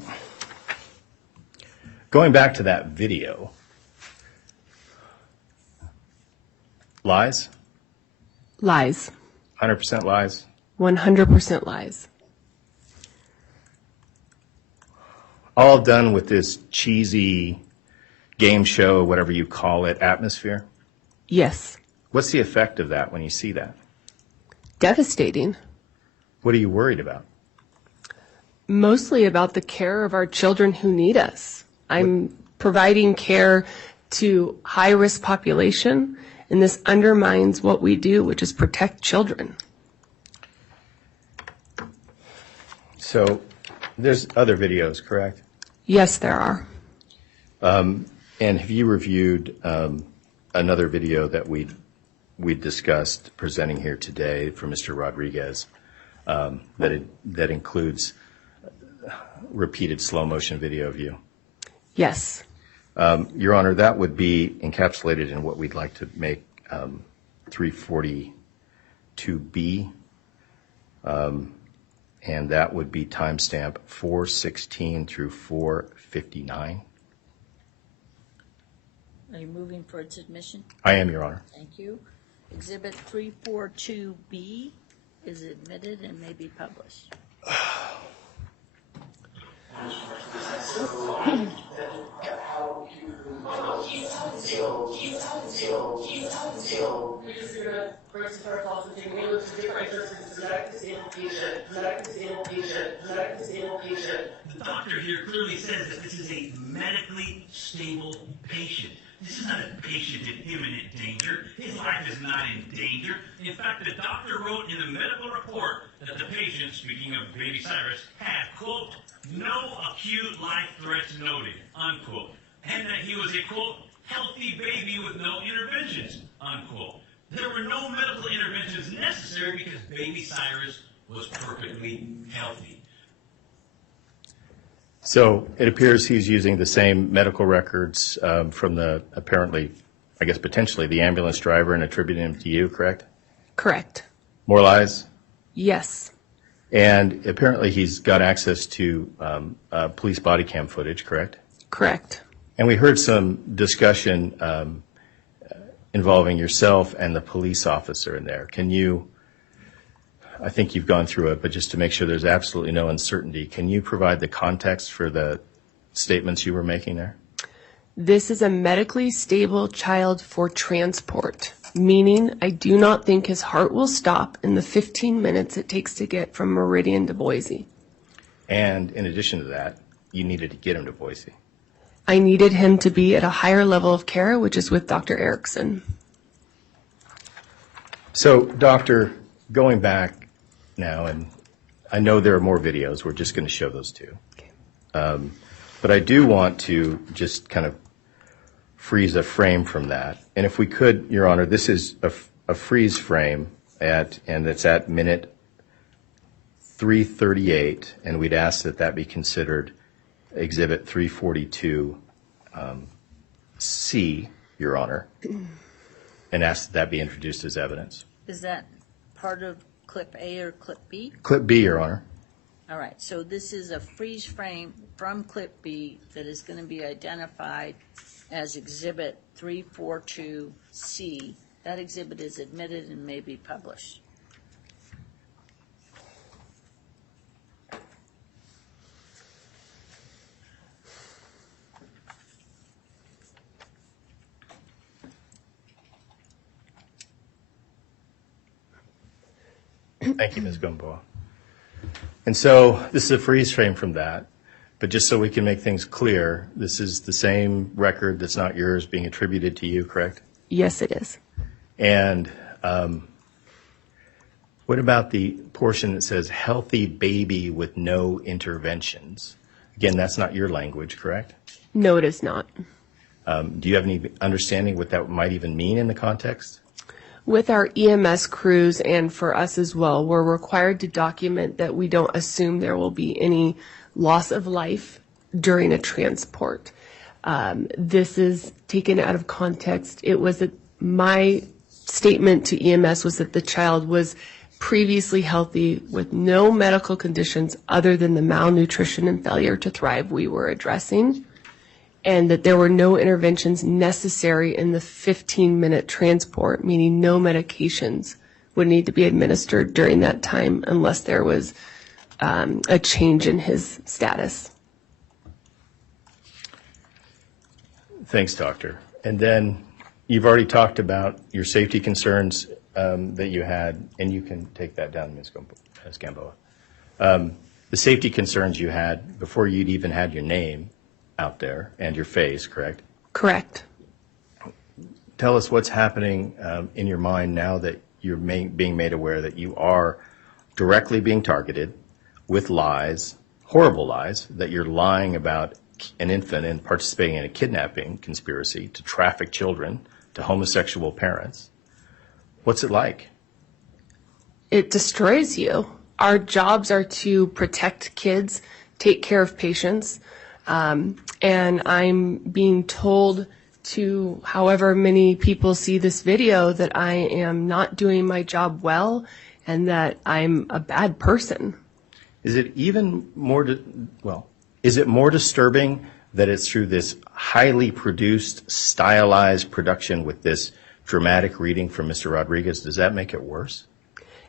going back to that video, lies? Lies. 100% lies? 100% lies. All done with this cheesy game show, whatever you call it, atmosphere? Yes. What's the effect of that when you see that? Devastating. What are you worried about? Mostly about the care of our children who need us. I'm providing care to high-risk population, and this undermines what we do, which is protect children. So there's other videos, correct? Yes, there are. And have you reviewed another video that we discussed presenting here today from Mr. Rodriguez that includes repeated slow motion video of you? Yes. Your Honor, that would be encapsulated in what we'd like to make 342B, and that would be timestamp 416 through 459. Are you moving for its admission? I am, Your Honor. Thank you. Exhibit 342B is admitted and may be published. The doctor here clearly says that this is a medically stable patient. This is not a patient in imminent danger. His life is not in danger. In fact, the doctor wrote in the medical report that the patient, speaking of baby Cyrus, had, quote, no acute life threats noted, unquote, and that he was a, quote, healthy baby with no interventions, unquote. There were no medical interventions necessary because baby Cyrus was perfectly healthy. So it appears he's using the same medical records from the apparently, I guess potentially, the ambulance driver and attributing them to you, correct? Correct. More lies? Yes. And apparently he's got access to police body cam footage, correct? Correct. And we heard some discussion involving yourself and the police officer in there. Can you, I think you've gone through it, but just to make sure there's absolutely no uncertainty, can you provide the context for the statements you were making there? This is a medically stable child for transport, meaning I do not think his heart will stop in the 15 minutes it takes to get from Meridian to Boise. And in addition to that, you needed to get him to Boise. I needed him to be at a higher level of care, which is with Dr. Erickson. So, Doctor, going back now, and I know there are more videos. We're just going to show those two. Okay. But I do want to just kind of freeze a frame from that. And if we could, Your Honor, this is a freeze frame and it's at minute 338, and we'd ask that that be considered Exhibit 342C, Your Honor, and ask that that be introduced as evidence. Is that part of Clip A or Clip B? Clip B, Your Honor. All right, so this is a freeze frame from Clip B that is going to be identified as Exhibit 342C. That exhibit is admitted and may be published. Thank you, Ms. Gumbaugh. And so this is a freeze frame from that, but just so we can make things clear, this is the same record that's not yours being attributed to you, correct? Yes, it is. And what about the portion that says healthy baby with no interventions? Again, that's not your language, correct? No, it is not. Do you have any understanding what that might even mean in the context? With our EMS crews and for us as well, we're required to document that we don't assume there will be any loss of life during a transport. This is taken out of context. It was my statement to EMS was that the child was previously healthy with no medical conditions other than the malnutrition and failure to thrive we were addressing, and that there were no interventions necessary in the 15-minute transport, meaning no medications would need to be administered during that time unless there was a change in his status. Thanks, doctor. And then you've already talked about your safety concerns that you had, and you can take that down, Ms. Gamboa. The safety concerns you had before you'd even had your name out there and your face, correct? Correct. Tell us what's happening in your mind now that you're being made aware that you are directly being targeted with lies, horrible lies, that you're lying about an infant and participating in a kidnapping conspiracy to traffic children to homosexual parents. What's it like? It destroys you. Our jobs are to protect kids, take care of patients, and I'm being told to however many people see this video that I am not doing my job well and that I'm a bad person. Is it even more, is it more disturbing that it's through this highly produced, stylized production with this dramatic reading from Mr. Rodriguez? Does that make it worse?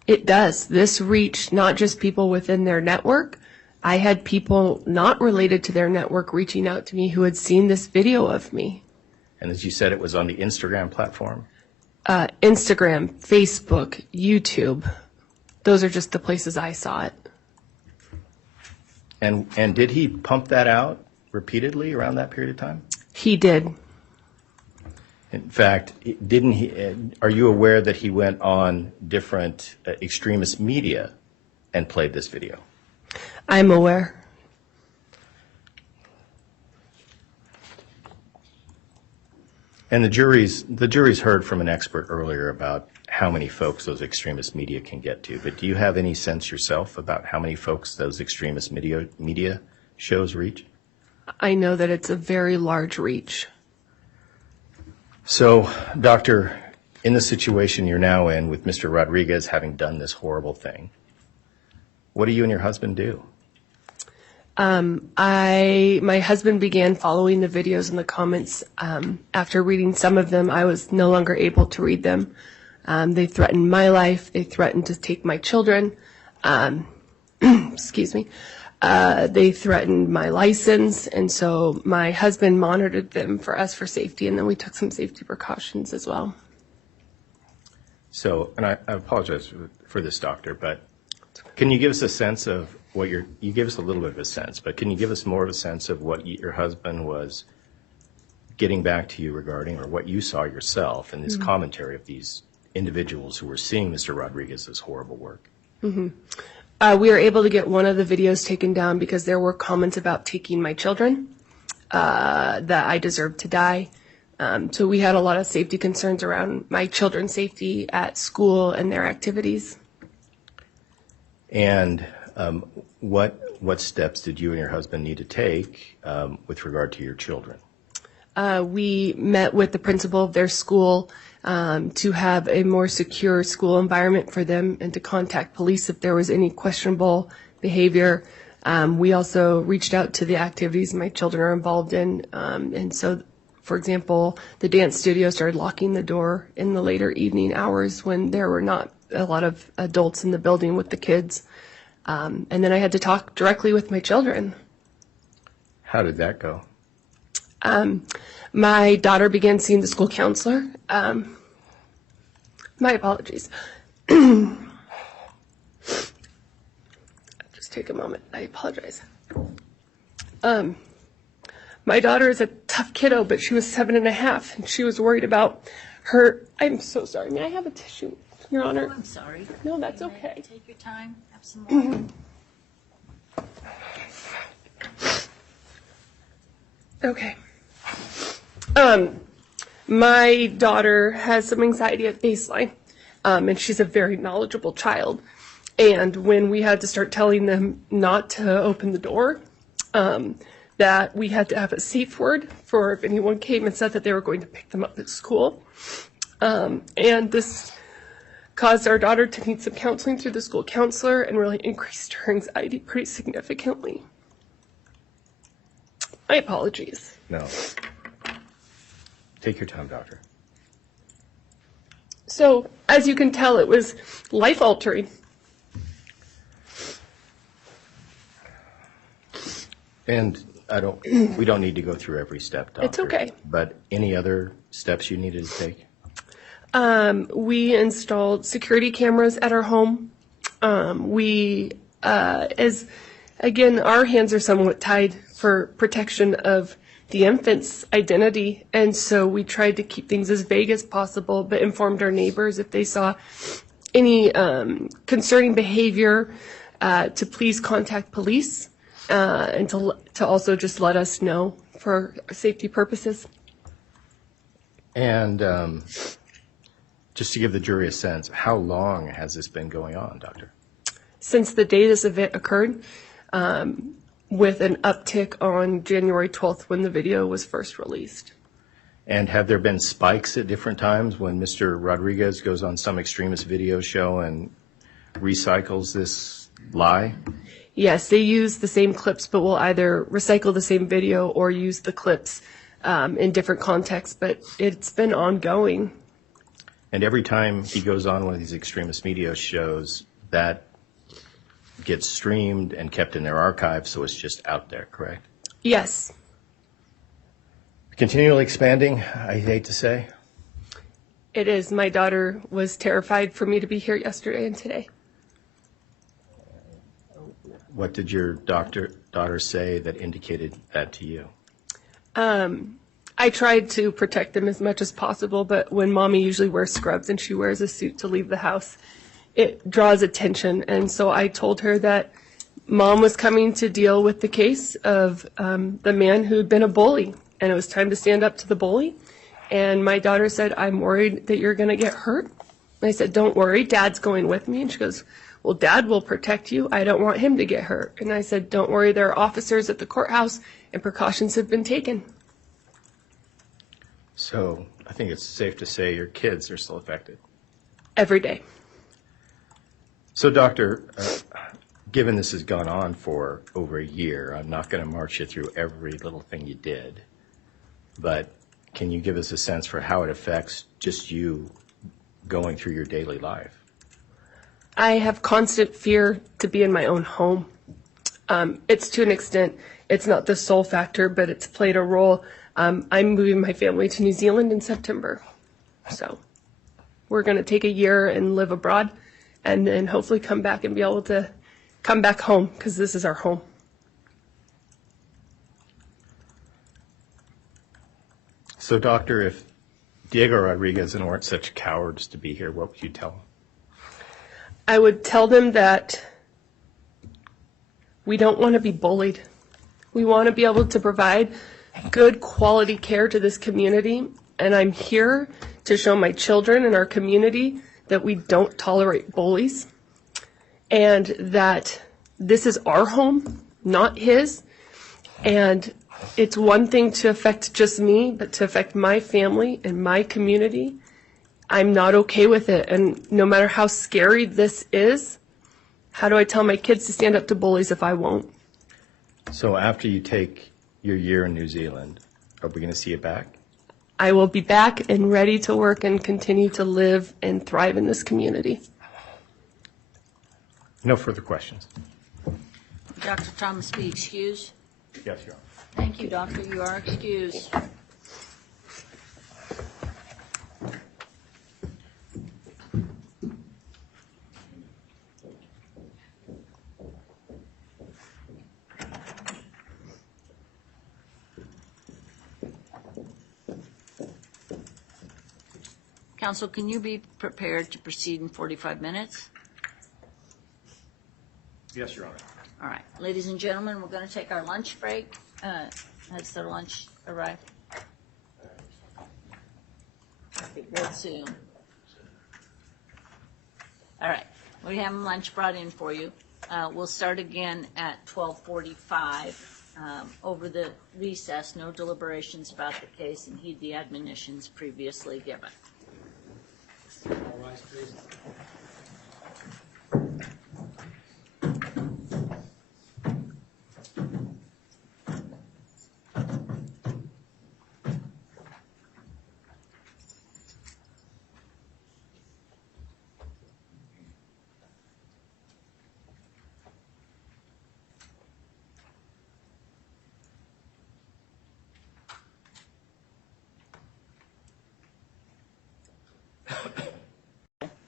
It does. This reached not just people within their network. I had people not related to their network reaching out to me who had seen this video of me. And as you said, it was on the Instagram platform? Instagram, Facebook, YouTube. Those are just the places I saw it. And did he pump that out repeatedly around that period of time? He did. In fact, didn't he? Are you aware that he went on different extremist media and played this video? I'm aware. And the jury's heard from an expert earlier about how many folks those extremist media can get to. But do you have any sense yourself about how many folks those extremist media shows reach? I know that it's a very large reach. So, Doctor, in the situation you're now in with Mr. Rodriguez having done this horrible thing, what do you and your husband do? My husband began following the videos and the comments. After reading some of them, I was no longer able to read them. They threatened my life. They threatened to take my children. Excuse me. They threatened my license. And so my husband monitored them for us for safety. And then we took some safety precautions as well. So, and I apologize for this, Doctor, but can you give us a sense of what you gave us a little bit of a sense, but can you give us more of a sense of what your husband was getting back to you regarding, or what you saw yourself in this commentary of these individuals who were seeing Mr. Rodriguez's horrible work? We were able to get one of the videos taken down because there were comments about taking my children, that I deserved to die. So we had a lot of safety concerns around my children's safety at school and their activities. And what steps did you and your husband need to take with regard to your children? We met with the principal of their school to have a more secure school environment for them and to contact police if there was any questionable behavior. We also reached out to the activities my children are involved in. And so, for example, the dance studio started locking the door in the later evening hours when there were not a lot of adults in the building with the kids. And then I had to talk directly with my children. How did that go? My daughter began seeing the school counselor. My apologies. Just take a moment. I apologize. My daughter is a tough kiddo, but she was 7.5, and she was worried about her. I'm so sorry. May I have a tissue, Your Honor? Oh, I'm sorry. No, that's okay. Take your time. Have some more. Okay. My daughter has some anxiety at baseline, and she's a very knowledgeable child. And when we had to start telling them not to open the door, that we had to have a safe word for if anyone came and said that they were going to pick them up at school. And this caused our daughter to need some counseling through the school counselor and really increased her anxiety pretty significantly. My apologies. No. Take your time, Doctor. So, as you can tell, it was life-altering. And we don't need to go through every step, Doctor. It's okay. But any other steps you needed to take? We installed security cameras at our home. Again, our hands are somewhat tied for protection of the infant's identity, and so we tried to keep things as vague as possible, but informed our neighbors if they saw any concerning behavior to please contact police, and to also just let us know for safety purposes. And just to give the jury a sense, how long has this been going on, Doctor? Since the day this event occurred, with an uptick on January 12th when the video was first released. And have there been spikes at different times when Mr. Rodriguez goes on some extremist video show and recycles this lie? Yes, they use the same clips, but will either recycle the same video or use the clips in different contexts, but it's been ongoing. And every time he goes on one of these extremist media shows, that gets streamed and kept in their archive, so it's just out there, correct? Yes. Continually expanding, I hate to say. It is. My daughter was terrified for me to be here yesterday and today. What did your daughter say that indicated that to you? I tried to protect them as much as possible, but when Mommy usually wears scrubs and she wears a suit to leave the house, it draws attention. And so I told her that Mom was coming to deal with the case of the man who'd been a bully, and it was time to stand up to the bully. And my daughter said, "I'm worried that you're going to get hurt." And I said, "Don't worry, Dad's going with me." And she goes, "Well, Dad will protect you. I don't want him to get hurt." And I said, "Don't worry, there are officers at the courthouse and precautions have been taken." So I think it's safe to say your kids are still affected. Every day. So, Doctor, given this has gone on for over a year, I'm not going to march you through every little thing you did, but can you give us a sense for how it affects just you going through your daily life? I have constant fear to be in my own home. It's to an extent, it's not the sole factor, but it's played a role. I'm moving my family to New Zealand in September. So we're going to take a year and live abroad and then hopefully come back and be able to come back home because this is our home. So, Doctor, if Diego Rodriguez weren't such cowards to be here, what would you tell them? I would tell them that we don't want to be bullied. We want to be able to provide good quality care to this community, and I'm here to show my children and our community that we don't tolerate bullies and that this is our home, not his, and it's one thing to affect just me, but to affect my family and my community, I'm not okay with it. And no matter how scary this is, how do I tell my kids to stand up to bullies if I won't? So after you take your year in New Zealand, are we going to see you back? I will be back and ready to work and continue to live and thrive in this community. No further questions. Dr. Thomas, be excused. Yes, Your Honor. Thank you, Doctor. You are excused. Counsel, can you be prepared to proceed in 45 minutes? Yes, Your Honor. All right. Ladies and gentlemen, we're going to take our lunch break. Has their lunch arrived? Real soon. All right. We have lunch brought in for you. We'll start again at 12:45. Over the recess, no deliberations about the case and heed the admonitions previously given. All rise, please.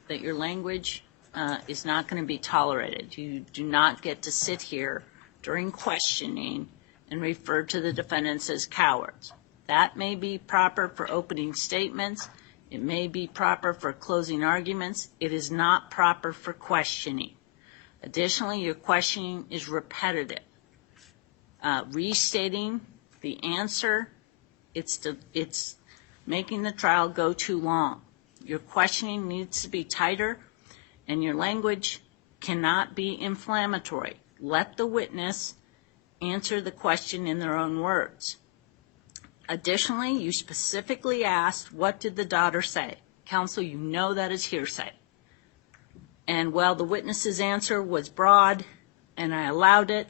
that your language is not going to be tolerated. You do not get to sit here during questioning and refer to the defendants as cowards. That may be proper for opening statements. It may be proper for closing arguments. It is not proper for questioning. Additionally, your questioning is repetitive. Restating the answer, it's making the trial go too long. Your questioning needs to be tighter, and your language cannot be inflammatory. Let the witness answer the question in their own words. Additionally, you specifically asked, what did the daughter say? Counsel, you know that is hearsay. And while the witness's answer was broad and I allowed it,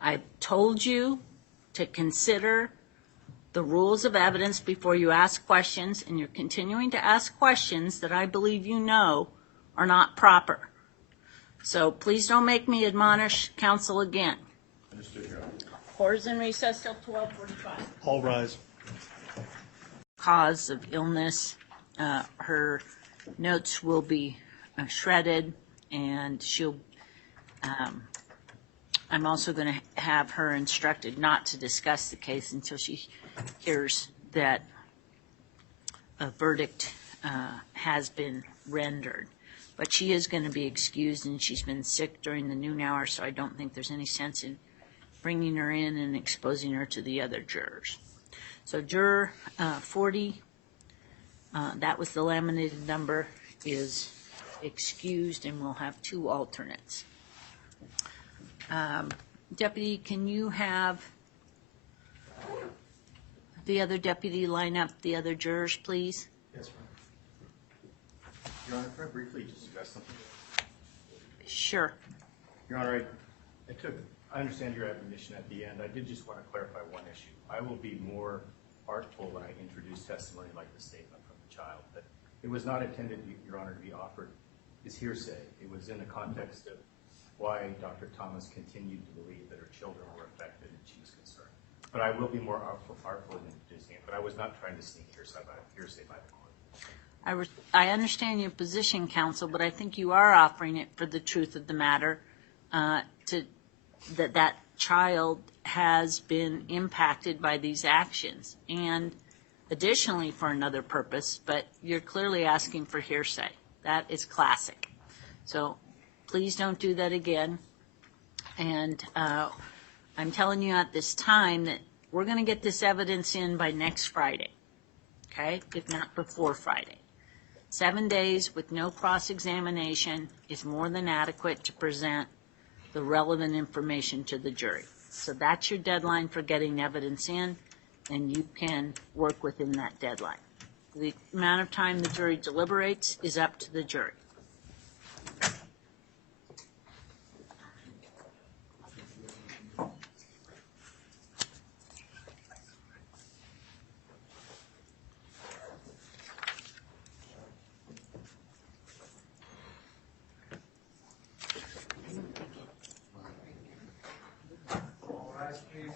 I told you to consider the rules of evidence before you ask questions, and you're continuing to ask questions that I believe you know are not proper. So please don't make me admonish counsel again. Understood, Your Honor. Court is in recess till 12:45. All rise. Cause of illness, her notes will be shredded, and she'll I'm also going to have her instructed not to discuss the case until she hears that a verdict has been rendered. But she is going to be excused, and she's been sick during the noon hour, so I don't think there's any sense in bringing her in and exposing her to the other jurors. So juror 40, that was the laminated number, is excused, and we'll have 2 alternates. Deputy, can you have the other deputy line up the other jurors, please? Yes, ma'am. Your Honor, can I briefly just address something? Sure. Your Honor, I understand your admonition at the end. I did just want to clarify one issue. I will be more artful when I introduce testimony like the statement from the child, but it was not intended, Your Honor, to be offered as hearsay. It was in the context of why Dr. Thomas continued to believe that her children were affected and she was concerned. But I will be more artful in introducing it, but I was not trying to sneak hearsay by the court. I understand your position, counsel, but I think you are offering it for the truth of the matter, that child has been impacted by these actions, and additionally for another purpose, but you're clearly asking for hearsay. That is classic. So please don't do that again. And I'm telling you at this time that we're going to get this evidence in by next Friday, okay, if not before Friday. 7 days with no cross-examination is more than adequate to present the relevant information to the jury. So that's your deadline for getting evidence in, and you can work within that deadline. The amount of time the jury deliberates is up to the jury. All rise, please.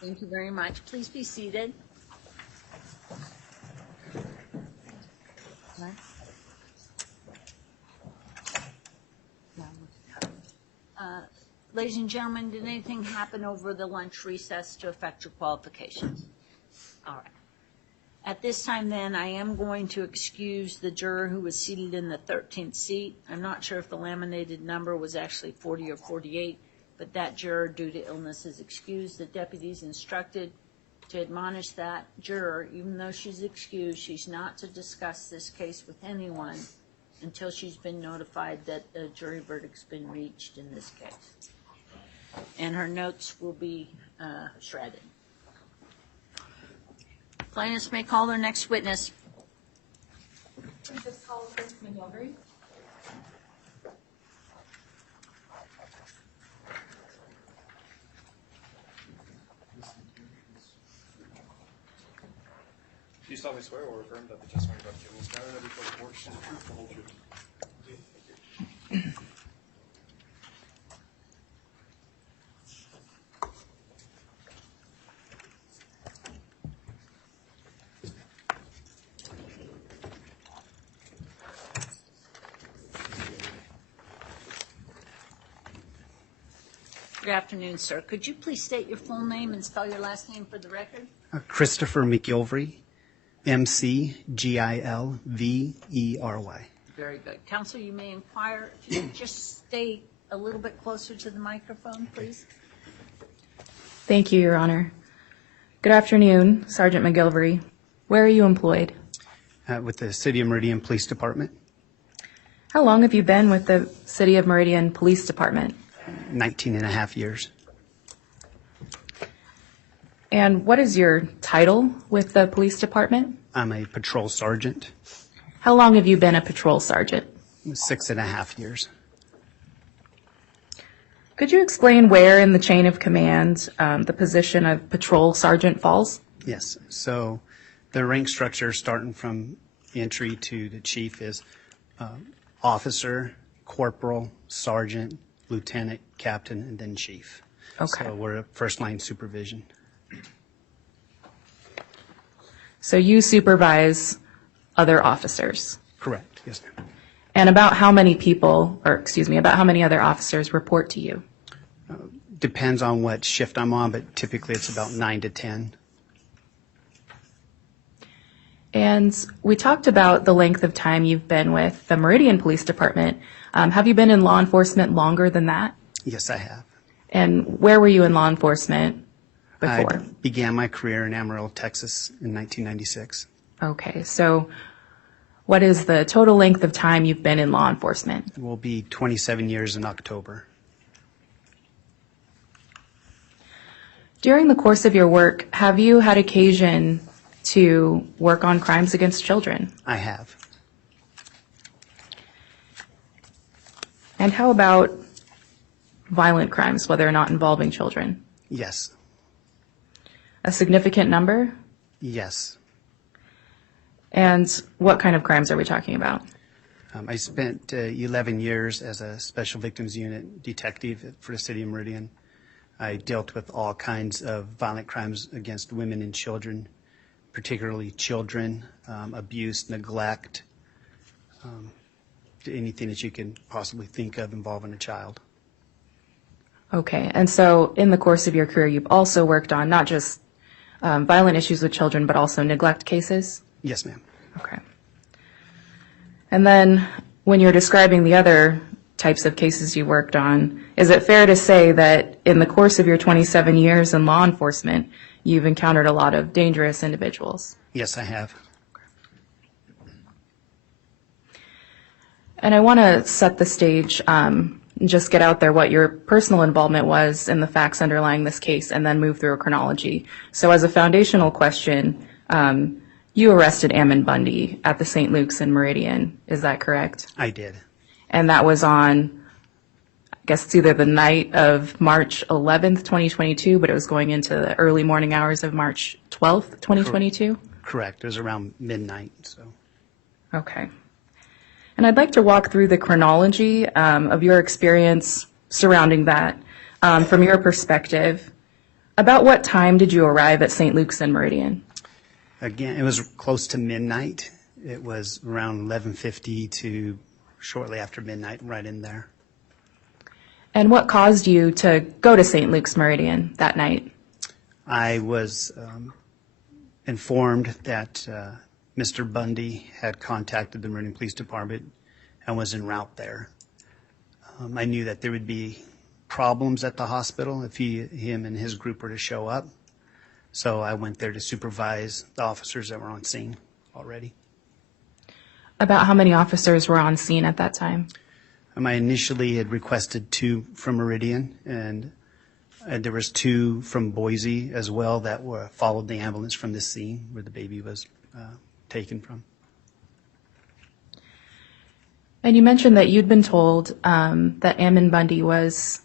Thank you very much. Please be seated. Ladies and gentlemen, did anything happen over the lunch recess to affect your qualifications? All right. At this time, then, I am going to excuse the juror who was seated in the 13th seat. I'm not sure if the laminated number was actually 40 or 48, but that juror, due to illness, is excused. The deputy's instructed to admonish that juror, even though she's excused, she's not to discuss this case with anyone until she's been notified that a jury verdict's been reached in this case. And her notes will be shredded. Plaintiffs may call their next witness. Please call Chris McGilvery. you solemnly swear or affirm that the testimony about to give in this matter that before the board is the truth, the whole truth? Thank you. Good afternoon, sir. Could you please state your full name and spell your last name for the record? Christopher McGilvery, McGilvery. Very good. Counsel, you may inquire. If you could just stay a little bit closer to the microphone, please. Thank you, Your Honor. Good afternoon, Sergeant McGilvery. Where are you employed? With the City of Meridian Police Department, How long have you been with the City of Meridian Police Department? 19 and a half years. And what is your title with the police department? I'm a patrol sergeant, How long have you been a patrol sergeant? 6.5 years. Could you explain where in the chain of command the position of patrol sergeant falls? Yes, so the rank structure starting from entry to the chief is officer, corporal, sergeant, lieutenant, captain, and then chief. Okay. So we're a first line supervision. So you supervise other officers. Correct, yes, ma'am. And about how many about how many other officers report to you? Depends on what shift I'm on, but typically it's about 9 to 10. And we talked about the length of time you've been with the Meridian Police Department. Have you been in law enforcement longer than that? Yes, I have. And where were you in law enforcement before? I began my career in Amarillo, Texas in 1996. Okay, so what is the total length of time you've been in law enforcement? It will be 27 years in October. During the course of your work, have you had occasion to work on crimes against children? I have. And how about violent crimes, whether or not involving children? Yes. A significant number? Yes. And what kind of crimes are we talking about? I spent 11 years as a special victims unit detective for the City of Meridian. I dealt with all kinds of violent crimes against women and children, particularly children, abuse, neglect, anything that you can possibly think of involving a child. Okay, and so in the course of your career, you've also worked on not just violent issues with children, but also neglect cases? Yes, ma'am. Okay. And then when you're describing the other types of cases you worked on, is it fair to say that in the course of your 27 years in law enforcement, you've encountered a lot of dangerous individuals? Yes, I have. And I want to set the stage, just get out there what your personal involvement was in the facts underlying this case, and then move through a chronology. So as a foundational question, you arrested Ammon Bundy at the St. Luke's in Meridian. Is that correct? I did. And that was on, I guess it's either the night of March 11th, 2022, but it was going into the early morning hours of March 12th, 2022? Correct. It was around midnight. So. Okay. And I'd like to walk through the chronology of your experience surrounding that from your perspective. About what time did you arrive at St. Luke's in Meridian? Again, it was close to midnight. It was around 11:50 to shortly after midnight, right in there. And what caused you to go to St. Luke's Meridian that night? I was informed that Mr. Bundy had contacted the Meridian Police Department and was en route there. I knew that there would be problems at the hospital if him and his group were to show up. So I went there to supervise the officers that were on scene already. About how many officers were on scene at that time? I initially had requested 2 from Meridian, and there was 2 from Boise as well that followed the ambulance from the scene where the baby was taken from. And you mentioned that you'd been told that Ammon Bundy was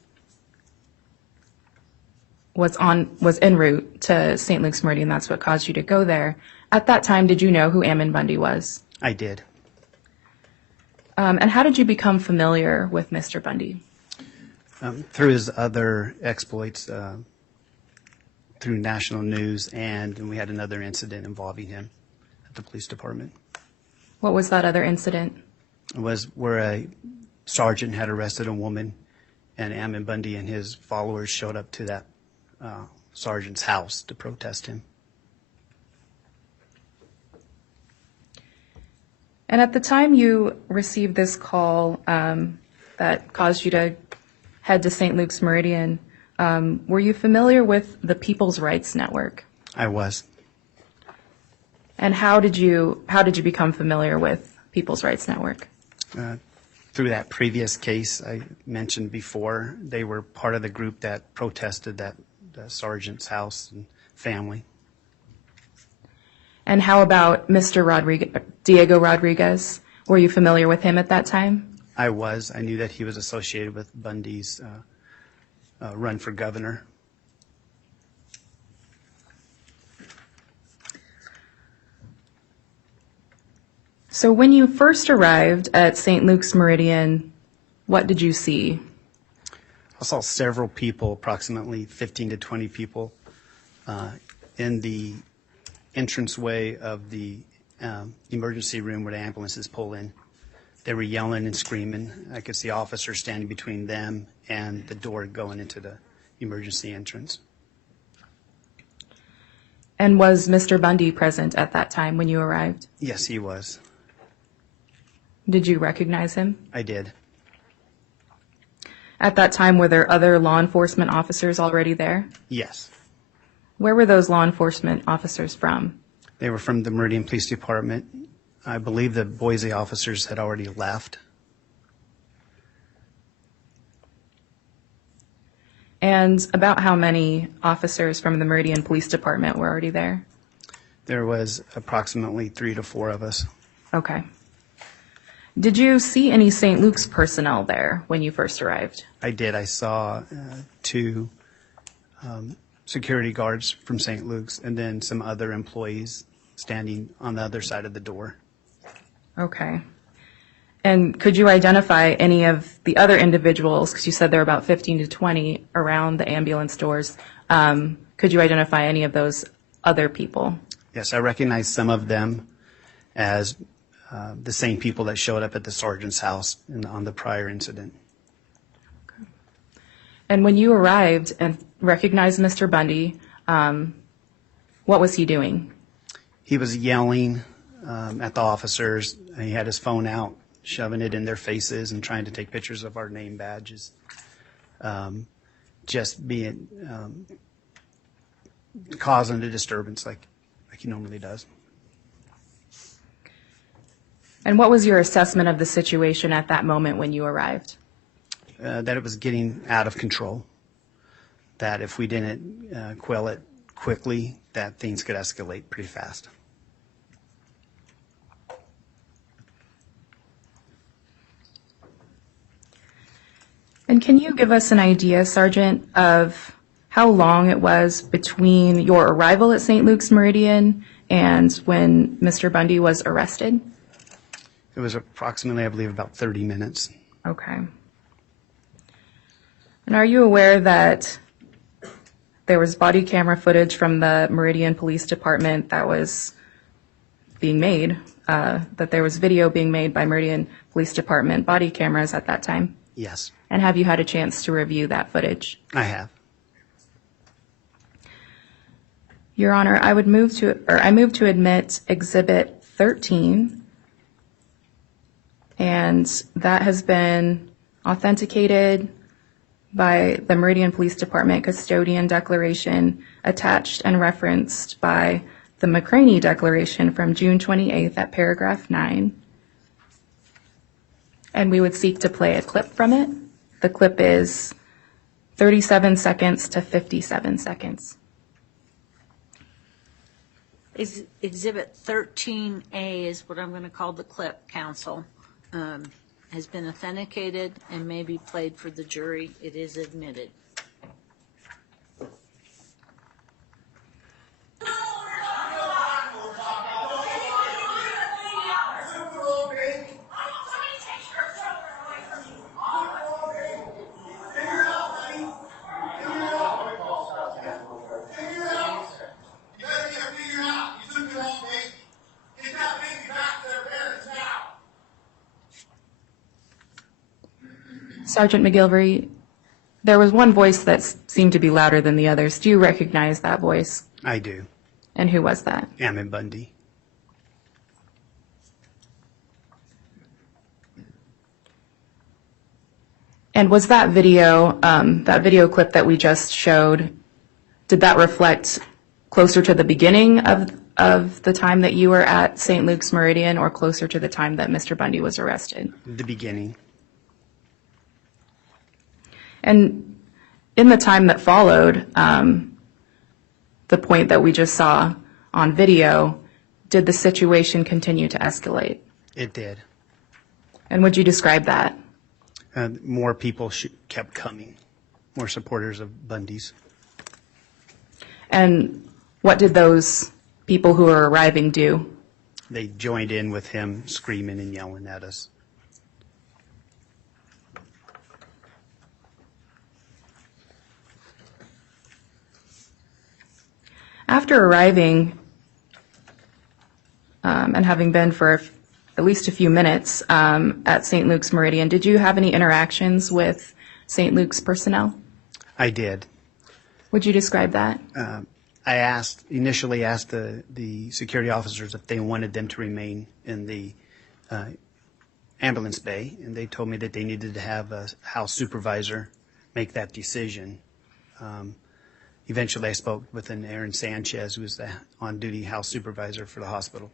en route to St. Luke's Meridian. That's what caused you to go there. At that time, did you know who Ammon Bundy was? I did. And how did you become familiar with Mr. Bundy? Through his other exploits, through national news, and we had another incident involving him at the police department. What was that other incident? It was where a sergeant had arrested a woman, and Ammon Bundy and his followers showed up to that sergeant's house to protest him. And at the time you received this call that caused you to head to St. Luke's Meridian, were you familiar with the People's Rights Network? I was. And how did you become familiar with People's Rights Network? Through that previous case I mentioned before, they were part of the group that protested the sergeant's house and family. And how about Mr. Diego Rodriguez? Were you familiar with him at that time? I was. I knew that he was associated with Bundy's run for governor. So when you first arrived at St. Luke's Meridian, what did you see? I saw several people, approximately 15 to 20 people, in the entranceway of the emergency room where the ambulances pull in. They were yelling and screaming. I could see officers standing between them and the door going into the emergency entrance. And was Mr. Bundy present at that time when you arrived? Yes, he was. Did you recognize him? I did. At that time, were there other law enforcement officers already there? Yes. Where were those law enforcement officers from? They were from the Meridian Police Department. I believe the Boise officers had already left. And about how many officers from the Meridian Police Department were already there? There was approximately 3 to 4 of us. Okay. Did you see any St. Luke's personnel there when you first arrived? I did. I saw 2 security guards from St. Luke's and then some other employees standing on the other side of the door. Okay. And could you identify any of the other individuals, because you said there were about 15 to 20 around the ambulance doors, could you identify any of those other people? Yes, I recognize some of them as the same people that showed up at the sergeant's house on the prior incident. Okay. And when you arrived and recognized Mr. Bundy, what was he doing? He was yelling at the officers. He had his phone out, shoving it in their faces and trying to take pictures of our name badges. Just being, causing a disturbance like he normally does. And what was your assessment of the situation at that moment when you arrived? That it was getting out of control. That if we didn't quell it quickly, that things could escalate pretty fast. And can you give us an idea, Sergeant, of how long it was between your arrival at St. Luke's Meridian and when Mr. Bundy was arrested? It was approximately, I believe, about 30 minutes. Okay. And are you aware that there was body camera footage from the Meridian Police Department that was being made, that there was video being made by Meridian Police Department body cameras at that time? Yes. And have you had a chance to review that footage? I have. Your Honor, I move to admit Exhibit 13, and that has been authenticated by the Meridian Police Department Custodian Declaration, attached and referenced by the McCraney Declaration from June 28th at paragraph 9. And we would seek to play a clip from it. The clip is 37 seconds to 57 seconds. Exhibit 13A is what I'm going to call the clip, counsel. Has been authenticated and may be played for the jury. It is admitted. We're talking Sergeant McGilvery, there was one voice that seemed to be louder than the others. Do you recognize that voice? I do. And who was that? Ammon Bundy. And was that video clip that we just showed, did that reflect closer to the beginning of the time that you were at St. Luke's Meridian or closer to the time that Mr. Bundy was arrested? The beginning. And in the time that followed, the point that we just saw on video, did the situation continue to escalate? It did. And would you describe that? More people kept coming, more supporters of Bundy's. And what did those people who were arriving do? They joined in with him screaming and yelling at us. After arriving and having been for at least a few minutes at St. Luke's Meridian, did you have any interactions with St. Luke's personnel? I did. Would you describe that? I initially asked the security officers if they wanted them to remain in the ambulance bay, and they told me that they needed to have a house supervisor make that decision. Eventually, I spoke with an Aaron Sanchez, who was the on-duty house supervisor for the hospital.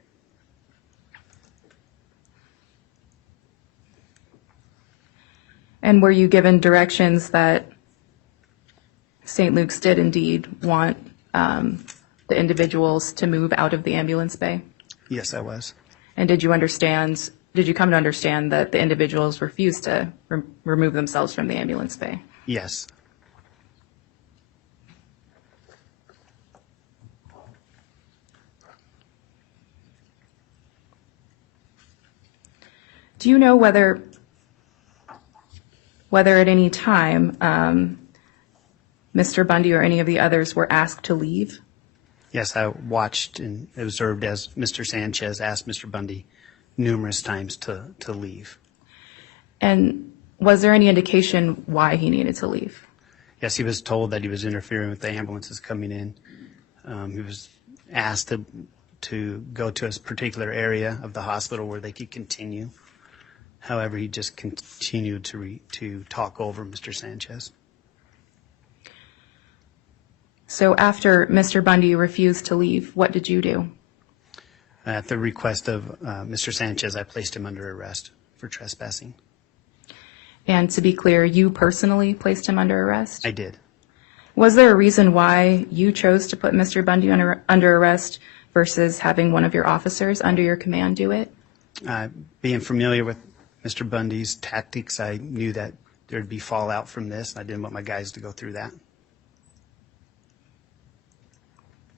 And were you given directions that St. Luke's did indeed want the individuals to move out of the ambulance bay? Yes, I was. And did you come to understand that the individuals refused to remove themselves from the ambulance bay? Yes. Do you know whether at any time Mr. Bundy or any of the others were asked to leave? Yes, I watched and observed as Mr. Sanchez asked Mr. Bundy numerous times to leave. And was there any indication why he needed to leave? Yes, he was told that he was interfering with the ambulances coming in. He was asked to go to a particular area of the hospital where they could continue. However, he just continued to talk over Mr. Sanchez. So after Mr. Bundy refused to leave, what did you do? At the request of Mr. Sanchez, I placed him under arrest for trespassing. And to be clear, you personally placed him under arrest? I did. Was there a reason why you chose to put Mr. Bundy under arrest versus having one of your officers under your command do it? Being familiar with Mr. Bundy's tactics, I knew that there'd be fallout from this, and I didn't want my guys to go through that.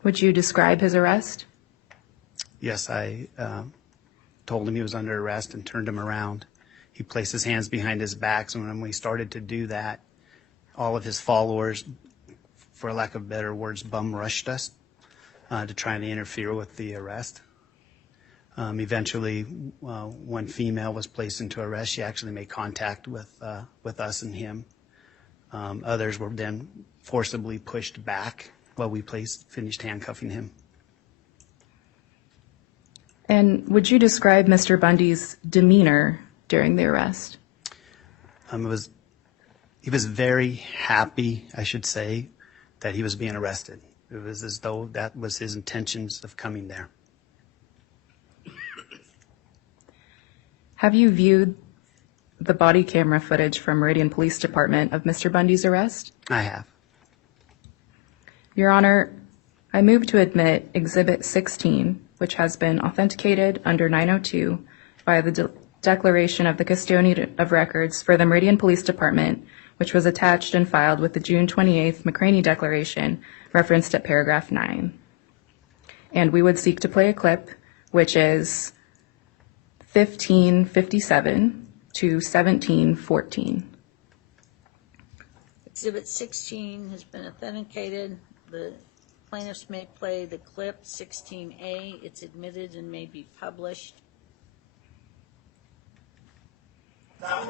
Would you describe his arrest? Yes, I told him he was under arrest and turned him around. He placed his hands behind his back, and when we started to do that, all of his followers, for lack of better words, bum rushed us to try to interfere with the arrest. Eventually, one female was placed into arrest. She actually made contact with us and him. Others were then forcibly pushed back while we finished handcuffing him. And would you describe Mr. Bundy's demeanor during the arrest? He was very happy, I should say, that he was being arrested. It was as though that was his intentions of coming there. Have you viewed the body camera footage from Meridian Police Department of Mr. Bundy's arrest? I have. Your Honor, I move to admit Exhibit 16, which has been authenticated under 902 by the declaration of the custodian of records for the Meridian Police Department, which was attached and filed with the June 28th McCraney Declaration referenced at paragraph 9. And we would seek to play a clip, which is 1557 to 1714. Exhibit 16 has been authenticated. The plaintiffs may play the clip 16A. It's admitted and may be published. That was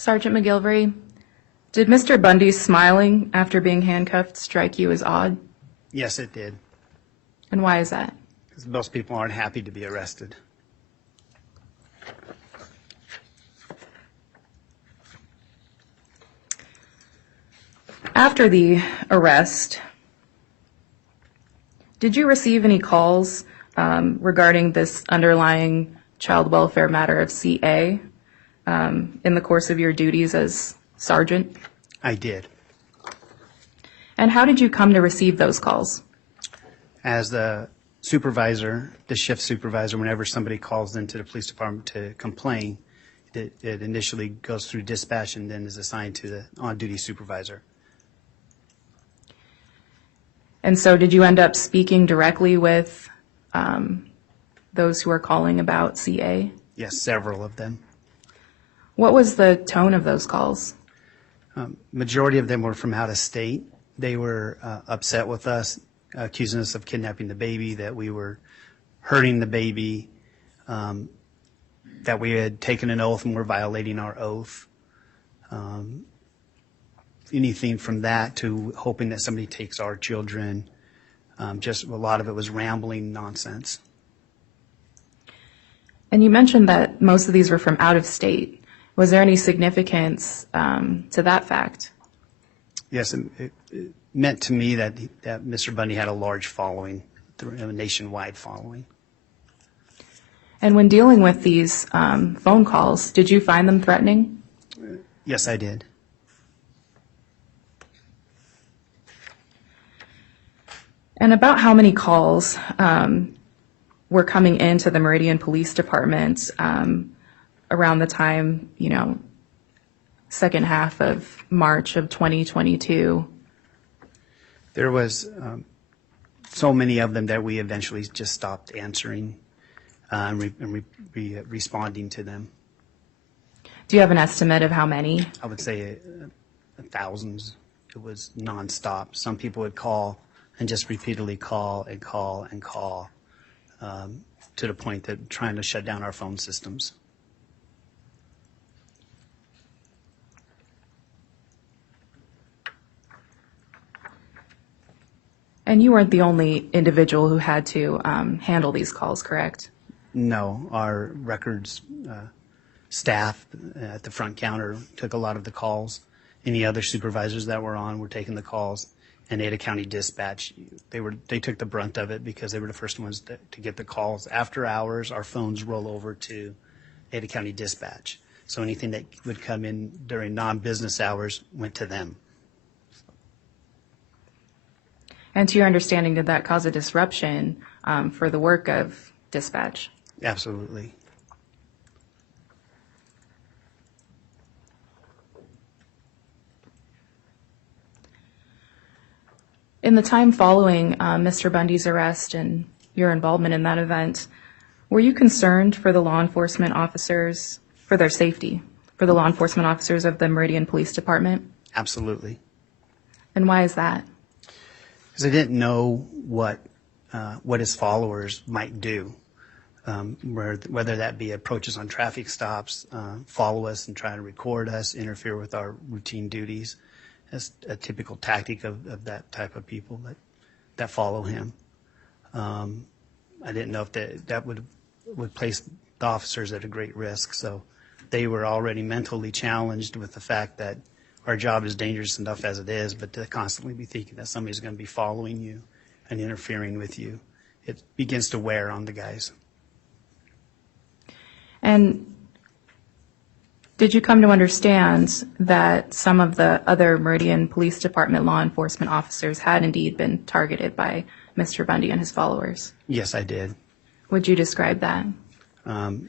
Sergeant McGilvery, did Mr. Bundy's smiling after being handcuffed strike you as odd? Yes, it did. And why is that? Because most people aren't happy to be arrested. After the arrest, did you receive any calls regarding this underlying child welfare matter of CA in the course of your duties as sergeant? I did. And how did you come to receive those calls? As the supervisor, the shift supervisor, whenever somebody calls into the police department to complain, it initially goes through dispatch and then is assigned to the on-duty supervisor. And so did you end up speaking directly with those who are calling about CA? Yes, several of them. What was the tone of those calls? Majority of them were from out of state. They were upset with us, accusing us of kidnapping the baby, that we were hurting the baby, that we had taken an oath and were violating our oath. Anything from that to hoping that somebody takes our children. Just a lot of it was rambling nonsense. And you mentioned that most of these were from out of state. Was there any significance to that fact? Yes, it meant to me that Mr. Bundy had a large following, a nationwide following. And when dealing with these phone calls, did you find them threatening? Yes, I did. And about how many calls were coming into the Meridian Police Department around the time, second half of March of 2022? There was so many of them that we eventually just stopped answering and responding to them. Do you have an estimate of how many? I would say thousands. It was nonstop. Some people would call and just repeatedly call and call and call to the point that trying to shut down our phone systems. And you weren't the only individual who had to handle these calls, correct? No, our records staff at the front counter took a lot of the calls. Any other supervisors that were on were taking the calls. And Ada County Dispatch, they took the brunt of it because they were the first ones to get the calls. After hours, our phones roll over to Ada County Dispatch. So anything that would come in during non-business hours went to them. And to your understanding, did that cause a disruption for the work of dispatch? Absolutely. In the time following Mr. Bundy's arrest and your involvement in that event, were you concerned for the law enforcement officers, for their safety, for the law enforcement officers of the Meridian Police Department? Absolutely. And why is that? Because I didn't know what his followers might do, whether that be approaches on traffic stops, follow us and try to record us, interfere with our routine duties. That's a typical tactic of that type of people that follow him. I didn't know if that would place the officers at a great risk. So they were already mentally challenged with the fact that our job is dangerous enough as it is, but to constantly be thinking that somebody's going to be following you and interfering with you, it begins to wear on the guys. And did you come to understand that some of the other Meridian Police Department law enforcement officers had indeed been targeted by Mr. Bundy and his followers? Yes, I did. Would you describe that?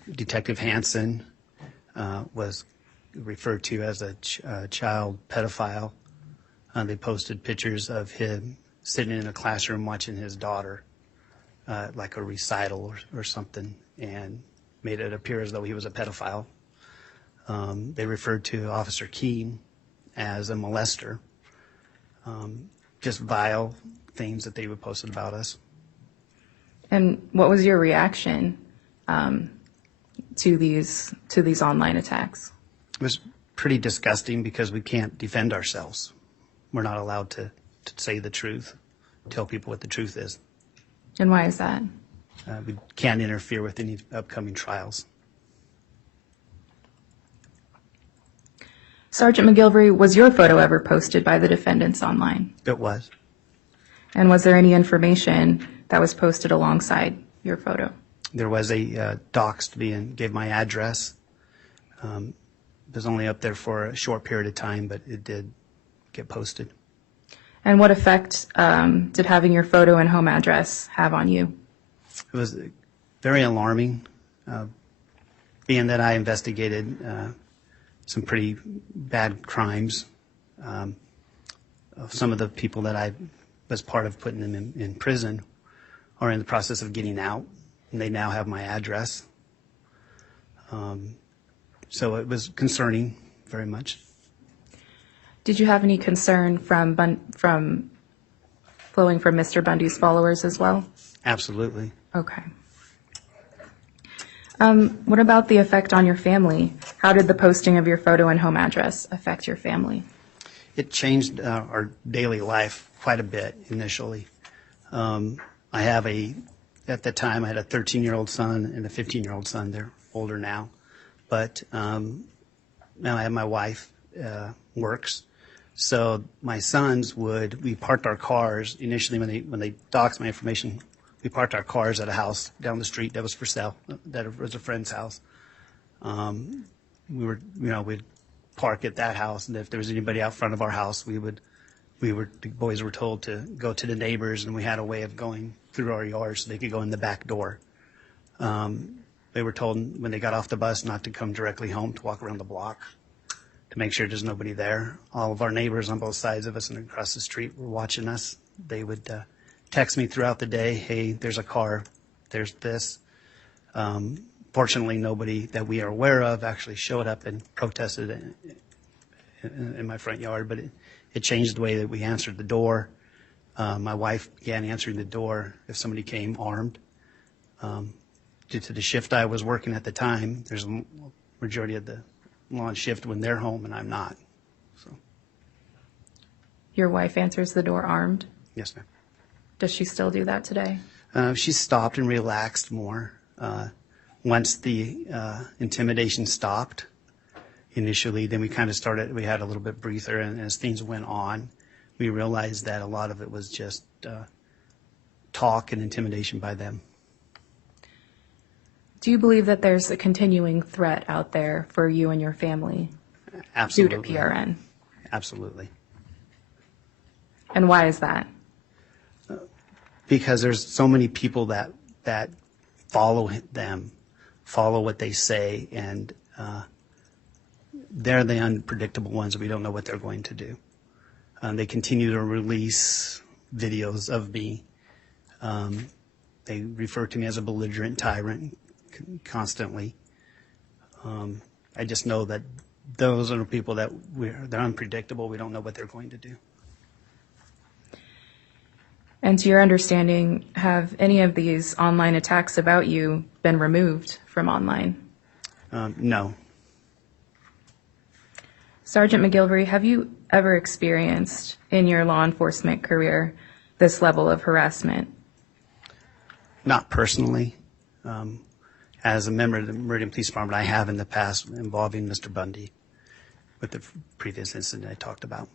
Detective Hansen was referred to as a child pedophile. They posted pictures of him sitting in a classroom watching his daughter, like a recital or something, and made it appear as though he was a pedophile. They referred to Officer Keene as a molester. Just vile things that they would post about us. And what was your reaction to these online attacks? It was pretty disgusting because we can't defend ourselves. We're not allowed to say the truth, tell people what the truth is. And why is that? We can't interfere with any upcoming trials. Sergeant McGilvery, was your photo ever posted by the defendants online? It was. And was there any information that was posted alongside your photo? There was a doxed me and gave my address. It was only up there for a short period of time, but it did get posted. And what effect did having your photo and home address have on you? It was very alarming, being that I investigated some pretty bad crimes. Some of the people that I was part of putting them in prison are in the process of getting out, and they now have my address. So it was concerning very much. Did you have any concern from flowing from Mr. Bundy's followers as well? Absolutely. Okay. What about the effect on your family? How did the posting of your photo and home address affect your family? It changed our daily life quite a bit initially. At the time, I had a 13-year-old son and a 15-year-old son. They're older now. But now I have my wife works. So my sons we parked our cars initially when they doxed my information. We parked our cars at a house down the street that was for sale, that was a friend's house. We'd park at that house, and if there was anybody out front of our house, the boys were told to go to the neighbors, and we had a way of going through our yard so they could go in the back door. They were told when they got off the bus not to come directly home, to walk around the block to make sure there's nobody there. All of our neighbors on both sides of us and across the street were watching us. They would text me throughout the day, hey, there's a car, there's this. Fortunately, nobody that we are aware of actually showed up and protested in my front yard, but it changed the way that we answered the door. My wife began answering the door if somebody came armed. Due to the shift I was working at the time, there's a majority of the lawn shift when they're home and I'm not. So. Your wife answers the door armed? Yes, ma'am. Does she still do that today? She stopped and relaxed more. Once the intimidation stopped initially, then we kind of we had a little bit breather, and as things went on, we realized that a lot of it was just talk and intimidation by them. Do you believe that there's a continuing threat out there for you and your family? Absolutely. Due to PRN? Absolutely. And why is that? Because there's so many people that follow them, follow what they say, and they're the unpredictable ones. We don't know what they're going to do. They continue to release videos of me. They refer to me as a belligerent tyrant constantly. I just know that those are people that they're unpredictable. We don't know what they're going to do. And to your understanding, have any of these online attacks about you been removed from online? No. Sergeant McGilvery, have you ever experienced in your law enforcement career this level of harassment? Not personally. As a member of the Meridian Police Department, I have in the past involving Mr. Bundy with the previous incident I talked about.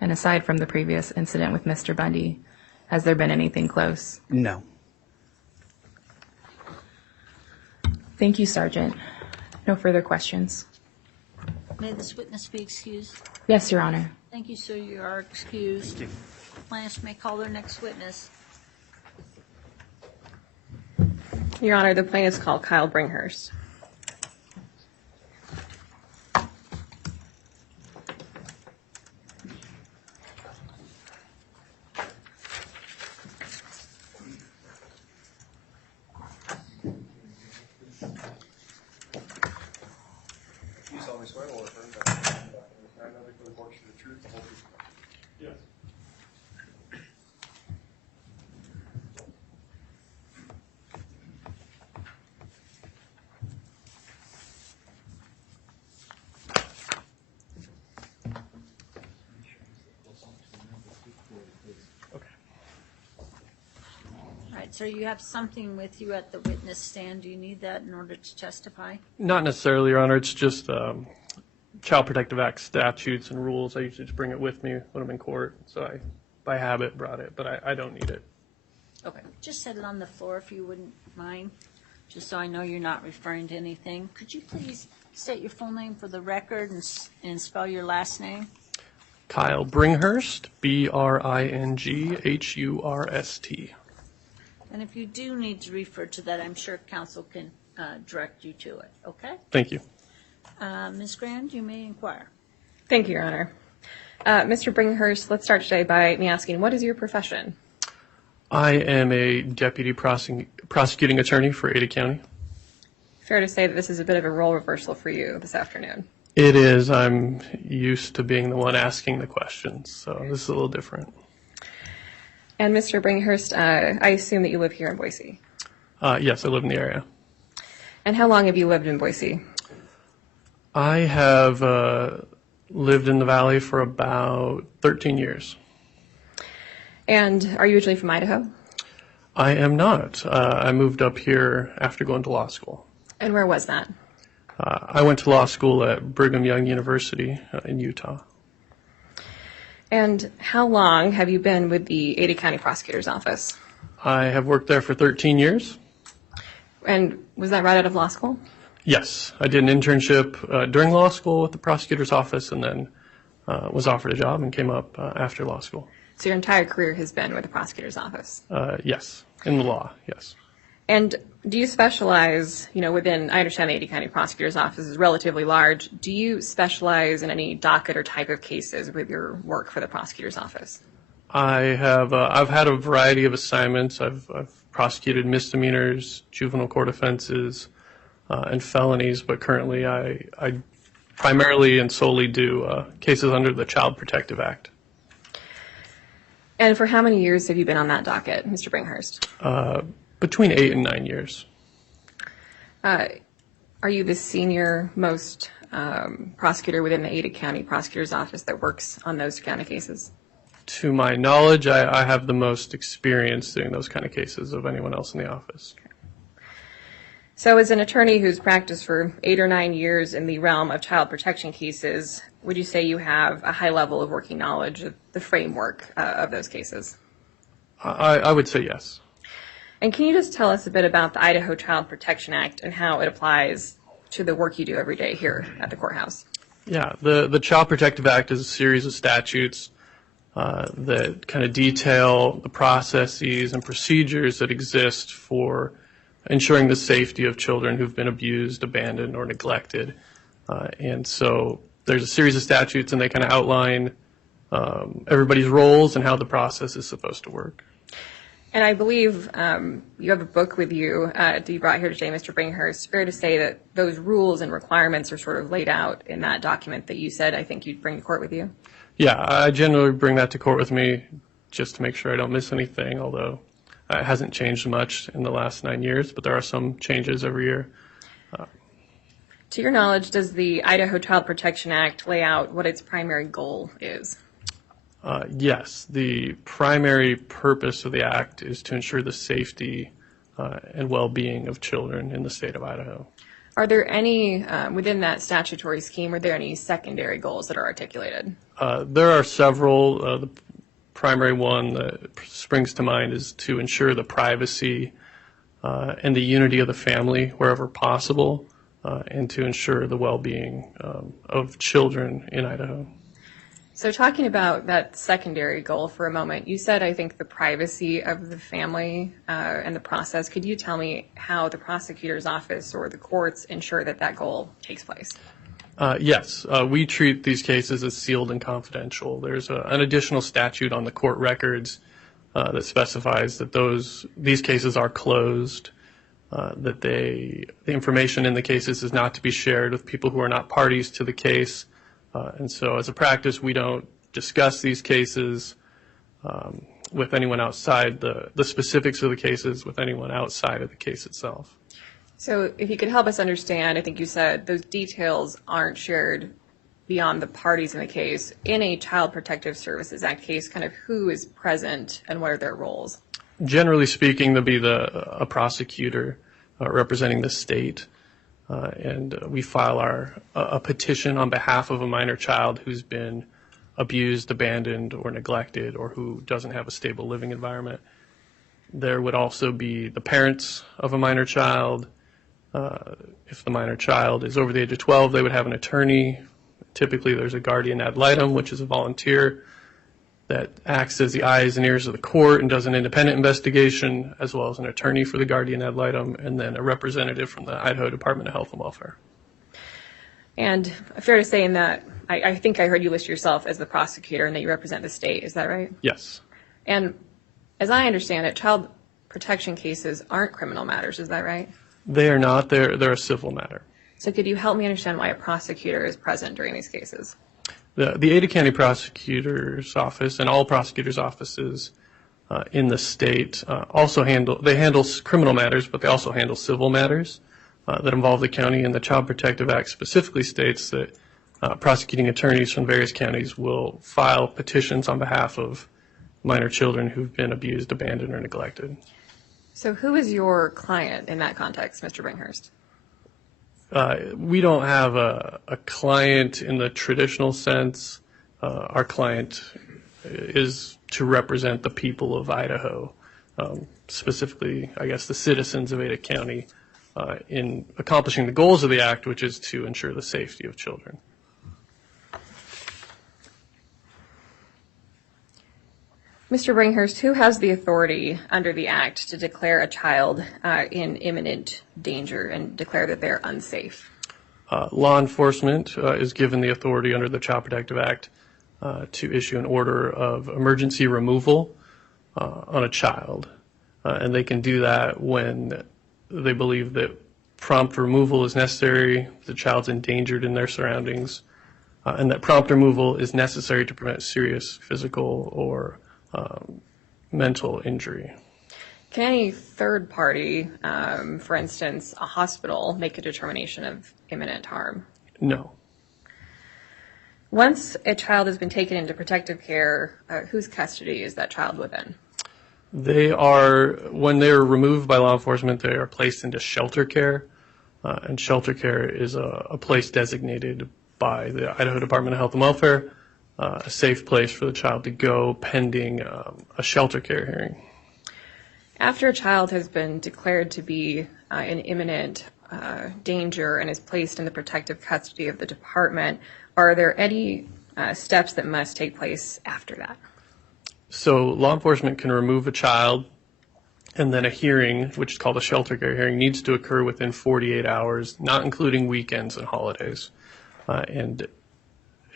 And aside from the previous incident with Mr. Bundy, has there been anything close? No. Thank you, Sergeant. No further questions. May this witness be excused? Yes, Your Honor. Thank you, sir. You are excused. Thank you. Plaintiffs may call their next witness. Your Honor, the plaintiff's called Kyle Bringhurst. You solemnly swear or affirm that the documents not nothing for the court should the truth, the whole truth. Yes. right, so you have something with you at the witness stand. Do you need that in order to testify? Not necessarily, Your Honor. It's just Child Protective Act statutes and rules. I usually just bring it with me when I'm in court. So I, by habit, brought it, but I don't need it. Okay. Just set it on the floor if you wouldn't mind, just so I know you're not referring to anything. Could you please state your full name for the record and spell your last name? Kyle Bringhurst, Bringhurst. And if you do need to refer to that, I'm sure counsel can direct you to it, okay? Thank you. Ms. Grand, you may inquire. Thank you, Your Honor. Mr. Bringhurst, let's start today by me asking, what is your profession? I am a deputy prosecuting attorney for Ada County. Fair to say that this is a bit of a role reversal for you this afternoon. It is. I'm used to being the one asking the questions, so this is a little different. And Mr. Bringhurst, I assume that you live here in Boise. Yes, I live in the area. And how long have you lived in Boise? I have lived in the Valley for about 13 years. And are you originally from Idaho? I am not. I moved up here after going to law school. And where was that? I went to law school at Brigham Young University in Utah. And how long have you been with the Ada County Prosecutor's Office? I have worked there for 13 years. And was that right out of law school? Yes. I did an internship during law school with the prosecutor's office and then was offered a job and came up after law school. So your entire career has been with the prosecutor's office? Yes. In the law, yes. And do you specialize, within, I understand the Ada County Prosecutor's Office is relatively large. Do you specialize in any docket or type of cases with your work for the prosecutor's office? I've had a variety of assignments. I've prosecuted misdemeanors, juvenile court offenses, and felonies, but currently I primarily and solely do cases under the Child Protective Act. And for how many years have you been on that docket, Mr. Bringhurst? Between 8 and 9 years. Are you the senior most prosecutor within the Ada County Prosecutor's Office that works on those kind of cases? To my knowledge, I have the most experience doing those kind of cases of anyone else in the office. Okay. So as an attorney who's practiced for 8 or 9 years in the realm of child protection cases, would you say you have a high level of working knowledge of the framework of those cases? I would say yes. And can you just tell us a bit about the Idaho Child Protection Act and how it applies to the work you do every day here at the courthouse? Yeah, the Child Protective Act is a series of statutes that kind of detail the processes and procedures that exist for ensuring the safety of children who've been abused, abandoned, or neglected. And so there's a series of statutes, and they kind of outline everybody's roles and how the process is supposed to work. And I believe you have a book with you that you brought here today, Mr. Bringhurst. Fair to say that those rules and requirements are sort of laid out in that document that you said I think you'd bring to court with you? Yeah, I generally bring that to court with me just to make sure I don't miss anything, although it hasn't changed much in the last 9 years, but there are some changes every year. To your knowledge, does the Idaho Child Protection Act lay out what its primary goal is? Yes, the primary purpose of the act is to ensure the safety and well-being of children in the state of Idaho. Are there any, within that statutory scheme, are there any secondary goals that are articulated? There are several. The primary one that springs to mind is to ensure the privacy and the unity of the family wherever possible, and to ensure the well-being of children in Idaho. So talking about that secondary goal for a moment, you said, I think, the privacy of the family and the process. Could you tell me how the prosecutor's office or the courts ensure that that goal takes place? Yes, we treat these cases as sealed and confidential. There's an additional statute on the court records that specifies that these cases are closed, that the information in the cases is not to be shared with people who are not parties to the case. And so as a practice, we don't discuss these cases with anyone outside the specifics of the cases with anyone outside of the case itself. So if you could help us understand, I think you said those details aren't shared beyond the parties in the case. In a Child Protective Services Act case, kind of who is present and what are their roles? Generally speaking, there'll be a prosecutor representing the state, and we file a petition on behalf of a minor child who's been abused, abandoned, or neglected, or who doesn't have a stable living environment. There would also be the parents of a minor child. If the minor child is over the age of 12, they would have an attorney. Typically, there's a guardian ad litem, which is a volunteer that acts as the eyes and ears of the court and does an independent investigation, as well as an attorney for the guardian ad litem, and then a representative from the Idaho Department of Health and Welfare. And fair to say in that, I think I heard you list yourself as the prosecutor and that you represent the state. Is that right? Yes. And as I understand it, child protection cases aren't criminal matters. Is that right? They are not. They're a civil matter. So could you help me understand why a prosecutor is present during these cases? The Ada County Prosecutor's Office and all prosecutors' offices in the state also handle criminal matters, but they also handle civil matters that involve the county. And the Child Protective Act specifically states that prosecuting attorneys from various counties will file petitions on behalf of minor children who've been abused, abandoned, or neglected. So who is your client in that context, Mr. Bringhurst? We don't have a client in the traditional sense. Our client is to represent the people of Idaho, specifically, I guess, the citizens of Ada County, in accomplishing the goals of the act, which is to ensure the safety of children. Mr. Bringhurst, who has the authority under the Act to declare a child in imminent danger and declare that they're unsafe? Law enforcement is given the authority under the Child Protective Act to issue an order of emergency removal on a child. And they can do that when they believe that prompt removal is necessary, the child's endangered in their surroundings, and that prompt removal is necessary to prevent serious physical or mental injury. Can any third party, for instance, a hospital, make a determination of imminent harm? No. Once a child has been taken into protective care, whose custody is that child within? When they're removed by law enforcement, they are placed into shelter care. And shelter care is a place designated by the Idaho Department of Health and Welfare, a safe place for the child to go pending a shelter care hearing. After a child has been declared to be in imminent danger and is placed in the protective custody of the department, are there any steps that must take place after that? So law enforcement can remove a child, and then a hearing, which is called a shelter care hearing, needs to occur within 48 hours, not including weekends and holidays. And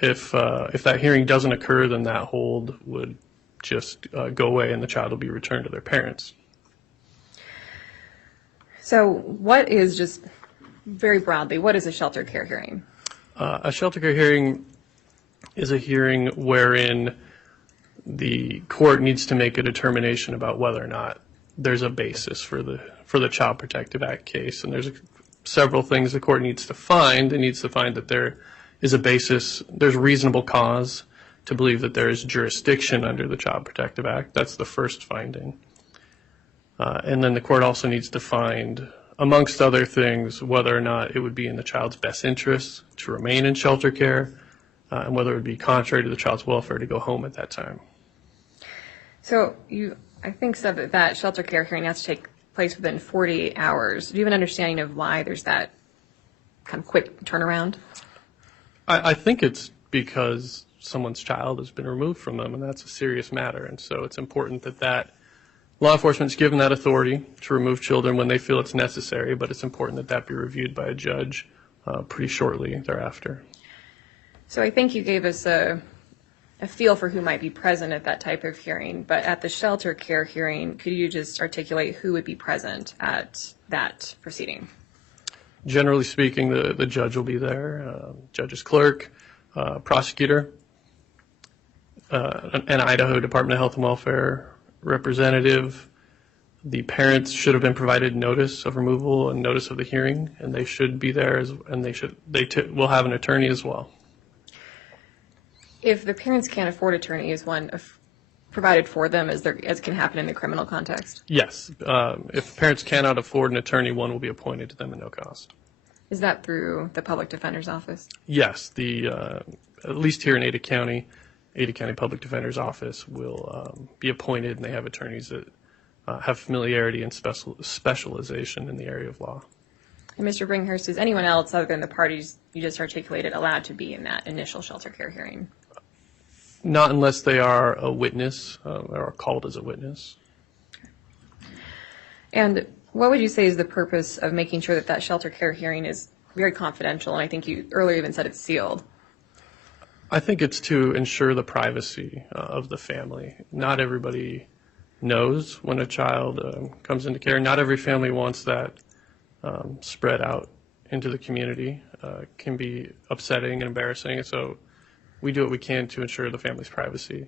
if that hearing doesn't occur, then that hold would just go away and the child will be returned to their parents. So what is, just very broadly, what is a shelter care hearing? A shelter care hearing is a hearing wherein the court needs to make a determination about whether or not there's a basis for the Child Protective Act case. And there's several things the court needs to find. It needs to find that there is a basis, there's reasonable cause to believe that there is jurisdiction under the Child Protective Act. That's the first finding. And then the court also needs to find, amongst other things, whether or not it would be in the child's best interest to remain in shelter care, and whether it would be contrary to the child's welfare to go home at that time. So you, I think, said that shelter care hearing has to take place within 48 hours. Do you have an understanding of why there's that kind of quick turnaround? I think it's because someone's child has been removed from them, and that's a serious matter. And so it's important that law enforcement is given that authority to remove children when they feel it's necessary, but it's important that be reviewed by a judge pretty shortly thereafter. So I think you gave us a feel for who might be present at that type of hearing, but at the shelter care hearing, could you just articulate who would be present at that proceeding? Generally speaking, the judge will be there, judge's clerk, prosecutor, an Idaho Department of Health and Welfare representative. The parents should have been provided notice of removal and notice of the hearing, and they should be there, and they will have an attorney as well. If the parents can't afford attorney, is one provided for them as can happen in the criminal context? Yes. If parents cannot afford an attorney, one will be appointed to them at no cost. Is that through the public defender's office? Yes. At least here in Ada County Public Defender's Office will be appointed, and they have attorneys that have familiarity and specialization in the area of law. And Mr. Bringhurst, is anyone else other than the parties you just articulated allowed to be in that initial shelter care hearing? Not unless they are a witness or are called as a witness. And what would you say is the purpose of making sure that that shelter care hearing is very confidential? And I think you earlier even said it's sealed. I think it's to ensure the privacy of the family. Not everybody knows when a child comes into care. Not every family wants that spread out into the community. Can be upsetting and embarrassing. So we do what we can to ensure the family's privacy.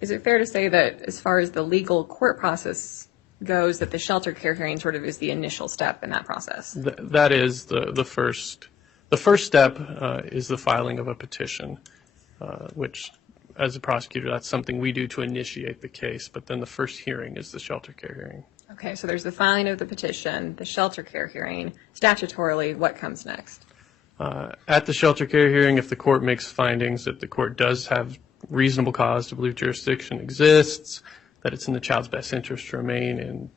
Is it fair to say that as far as the legal court process goes, that the shelter care hearing sort of is the initial step in that process? That is the first. The first step is the filing of a petition, which, as a prosecutor, that's something we do to initiate the case. But then the first hearing is the shelter care hearing. Okay, so there's the filing of the petition, the shelter care hearing. Statutorily, what comes next? At the shelter care hearing, if the court makes findings that the court does have reasonable cause to believe jurisdiction exists, that it's in the child's best interest to remain in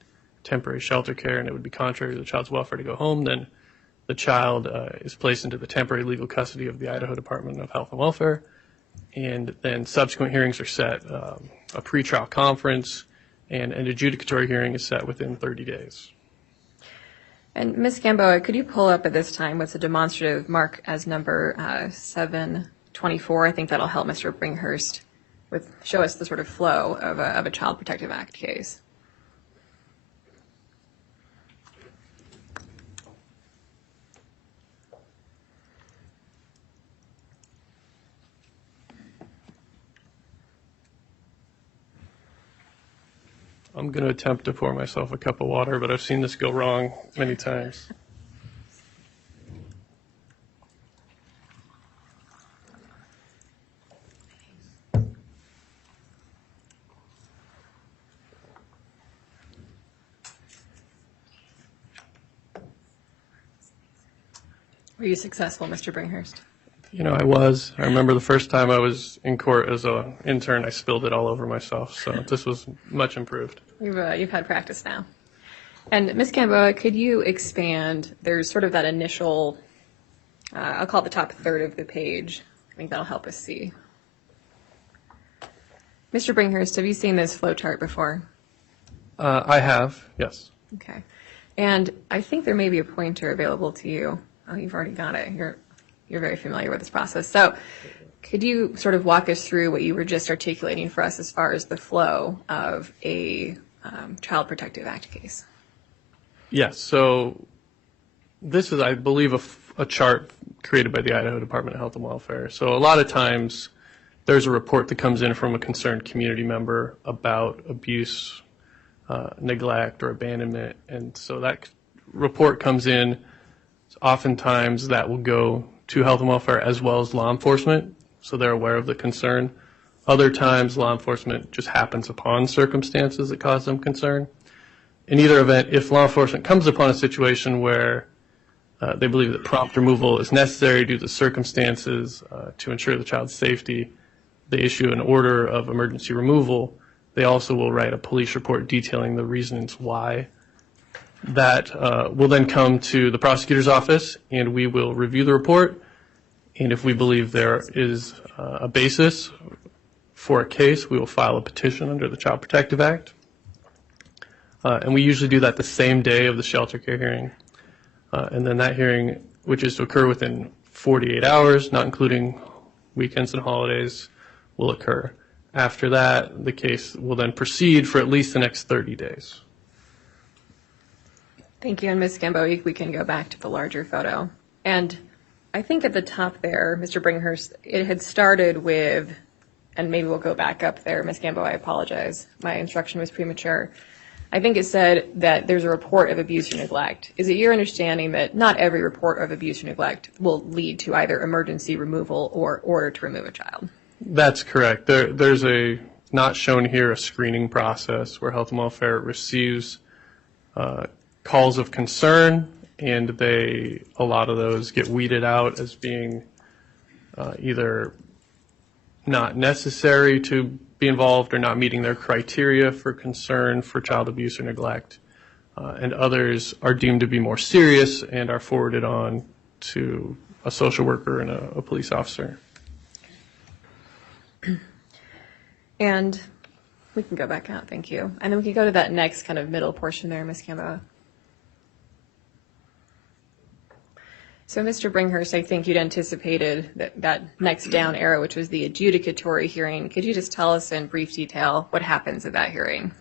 temporary shelter care, and it would be contrary to the child's welfare to go home, then the child is placed into the temporary legal custody of the Idaho Department of Health and Welfare, and then subsequent hearings are set. A pretrial conference and an adjudicatory hearing is set within 30 days. And Ms. Gamboa, could you pull up at this time what's a demonstrative mark as number 724? I think that'll help Mr. Bringhurst show us the sort of flow of a Child Protective Act case. I'm going to attempt to pour myself a cup of water, but I've seen this go wrong many times. Were you successful, Mr. Bringhurst? You know, I was. I remember the first time I was in court as an intern, I spilled it all over myself. So this was much improved. You've had practice now. And Ms. Gamboa, could you expand? There's sort of that initial, I'll call it the top third of the page. I think that'll help us see. Mr. Bringhurst, have you seen this flow chart before? I have, yes. Okay. And I think there may be a pointer available to you. Oh, you've already got it. You're very familiar with this process. So could you sort of walk us through what you were just articulating for us as far as the flow of a Child Protective Act case? Yes. So this is, I believe, a chart created by the Idaho Department of Health and Welfare. So a lot of times there's a report that comes in from a concerned community member about abuse, neglect, or abandonment. And so that report comes in. Oftentimes that will go to health and welfare as well as law enforcement, so they're aware of the concern. Other times law enforcement just happens upon circumstances that cause them concern. In either event, if law enforcement comes upon a situation where they believe that prompt removal is necessary due to circumstances to ensure the child's safety, they issue an order of emergency removal. They also will write a police report detailing the reasons why. That will then come to the prosecutor's office, and we will review the report. And if we believe there is a basis for a case, we will file a petition under the Child Protective Act. And we usually do that the same day of the shelter care hearing. And then that hearing, which is to occur within 48 hours, not including weekends and holidays, will occur. After that, the case will then proceed for at least the next 30 days. Thank you. And Ms. Gamboa, we can go back to the larger photo. And I think at the top there, Mr. Bringhurst, it had started with, and maybe we'll go back up there. Ms. Gamboa, I apologize. My instruction was premature. I think it said that there's a report of abuse or neglect. Is it your understanding that not every report of abuse or neglect will lead to either emergency removal or order to remove a child? That's correct. There's a not shown here a screening process where Health and Welfare receives calls of concern, and a lot of those get weeded out as being either not necessary to be involved or not meeting their criteria for concern for child abuse or neglect, and others are deemed to be more serious and are forwarded on to a social worker and a police officer. And we can go back out, thank you. And then we can go to that next kind of middle portion there, Ms. Gamboa. So, Mr. Bringhurst, I think you'd anticipated that next down arrow, which was the adjudicatory hearing. Could you just tell us in brief detail what happens at that hearing?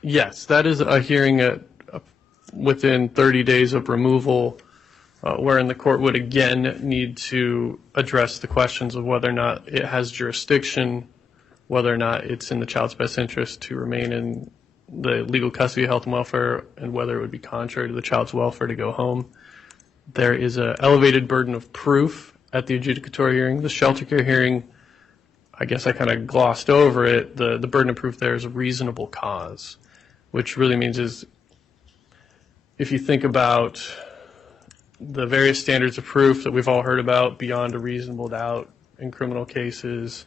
Yes, that is a hearing within 30 days of removal, wherein the court would again need to address the questions of whether or not it has jurisdiction, whether or not it's in the child's best interest to remain in the legal custody of Health and Welfare, and whether it would be contrary to the child's welfare to go home. There is an elevated burden of proof at the adjudicatory hearing. The shelter care hearing, I guess I kind of glossed over it. The burden of proof there is a reasonable cause, which really means is if you think about the various standards of proof that we've all heard about, beyond a reasonable doubt in criminal cases,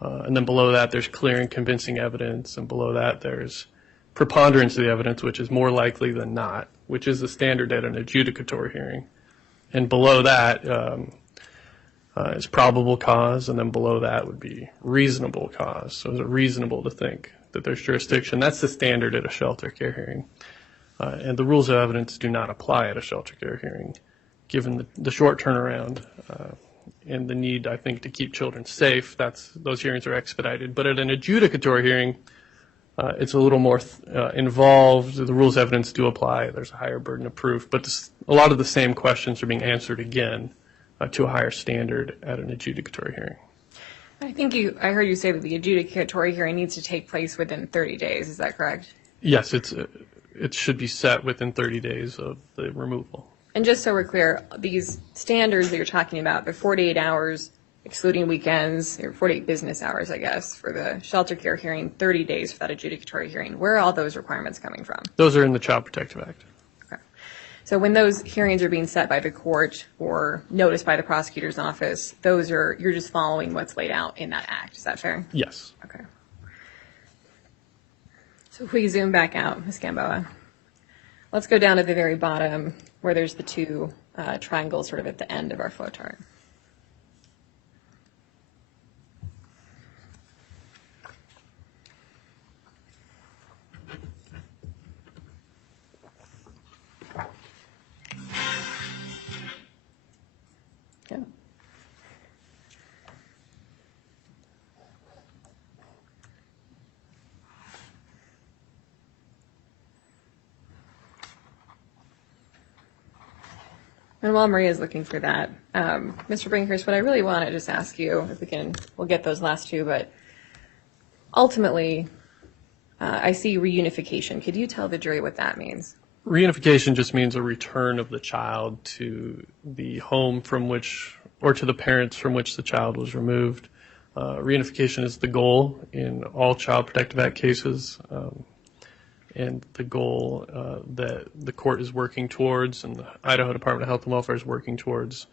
and then below that there's clear and convincing evidence, and below that there's preponderance of the evidence, which is more likely than not, which is the standard at an adjudicatory hearing. And below that is probable cause, and then below that would be reasonable cause. So is it reasonable to think that there's jurisdiction? That's the standard at a shelter care hearing. And the rules of evidence do not apply at a shelter care hearing, given the short turnaround and the need, I think, to keep children safe. Those hearings are expedited. But at an adjudicatory hearing, it's a little more involved. The rules of evidence do apply. There's a higher burden of proof. But a lot of the same questions are being answered again to a higher standard at an adjudicatory hearing. I heard you say that the adjudicatory hearing needs to take place within 30 days. Is that correct? Yes, it should be set within 30 days of the removal. And just so we're clear, these standards that you're talking about, the 48 hours excluding weekends, or 48 business hours, I guess, for the shelter care hearing, 30 days for that adjudicatory hearing, where are all those requirements coming from? Those are in the Child Protective Act. Okay. So when those hearings are being set by the court or noticed by the prosecutor's office, you're just following what's laid out in that act. Is that fair? Yes. Okay. So if we zoom back out, Ms. Gamboa, let's go down to the very bottom where there's the two triangles sort of at the end of our flowchart. Yeah. And while Maria's looking for that, Mr. Brinkhurst, what I really want to just ask you, we'll get those last two, but ultimately, I see reunification. Could you tell the jury what that means? Reunification just means a return of the child to the home from which, or to the parents from which the child was removed. Reunification is the goal in all Child Protective Act cases, and the goal that the court is working towards and the Idaho Department of Health and Welfare is working towards.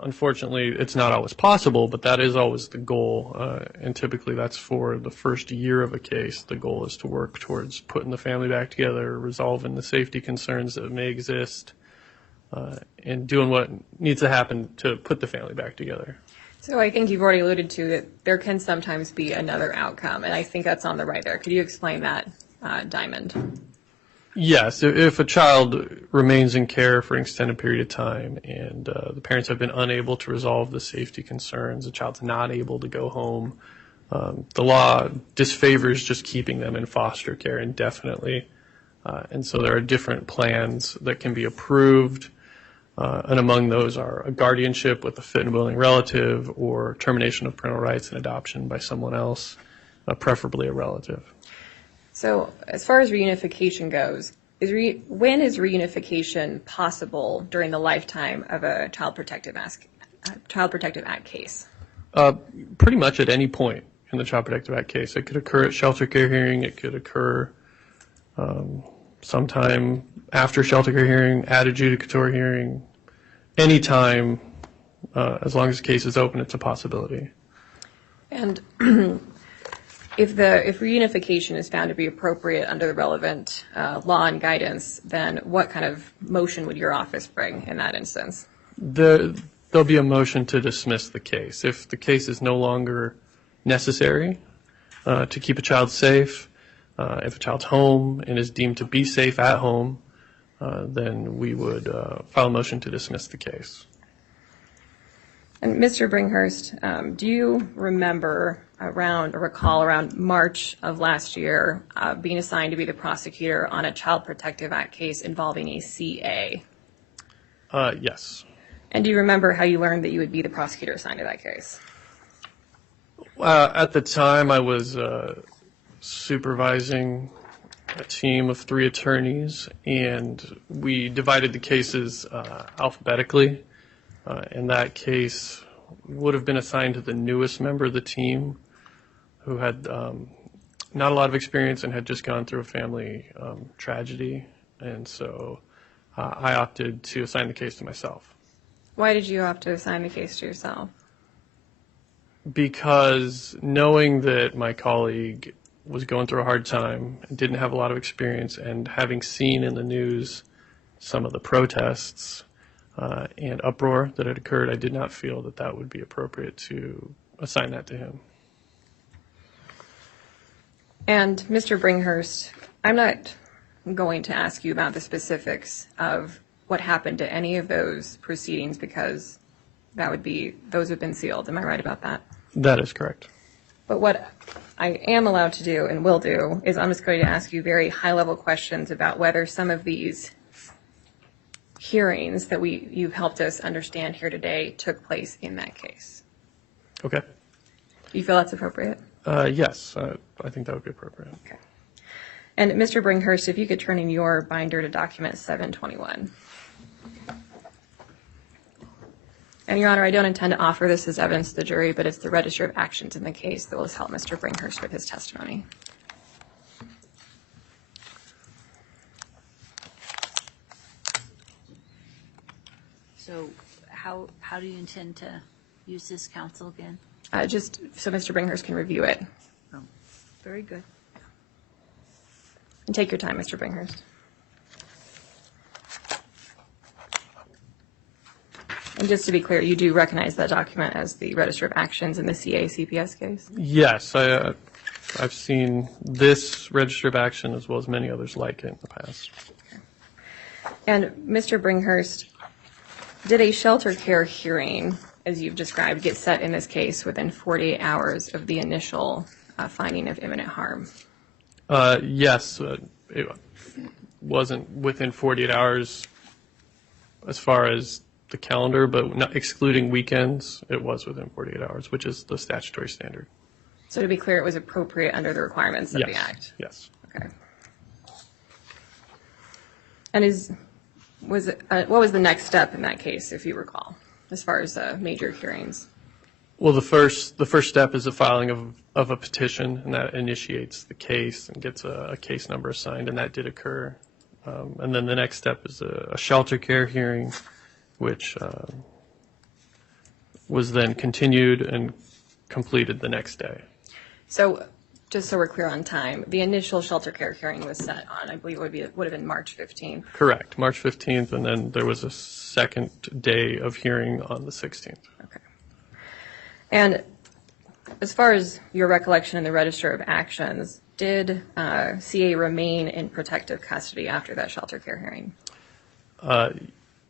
Unfortunately, it's not always possible, but that is always the goal, and typically that's for the first year of a case. The goal is to work towards putting the family back together, resolving the safety concerns that may exist, and doing what needs to happen to put the family back together. So I think you've already alluded to that there can sometimes be another outcome, and I think that's on the right there. Could you explain that, Diamond? Yes, if a child remains in care for an extended period of time and the parents have been unable to resolve the safety concerns, the child's not able to go home, the law disfavors just keeping them in foster care indefinitely. And so there are different plans that can be approved, and among those are a guardianship with a fit and willing relative or termination of parental rights and adoption by someone else, preferably a relative. So as far as reunification goes, when is reunification possible during the lifetime of a Child Protective Act case? Pretty much at any point. in the Child Protective Act case. It could occur at shelter care hearing. It could occur sometime after shelter care hearing, at adjudicatory hearing, anytime, as long as the case is open, it's a possibility. And if reunification is found to be appropriate under the relevant law and guidance, then what kind of motion would your office bring in that instance? There'll be a motion to dismiss the case. If the case is no longer necessary to keep a child safe, if a child's home and is deemed to be safe at home, then we would file a motion to dismiss the case. And Mr. Bringhurst, do you remember recall around March of last year being assigned to be the prosecutor on a Child Protective Act case involving a CA? Yes. And do you remember how you learned that you would be the prosecutor assigned to that case? At the time, I was supervising a team of 3 attorneys, and we divided the cases alphabetically. And that case would have been assigned to the newest member of the team who had not a lot of experience and had just gone through a family tragedy. And so I opted to assign the case to myself. Why did you opt to assign the case to yourself? Because knowing that my colleague was going through a hard time and didn't have a lot of experience, and having seen in the news some of the protests and uproar that had occurred, I did not feel that that would be appropriate to assign that to him. And Mr. Bringhurst, I'm not going to ask you about the specifics of what happened to any of those proceedings, because those have been sealed. Am I right about that? That is correct. But what I am allowed to do and will do is I'm just going to ask you very high-level questions about whether some of these hearings that you've helped us understand here today took place in that case. Okay. Do you feel that's appropriate? Yes, I think that would be appropriate. Okay. And Mr. Bringhurst, if you could turn in your binder to document 721. And Your Honor, I don't intend to offer this as evidence to the jury, but it's the register of actions in the case that will help Mr. Bringhurst with his testimony. So how do you intend to use this, counsel, again? Just so Mr. Bringhurst can review it. Oh, very good. And take your time, Mr. Bringhurst. And just to be clear, you do recognize that document as the register of actions in the CA-CPS case? Yes, I've seen this register of action as well as many others like it in the past. Okay. And Mr. Bringhurst, did a shelter care hearing, as you've described, get set in this case within 48 hours of the initial finding of imminent harm? Yes, it wasn't within 48 hours as far as the calendar, but not excluding weekends, it was within 48 hours, which is the statutory standard. So to be clear, it was appropriate under the requirements of the Act? Yes. Okay. And what was the next step in that case, if you recall, as far as major hearings? Well, the first step is the filing of a petition, and that initiates the case and gets a case number assigned, and that did occur. And then the next step is a shelter care hearing, which was then continued and completed the next day. So just so we're clear on time, the initial shelter care hearing was set on, I believe it would have been March 15th. Correct, March 15th, and then there was a second day of hearing on the 16th. Okay. And as far as your recollection in the register of actions, did CA remain in protective custody after that shelter care hearing?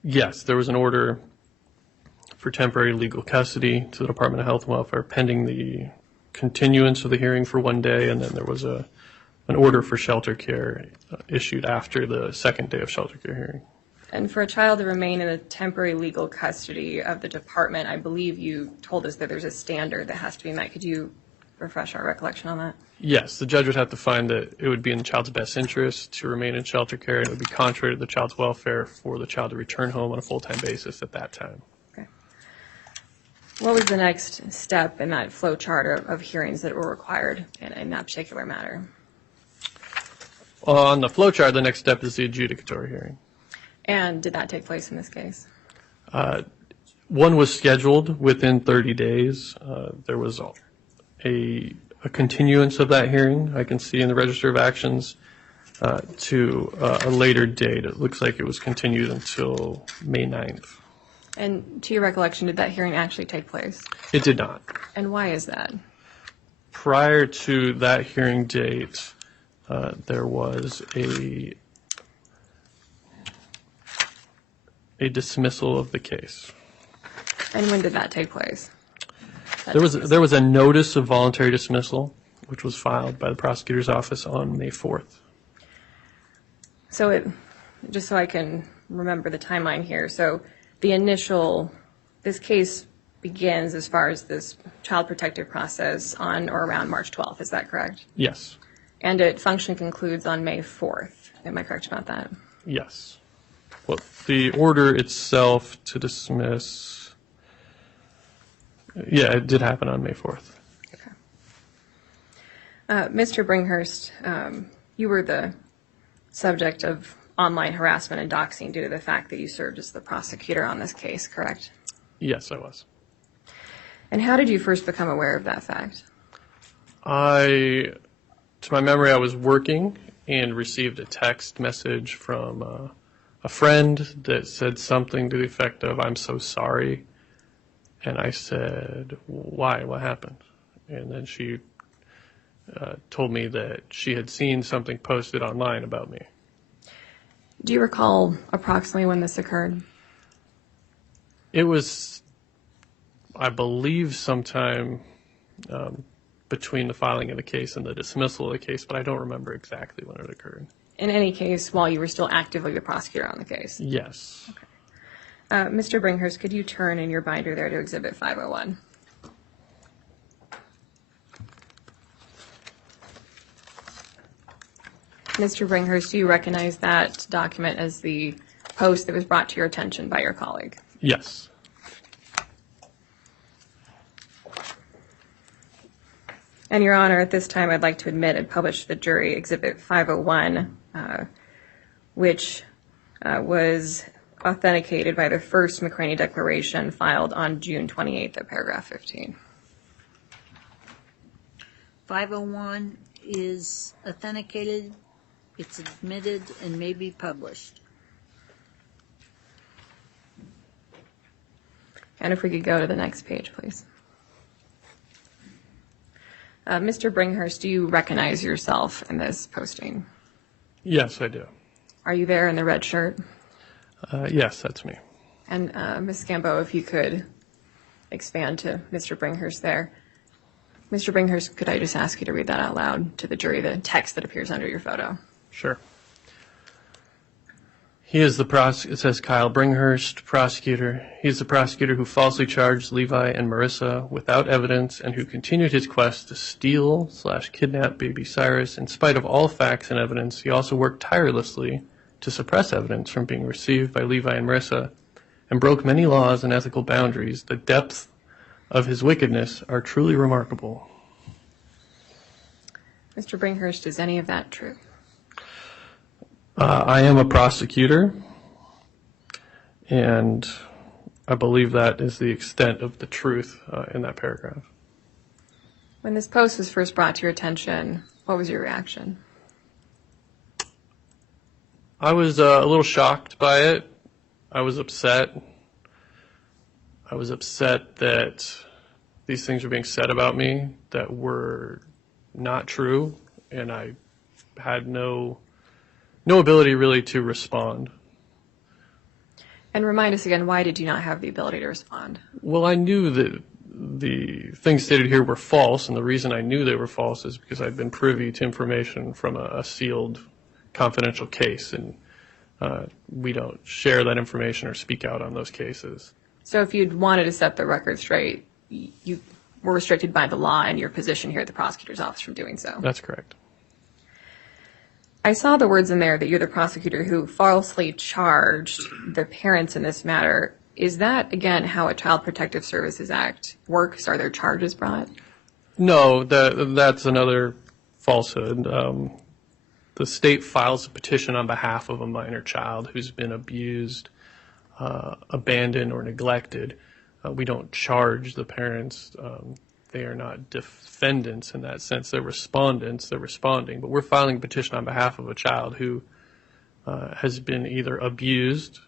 Yes, there was an order for temporary legal custody to the Department of Health and Welfare pending the continuance of the hearing for 1 day, and then there was an order for shelter care issued after the second day of shelter care hearing. And for a child to remain in a temporary legal custody of the department, I believe you told us that there's a standard that has to be met. Could you refresh our recollection on that? Yes, the judge would have to find that it would be in the child's best interest to remain in shelter care, and it would be contrary to the child's welfare for the child to return home on a full-time basis at that time. Okay. What was the next step in that flow chart of hearings that were required in that particular matter? On the flow chart, the next step is the adjudicatory hearing. And did that take place in this case? One was scheduled within 30 days. There was a continuance of that hearing, I can see in the Register of Actions, to a later date. It looks like it was continued until May 9th. And to your recollection, did that hearing actually take place? It did not. And why is that? Prior to that hearing date, there was a dismissal of the case. And when did that take place? There was a notice of voluntary dismissal, which was filed by the prosecutor's office on May 4th. So just so I can remember the timeline here, so this case begins as far as this child protective process on or around March 12th, is that correct? Yes. And it function concludes on May 4th, am I correct about that? Yes. Well, the order itself to dismiss, yeah, it did happen on May 4th. Mr. Bringhurst, you were the subject of online harassment and doxing due to the fact that you served as the prosecutor on this case, correct? Yes, I was. And how did you first become aware of that fact? To my memory, I was working and received a text message from a friend that said something to the effect of, "I'm so sorry." And I said, "Why? What happened?" And then she told me that she had seen something posted online about me. Do you recall approximately when this occurred? It was, I believe, sometime between the filing of the case and the dismissal of the case, but I don't remember exactly when it occurred. In any case, while you were still actively the prosecutor on the case? Yes. Okay. Mr. Bringhurst, could you turn in your binder there to Exhibit 501? Mr. Bringhurst, do you recognize that document as the post that was brought to your attention by your colleague? Yes. And Your Honor, at this time, I'd like to admit and publish to the jury Exhibit 501, which was authenticated by the first McCraney Declaration filed on June 28th at paragraph 15. 501 is authenticated, it's admitted, and may be published. And if we could go to the next page, please. Mr. Bringhurst, do you recognize yourself in this posting? Yes, I do. Are you there in the red shirt? Yes, that's me. And Ms. Gambo, if you could expand to Mr. Bringhurst there. Mr. Bringhurst, could I just ask you to read that out loud to the jury, the text that appears under your photo? Sure. He is it says Kyle Bringhurst, prosecutor. He is the prosecutor who falsely charged Levi and Marissa without evidence and who continued his quest to steal/kidnap baby Cyrus. In spite of all facts and evidence, he also worked tirelessly to suppress evidence from being received by Levi and Marissa and broke many laws and ethical boundaries. The depth of his wickedness are truly remarkable. Mr. Bringhurst, is any of that true? I am a prosecutor, and I believe that is the extent of the truth in that paragraph. When this post was first brought to your attention, what was your reaction? I was a little shocked by it. I was upset. I was upset that these things were being said about me that were not true, and I had no ability really to respond. And remind us again, why did you not have the ability to respond? Well, I knew that the things stated here were false, and the reason I knew they were false is because I'd been privy to information from a sealed confidential case, and we don't share that information or speak out on those cases. So if you'd wanted to set the record straight, you were restricted by the law and your position here at the prosecutor's office from doing so? That's correct. I saw the words in there that you're the prosecutor who falsely charged the parents in this matter. Is that, again, how a Child Protective Services Act works? Are there charges brought? No, that's another falsehood. The state files a petition on behalf of a minor child who's been abused, abandoned, or neglected. We don't charge the parents. They are not defendants in that sense. They're respondents. They're responding. But we're filing a petition on behalf of a child who has been either abused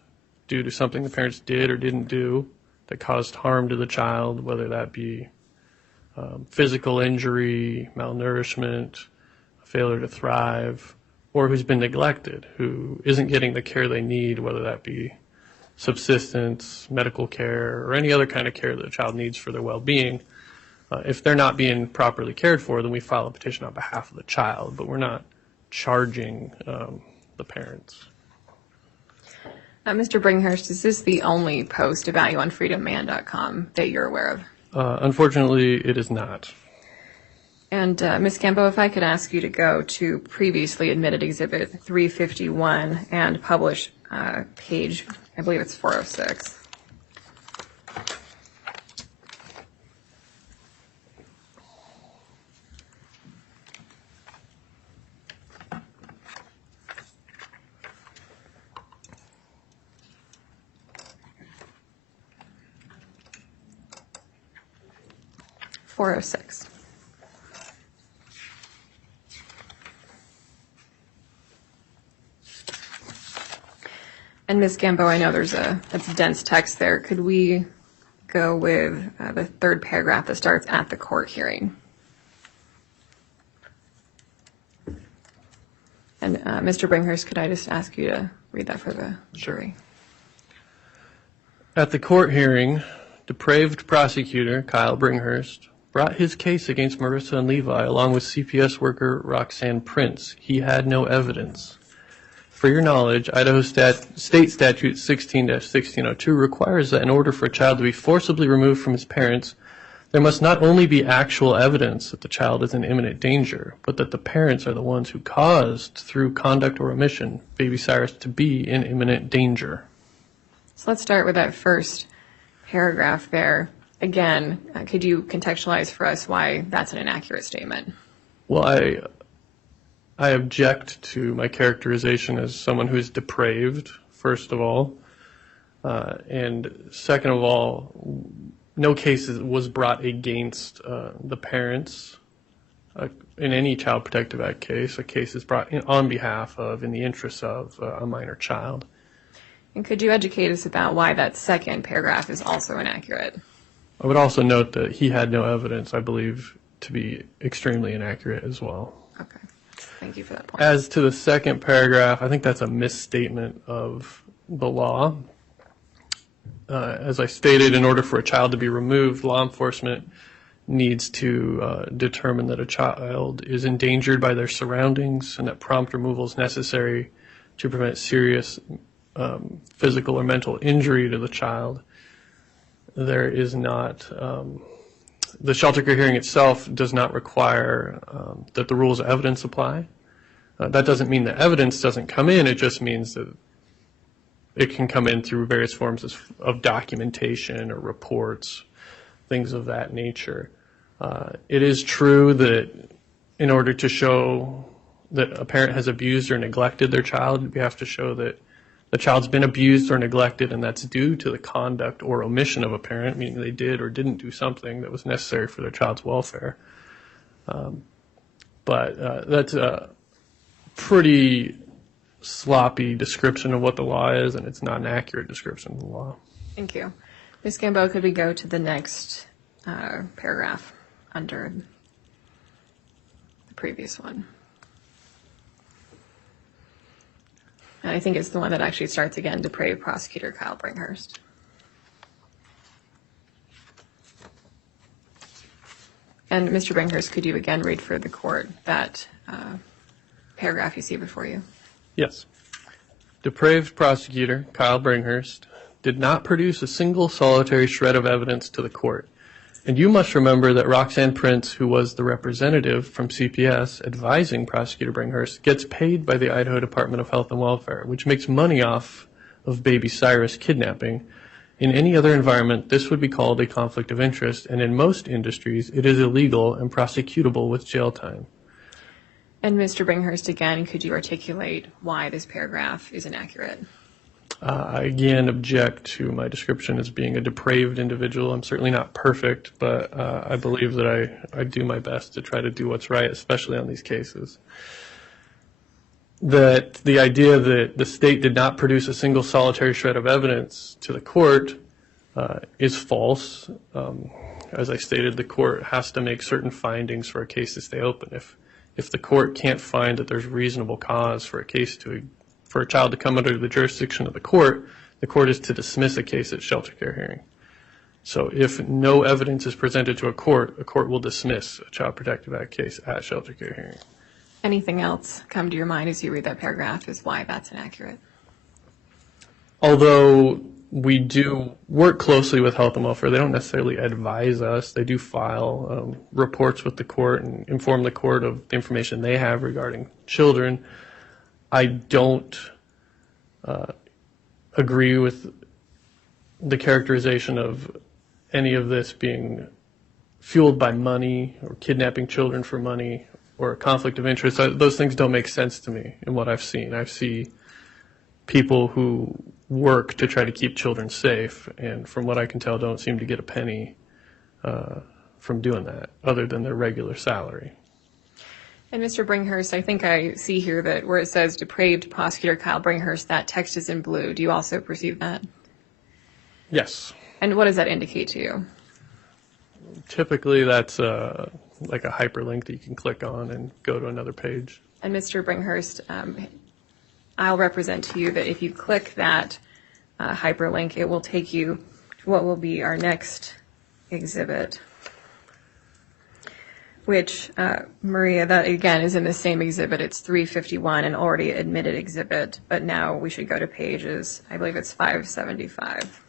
due to something the parents did or didn't do that caused harm to the child, whether that be physical injury, malnourishment, failure to thrive, or who's been neglected, who isn't getting the care they need, whether that be subsistence, medical care, or any other kind of care that a child needs for their well-being. If they're not being properly cared for, then we file a petition on behalf of the child, but we're not charging the parents. Mr. Bringhurst, is this the only post about you on freedomman.com that you're aware of? Unfortunately, it is not. And Ms. Gambo, if I could ask you to go to previously admitted Exhibit 351 and publish page, I believe it's 406. And Ms. Gambo, I know that's dense text there. Could we go with the third paragraph that starts at the court hearing? And Mr. Bringhurst, could I just ask you to read that for the jury? At the court hearing, depraved prosecutor Kyle Bringhurst brought his case against Marissa and Levi along with CPS worker Roxanne Prince. He had no evidence. For your knowledge, Idaho State Statute 16-1602 requires that in order for a child to be forcibly removed from his parents, there must not only be actual evidence that the child is in imminent danger, but that the parents are the ones who caused, through conduct or omission, baby Cyrus to be in imminent danger. So let's start with that first paragraph there. Again, could you contextualize for us why that's an inaccurate statement? Well, I object to my characterization as someone who is depraved, first of all. And second of all, no case was brought against the parents in any Child Protective Act case. A case is brought on behalf of, in the interests of, a minor child. And could you educate us about why that second paragraph is also inaccurate? I would also note that he had no evidence, I believe, to be extremely inaccurate as well. Okay. Thank you for that point. As to the second paragraph, I think that's a misstatement of the law. As I stated, in order for a child to be removed, law enforcement needs to determine that a child is endangered by their surroundings and that prompt removal is necessary to prevent serious physical or mental injury to the child. There is not, the shelter care hearing itself does not require that the rules of evidence apply. That doesn't mean that evidence doesn't come in, it just means that it can come in through various forms of documentation or reports, things of that nature. It is true that in order to show that a parent has abused or neglected their child, we have to show that the child's been abused or neglected, and that's due to the conduct or omission of a parent, meaning they did or didn't do something that was necessary for their child's welfare. But that's a pretty sloppy description of what the law is, and it's not an accurate description of the law. Thank you. Ms. Gambo, could we go to the next paragraph under the previous one? And I think it's the one that actually starts again, depraved prosecutor Kyle Bringhurst. And Mr. Bringhurst, could you again read for the court that paragraph you see before you? Yes. Depraved prosecutor Kyle Bringhurst did not produce a single solitary shred of evidence to the court. And you must remember that Roxanne Prince, who was the representative from CPS advising Prosecutor Bringhurst, gets paid by the Idaho Department of Health and Welfare, which makes money off of baby Cyrus kidnapping. In any other environment, this would be called a conflict of interest, and in most industries, it is illegal and prosecutable with jail time. And Mr. Bringhurst, again, could you articulate why this paragraph is inaccurate? I again object to my description as being a depraved individual. I'm certainly not perfect, but I believe that I do my best to try to do what's right, especially on these cases. That the idea that the state did not produce a single solitary shred of evidence to the court is false. As I stated, the court has to make certain findings for a case to stay open. If the court can't find that there's reasonable cause for a child to come under the jurisdiction of the court is to dismiss a case at shelter care hearing. So if no evidence is presented to a court will dismiss a Child Protective Act case at shelter care hearing. Anything else come to your mind as you read that paragraph as why that's inaccurate? Although we do work closely with health and welfare, they don't necessarily advise us. They do file reports with the court and inform the court of the information they have regarding children. I don't agree with the characterization of any of this being fueled by money or kidnapping children for money or a conflict of interest. Those things don't make sense to me in what I've seen. I see people who work to try to keep children safe, and from what I can tell, don't seem to get a penny from doing that, other than their regular salary. And Mr. Bringhurst, I think I see here that where it says depraved prosecutor Kyle Bringhurst, that text is in blue. Do you also perceive that? Yes. And what does that indicate to you? Typically, that's like a hyperlink that you can click on and go to another page. And Mr. Bringhurst, I'll represent to you that if you click that hyperlink, it will take you to what will be our next exhibit, which, Maria, that again is in the same exhibit. It's 351, an already admitted exhibit, but now we should go to pages, I believe it's 575.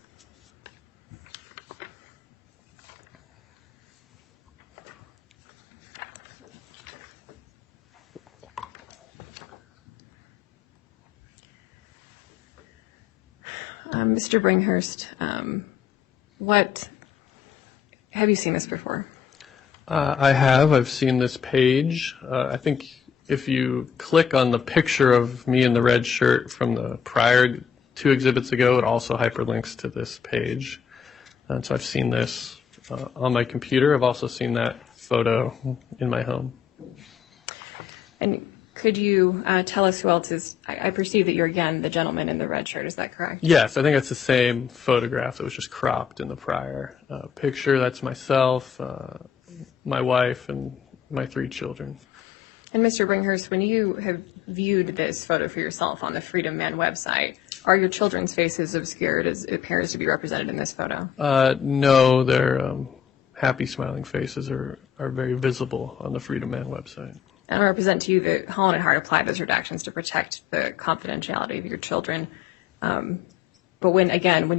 Mr. Bringhurst, what have you seen this before? I have. I've seen this page. I think if you click on the picture of me in the red shirt from the prior 2 exhibits ago, it also hyperlinks to this page. And so I've seen this on my computer. I've also seen that photo in my home. And could you tell us who else is, I perceive that you're again the gentleman in the red shirt, is that correct? Yes, I think that's the same photograph that was just cropped in the prior picture. That's myself, my wife, and my 3 children. And Mr. Bringhurst, when you have viewed this photo for yourself on the Freedom Man website, are your children's faces obscured as it appears to be represented in this photo? No, their happy smiling faces are very visible on the Freedom Man website. And I represent to you that Holland and Hart applied those redactions to protect the confidentiality of your children. But when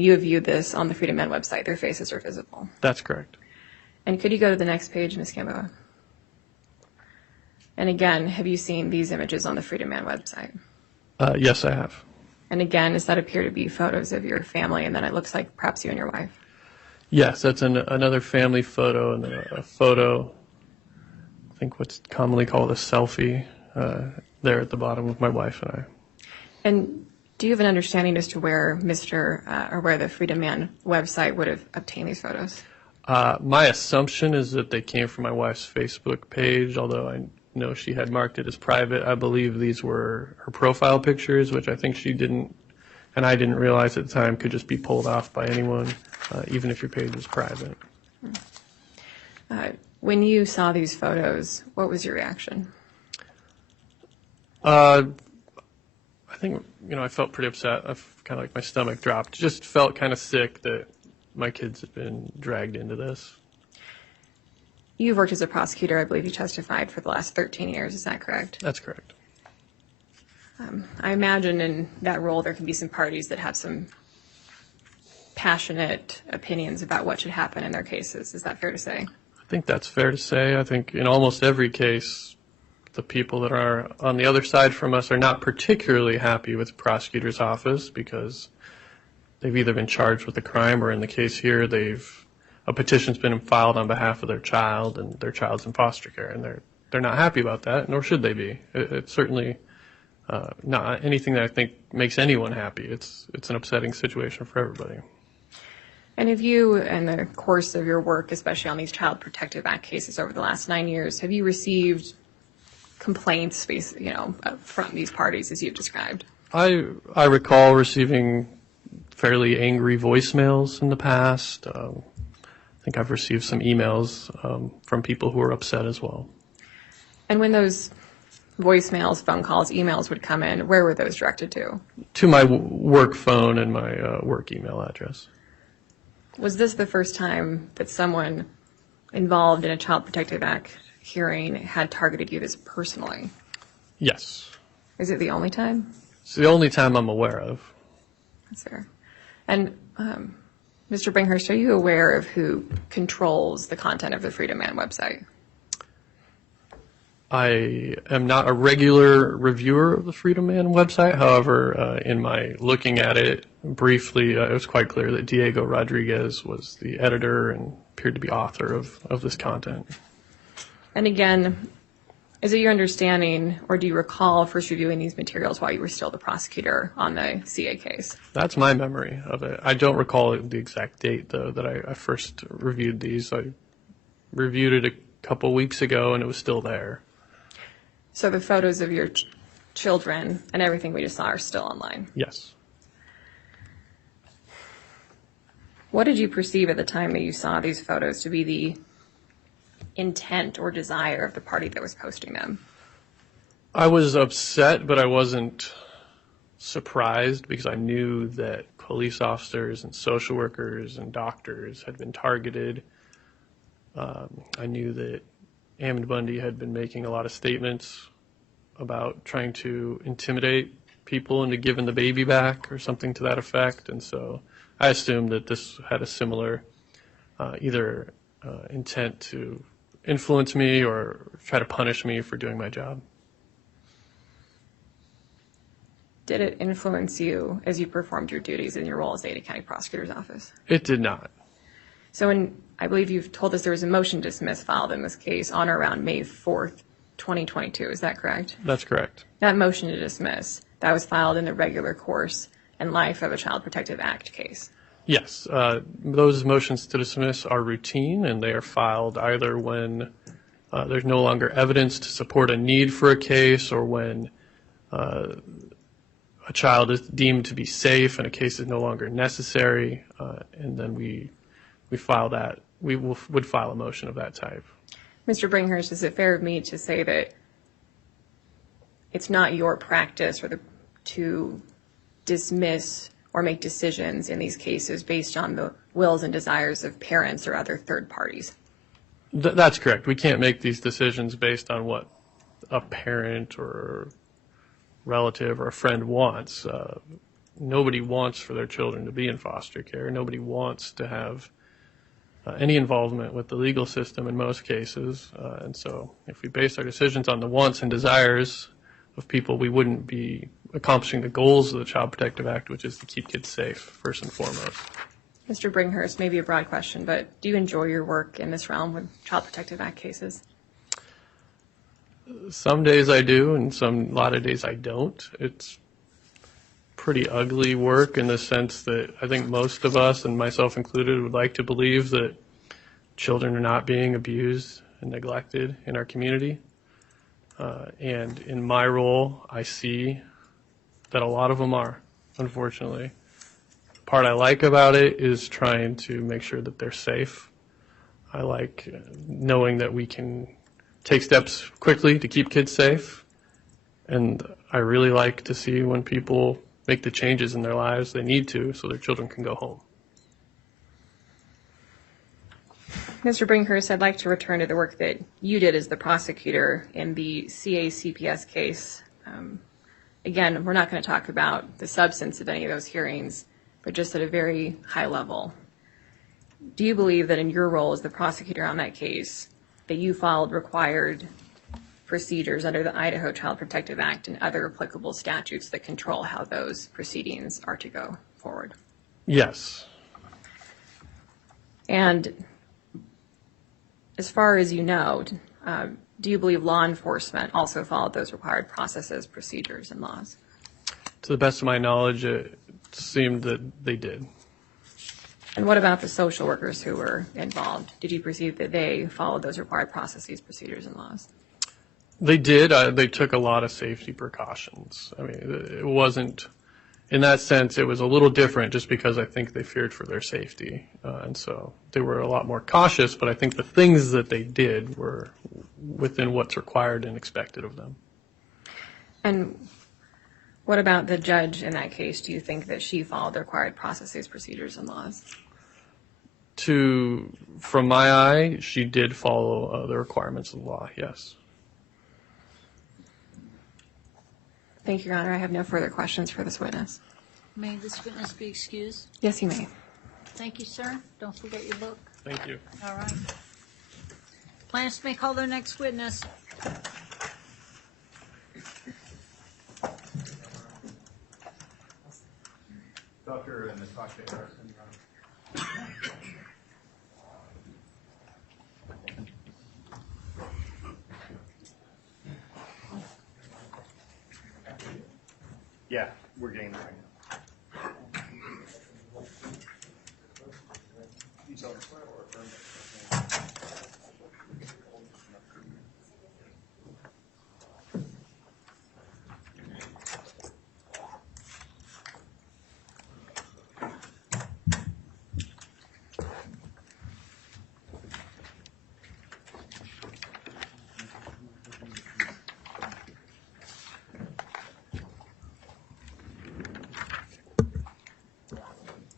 you have viewed this on the Freedom Man website, their faces are visible. That's correct. And could you go to the next page, Ms. Gamboa? And again, have you seen these images on the Freedom Man website? Yes, I have. And again, does that appear to be photos of your family, and then it looks like perhaps you and your wife? Yes, that's another family photo, and a photo, I think what's commonly called a selfie, there at the bottom of my wife and I. And do you have an understanding as to where where the Freedom Man website would have obtained these photos? My assumption is that they came from my wife's Facebook page, although I know she had marked it as private. I believe these were her profile pictures, which I think she didn't, and I didn't realize at the time, could just be pulled off by anyone, even if your page was private. When you saw these photos, what was your reaction? I think, I felt pretty upset. I kind of like my stomach dropped. Just felt kind of sick that my kids had been dragged into this. You've worked as a prosecutor. I believe you testified for the last 13 years. Is that correct? That's correct. I imagine in that role there can be some parties that have some passionate opinions about what should happen in their cases. Is that fair to say? I think that's fair to say. I think in almost every case, the people that are on the other side from us are not particularly happy with the prosecutor's office because they've either been charged with a crime, or in the case here, a petition's been filed on behalf of their child, and their child's in foster care, and they're not happy about that, nor should they be. It's certainly not anything that I think makes anyone happy. It's an upsetting situation for everybody. And have you, in the course of your work, especially on these Child Protective Act cases over the last 9 years, have you received complaints, from these parties as you've described? I recall receiving fairly angry voicemails in the past. I think I've received some emails from people who are upset as well. And when those voicemails, phone calls, emails would come in, where were those directed to? To my work phone and my work email address. Was this the first time that someone involved in a Child Protective Act hearing had targeted you this personally? Yes. Is it the only time? It's the only time I'm aware of. That's fair. And Mr. Bringhurst, are you aware of who controls the content of the Freedom Man website? I am not a regular reviewer of the Freedom Man website. However, in my looking at it briefly, it was quite clear that Diego Rodriguez was the editor and appeared to be author of this content. And again, is it your understanding, or do you recall first reviewing these materials while you were still the prosecutor on the CA case? That's my memory of it. I don't recall the exact date, though, that I first reviewed these. I reviewed it a couple weeks ago, and it was still there. So the photos of your children and everything we just saw are still online? Yes. What did you perceive at the time that you saw these photos to be the intent or desire of the party that was posting them? I was upset, but I wasn't surprised because I knew that police officers and social workers and doctors had been targeted. I knew that Ammon Bundy had been making a lot of statements about trying to intimidate people into giving the baby back or something to that effect. And so I assumed that this had a similar either intent to influence me or try to punish me for doing my job. Did it influence you as you performed your duties in your role as the Ada County Prosecutor's Office? It did not. So I believe you've told us there was a motion to dismiss filed in this case on or around May 4th, 2022. Is that correct? That's correct. That motion to dismiss, that was filed in the regular course and life of a Child Protective Act case. Yes. Those motions to dismiss are routine, and they are filed either when there's no longer evidence to support a need for a case, or when a child is deemed to be safe and a case is no longer necessary, and then we file that. We would file a motion of that type. Mr. Bringhurst, is it fair of me to say that it's not your practice to dismiss or make decisions in these cases based on the wills and desires of parents or other third parties? That's correct. We can't make these decisions based on what a parent or relative or a friend wants. Nobody wants for their children to be in foster care. Nobody wants to have any involvement with the legal system in most cases. And so if we base our decisions on the wants and desires of people, we wouldn't be accomplishing the goals of the Child Protective Act, which is to keep kids safe, first and foremost. Mr. Bringhurst, maybe a broad question, but do you enjoy your work in this realm with Child Protective Act cases? Some days I do, and a lot of days I don't. It's pretty ugly work in the sense that I think most of us, and myself included, would like to believe that children are not being abused and neglected in our community. And in my role, I see that a lot of them are, unfortunately. The part I like about it is trying to make sure that they're safe. I like knowing that we can take steps quickly to keep kids safe. And I really like to see when people make the changes in their lives they need to so their children can go home. Mr. Bringhurst, I'd like to return to the work that you did as the prosecutor in the CACPS case. Again, we're not going to talk about the substance of any of those hearings, but just at a very high level. Do you believe that in your role as the prosecutor on that case, that you followed required procedures under the Idaho Child Protective Act and other applicable statutes that control how those proceedings are to go forward? Yes. And as far as you know, do you believe law enforcement also followed those required processes, procedures, and laws? To the best of my knowledge, it seemed that they did. And what about the social workers who were involved? Did you perceive that they followed those required processes, procedures, and laws? They did. They took a lot of safety precautions. I mean, it wasn't, in that sense, it was a little different just because I think they feared for their safety. And so they were a lot more cautious, but I think the things that they did were within what's required and expected of them. And what about the judge in that case? Do you think that she followed the required processes, procedures, and laws? From my eye, she did follow the requirements of the law, yes. Thank you, Your Honor. I have no further questions for this witness. May this witness be excused? Yes, you may. Thank you, sir. Don't forget your book. Thank you. All right. Plaintiffs may call their next witness. Dr. Natasha Erickson. Yeah, we're getting there right now. You solemnly swear or affirm that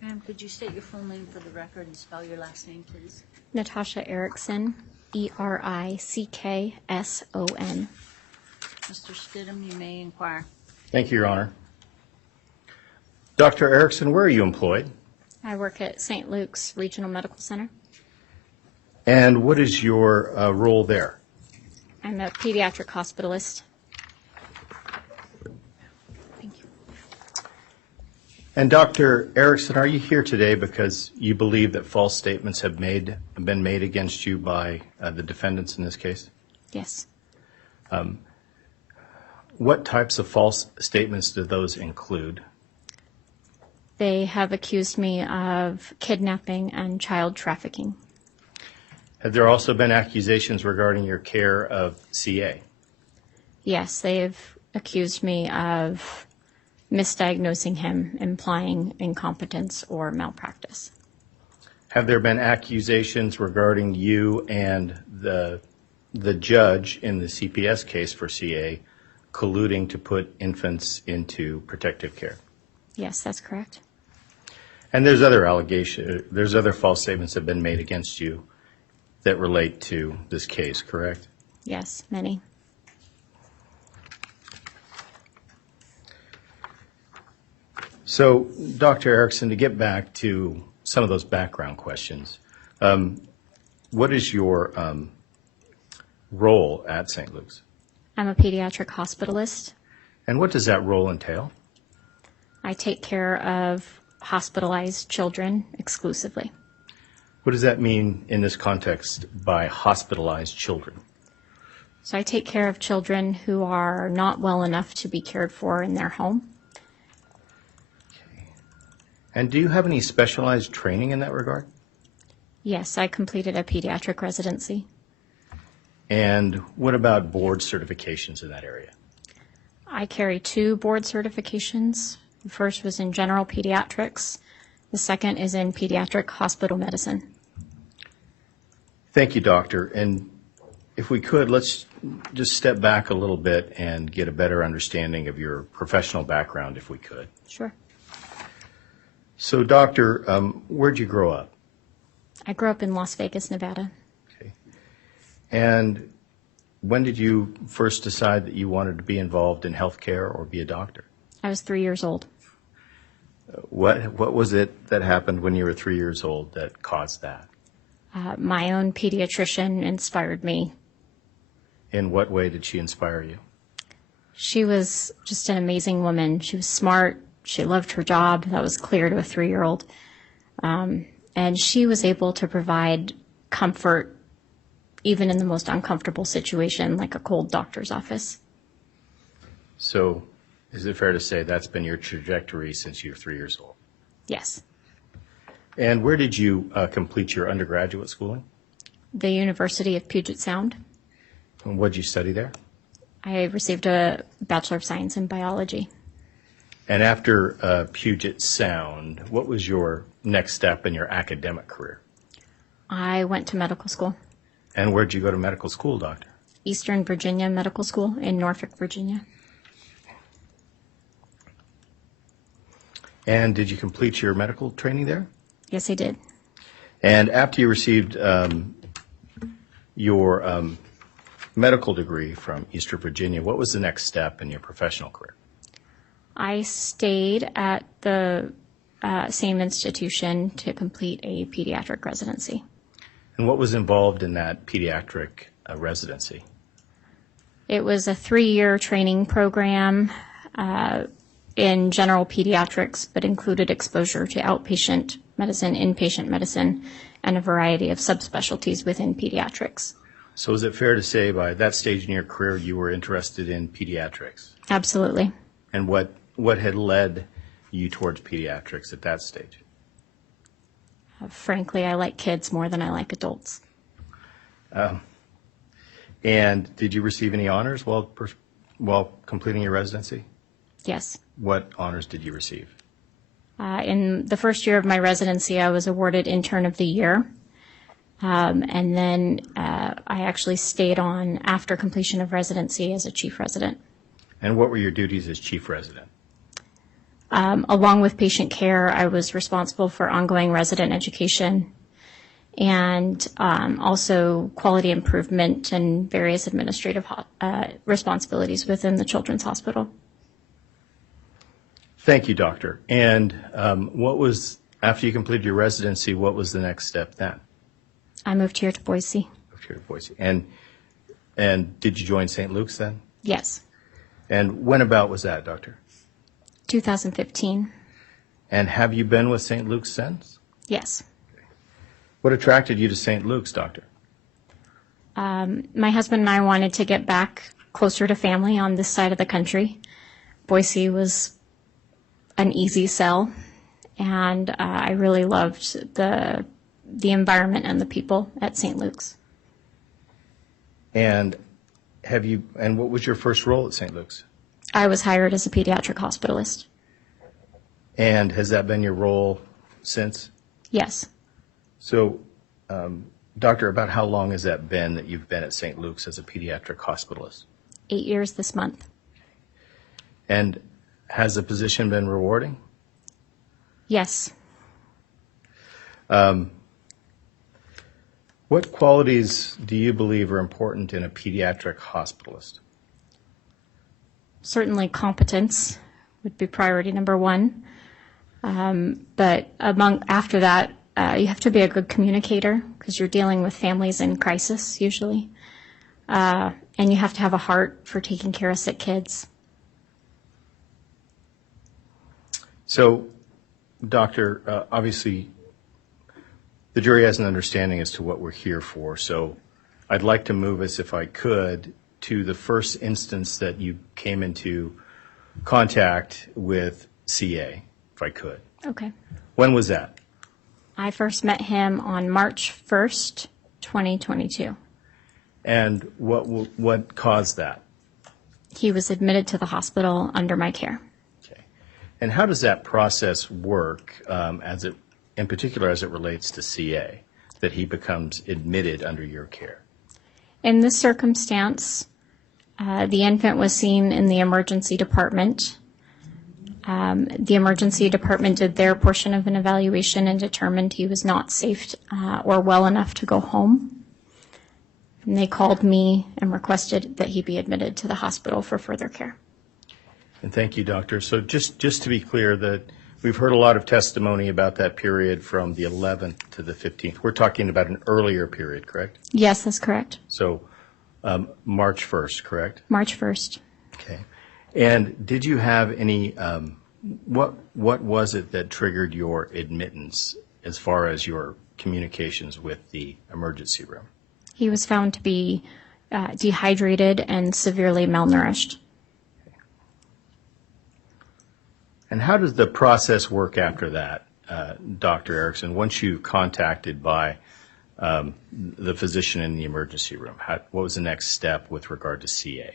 Ma'am, could you state your full name for the record and spell your last name, please? Natasha Erickson, Erickson. Mr. Stidham, you may inquire. Thank you, Your Honor. Dr. Erickson, where are you employed? I work at St. Luke's Regional Medical Center. And what is your role there? I'm a pediatric hospitalist. And Dr. Erickson, are you here today because you believe that false statements have been made against you by the defendants in this case? Yes. What types of false statements do those include? They have accused me of kidnapping and child trafficking. Have there also been accusations regarding your care of CA? Yes, they've accused me of misdiagnosing him, implying incompetence or malpractice. Have there been accusations regarding you and the judge in the CPS case for CA colluding to put infants into protective care? Yes, that's correct. And there's other false statements that have been made against you that relate to this case, correct? Yes, many. So, Dr. Erickson, to get back to some of those background questions, what is your role at St. Luke's? I'm a pediatric hospitalist. And what does that role entail? I take care of hospitalized children exclusively. What does that mean in this context by hospitalized children? So I take care of children who are not well enough to be cared for in their home. And do you have any specialized training in that regard? Yes, I completed a pediatric residency. And what about board certifications in that area? I carry 2 board certifications. The first was in general pediatrics. The second is in pediatric hospital medicine. Thank you, Doctor. And if we could, let's just step back a little bit and get a better understanding of your professional background, if we could. Sure. So, Doctor, where'd you grow up? I grew up in Las Vegas, Nevada. Okay. And when did you first decide that you wanted to be involved in healthcare or be a doctor? I was 3 years old. What was it that happened when you were 3 years old that caused that? My own pediatrician inspired me. In what way did she inspire you? She was just an amazing woman. She was smart. She loved her job. That was clear to a 3-year-old. And she was able to provide comfort even in the most uncomfortable situation, like a cold doctor's office. So is it fair to say that's been your trajectory since you're 3 years old? Yes. And where did you complete your undergraduate schooling? The University of Puget Sound. And what did you study there? I received a Bachelor of Science in Biology. And after Puget Sound, what was your next step in your academic career? I went to medical school. And where did you go to medical school, doctor? Eastern Virginia Medical School in Norfolk, Virginia. And did you complete your medical training there? Yes, I did. And after you received your medical degree from Eastern Virginia, what was the next step in your professional career? I stayed at the same institution to complete a pediatric residency. And what was involved in that pediatric residency? It was a 3-year training program in general pediatrics, but included exposure to outpatient medicine, inpatient medicine, and a variety of subspecialties within pediatrics. So is it fair to say by that stage in your career you were interested in pediatrics? Absolutely. And what had led you towards pediatrics at that stage? Frankly, I like kids more than I like adults. And did you receive any honors while completing your residency? Yes. What honors did you receive? In the first year of my residency, I was awarded Intern of the Year. And then I actually stayed on after completion of residency as a chief resident. And what were your duties as chief resident? Along with patient care, I was responsible for ongoing resident education and also quality improvement and various administrative responsibilities within the Children's Hospital. Thank you, doctor. And after you completed your residency, what was the next step then? I moved here to Boise. And did you join St. Luke's then? Yes. And when about was that, doctor? 2015. And have you been with St. Luke's since? Yes. What attracted you to St. Luke's, doctor? My husband and I wanted to get back closer to family on this side of the country. Boise was an easy sell, and I really loved the environment and the people at St. Luke's. And what was your first role at St. Luke's? I was hired as a pediatric hospitalist. And has that been your role since? Yes. So, doctor, about how long has that been that you've been at St. Luke's as a pediatric hospitalist? 8 years this month. And has the position been rewarding? Yes. What qualities do you believe are important in a pediatric hospitalist? Certainly competence would be priority number one. But after that, you have to be a good communicator because you're dealing with families in crisis usually. And you have to have a heart for taking care of sick kids. So, doctor, obviously the jury has an understanding as to what we're here for. So I'd like to move us, if I could, to the first instance that you came into contact with CA, if I could. Okay. When was that? I first met him on March 1st, 2022. And what caused that? He was admitted to the hospital under my care. Okay. And how does that process work, in particular as it relates to CA, that he becomes admitted under your care? In this circumstance, the infant was seen in the emergency department. The emergency department did their portion of an evaluation and determined he was not safe or well enough to go home. And they called me and requested that he be admitted to the hospital for further care. And thank you, doctor. So just to be clear, that we've heard a lot of testimony about that period from the 11th to the 15th. We're talking about an earlier period, correct? Yes, that's correct. So March 1st, correct? March 1st. Okay. And did you have any What was it that triggered your admittance as far as your communications with the emergency room? He was found to be dehydrated and severely malnourished. And how does the process work after that, Dr. Erickson, once you contacted by the physician in the emergency room? What was the next step with regard to CA?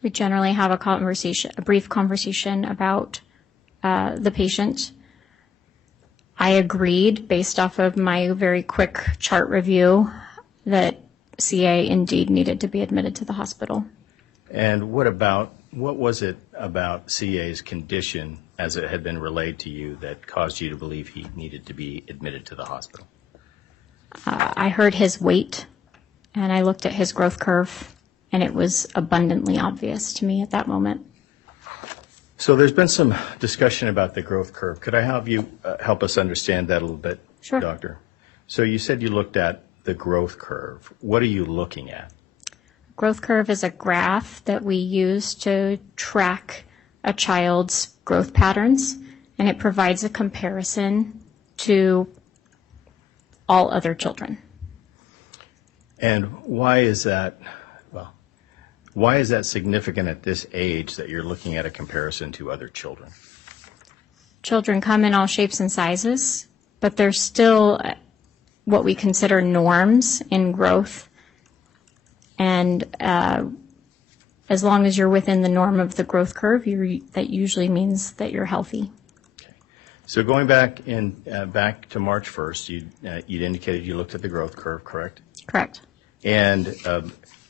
We generally have a brief conversation about the patient. I agreed, based off of my very quick chart review, that CA indeed needed to be admitted to the hospital. And what was it about CA's condition as it had been relayed to you that caused you to believe he needed to be admitted to the hospital? I heard his weight, and I looked at his growth curve, and it was abundantly obvious to me at that moment. So there's been some discussion about the growth curve. Could I have you help us understand that a little bit, Sure. Doctor? So you said you looked at the growth curve. What are you looking at? Growth curve is a graph that we use to track a child's growth patterns, and it provides a comparison to all other children. And why is that? Well, why is that significant at this age that you're looking at a comparison to other children? Children come in all shapes and sizes, but there's still what we consider norms in growth. And as long as you're within the norm of the growth curve, that usually means that you're healthy. So going back to March 1st, you'd indicated you looked at the growth curve, correct? Correct. And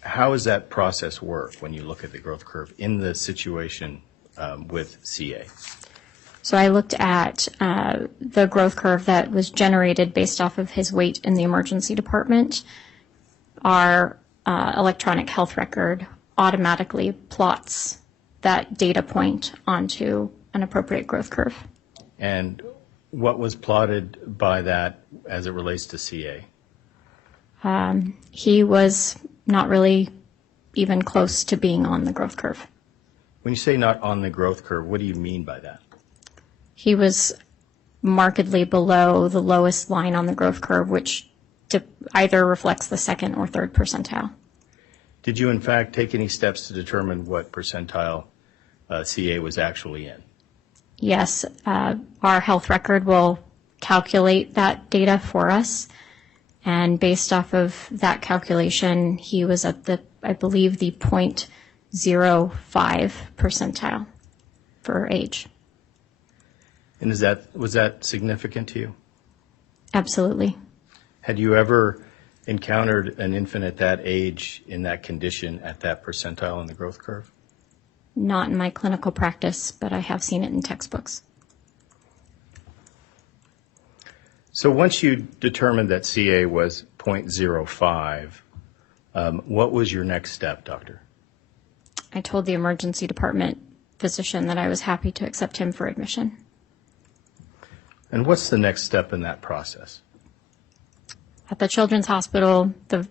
how does that process work when you look at the growth curve in the situation with CA? So I looked at the growth curve that was generated based off of his weight in the emergency department. Our electronic health record automatically plots that data point onto an appropriate growth curve. And what was plotted by that as it relates to CA? He was not really even close to being on the growth curve. When you say not on the growth curve, what do you mean by that? He was markedly below the lowest line on the growth curve, which either reflects the second or third percentile. Did you, in fact, take any steps to determine what percentile CA was actually in? Yes, our health record will calculate that data for us. And based off of that calculation, he was at I believe, the 0.05 percentile for age. And was that significant to you? Absolutely. Had you ever encountered an infant at that age in that condition at that percentile in the growth curve? Not in my clinical practice, but I have seen it in textbooks. So once you determined that CA was 0.05, what was your next step, doctor? I told the emergency department physician that I was happy to accept him for admission. And what's the next step in that process? At the Children's Hospital, we're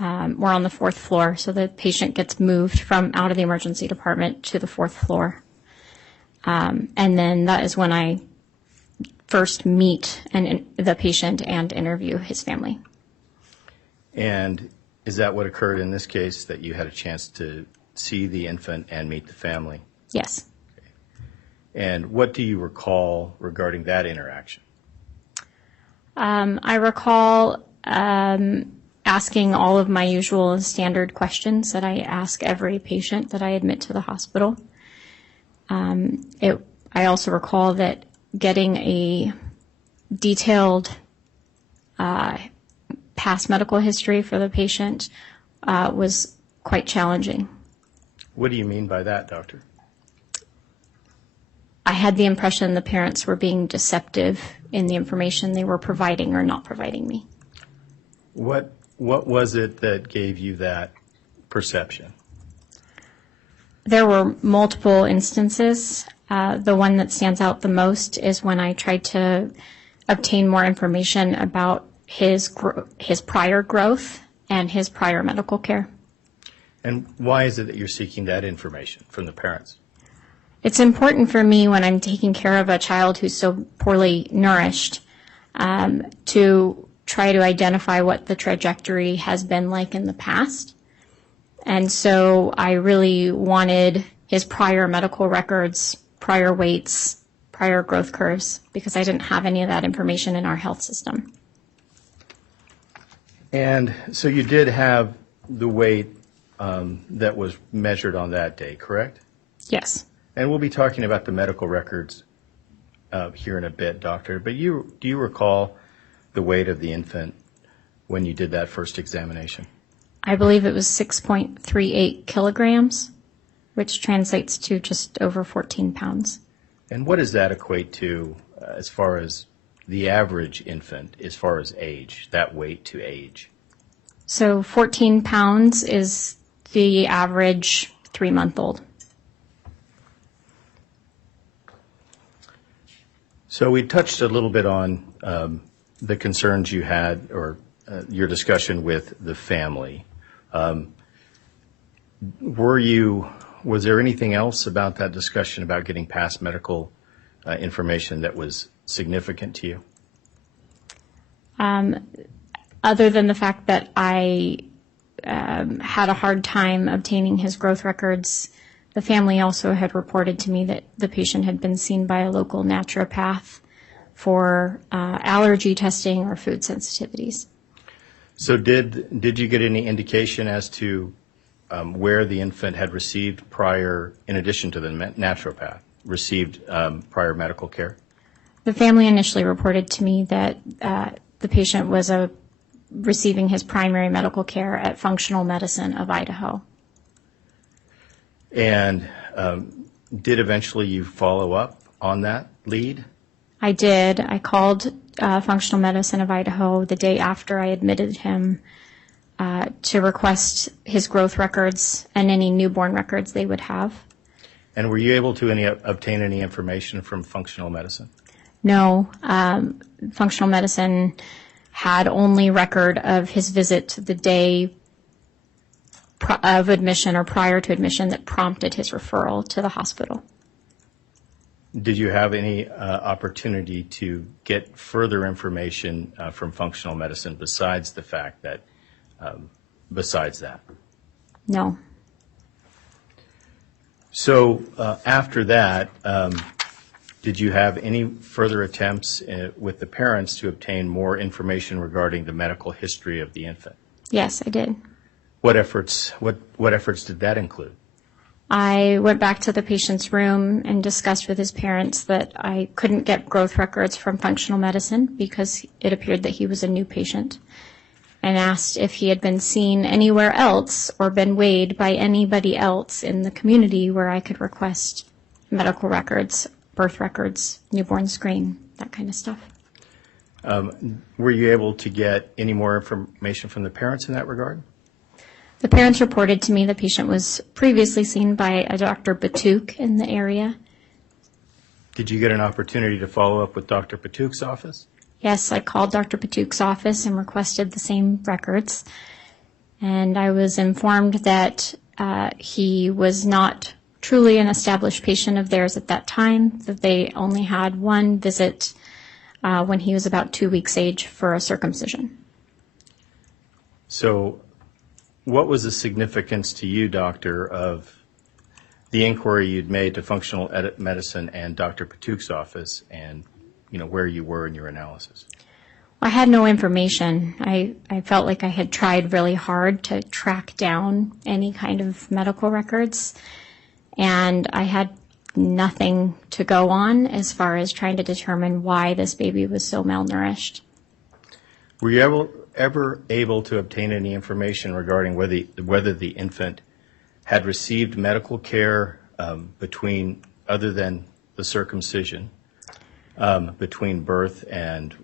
on the 4th floor, so the patient gets moved from out of the emergency department to the 4th floor. And then that is when I first meet the patient and interview his family. And is that what occurred in this case, that you had a chance to see the infant and meet the family? Yes. Okay. And what do you recall regarding that interaction? I recall asking all of my usual standard questions that I ask every patient that I admit to the hospital. I also recall that getting a detailed past medical history for the patient was quite challenging. What do you mean by that, doctor? I had the impression the parents were being deceptive in the information they were providing or not providing me. What was it that gave you that perception? There were multiple instances. The one that stands out the most is when I tried to obtain more information about his prior growth and his prior medical care. And why is it that you're seeking that information from the parents? It's important for me when I'm taking care of a child who's so poorly nourished to try to identify what the trajectory has been like in the past. And so I really wanted his prior medical records, prior weights, prior growth curves, because I didn't have any of that information in our health system. And so you did have the weight that was measured on that day, correct? Yes. And we'll be talking about the medical records here in a bit, doctor. But do you recall the weight of the infant when you did that first examination? I believe it was 6.38 kilograms, which translates to just over 14 pounds. And what does that equate to as far as the average infant, as far as age, that weight to age? So 14 pounds is the average 3-month-old. So we touched a little bit on the concerns you had, or your discussion with the family. Was there anything else about that discussion about getting past medical information that was significant to you? Other than the fact that I had a hard time obtaining his growth records, the family also had reported to me that the patient had been seen by a local naturopath for allergy testing or food sensitivities. So did you get any indication as to where the infant had received prior, in addition to the naturopath, received prior medical care? The family initially reported to me that the patient was receiving his primary medical care at Functional Medicine of Idaho. And did eventually you follow up on that lead? I did. I called Functional Medicine of Idaho the day after I admitted him to request his growth records and any newborn records they would have. And were you able to obtain any information from Functional Medicine? No. Functional Medicine had only record of his visit the day of admission or prior to admission that prompted his referral to the hospital. Did you have any opportunity to get further information from Functional Medicine besides the fact that, besides that? No. So after that, did you have any further attempts with the parents to obtain more information regarding the medical history of the infant? Yes, I did. What efforts did that include? I went back to the patient's room and discussed with his parents that I couldn't get growth records from Functional Medicine because it appeared that he was a new patient, and asked if he had been seen anywhere else or been weighed by anybody else in the community where I could request medical records, birth records, newborn screen, that kind of stuff. Were you able to get any more information from the parents in that regard? The parents reported to me the patient was previously seen by a Dr. Batuk in the area. Did you get an opportunity to follow up with Dr. Patuk's office? Yes, I called Dr. Patuk's office and requested the same records. And I was informed that he was not truly an established patient of theirs at that time, that they only had one visit when he was about 2 weeks age for a circumcision. So what was the significance to you, doctor, of the inquiry you'd made to Functional Medicine and Dr. Patuk's office, and where you were in your analysis? I had no information. I felt like I had tried really hard to track down any kind of medical records, and I had nothing to go on as far as trying to determine why this baby was so malnourished. Were you ever able to obtain any information regarding whether the infant had received medical care between, other than the circumcision, between birth and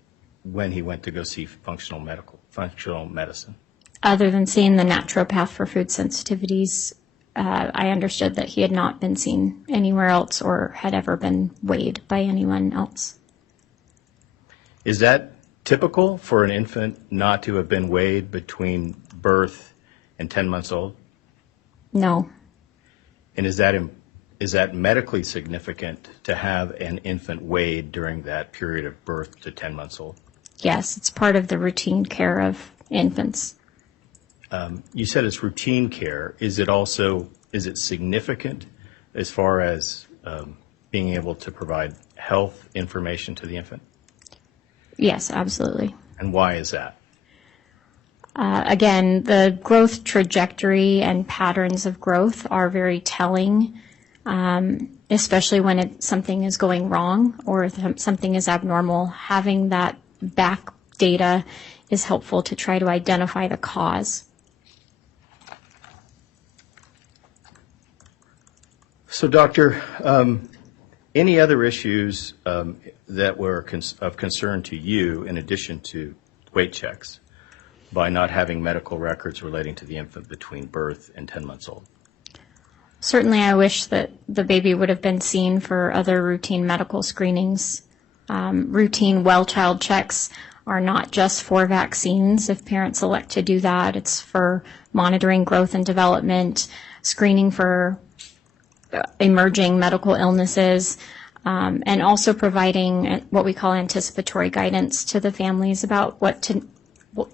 when he went to go see functional medicine? Other than seeing the naturopath for food sensitivities, I understood that he had not been seen anywhere else or had ever been weighed by anyone else. Is that typical for an infant not to have been weighed between birth and 10 months old? No. And is is that medically significant to have an infant weighed during that period of birth to 10 months old? Yes, it's part of the routine care of infants. You said it's routine care. Is it significant as far as being able to provide health information to the infant? Yes, absolutely. And why is that? Again, the growth trajectory and patterns of growth are very telling, especially when something is going wrong or if something is abnormal. Having that back data is helpful to try to identify the cause. So, doctor, any other issues that were of concern to you in addition to weight checks by not having medical records relating to the infant between birth and 10 months old? Certainly, I wish that the baby would have been seen for other routine medical screenings. Routine well child checks are not just for vaccines. If parents elect to do that, it's for monitoring growth and development, screening for emerging medical illnesses, and also providing what we call anticipatory guidance to the families about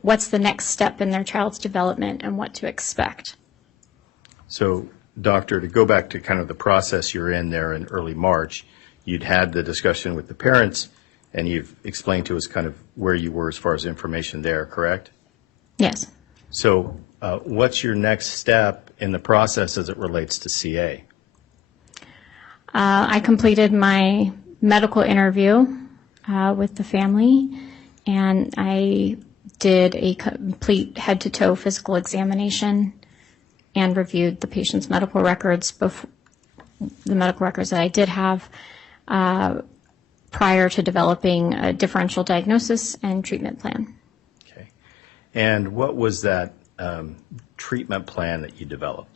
what's the next step in their child's development and what to expect. So, doctor, to go back to kind of the process you're in there in early March, you'd had the discussion with the parents, and you've explained to us kind of where you were as far as information there, correct? Yes. So, what's your next step in the process as it relates to CA? I completed my medical interview with the family, and I did a complete head-to-toe physical examination and reviewed the patient's medical records, the medical records that I did have prior to developing a differential diagnosis and treatment plan. Okay. And what was that treatment plan that you developed?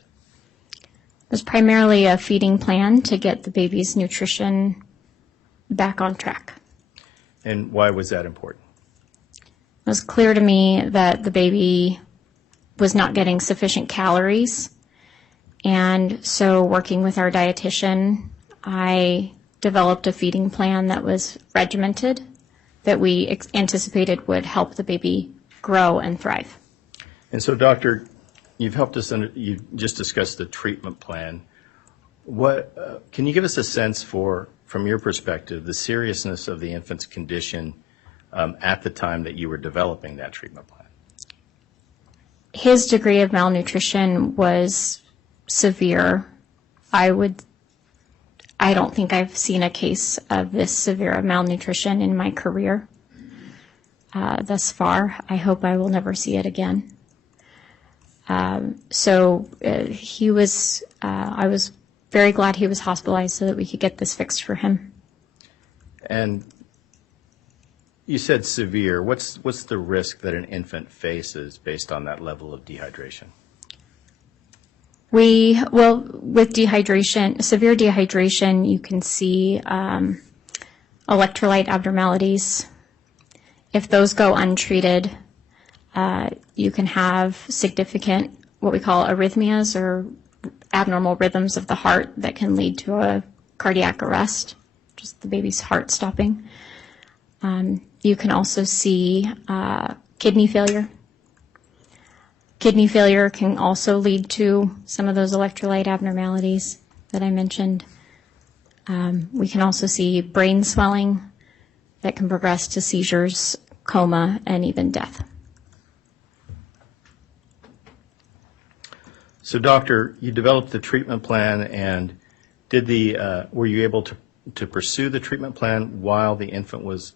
It was primarily a feeding plan to get the baby's nutrition back on track. And why was that important? It was clear to me that the baby was not getting sufficient calories, and so working with our dietitian, I developed a feeding plan that was regimented, that we anticipated would help the baby grow and thrive. And so, doctor, you've helped us, you just discussed the treatment plan. What can you give us a sense from your perspective, the seriousness of the infant's condition at the time that you were developing that treatment plan? His degree of malnutrition was severe. I don't think I've seen a case of this severe of malnutrition in my career thus far. I hope I will never see it again. I was very glad he was hospitalized so that we could get this fixed for him. And you said severe. What's the risk that an infant faces based on that level of dehydration? With dehydration, severe dehydration, you can see electrolyte abnormalities. If those go untreated, you can have significant, what we call arrhythmias or abnormal rhythms of the heart that can lead to a cardiac arrest, just the baby's heart stopping. You can also see kidney failure. Kidney failure can also lead to some of those electrolyte abnormalities that I mentioned. We can also see brain swelling that can progress to seizures, coma, and even death. So, doctor, you developed the treatment plan, and were you able to pursue the treatment plan while the infant was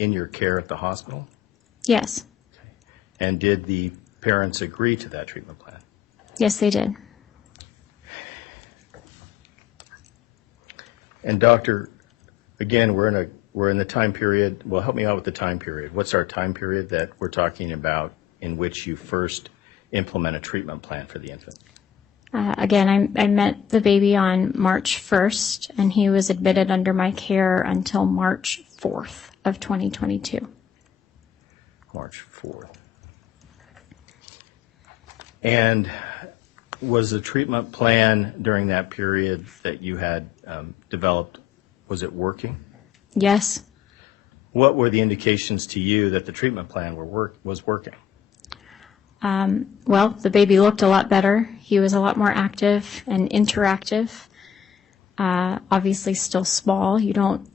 in your care at the hospital? Yes. And did the parents agree to that treatment plan? Yes, they did. And doctor, again, we're in the time period. Well, help me out with the time period. What's our time period that we're talking about in which you first implement a treatment plan for the infant? Again, I met the baby on March 1st, and he was admitted under my care until March 4th of 2022. March 4th. And Was the treatment plan during that period that you had developed, was it working? Yes. What were the indications to you that the treatment plan was working? Well, the baby looked a lot better. He was a lot more active and interactive. Obviously still small. You don't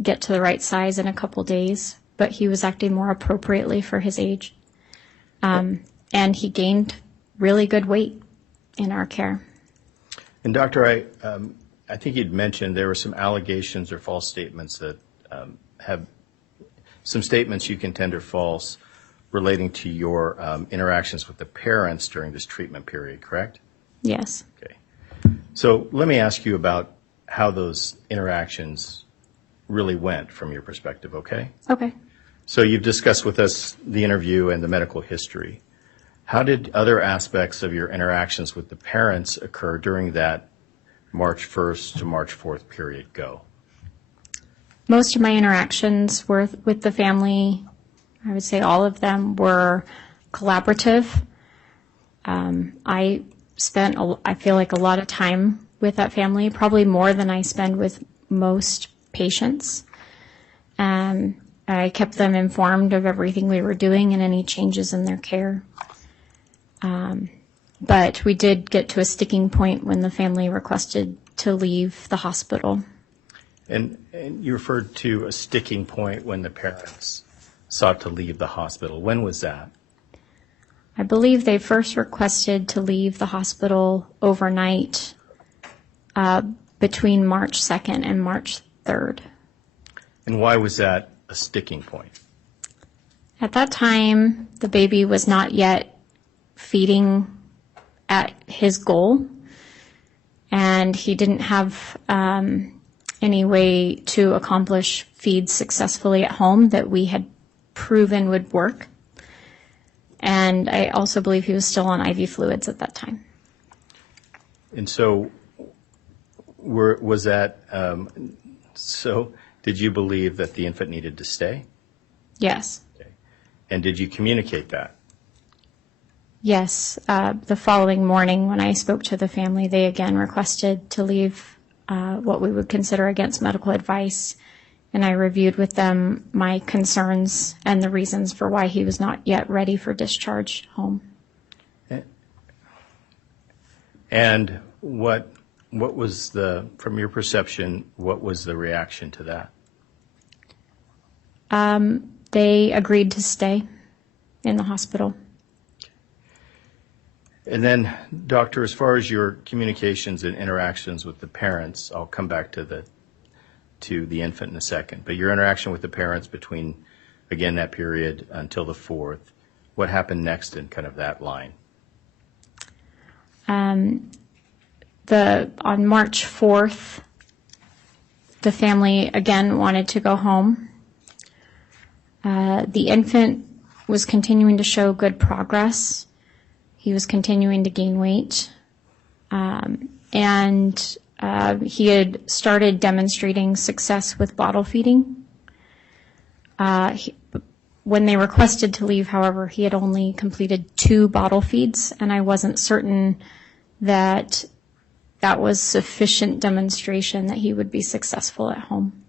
get to the right size in a couple days, but he was acting more appropriately for his age. And he gained really good weight in our care. And Doctor, I think you'd mentioned there were some allegations or false statements that have some statements you contend are false relating to your interactions with the parents during this treatment period, correct? Yes. Okay. So let me ask you about how those interactions really went from your perspective, okay? Okay. So you've discussed with us the interview and the medical history. How did other aspects of your interactions with the parents occur during that March 1st to March 4th period go? Most of my interactions were with the family. I would say all of them were collaborative. I spent, I feel like, a lot of time with that family, probably more than I spend with most patients. I kept them informed of everything we were doing and any changes in their care. But we did get to a sticking point when the family requested to leave the hospital. And you referred to a sticking point when the parents sought to leave the hospital. When was that? I believe they first requested to leave the hospital overnight between March 2nd and March 3rd. And why was that a sticking point? At that time, the baby was not yet feeding at his goal, and he didn't have any way to accomplish feeds successfully at home that we had proven would work. And I also believe he was still on IV fluids at that time. And so was that, so did you believe that the infant needed to stay? Yes. Okay. And did you communicate that? Yes. The following morning when I spoke to the family, they again requested to leave what we would consider against medical advice. And I reviewed with them my concerns and the reasons for why he was not yet ready for discharge home. And what was from your perception, what was the reaction to that? They agreed to stay in the hospital. And then, Doctor, as far as your communications and interactions with the parents, I'll come back to the infant in a second, but your interaction with the parents between, again, that period until the 4th, what happened next in kind of that line? On March 4th, the family again wanted to go home. The infant was continuing to show good progress. He was continuing to gain weight. And he had started demonstrating success with bottle feeding. When they requested to leave, however, he had only completed 2 bottle feeds, and I wasn't certain that that was sufficient demonstration that he would be successful at home.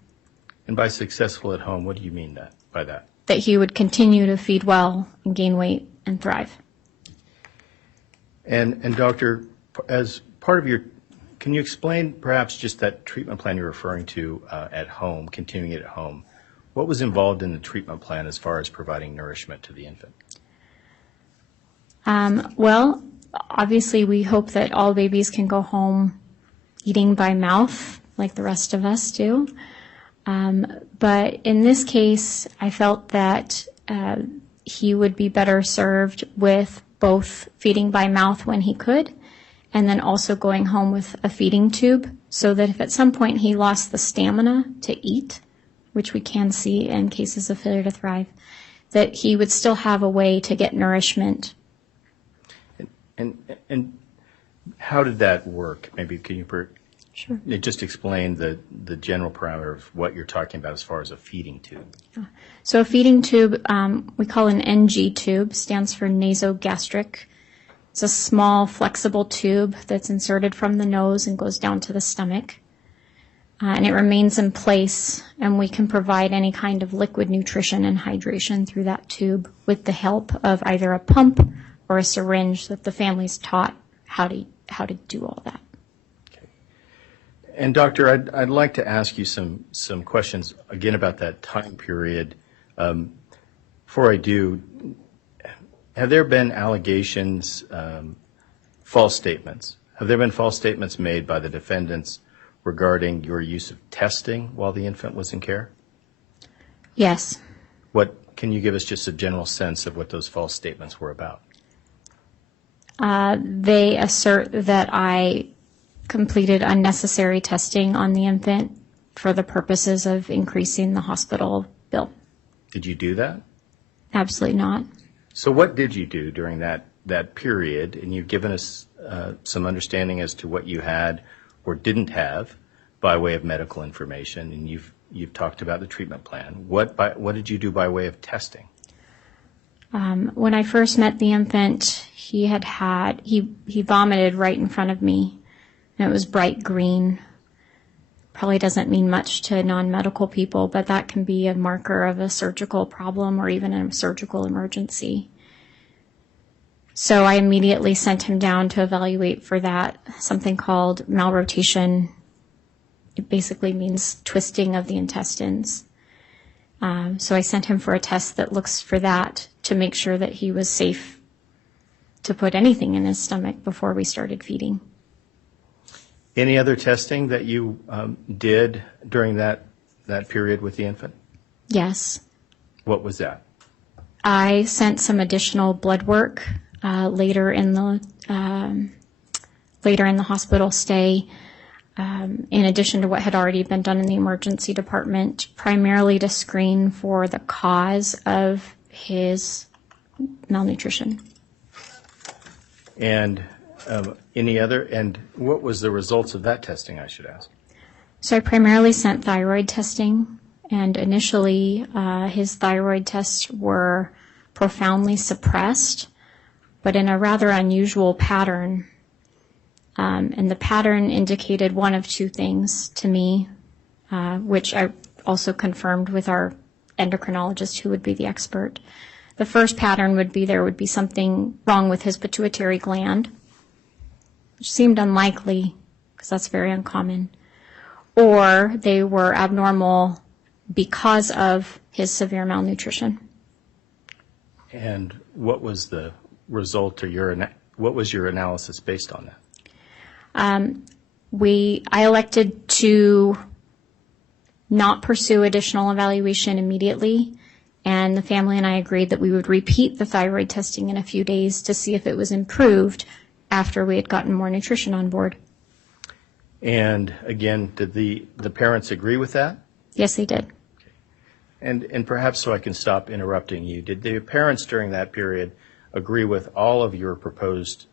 And by successful at home, what do you mean by that? That he would continue to feed well and gain weight and thrive. And Doctor, as part of your, can you explain perhaps just that treatment plan you're referring to at home, continuing it at home? What was involved in the treatment plan as far as providing nourishment to the infant? Well, obviously we hope that all babies can go home eating by mouth like the rest of us do. But in this case, I felt that he would be better served with both feeding by mouth when he could, and then also going home with a feeding tube, so that if at some point he lost the stamina to eat, which we can see in cases of failure to thrive, that he would still have a way to get nourishment. And how did that work? Maybe can you Sure. just explain the general parameter of what you're talking about as far as a feeding tube? So a feeding tube, we call an NG tube, stands for nasogastric It's a small, flexible tube that's inserted from the nose and goes down to the stomach. And it remains in place, and we can provide any kind of liquid nutrition and hydration through that tube with the help of either a pump or a syringe that the family's taught how to do all that. And doctor, I'd like to ask you some questions again about that time period. Before I do, have there been allegations, false statements? Have there been false statements made by the defendants regarding your use of testing while the infant was in care? Yes. Can you give us just a general sense of what those false statements were about? They assert that I completed unnecessary testing on the infant for the purposes of increasing the hospital bill. Did you do that? Absolutely not. So what did you do during that period? And you've given us some understanding as to what you had or didn't have by way of medical information, and you've talked about the treatment plan. What did you do by way of testing? When I first met the infant, he vomited right in front of me, and it was bright green. Probably doesn't mean much to non-medical people, but that can be a marker of a surgical problem or even a surgical emergency. So I immediately sent him down to evaluate for that, something called malrotation. It basically means twisting of the intestines. So I sent him for a test that looks for that to make sure that he was safe to put anything in his stomach before we started feeding. Any other testing that you did during that period with the infant? Yes. What was that? I sent some additional blood work later in the hospital stay, in addition to what had already been done in the emergency department, primarily to screen for the cause of his malnutrition. And any other? And what was the results of that testing, I should ask? So I primarily sent thyroid testing, and initially his thyroid tests were profoundly suppressed, but in a rather unusual pattern. And the pattern indicated one of two things to me, which I also confirmed with our endocrinologist, who would be the expert. The first pattern would be there would be something wrong with his pituitary gland, which seemed unlikely because that's very uncommon, or they were abnormal because of his severe malnutrition. And what was the result, or what was your analysis based on that? I elected to not pursue additional evaluation immediately, and the family and I agreed that we would repeat the thyroid testing in a few days to see if it was improved after we had gotten more nutrition on board. And again, did the parents agree with that? Yes, they did. And perhaps so I can stop interrupting you, did the parents during that period agree with all of your proposed,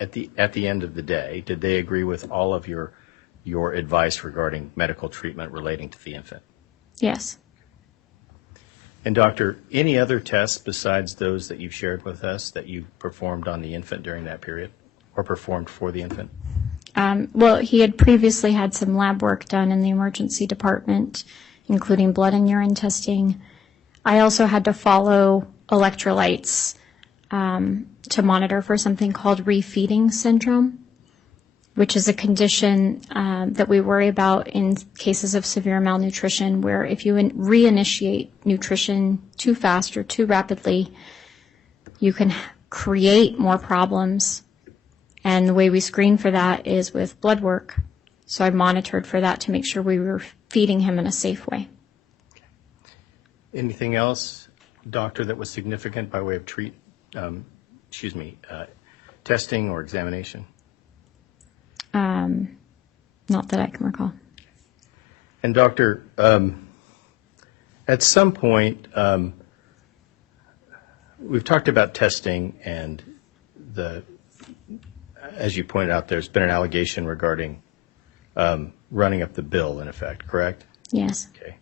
at the end of the day, did they agree with all of your advice regarding medical treatment relating to the infant? Yes. And doctor, any other tests besides those that you've shared with us that you performed on the infant during that period, or performed for the infant? Well, he had previously had some lab work done in the emergency department, including blood and urine testing. I also had to follow electrolytes to monitor for something called refeeding syndrome, which is a condition that we worry about in cases of severe malnutrition, where if you reinitiate nutrition too fast or too rapidly, you can create more problems. And the way we screen for that is with blood work. So I monitored for that to make sure we were feeding him in a safe way. Anything else, doctor, that was significant by way of testing or examination? Not that I can recall. And doctor, at some point, we've talked about testing, and as you pointed out, there's been an allegation regarding running up the bill, in effect, correct? Yes. Okay.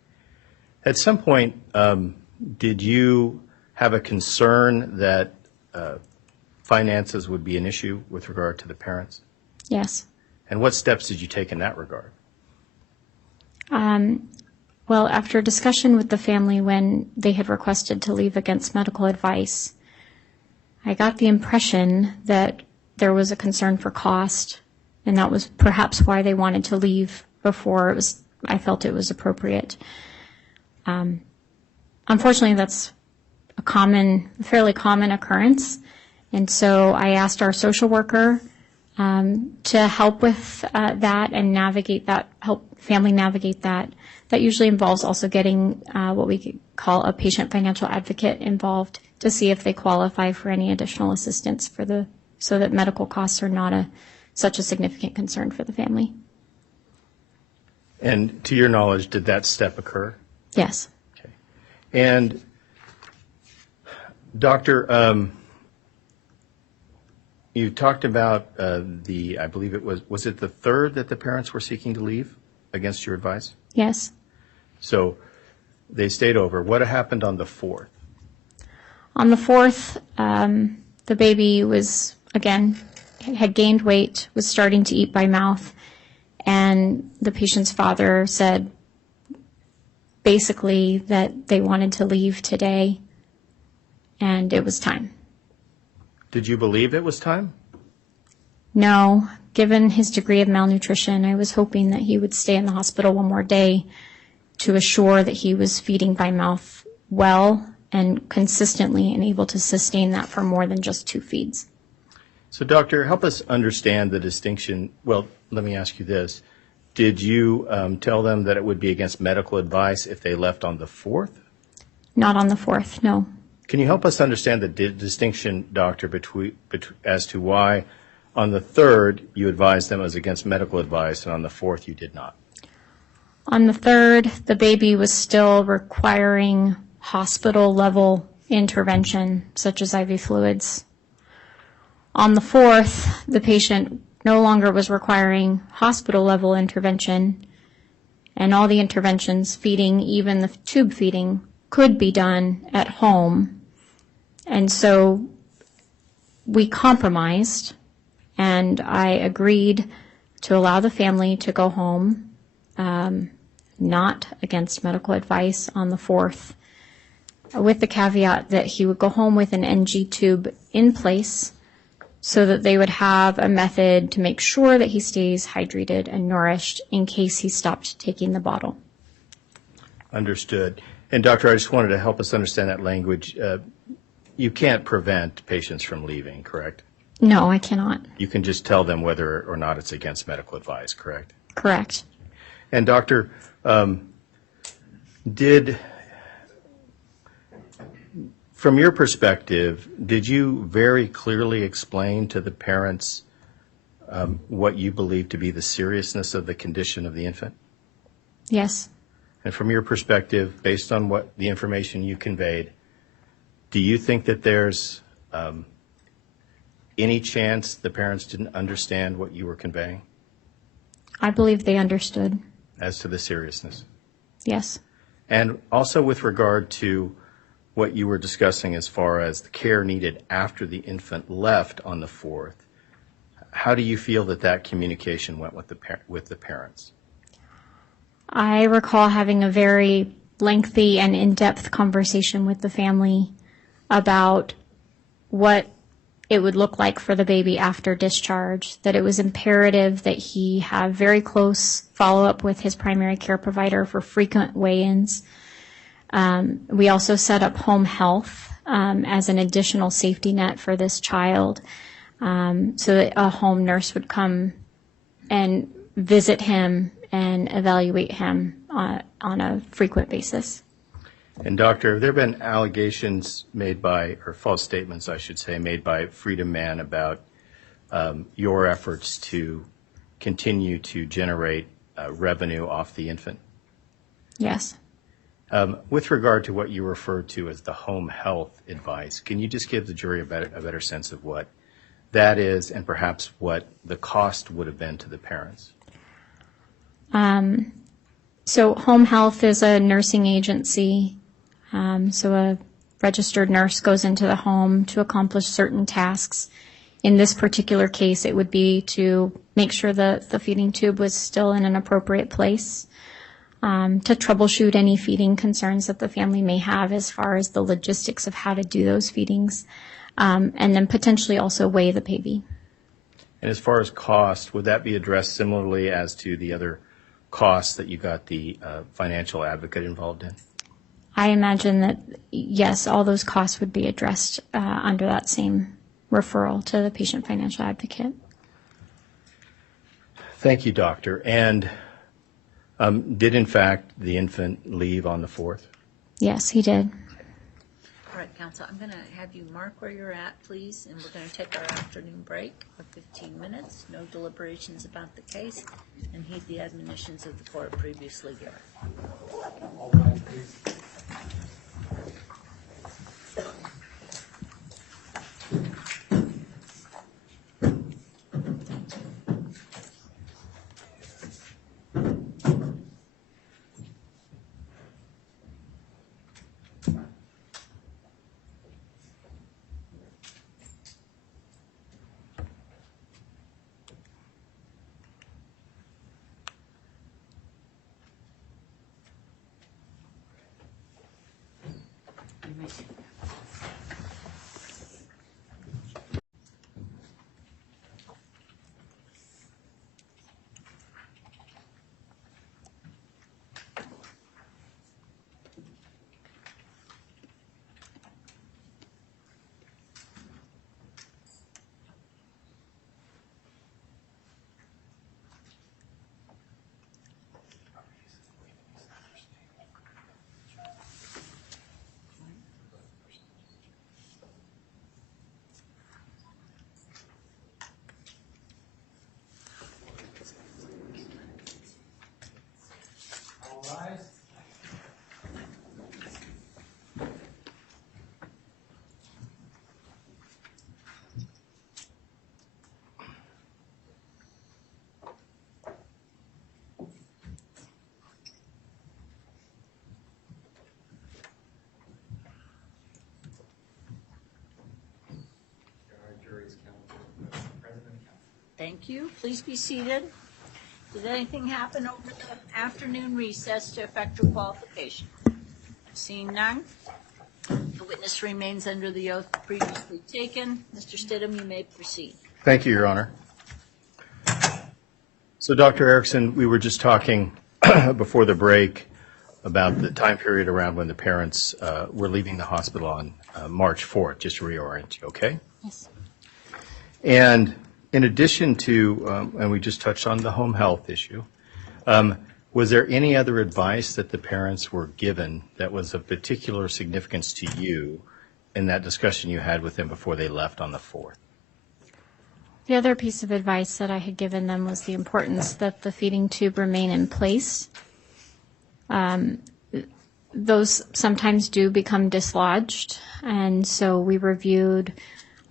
At some point, did you have a concern that finances would be an issue with regard to the parents? Yes. And what steps did you take in that regard? Well, after a discussion with the family when they had requested to leave against medical advice, I got the impression that there was a concern for cost, and that was perhaps why they wanted to leave before I felt it was appropriate. Unfortunately, that's a fairly common occurrence, and so I asked our social worker to help with that and help family navigate that. That usually involves also getting what we call a patient financial advocate involved to see if they qualify for any additional assistance so that medical costs are not such a significant concern for the family. And to your knowledge, did that step occur? Yes. Okay. And Doctor, you talked about I believe was it the third that the parents were seeking to leave against your advice? Yes. So they stayed over. What happened on the 4th? On the 4th, the baby had gained weight, was starting to eat by mouth, and the patient's father said basically that they wanted to leave today, and it was time. Did you believe it was time? No. Given his degree of malnutrition, I was hoping that he would stay in the hospital one more day to assure that he was feeding by mouth well and consistently and able to sustain that for more than just 2 feeds. So, doctor, help us understand the distinction. Well, let me ask you this. Did you tell them that it would be against medical advice if they left on the 4th? Not on the 4th, no. Can you help us understand the distinction, doctor, as to why on the 3rd you advised them as against medical advice and on the 4th you did not? On the 3rd, the baby was still requiring hospital-level intervention, such as IV fluids. On the 4th, the patient no longer was requiring hospital-level intervention, and all the interventions, feeding, even the tube feeding, could be done at home. And so we compromised, and I agreed to allow the family to go home, not against medical advice on the 4th, with the caveat that he would go home with an NG tube in place so that they would have a method to make sure that he stays hydrated and nourished in case he stopped taking the bottle. Understood. And doctor, I just wanted to help us understand that language. You can't prevent patients from leaving, correct? No, I cannot. You can just tell them whether or not it's against medical advice, correct? Correct. And doctor, from your perspective, did you very clearly explain to the parents what you believe to be the seriousness of the condition of the infant? Yes. And from your perspective, based on what the information you conveyed, do you think that there's any chance the parents didn't understand what you were conveying? I believe they understood. As to the seriousness? Yes. And also with regard to what you were discussing as far as the care needed after the infant left on the 4th, how do you feel that communication went with the parents? I recall having a very lengthy and in-depth conversation with the family about what it would look like for the baby after discharge, that it was imperative that he have very close follow-up with his primary care provider for frequent weigh-ins. We also set up home health as an additional safety net for this child, so that a home nurse would come and visit him and evaluate him on a frequent basis. And doctor, have there been allegations made by, or false statements, I should say, made by Freedom Man about your efforts to continue to generate revenue off the infant? Yes. With regard to what you referred to as the home health advice, can you just give the jury a better sense of what that is and perhaps what the cost would have been to the parents? So home health is a nursing agency, so a registered nurse goes into the home to accomplish certain tasks. In this particular case, it would be to make sure that the feeding tube was still in an appropriate place, to troubleshoot any feeding concerns that the family may have as far as the logistics of how to do those feedings, and then potentially also weigh the baby. And as far as cost, would that be addressed similarly as to the other costs that you got the financial advocate involved in? I imagine that, yes, all those costs would be addressed under that same referral to the patient financial advocate. Thank you, doctor. And did, in fact, the infant leave on the 4th? Yes, he did. All right, counsel, I'm going to have you mark where you're at, please, and we're going to take our afternoon break of 15 minutes. No deliberations about the case, and heed the admonitions of the court previously given. All right, please. Thank you. Please be seated. Did anything happen over the afternoon recess to affect your qualification? Seeing none, the witness remains under the oath previously taken. Mr. Stidham, you may proceed. Thank you, Your Honor. So, Dr. Erickson, we were just talking before the break about the time period around when the parents were leaving the hospital on March 4th, just to reorient you, okay? Yes. And in addition to, and we just touched on the home health issue, was there any other advice that the parents were given that was of particular significance to you in that discussion you had with them before they left on the 4th? The other piece of advice that I had given them was the importance that the feeding tube remain in place. Those sometimes do become dislodged, and so we reviewed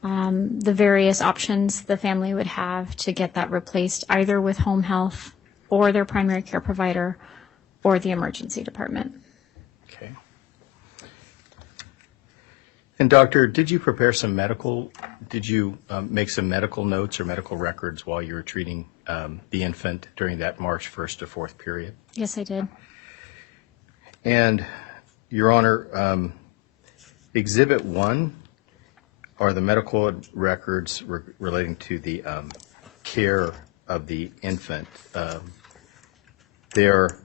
the various options the family would have to get that replaced, either with home health or their primary care provider or the emergency department. Okay. And doctor, did you make some medical notes or medical records while you were treating the infant during that March 1st to 4th period? Yes, I did. And, Your Honor, Exhibit 1 are the medical records relating to the care of the infant. They're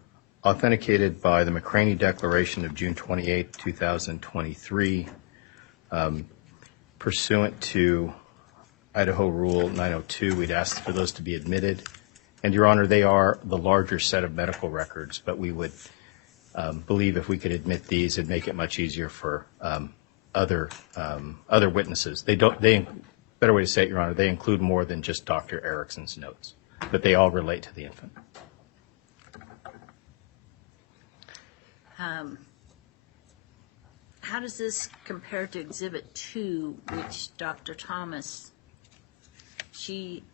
authenticated by the McCraney Declaration of June 28, 2023, pursuant to Idaho Rule 902. We'd ask for those to be admitted. And, Your Honor, they are the larger set of medical records, but we would believe if we could admit these, it'd make it much easier for other witnesses. Better way to say it, Your Honor, they include more than just Dr. Erickson's notes, but they all relate to the infant. How does this compare to Exhibit 2, which Dr. Thomas, she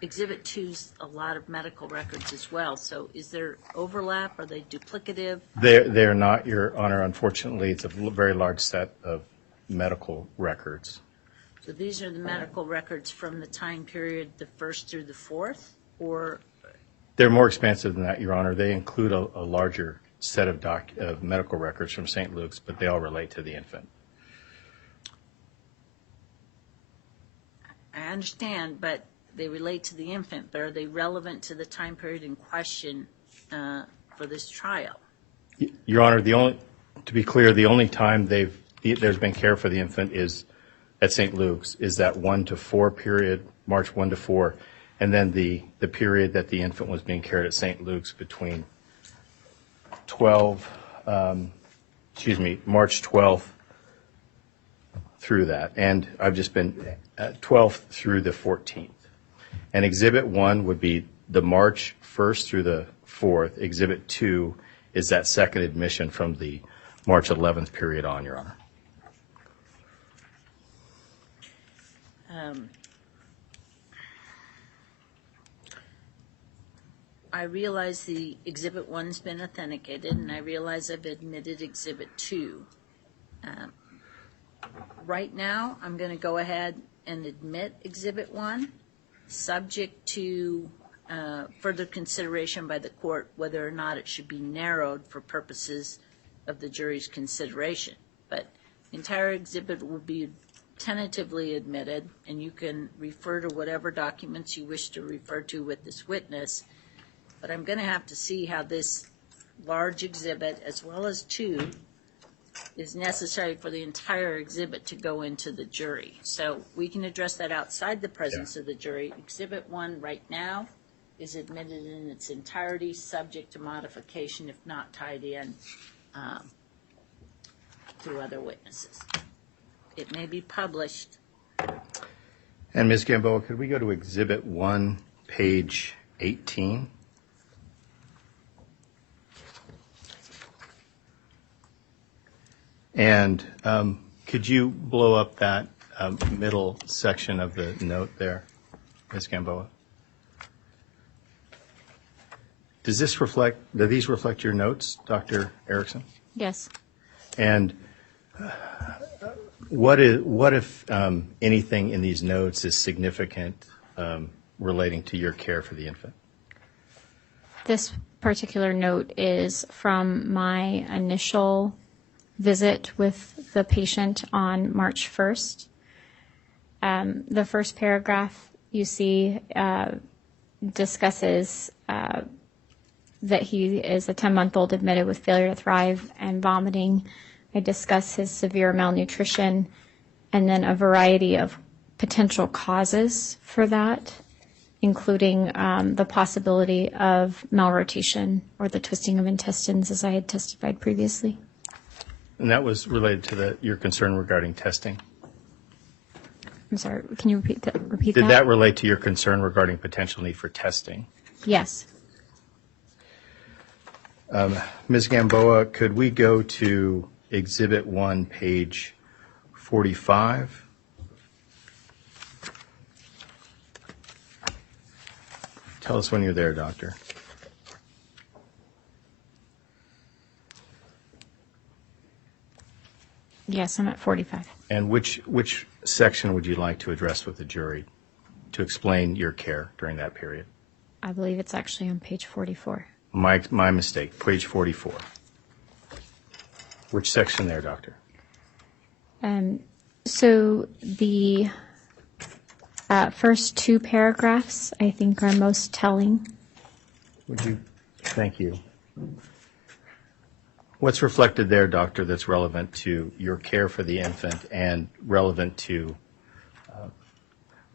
Exhibit 2's a lot of medical records as well, so is there overlap? Are they duplicative? They're not, Your Honor. Unfortunately, it's a very large set of medical records. So these are the medical records from the time period the 1st through the 4th, or? They're more expansive than that, Your Honor. They include a larger set of medical records from St. Luke's, but they all relate to the infant. I understand, but they relate to the infant, but are they relevant to the time period in question for this trial? Your Honor, to be clear, the only time there's been care for the infant is at St. Luke's, is that 1 to 4 period, March 1 to 4, and then the period that the infant was being cared at St. Luke's between March 12th through that, and I've just been 12th through the 14th. And Exhibit 1 would be the March 1st through the 4th. Exhibit 2 is that second admission from the March 11th period on, Your Honor. I realize the Exhibit 1's been authenticated, and I realize I've admitted Exhibit 2. Right now, I'm going to go ahead and admit Exhibit 1, subject to further consideration by the court whether or not it should be narrowed for purposes of the jury's consideration. But the entire exhibit will be tentatively admitted, and you can refer to whatever documents you wish to refer to with this witness. But I'm going to have to see how this large exhibit, as well as 2, is necessary for the entire exhibit to go into the jury. So we can address that outside the presence of the jury. Exhibit 1 right now is admitted in its entirety, subject to modification if not tied in through other witnesses. It may be published. And Ms. Gamboa, could we go to Exhibit 1, page 18? And could you blow up that middle section of the note there, Ms. Gamboa? Do these reflect your notes, Dr. Erickson? Yes. And what if anything in these notes is significant relating to your care for the infant? This particular note is from my initial visit with the patient on March 1st. The first paragraph you see discusses that he is a 10-month-old admitted with failure to thrive and vomiting. I discuss his severe malnutrition and then a variety of potential causes for that, including the possibility of malrotation or the twisting of intestines, as I had testified previously. And that was related to your concern regarding testing? I'm sorry, can you repeat that? Did that relate to your concern regarding potential need for testing? Yes. Ms. Gamboa, could we go to Exhibit 1, page 45? Tell us when you're there, Doctor. Yes, I'm at 45. And which section would you like to address with the jury to explain your care during that period? I believe it's actually on page 44. My mistake, page 44. Which section there, Doctor? So the first 2 paragraphs, I think, are most telling. Thank you. What's reflected there, Doctor, that's relevant to your care for the infant and relevant to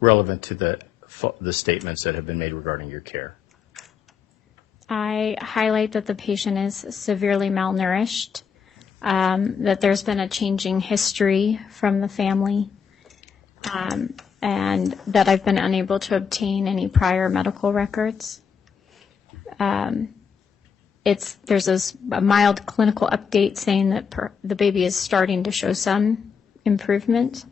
the statements that have been made regarding your care? I highlight that the patient is severely malnourished, that there's been a changing history from the family, and that I've been unable to obtain any prior medical records. There's a mild clinical update saying that the baby is starting to show some improvement.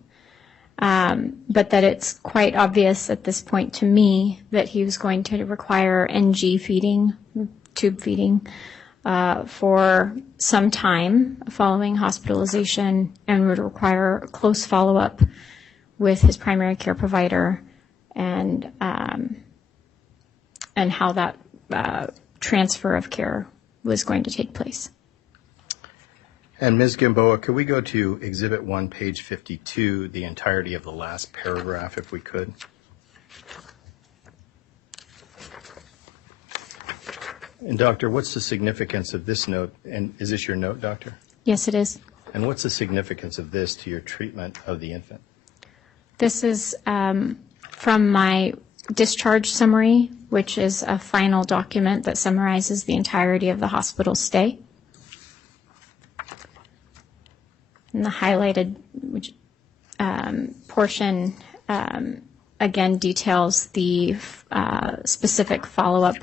but that it's quite obvious at this point to me that he was going to require NG feeding, tube feeding, for some time following hospitalization, and would require close follow-up with his primary care provider, and how that transfer of care was going to take place. And Ms. Gamboa, could we go to Exhibit 1, page 52, the entirety of the last paragraph, if we could? And Doctor, what's the significance of this note? And is this your note, Doctor? Yes, it is. And what's the significance of this to your treatment of the infant? This is from my discharge summary, which is a final document that summarizes the entirety of the hospital stay. And the highlighted portion, again, details the specific follow-up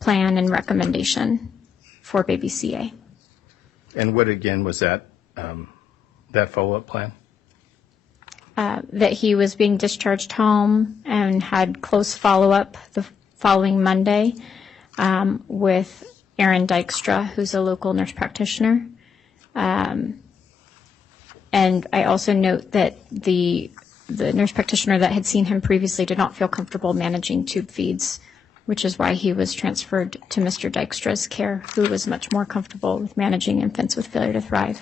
plan and recommendation for baby CA. And what, again, was that follow-up plan? That he was being discharged home and had close follow-up the following Monday with Erin Dykstra, who's a local nurse practitioner. And I also note that the nurse practitioner that had seen him previously did not feel comfortable managing tube feeds, which is why he was transferred to Mr. Dykstra's care, who was much more comfortable with managing infants with failure to thrive.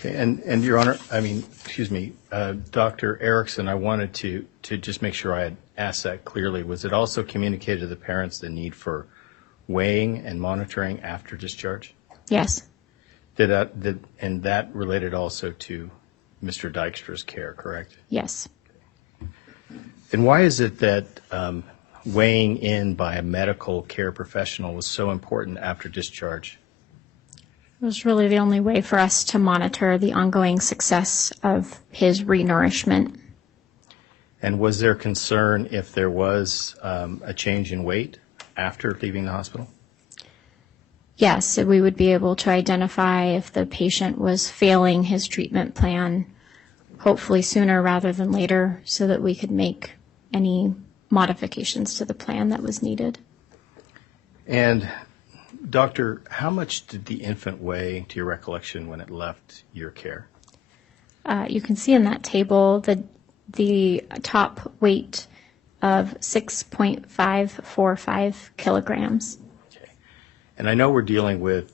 Okay, and Your Honor, Dr. Erickson, I wanted to just make sure I had asked that clearly. Was it also communicated to the parents the need for weighing and monitoring after discharge? Yes. And that related also to Mr. Dykstra's care, correct? Yes. And why is it that weighing in by a medical care professional was so important after discharge? It was really the only way for us to monitor the ongoing success of his renourishment. And was there concern if there was a change in weight after leaving the hospital? Yes, we would be able to identify if the patient was failing his treatment plan, hopefully sooner rather than later, so that we could make any modifications to the plan that was needed. And Doctor, how much did the infant weigh, to your recollection, when it left your care? You can see in that table the top weight of 6.545 kilograms. And I know we're dealing with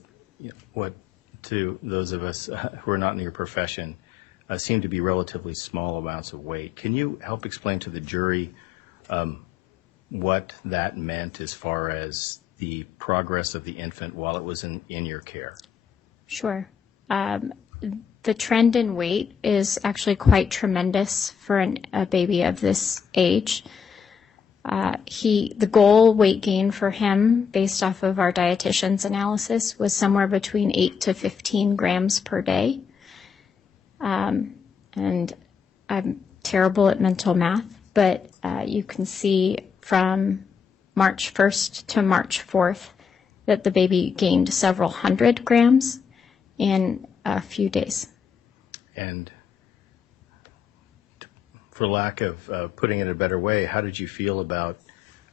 what, to those of us who are not in your profession, seem to be relatively small amounts of weight. Can you help explain to the jury what that meant as far as the progress of the infant while it was in your care? Sure. The trend in weight is actually quite tremendous for a baby of this age. The goal weight gain for him, based off of our dietitian's analysis, was somewhere between 8 to 15 grams per day. And I'm terrible at mental math, but you can see from March 1st to March 4th that the baby gained several hundred grams in a few days. And for lack of putting it a better way, how did you feel about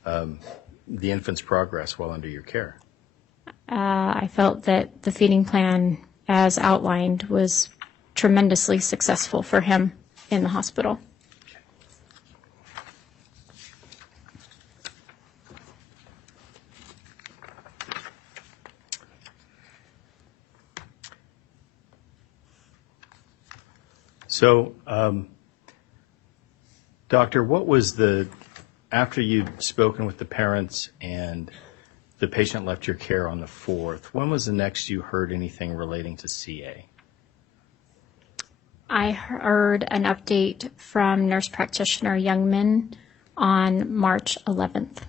the infant's progress while under your care? I felt that the feeding plan, as outlined, was tremendously successful for him in the hospital. So, Doctor, what was after you'd spoken with the parents and the patient left your care on the 4th, when was the next you heard anything relating to CA? I heard an update from nurse practitioner Youngman on March 11th.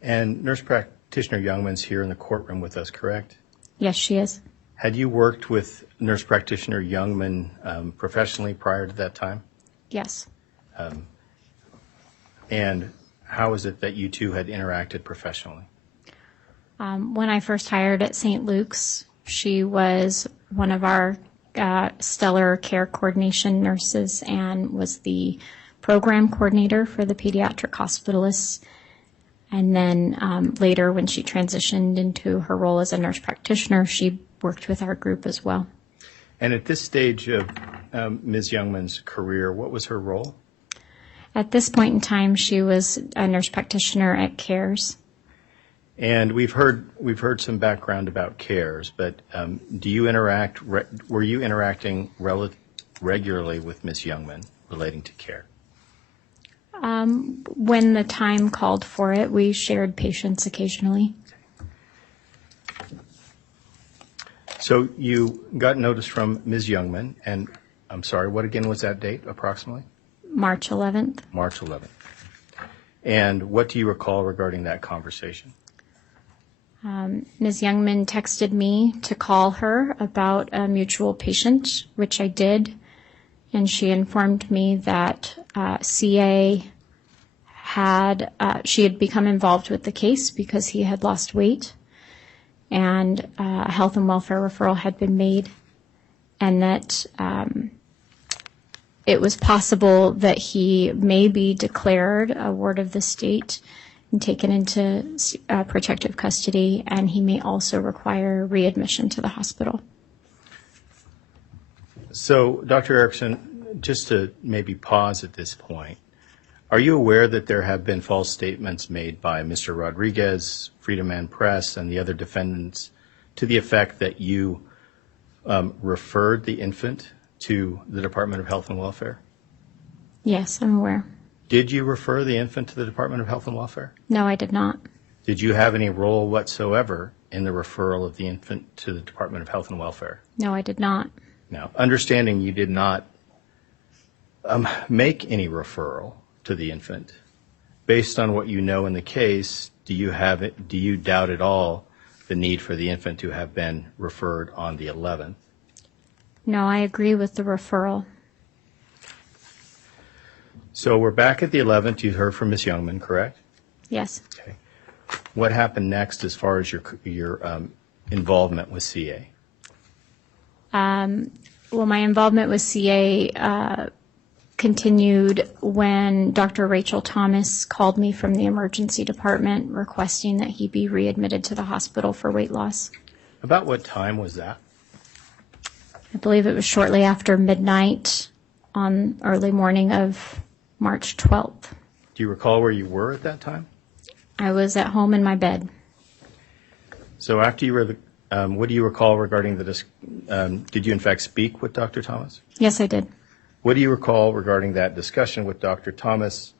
And nurse practitioner Youngman's here in the courtroom with us, correct? Yes, she is. Had you worked with nurse practitioner Youngman professionally prior to that time? Yes. And how is it that you two had interacted professionally? When I first hired at St. Luke's, she was one of our Stellar Care Coordination nurses and was the program coordinator for the pediatric hospitalists. And then later, when she transitioned into her role as a nurse practitioner, she worked with our group as well. And at this stage of Ms. Youngman's career, what was her role? At this point in time, she was a nurse practitioner at CARES. And we've heard some background about CARES, but do you were you interacting regularly with Ms. Youngman relating to care? When the time called for it, we shared patients occasionally. So you got notice from Ms. Youngman, and I'm sorry, what again was that date approximately? March 11th. March 11th. And what do you recall regarding that conversation? Ms. Youngman texted me to call her about a mutual patient, which I did, and she informed me that CA she had become involved with the case because he had lost weight, and a health and welfare referral had been made, and that it was possible that he may be declared a ward of the state and taken into protective custody, and he may also require readmission to the hospital. So, Dr. Erickson, just to maybe pause at this point, are you aware that there have been false statements made by Mr. Rodriguez, Freedom and Press, and the other defendants to the effect that you referred the infant to the Department of Health and Welfare? Yes, I'm aware. Did you refer the infant to the Department of Health and Welfare? No, I did not. Did you have any role whatsoever in the referral of the infant to the Department of Health and Welfare? No, I did not. Now, understanding you did not make any referral to the infant, based on what you know in the case, do you doubt at all the need for the infant to have been referred on the 11th? No, I agree with the referral. So we're back at the 11th. You heard from Ms. Youngman, correct? Yes. Okay. What happened next as far as your involvement with CA? Well, my involvement with CA continued when Dr. Rachel Thomas called me from the emergency department requesting that he be readmitted to the hospital for weight loss. About what time was that? I believe it was shortly after midnight on early morning of March 12th. Do you recall where you were at that time? I was at home in my bed. So after you were, what do you recall regarding did you in fact speak with Dr. Thomas? Yes, I did. What do you recall regarding that discussion with Dr. Thomas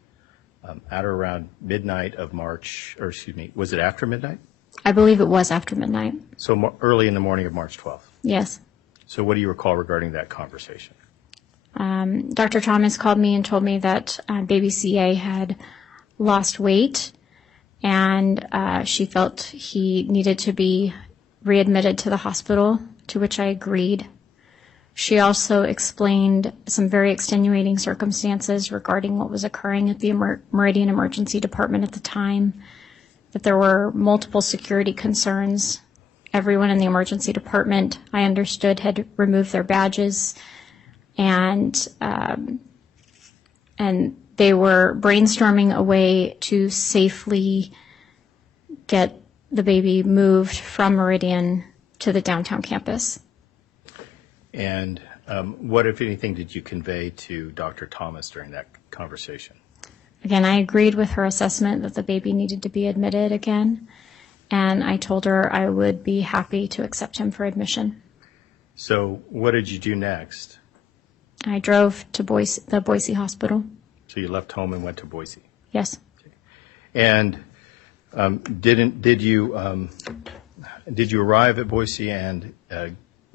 at or around midnight of March, or excuse me, was it after midnight? I believe it was after midnight. So early in the morning of March 12th? Yes. So what do you recall regarding that conversation? Dr. Thomas called me and told me that baby CA had lost weight and she felt he needed to be readmitted to the hospital, to which I agreed. She also explained some very extenuating circumstances regarding what was occurring at the Meridian Emergency Department at the time, that there were multiple security concerns. Everyone in the emergency department, I understood, had removed their badges, and they were brainstorming a way to safely get the baby moved from Meridian to the downtown campus. And what, if anything, did you convey to Dr. Thomas during that conversation? Again, I agreed with her assessment that the baby needed to be admitted again, and I told her I would be happy to accept him for admission. So what did you do next? I drove to the Boise Hospital. So you left home and went to Boise? Yes. And did you arrive at Boise and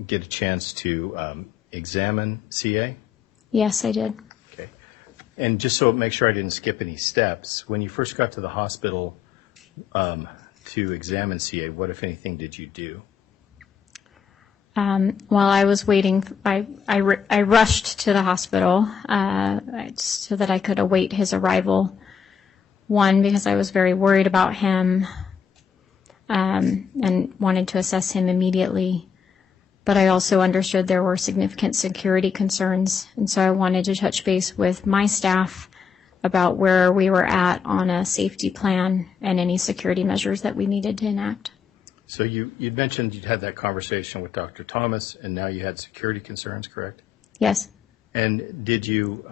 get a chance to examine CA? Yes, I did. Okay. And just so make sure I didn't skip any steps, when you first got to the hospital to examine CA, what, if anything, did you do? While I was waiting, I rushed to the hospital so that I could await his arrival. One, because I was very worried about him and wanted to assess him immediately. but I also understood there were significant security concerns, and so I wanted to touch base with my staff about where we were at on a safety plan and any security measures that we needed to enact. So you'd mentioned you'd had that conversation with Dr. Thomas, and now you had security concerns, correct? Yes. And did you,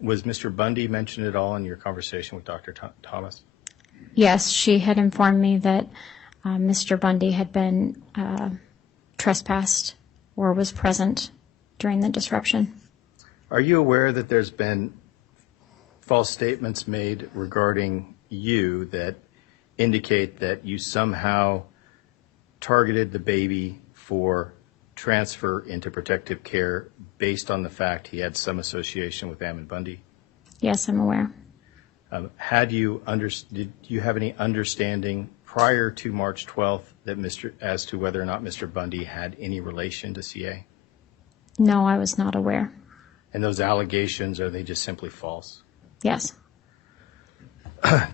was Mr. Bundy mentioned at all in your conversation with Dr. Thomas? Yes, she had informed me that Mr. Bundy had been trespassed or was present during the disruption. Are you aware that there's been false statements made regarding you that indicate that you somehow targeted the baby for transfer into protective care based on the fact he had some association with Ammon Bundy? Yes, I'm aware. Did you have any understanding prior to March 12th that as to whether or not Mr. Bundy had any relation to CA? No, I was not aware. And those allegations, are they just simply false? Yes.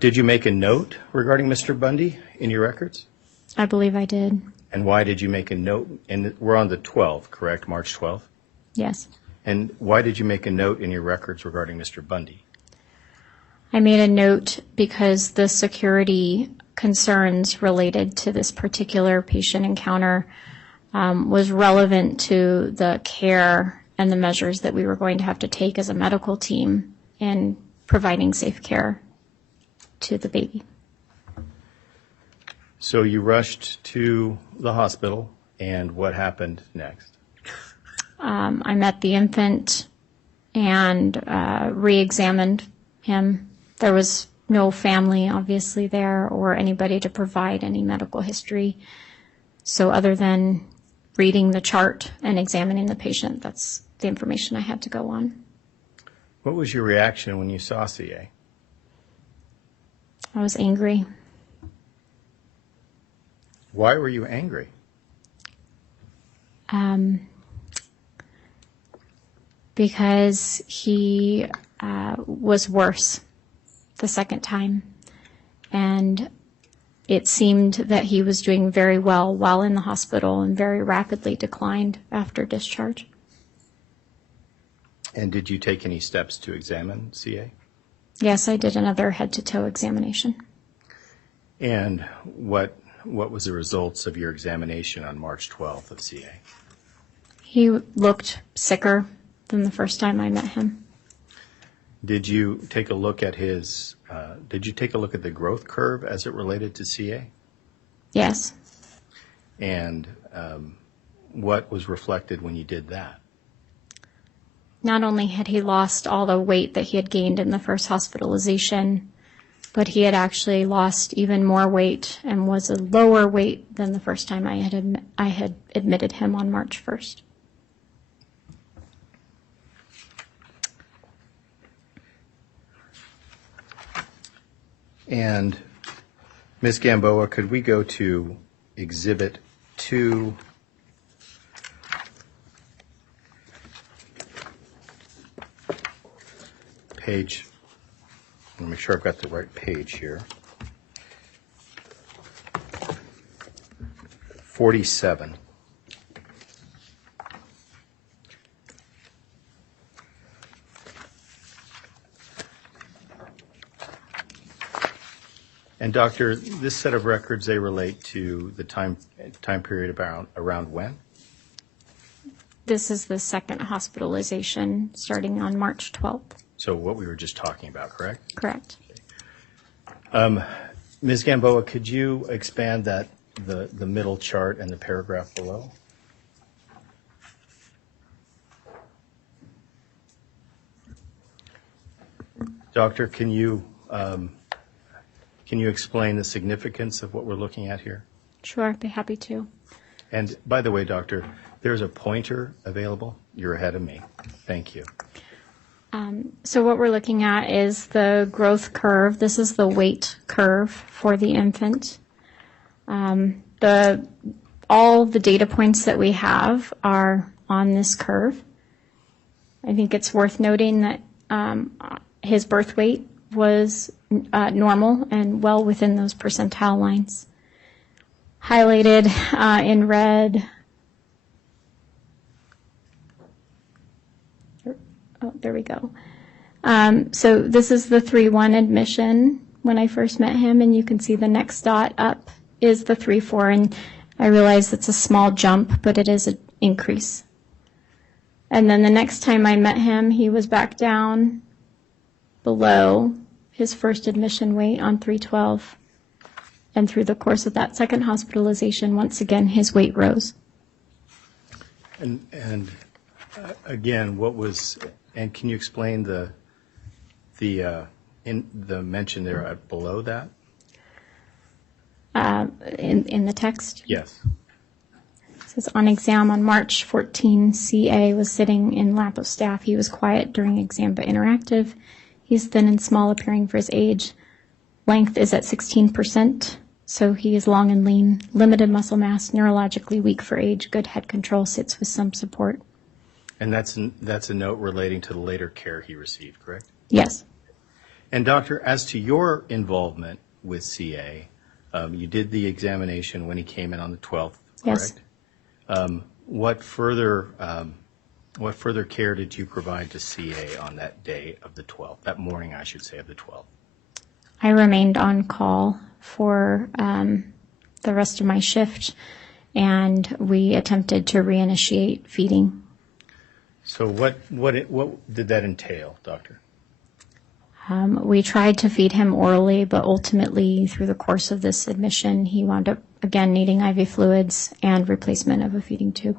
Did you make a note regarding Mr. Bundy in your records? I believe I did. And why did you make a note? And we're on the 12th, correct? March 12th? Yes. And why did you make a note in your records regarding Mr. Bundy? I made a note because the security concerns related to this particular patient encounter was relevant to the care and the measures that we were going to have to take as a medical team in providing safe care to the baby. So you rushed to the hospital, and what happened next? I met the infant and re-examined him. There was no family, obviously, there or anybody to provide any medical history. So other than reading the chart and examining the patient, that's the information I had to go on. What was your reaction when you saw CA? I was angry. Why were you angry? Because he was worse the second time, and it seemed that he was doing very well while in the hospital and very rapidly declined after discharge. And did you take any steps to examine CA? Yes, I did another head-to-toe examination. And what was the results of your examination on March 12th of CA? He looked sicker than the first time I met him. Did you take a look at the growth curve as it related to CA? Yes. And what was reflected when you did that? Not only had he lost all the weight that he had gained in the first hospitalization, but he had actually lost even more weight and was a lower weight than the first time I had admitted him on March 1st. And Ms. Gamboa, could we go to Exhibit 2, page, let me make sure I've got the right page here, 47. And doctor, this set of records, they relate to the time period around when? This is the second hospitalization starting on March 12th. So what we were just talking about, correct? Correct. Ms. Gamboa, could you expand that, the middle chart and the paragraph below? Doctor, can you explain the significance of what we're looking at here? Sure, I'd be happy to. And by the way, doctor, there's a pointer available. You're ahead of me. Thank you. So what we're looking at is the growth curve. This is the weight curve for the infant. All the data points that we have are on this curve. I think it's worth noting that his birth weight was normal and well within those percentile lines. Highlighted in red there we go. So this is the 3-1 admission when I first met him, and you can see the next dot up is the 3-4, and I realize it's a small jump, but it is an increase. And then the next time I met him, he was back down below his first admission weight on 312. And through the course of that second hospitalization, once again, his weight rose. And again, and can you explain the mention there below that? In the text? Yes. It says, on exam on March 14, CA was sitting in lap of staff. He was quiet during exam but interactive. He's thin and small, appearing for his age. Length is at 16%, so he is long and lean. Limited muscle mass, neurologically weak for age. Good head control, sits with some support. And that's a note relating to the later care he received, correct? Yes. And doctor, as to your involvement with CA, you did the examination when he came in on the 12th, correct? Yes. What further care did you provide to CA on that day of the 12th, that morning, I should say, of the 12th? I remained on call for the rest of my shift, and we attempted to reinitiate feeding. So what did that entail, doctor? We tried to feed him orally, but ultimately, through the course of this admission, he wound up again needing IV fluids and replacement of a feeding tube.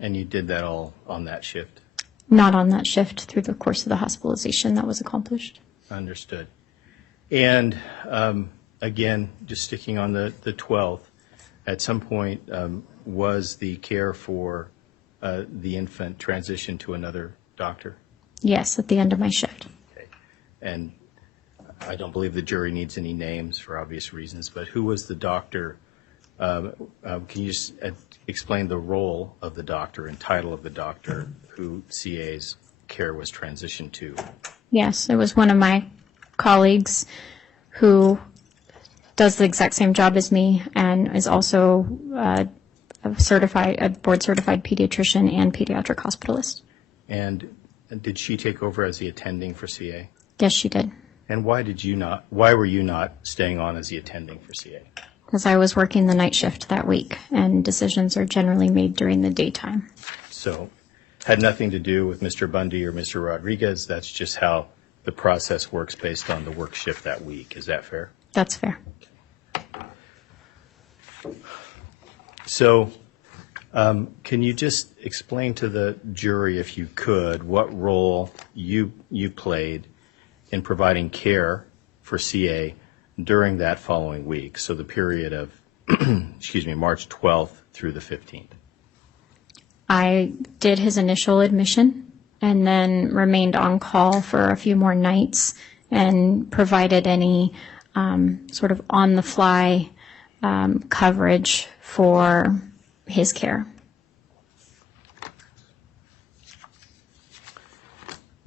And you did that all on that shift? Not on that shift. Through the course of the hospitalization, that was accomplished. Understood. And again, just sticking on the 12th, at some point, was the care for the infant transitioned to another doctor? Yes, at the end of my shift. Okay. And I don't believe the jury needs any names for obvious reasons, but who was the doctor? Can you just explain the role of the doctor and title of the doctor who CA's care was transitioned to? Yes, it was one of my colleagues who does the exact same job as me and is also a board-certified pediatrician and pediatric hospitalist. And did she take over as the attending for CA? Yes, she did. And why were you not staying on as the attending for CA? Because I was working the night shift that week, and decisions are generally made during the daytime. So had nothing to do with Mr. Bundy or Mr. Rodriguez. That's just how the process works based on the work shift that week. Is that fair? That's fair. So can you just explain to the jury, if you could, what role you played in providing care for CA during that following week, so the period of, March 12th through the 15th? I did his initial admission and then remained on call for a few more nights and provided any sort of on-the-fly coverage for his care.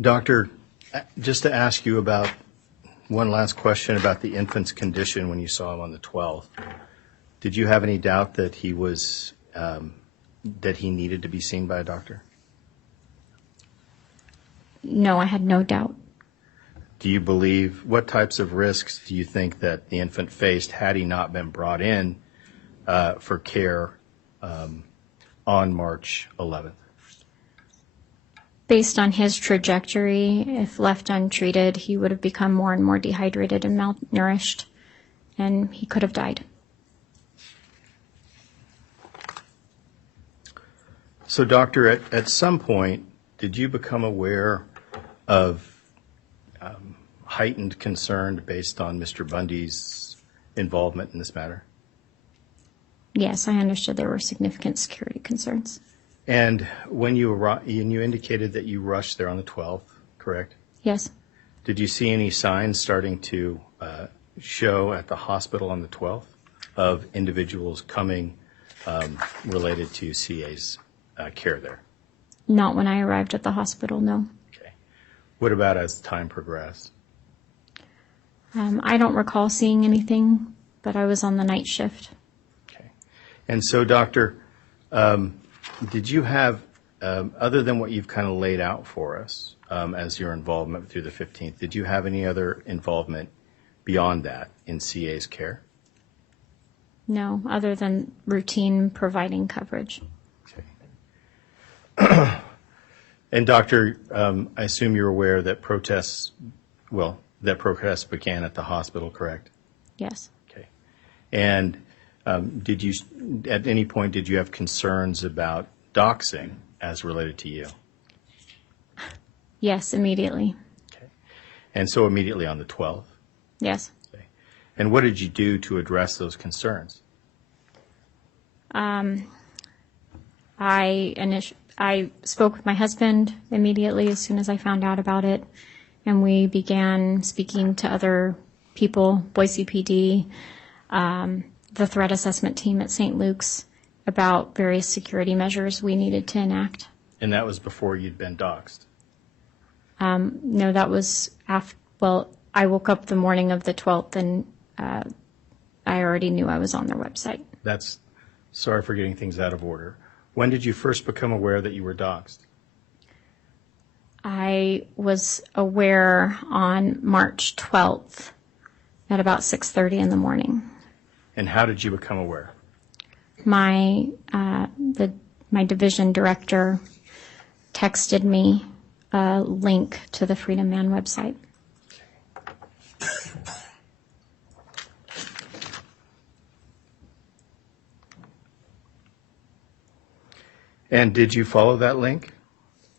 Doctor, just to ask you about one last question about the infant's condition when you saw him on the 12th. Did you have any doubt that he was that he needed to be seen by a doctor? No, I had no doubt. Do you believe, what types of risks do you think that the infant faced had he not been brought in for care on March 11th? Based on his trajectory, if left untreated, he would have become more and more dehydrated and malnourished, and he could have died. So, doctor, at some point, did you become aware of heightened concern based on Mr. Bundy's involvement in this matter? Yes, I understood there were significant security concerns. And when you arrived, and you indicated that you rushed there on the 12th, correct? Yes. Did you see any signs starting to show at the hospital on the 12th of individuals coming related to CA's care there? Not when I arrived at the hospital, no. Okay. What about as time progressed? I don't recall seeing anything, but I was on the night shift. Okay. And so, doctor, did you have other than what you've kind of laid out for us as your involvement through the 15th, did you have any other involvement beyond that in CA's care? No, other than routine providing coverage. And Doctor, I assume you're aware that protests began at the hospital, correct? Yes. Okay. And did you, at any point, did you have concerns about doxing as related to you? Yes, immediately. And so immediately on the 12th? Yes. And what did you do to address those concerns? I spoke with my husband immediately as soon as I found out about it, and we began speaking to other people, Boise PD, the threat assessment team at St. Luke's, about various security measures we needed to enact. And that was before you'd been doxed? No, that was after, well, I woke up the morning of the 12th, and I already knew I was on their website. That's, sorry for getting things out of order. When did you first become aware that you were doxed? I was aware on March 12th at about 6:30 in the morning. And how did you become aware? My division director texted me a link to the Freedom Man website. And did you follow that link?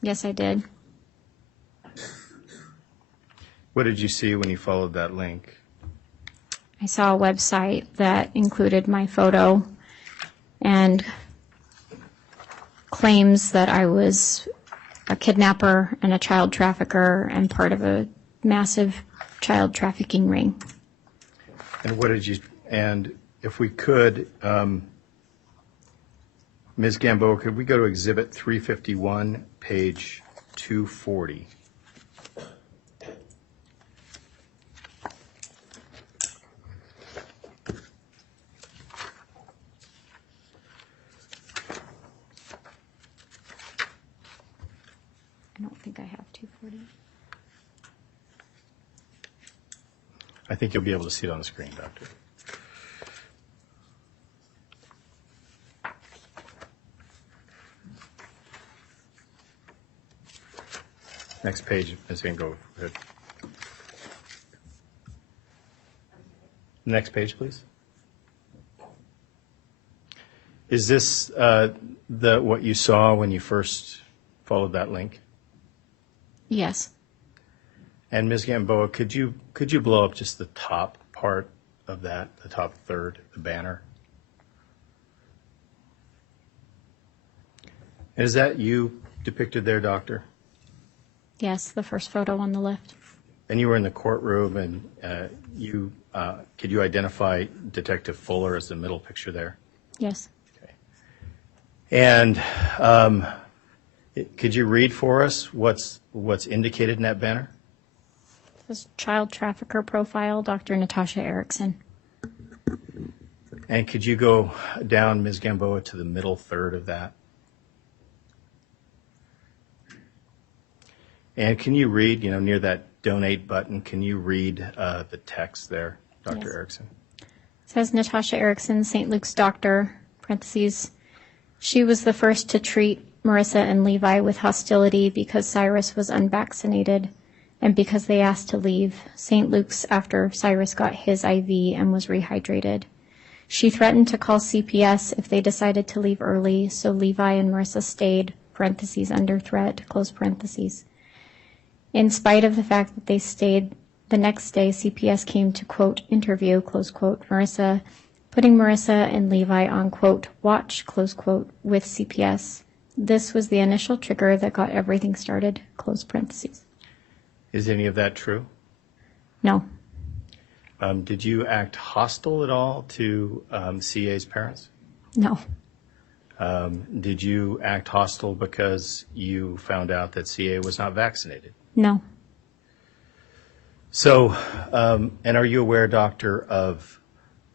Yes, I did. What did you see when you followed that link? I saw a website that included my photo and claims that I was a kidnapper and a child trafficker and part of a massive child trafficking ring. And what did you, and if we could, Ms. Gamboa, could we go to Exhibit 351, page 240? I don't think I have 240. I think you'll be able to see it on the screen, Doctor. Next page, Ms. Van Gogh. Good. Next page, please. Is this what you saw when you first followed that link? Yes. And Ms. Gamboa, could you blow up just the top part of that, the top third, the banner? And is that you depicted there, Doctor? Yes, the first photo on the left. And you were in the courtroom, and could you identify Detective Fuller as the middle picture there? Yes. Okay. And could you read for us what's indicated in that banner? This child trafficker profile, Dr. Natasha Erickson. And could you go down, Ms. Gamboa, to the middle third of that? And can you read, near that donate button, can you read the text there, Dr. Yes. Erickson? It says Natasha Erickson, St. Luke's doctor, parentheses, she was the first to treat Marissa and Levi with hostility because Cyrus was unvaccinated and because they asked to leave St. Luke's after Cyrus got his IV and was rehydrated. She threatened to call CPS if they decided to leave early, so Levi and Marissa stayed, parentheses, under threat, close parentheses. In spite of the fact that they stayed, the next day CPS came to, quote, interview, close quote, Marissa, putting Marissa and Levi on, quote, watch, close quote, with CPS. This was the initial trigger that got everything started, close parentheses. Is any of that true? No. Did you act hostile at all to CA's parents? No. Did you act hostile because you found out that CA was not vaccinated? No. So, and are you aware, Doctor, of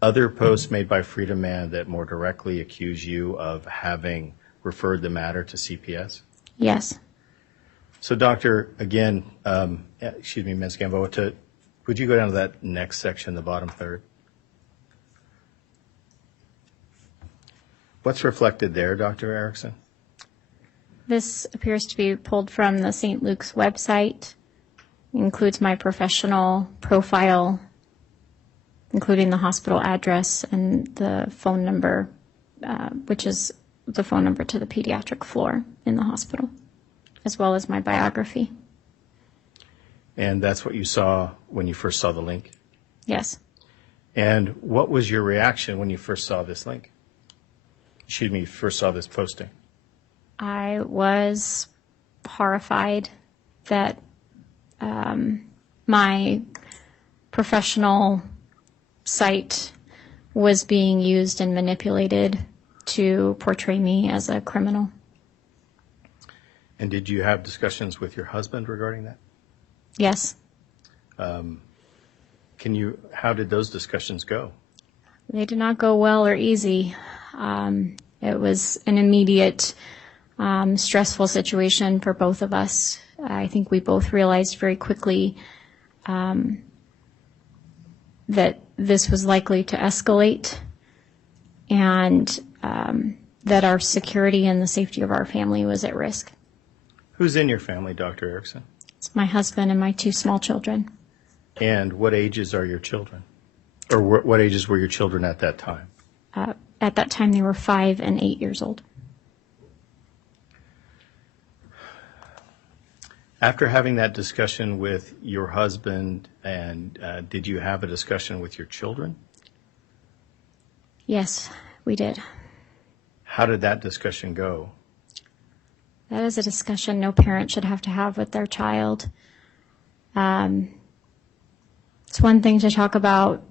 other posts made by Freedom Man that more directly accuse you of having referred the matter to CPS? Yes. So, Doctor, again, excuse me, Ms. Gamboa, would you go down to that next section, the bottom third? What's reflected there, Dr. Erickson? This appears to be pulled from the St. Luke's website. It includes my professional profile, including the hospital address and the phone number, which is the phone number to the pediatric floor in the hospital, as well as my biography. And that's what you saw when you first saw the link? Yes. And what was your reaction when you first saw this link? Excuse me, first saw this posting? I was horrified that my professional site was being used and manipulated to portray me as a criminal. And did you have discussions with your husband regarding that? Yes. How did those discussions go? They did not go well or easy. It was an immediate, stressful situation for both of us. I think we both realized very quickly that this was likely to escalate, and that our security and the safety of our family was at risk. Who's in your family, Dr. Erickson? It's my husband and my 2 small children. And what ages are your children? Or what ages were your children at that time? At that time, they were 5 and 8 years old. After having that discussion with your husband, and did you have a discussion with your children? Yes, we did. How did that discussion go? That is a discussion no parent should have to have with their child. It's one thing to talk about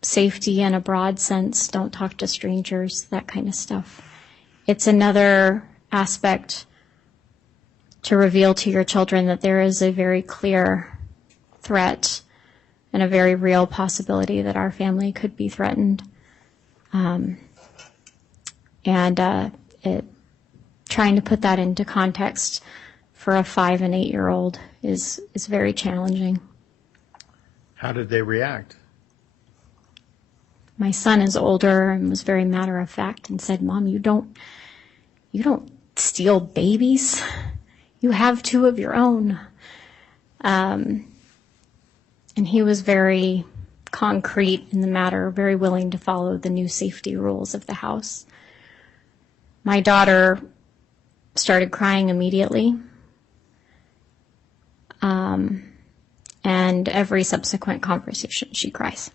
safety in a broad sense, don't talk to strangers, that kind of stuff. It's another aspect to reveal to your children that there is a very clear threat and a very real possibility that our family could be threatened. Trying to put that into context for a 5 and 8 year old is very challenging. How did they react? My son is older and was very matter of fact and said, "Mom, you don't steal babies. You have 2 of your own." And he was very concrete in the matter, very willing to follow the new safety rules of the house. My daughter started crying immediately. And every subsequent conversation, she cries.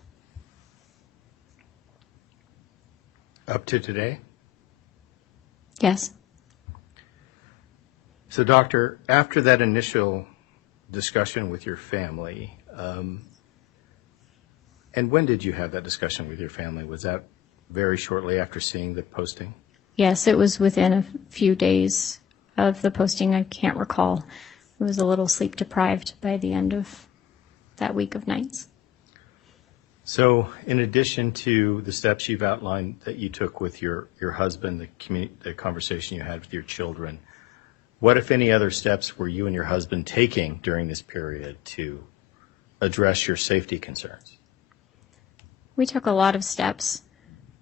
Up to today? Yes. So, Doctor, after that initial discussion with your family, and when did you have that discussion with your family? Was that very shortly after seeing the posting? Yes, it was within a few days of the posting. I can't recall. I was a little sleep deprived by the end of that week of nights. So, in addition to the steps you've outlined that you took with your husband, the conversation you had with your children, what, if any, other steps were you and your husband taking during this period to address your safety concerns? We took a lot of steps.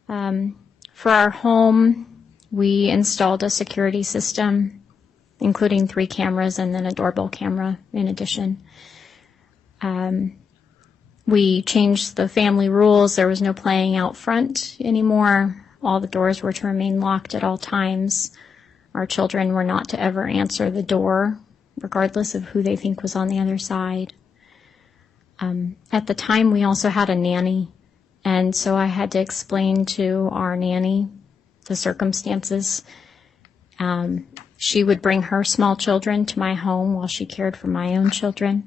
For our home, we installed a security system, including 3 cameras and then a doorbell camera in addition. We changed the family rules. There was no playing out front anymore. All the doors were to remain locked at all times. Our children were not to ever answer the door, regardless of who they think was on the other side. At the time, we also had a nanny, and so I had to explain to our nanny the circumstances. She would bring her small children to my home while she cared for my own children.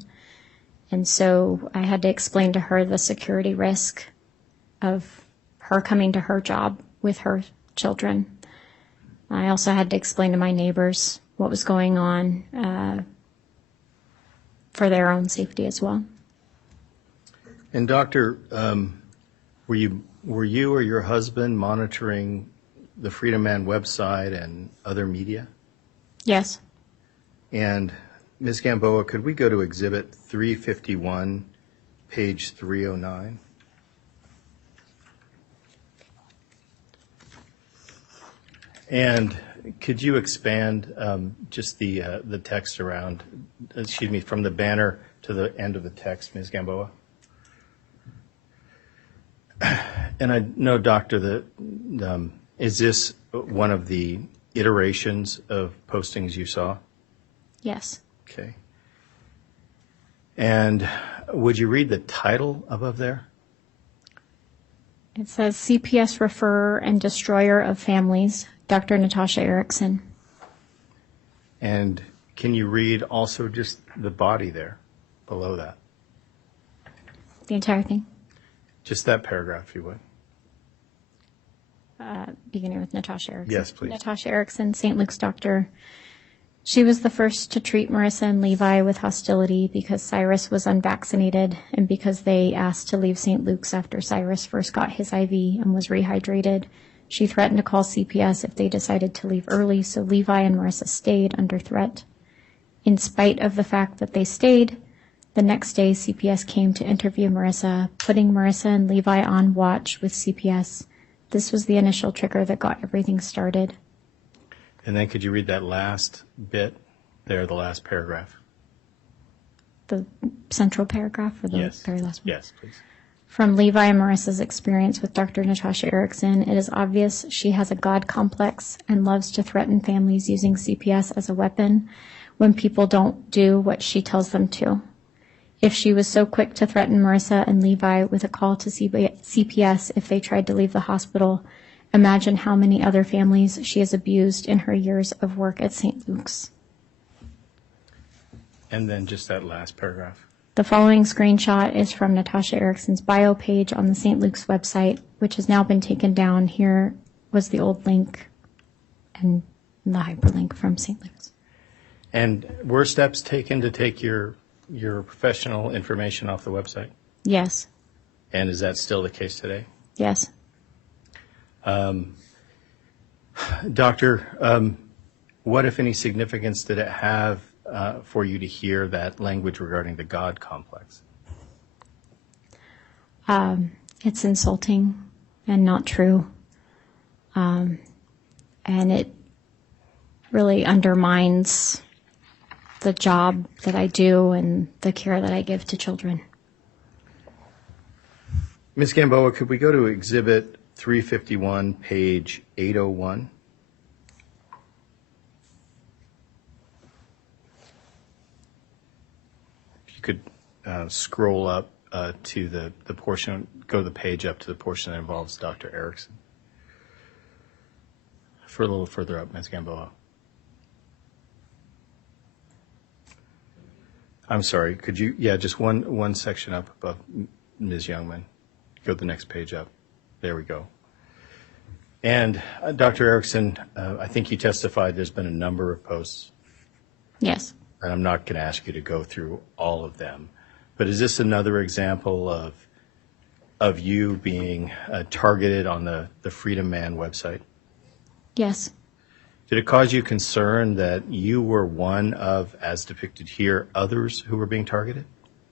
And so I had to explain to her the security risk of her coming to her job with her children. I also had to explain to my neighbors what was going on for their own safety as well. And Doctor, were you or your husband monitoring the Freedom Man website and other media? Yes. And Ms. Gamboa, could we go to Exhibit 351, page 309? And could you expand just the text around, from the banner to the end of the text, Ms. Gamboa? And I know, Doctor, that is this one of the iterations of postings you saw? Yes. Okay. And would you read the title above there? It says CPS Referrer and Destroyer of Families, Dr. Natasha Erickson. And can you read also just the body there below that? The entire thing? Just that paragraph, if you would. Beginning with Natasha Erickson. Yes, please. Natasha Erickson, St. Luke's doctor. She was the first to treat Marissa and Levi with hostility because Cyrus was unvaccinated and because they asked to leave St. Luke's after Cyrus first got his IV and was rehydrated. She threatened to call CPS if they decided to leave early, so Levi and Marissa stayed under threat. In spite of the fact that they stayed, the next day CPS came to interview Marissa, putting Marissa and Levi on watch with CPS. This was the initial trigger that got everything started. And then could you read that last bit there, the last paragraph? The central paragraph or the Yes. very last one? Yes, please. From Levi and Marissa's experience with Dr. Natasha Erickson, it is obvious she has a God complex and loves to threaten families using CPS as a weapon when people don't do what she tells them to. If she was so quick to threaten Marissa and Levi with a call to CPS if they tried to leave the hospital, imagine how many other families she has abused in her years of work at St. Luke's. And then just that last paragraph. The following screenshot is from Natasha Erickson's bio page on the St. Luke's website, which has now been taken down. Here was the old link and the hyperlink from St. Luke's. And were steps taken to take your professional information off the website? Yes. And is that still the case today? Yes. Doctor, what, if any, significance did it have for you to hear that language regarding the God complex? It's insulting and not true. And it really undermines the job that I do and the care that I give to children. Ms. Gamboa, could we go to Exhibit 351, page 801? If you could scroll up to the portion, go the page up to the portion that involves Dr. Erickson. For a little further up, Ms. Gamboa. I'm sorry, could you, just one section up above Ms. Youngman. Go the next page up. There we go. And Dr. Erickson, I think you testified there's been a number of posts. Yes. And I'm not going to ask you to go through all of them. But is this another example of you being targeted on the Freedom Man website? Yes. Did it cause you concern that you were one of, as depicted here, others who were being targeted?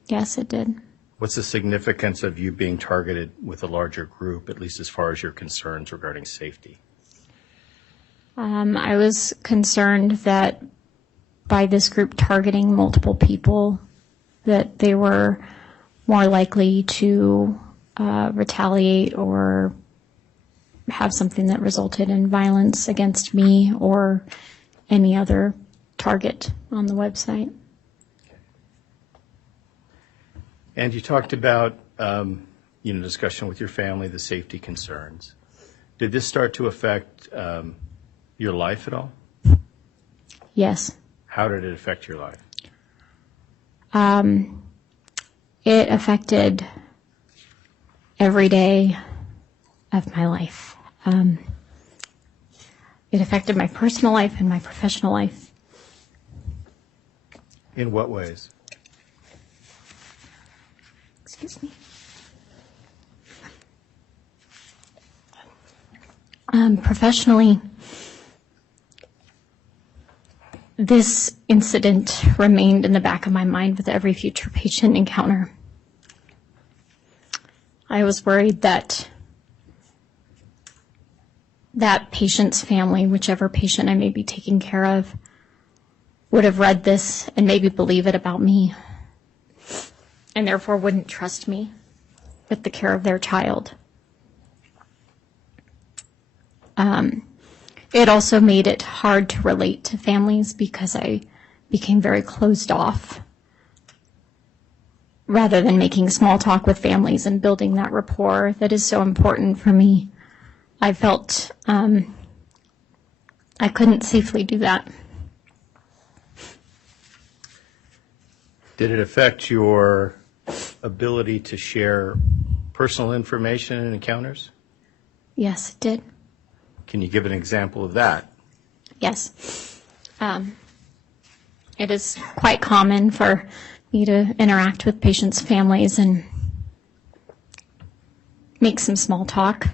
Yes, it did. What's the significance of you being targeted with a larger group, at least as far as your concerns regarding safety? I was concerned that by this group targeting multiple people, that they were more likely to retaliate or have something that resulted in violence against me or any other target on the website. And you talked about, discussion with your family, the safety concerns. Did this start to affect your life at all? Yes. How did it affect your life? It affected every day of my life. It affected my personal life and my professional life. In what ways? Excuse me. Professionally, this incident remained in the back of my mind with every future patient encounter. I was worried that that patient's family, whichever patient I may be taking care of, would have read this and maybe believe it about me, and therefore wouldn't trust me with the care of their child. It also made it hard to relate to families because I became very closed off. Rather than making small talk with families and building that rapport that is so important for me, I felt I couldn't safely do that. Did it affect your ability to share personal information in encounters? Yes, it did. Can you give an example of that? Yes. It is quite common for me to interact with patients' families and make some small talk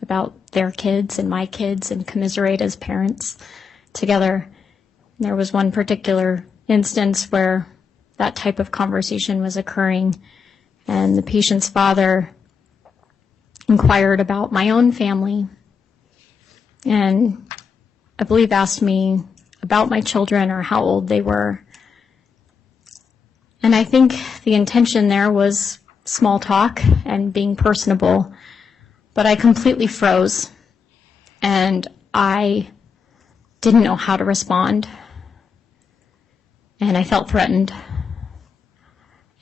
about their kids and my kids and commiserate as parents together. There was one particular instance where that type of conversation was occurring, and the patient's father inquired about my own family and I believe asked me about my children or how old they were. And I think the intention there was small talk and being personable, but I completely froze and I didn't know how to respond. And I felt threatened.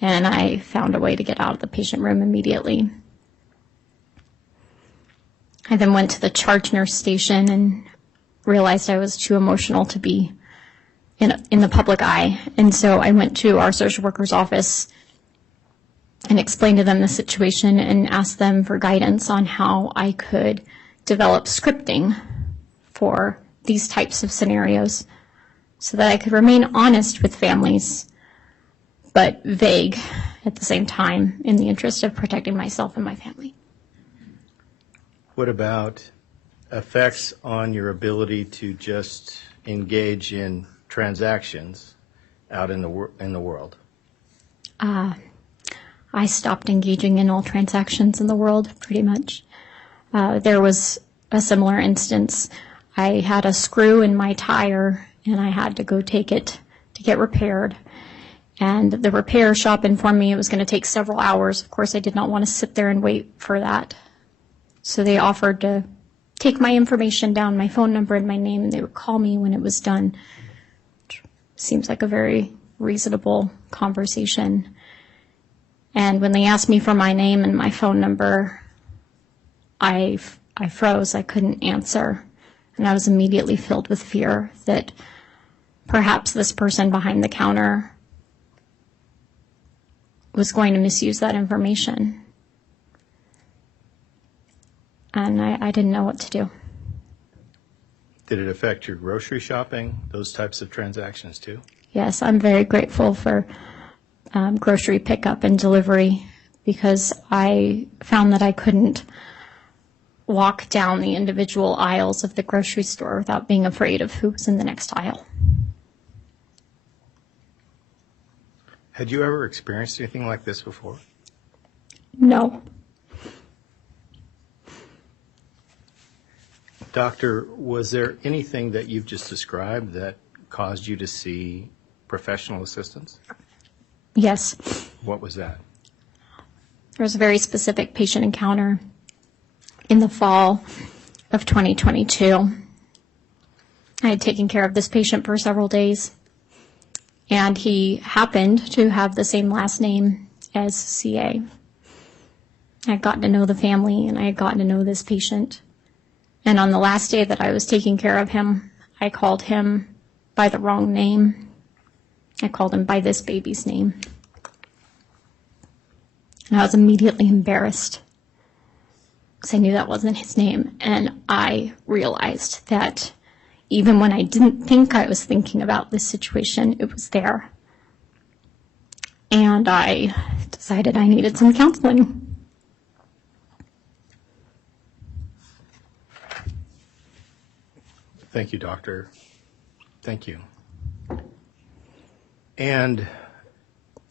And I found a way to get out of the patient room immediately. I then went to the charge nurse station and realized I was too emotional to be in the public eye. And so I went to our social worker's office and explained to them the situation and asked them for guidance on how I could develop scripting for these types of scenarios so that I could remain honest with families, but vague at the same time in the interest of protecting myself and my family. What about effects on your ability to just engage in transactions out in the world? I stopped engaging in all transactions in the world, pretty much. There was a similar instance. I had a screw in my tire, and I had to go take it to get repaired. And the repair shop informed me it was going to take several hours. Of course, I did not want to sit there and wait for that. So they offered to take my information down, my phone number and my name, and they would call me when it was done. Seems like a very reasonable conversation. And when they asked me for my name and my phone number, I froze. I couldn't answer. And I was immediately filled with fear that perhaps this person behind the counter was going to misuse that information. And I didn't know what to do. Did it affect your grocery shopping, those types of transactions too? Yes, I'm very grateful for grocery pickup and delivery because I found that I couldn't walk down the individual aisles of the grocery store without being afraid of who was in the next aisle. Had you ever experienced anything like this before? No. Doctor, was there anything that you've just described that caused you to see professional assistance? Yes. What was that? There was a very specific patient encounter in the fall of 2022. I had taken care of this patient for several days, and he happened to have the same last name as CA. I had gotten to know the family, and I had gotten to know this patient. And on the last day that I was taking care of him, I called him by the wrong name. I called him by this baby's name. And I was immediately embarrassed because I knew that wasn't his name. And I realized that even when I didn't think I was thinking about this situation, it was there. And I decided I needed some counseling. Thank you, doctor. Thank you. And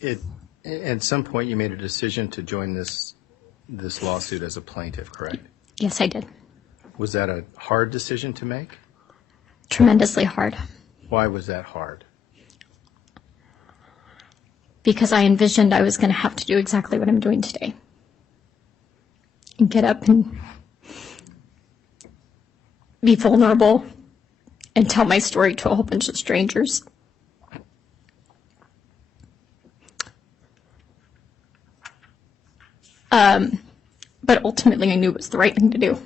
at some point, you made a decision to join this lawsuit as a plaintiff, correct? Yes, I did. Was that a hard decision to make? Tremendously hard. Why was that hard? Because I envisioned I was going to have to do exactly what I'm doing today. And get up and be vulnerable and tell my story to a whole bunch of strangers. But ultimately, I knew it was the right thing to do.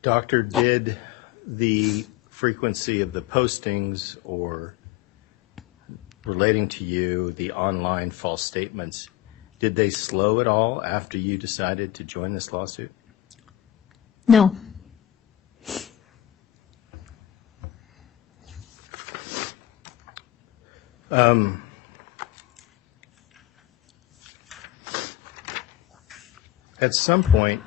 Doctor, did the frequency of the postings or relating to you, the online false statements, did they slow at all after you decided to join this lawsuit? No. At some point,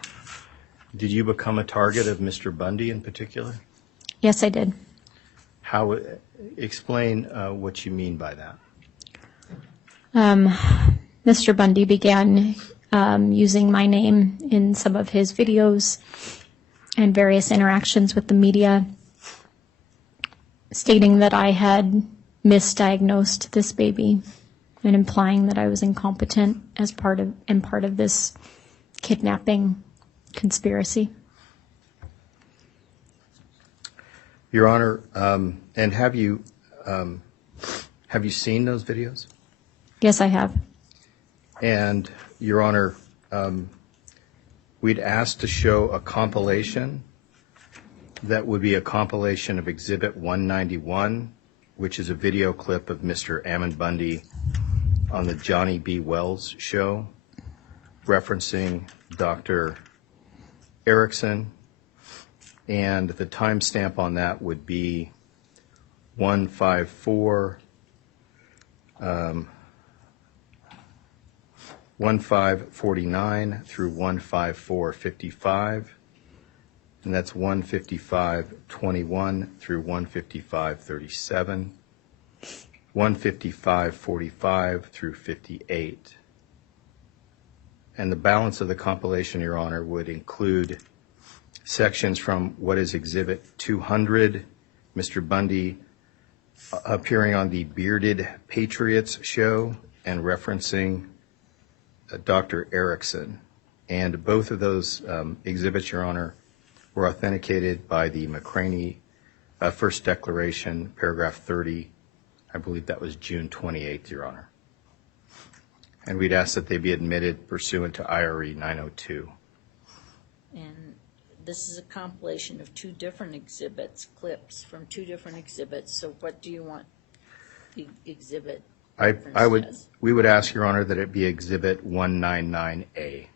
did you become a target of Mr. Bundy in particular? Yes, I did. Explain what you mean by that. Mr. Bundy began using my name in some of his videos and various interactions with the media, stating that I had misdiagnosed this baby and implying that I was incompetent as part of this kidnapping conspiracy. Your Honor, and have you seen those videos? Yes, I have. And Your Honor, we'd asked to show a compilation that would be a compilation of Exhibit 191, which is a video clip of Mr. Ammon Bundy on the Johnny B. Wells show, referencing Dr. Erickson, and the timestamp on that would be 1549 through 15455, and that's 15521 through 15537, 15545 through 58. And the balance of the compilation, Your Honor, would include sections from what is Exhibit 200, Mr. Bundy appearing on the Bearded Patriots show and referencing Dr. Erickson. And both of those exhibits, Your Honor, were authenticated by the McCraney First Declaration, paragraph 30. I believe that was June 28th, Your Honor. And we'd ask that they be admitted pursuant to IRE 902. And this is a compilation of two different exhibits, clips from two different exhibits. So what do you want the exhibit referenced as? We would ask, Your Honor, that it be Exhibit 199A.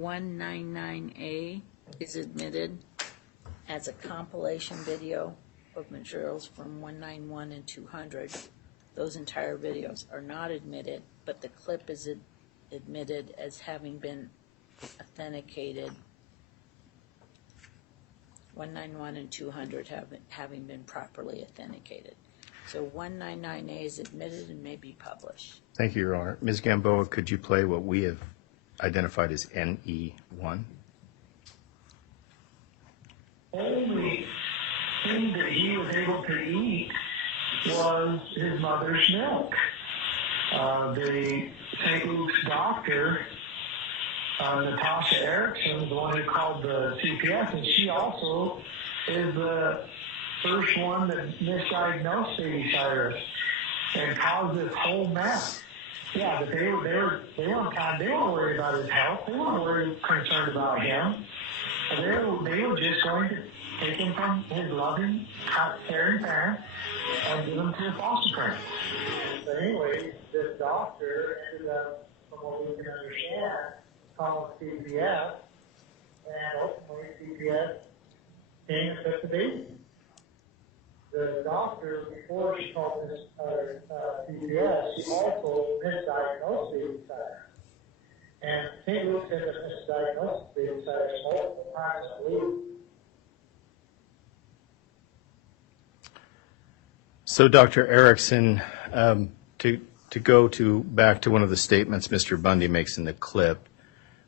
(199A) is admitted as a compilation video of materials from 191 and 200. Those entire videos are not admitted, but the clip is admitted as having been authenticated. 191 and 200 having been properly authenticated. So 199A is admitted and may be published. Thank you, Your Honor. Ms. Gamboa, could you play what we have identified as NE1? Only thing that he was able to eat was his mother's milk. The St. Luke's doctor, Natasha Erickson, the one who called the CPS, and she also is the first one that misdiagnosed baby Cyrus and caused this whole mess. Yeah, but they weren't worried about his health. They weren't concerned about him. They were just going to take him from his loving, caring parents and give him to a foster parent. But anyway, this doctor ended up, from what we can understand, calling CPS, and ultimately CPS came and took the baby. The doctor, before she called this CPS, CPS, she also misdiagnosed baby cyrus. And St. Luke's had misdiagnosed baby cyrus multiple times, I believe. So, Dr. Erickson, to go back to one of the statements Mr. Bundy makes in the clip,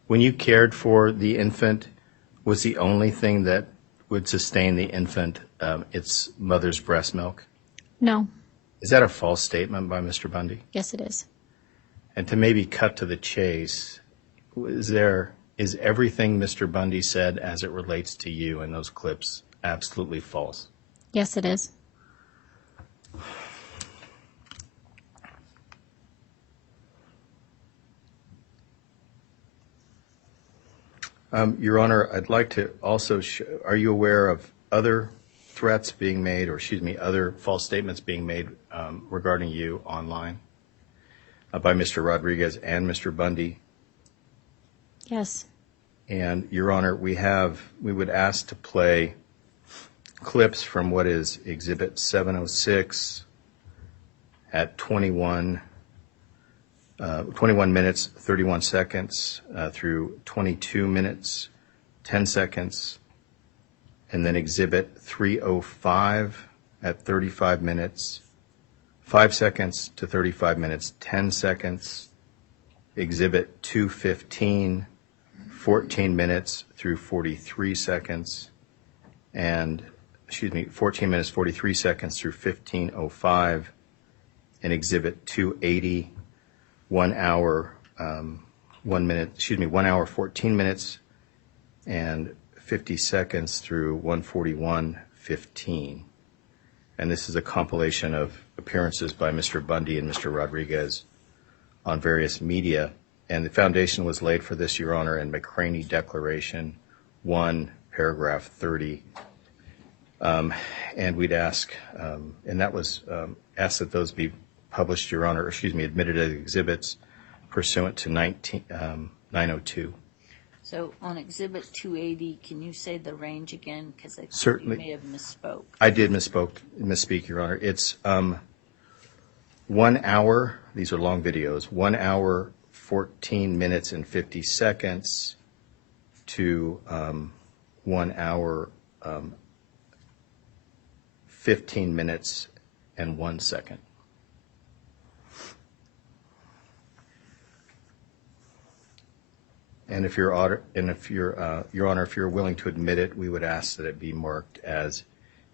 when you cared for the infant, was the only thing that would sustain the infant its mother's breast milk? No. Is that a false statement by Mr. Bundy? Yes, it is. And to maybe cut to the chase, is everything Mr. Bundy said as it relates to you in those clips absolutely false? Yes, it is. Your Honor, I'd like to also, are you aware of other threats being made, or other false statements being made regarding you online by Mr. Rodriguez and Mr. Bundy? Yes. And Your Honor, we would ask to play clips from what is Exhibit 706 at 21 minutes, 31 seconds through 22 minutes, 10 seconds, and then Exhibit 305 at 35 minutes, 5 seconds to 35 minutes, 10 seconds, Exhibit 215, 14 minutes through 43 seconds, and 14 minutes, 43 seconds through 15:05, and Exhibit 280, 1 hour, 1 hour, 14 minutes, and 50 seconds through 1:41:15. And this is a compilation of appearances by Mr. Bundy and Mr. Rodriguez on various media. And the foundation was laid for this, Your Honor, in McCraney Declaration 1, paragraph 30. And we'd ask, and that was asked that those be published, Your Honor, admitted as exhibits pursuant to 902. So on Exhibit 280, can you say the range again? Because I think Certainly. you may have misspoke. I did misspeak, Your Honor. It's 1 hour, these are long videos, 1 hour, 14 minutes and 50 seconds to 1 hour, 15 minutes and 1 second. And Your Honor, if you're willing to admit it, we would ask that it be marked as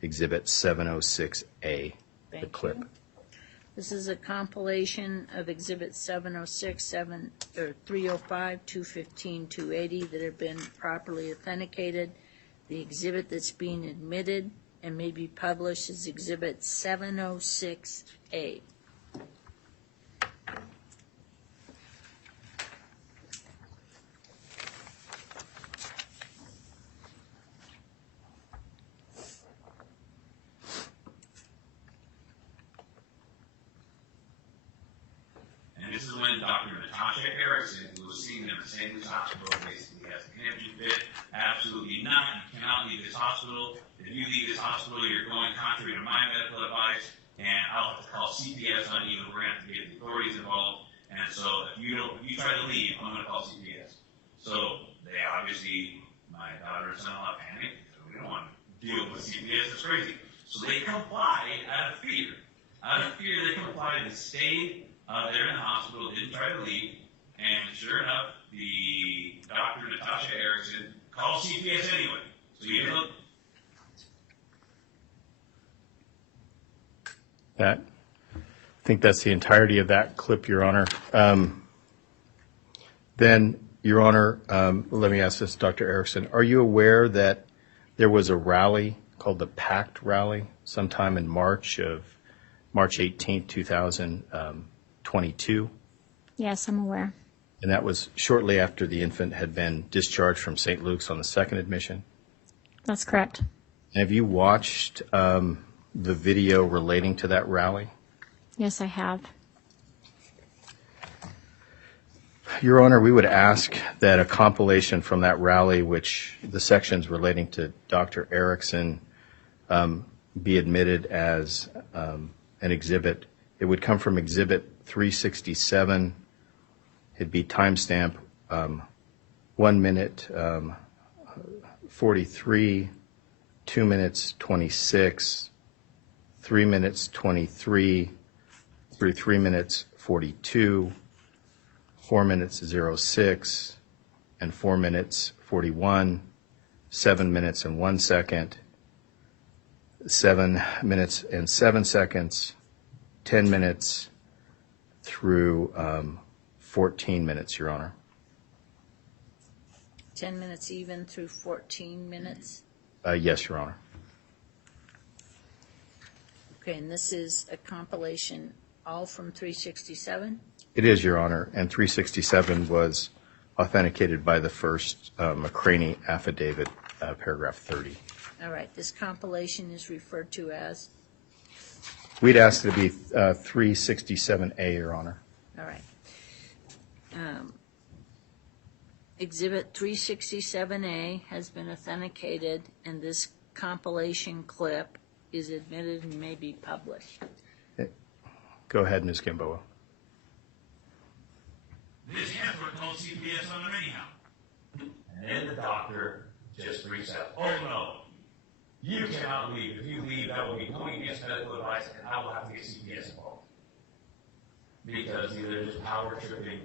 Exhibit 706A, the clip. This is a compilation of Exhibit 706, 305, 215, 280 that have been properly authenticated. The exhibit that's being admitted and may be published is Exhibit 706A. And this is when Dr. Natasha Erickson, who was seen in the St. Louis hospital, basically has a conniption fit. Absolutely not. You cannot leave this hospital. If you leave this hospital, you're going contrary to my medical advice, and I'll have to call CPS on you, and we're going to have to get the authorities involved. And so if you try to leave, I'm going to call CPS. So they obviously, my daughter and son-in-law panicked. We don't want to deal with CPS. It's crazy. So they complied out of fear. Out of fear, they complied and stayed there in the hospital, didn't try to leave, and sure enough, the Dr. Natasha Erickson called CPS anyway. So you look. I think that's the entirety of that clip, Your Honor. Then, Your Honor, let me ask this, Dr. Erickson. Are you aware that there was a rally called the PACT rally sometime in March 18, 2022? Yes, I'm aware. And that was shortly after the infant had been discharged from St. Luke's on the second admission? That's correct. And have you watched the video relating to that rally? Yes, I have. Your Honor, we would ask that a compilation from that rally, which the sections relating to Dr. Erickson, be admitted as an exhibit It would come from Exhibit 367. It'd be timestamp 1 minute 43, 2 minutes 26, 3 minutes 23, through 3 minutes 42, 4 minutes 06, and 4 minutes 41, 7 minutes and 1 second, 7 minutes and 7 seconds, 10 minutes through 14 minutes, Your Honor. 10 minutes even through 14 minutes? Yes, Your Honor. Okay, and this is a compilation all from 367? It is, Your Honor, and 367 was authenticated by the first McCraney affidavit, paragraph 30. All right, this compilation is referred to as? We'd ask it to be 367A, Your Honor. All right. Exhibit 367A has been authenticated, and this compilation clip is admitted and may be published. Go ahead, Ms. Gamboa. This heifer called CPS on him anyhow. And then the doctor just freaks out. Oh no, you cannot leave. If you leave, that will be going against medical advice, and I will have to get CPS involved. Because either just power tripping,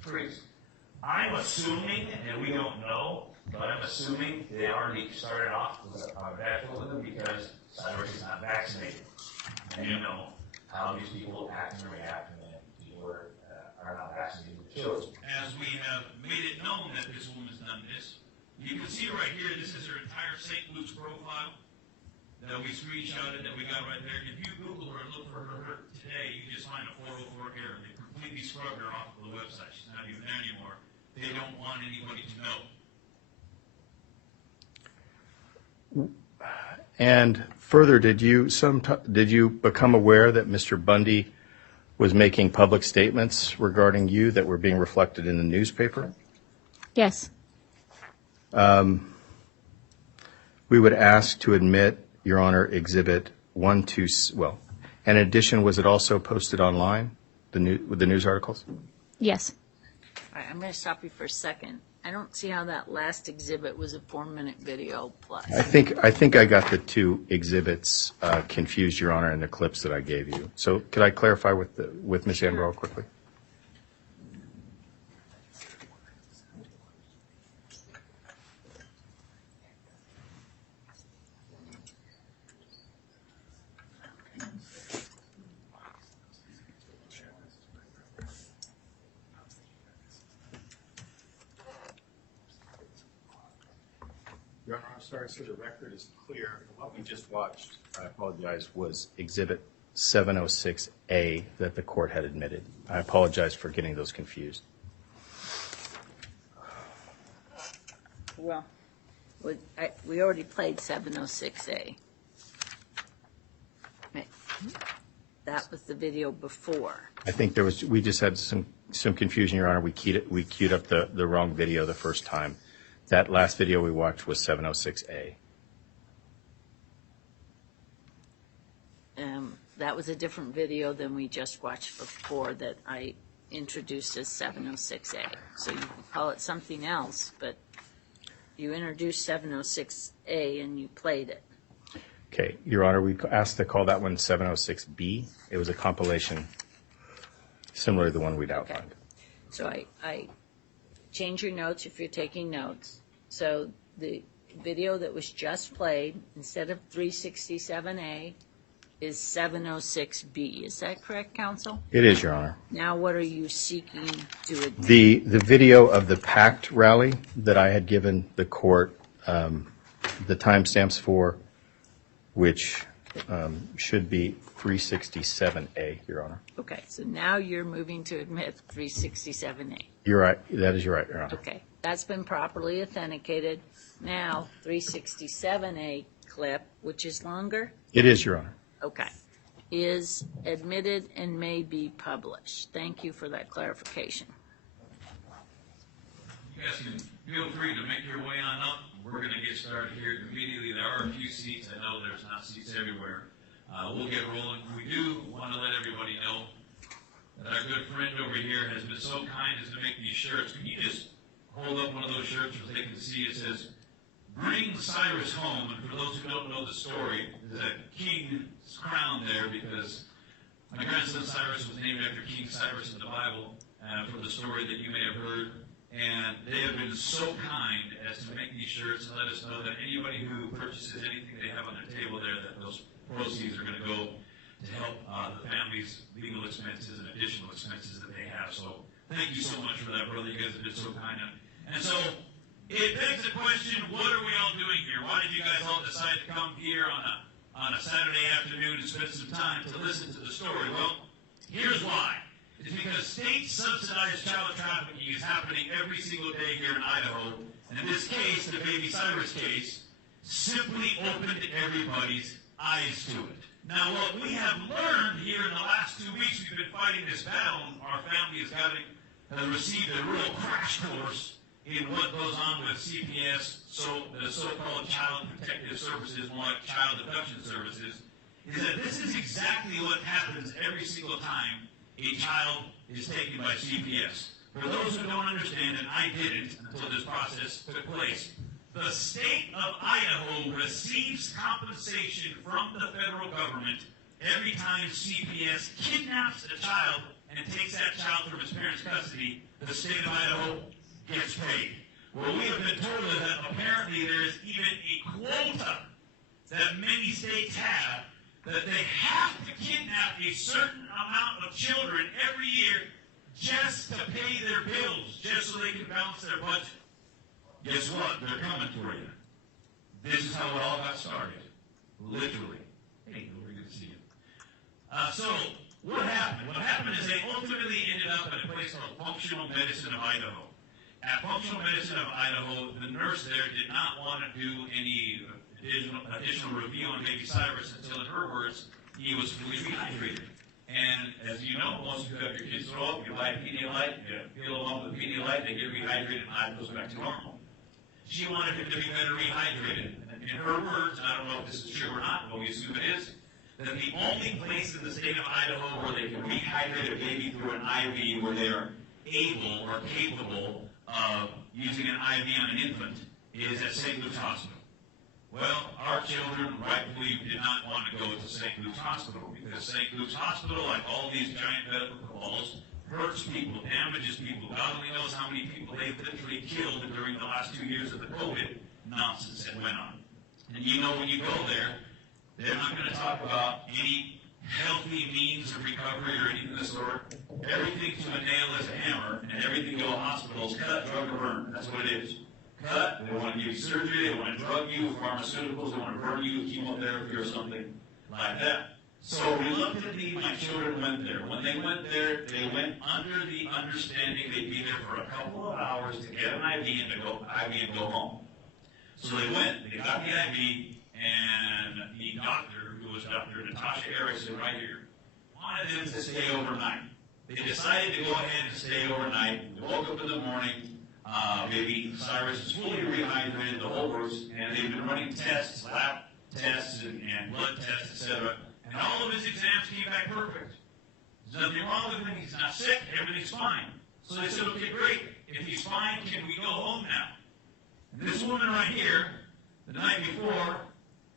freaks. I'm assuming, and we don't know, but I'm assuming they already started off with a bad foot with them because Cyrus is not vaccinated. And you know how these people act and react when people are not vaccinated with children. As we have made it known that this woman's done this, you can see right here, this is her entire St. Luke's profile that we screenshotted, that we got right there. If you Google her and look for her today, you just find a 404 error. They completely scrubbed her off of the website. She's not even there anymore. They don't want anybody to know. And further, did you become aware that Mr. Bundy was making public statements regarding you that were being reflected in the newspaper? Yes. We would ask to admit, Your Honor, Exhibit 1, 2, well, in addition, was it also posted online, with the news articles? Yes. All right, I'm going to stop you for a second. I don't see how that last exhibit was a 4-minute video plus. I think I got the two exhibits confused, Your Honor, in the clips that I gave you. So could I clarify with Ms. Ambrose quickly? Your Honor, I'm sorry, so the record is clear. What we just watched, I apologize, was Exhibit 706A that the court had admitted. I apologize for getting those confused. Well, we already played 706A. That was the video before. I think we just had some confusion, Your Honor. We queued up the wrong video the first time. That last video we watched was 706A. That was a different video than we just watched before that I introduced as 706A. So you can call it something else, but you introduced 706A and you played it. Okay, Your Honor, we asked to call that one 706B. It was a compilation similar to the one we'd outlined. Okay. So I change your notes if you're taking notes. So the video that was just played, instead of 367A, is 706B. Is that correct, counsel? It is, Your Honor. Now what are you seeking to admit? The video of the PACT rally that I had given the court the timestamps for, which should be 367A, Your Honor. Okay, so now you're moving to admit 367A. You're right. That is right, Your Honor. Okay, that's been properly authenticated. Now 367A clip, which is longer? It is, Your Honor. Okay, is admitted and may be published. Thank you for that clarification. You guys can feel free to make your way on up. We're going to get started here immediately. There are a few seats. I know there's not seats everywhere. We'll get rolling. We do want to let everybody know that our good friend over here has been so kind as to make these shirts. Can you just hold up one of those shirts so they can see? It says, "Bring Cyrus home." And for those who don't know the story, there's a king's crown there because my grandson Cyrus was named after King Cyrus in the Bible, for the story that you may have heard. And they have been so kind as to make these shirts and let us know that anybody who purchases anything they have on their table there, that those proceeds are going to go to help the family's legal expenses and additional expenses that they have. So thank you so much for that, brother. You guys have been so kind. And so it begs the question, what are we all doing here? Why did you guys all decide to come here on a Saturday afternoon and spend some time to listen to the story? Well, here's why. It's because state-subsidized child trafficking is happening every single day here in Idaho. And in this case, the Baby Cyrus case, simply opened everybody's eyes to it. Now, what we have learned here in the last 2 weeks, we've been fighting this battle. Our family has received a real crash course in what goes on with CPS, the so-called Child Protective Services, more like Child Abduction Services, is that this is exactly what happens every single time a child is taken by CPS. For those who don't understand, and I didn't until this process took place, the state of Idaho receives compensation from the federal government every time CPS kidnaps a child and takes that child from its parents' custody. The state of Idaho gets paid. Well, we have been told that apparently there is even a quota that many states have, that they have to kidnap a certain amount of children every year just to pay their bills, just so they can balance their budget. Guess what? They're coming for you. This is how it all got started. Literally. Hey, we're good to see you. So, what happened? What happened is they ultimately ended up at a place called Functional Medicine of Idaho. At Functional Medicine of Idaho, the nurse there did not want to do any additional review on Baby Cyrus until, in her words, he was fully rehydrated. And as you know, once you have your kids throw up, you buy Pedialyte, you fill them up with Pedialyte, they get rehydrated, and life goes back to normal. She wanted him to be better rehydrated. And in her words, and I don't know if this is true or not, but we assume it is, that the only place in the state of Idaho where they can rehydrate a baby through an IV, where they are able or capable of using an IV on an infant, is at St. Luke's Hospital. Well, our children rightfully did not want to go to St. Luke's Hospital because St. Luke's Hospital, like all these giant medical cabals, hurts people, damages people. God only knows how many people they've literally killed during the last 2 years of the COVID nonsense that went on. And you know, when you go there, they're not going to talk about any healthy means of recovery or anything of the sort. Everything to a nail is a hammer, and everything to a hospital is cut, drug, or burn. That's what it is. Cut, they want to give you surgery, they want to drug you with pharmaceuticals, they want to burn you with chemotherapy or something like that. So reluctantly, my children went there. When they went there, they went under the understanding they'd be there for a couple of hours to get an IV and go home. So they went, they got the IV, and the doctor, who was Dr. Natasha Erickson right here, wanted them to stay overnight. They decided to go ahead and stay overnight. They woke up in the morning. Baby Cyrus is fully rehydrated, the whole works, and they've been running tests, lab tests, and blood tests, etc. And all of his exams came back perfect. There's nothing wrong with him. He's not sick. Everything's fine. So they said, okay, great. If he's fine, can we go home now? And this woman right here, the night before,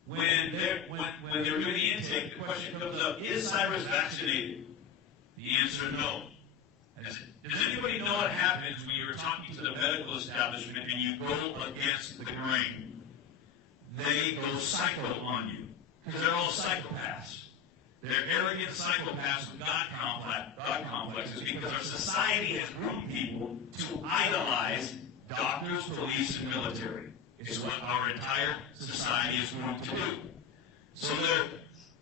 when they're doing the intake, the question comes up, is Cyrus vaccinated? The answer, no. Does anybody know what happens when you're talking to the medical establishment and you go against the grain? They go psycho on you, because they're all psychopaths. They're arrogant psychopaths with God complexes, because our society has groomed people to idolize doctors, police, and military. It's what our entire society is groomed to do. So they're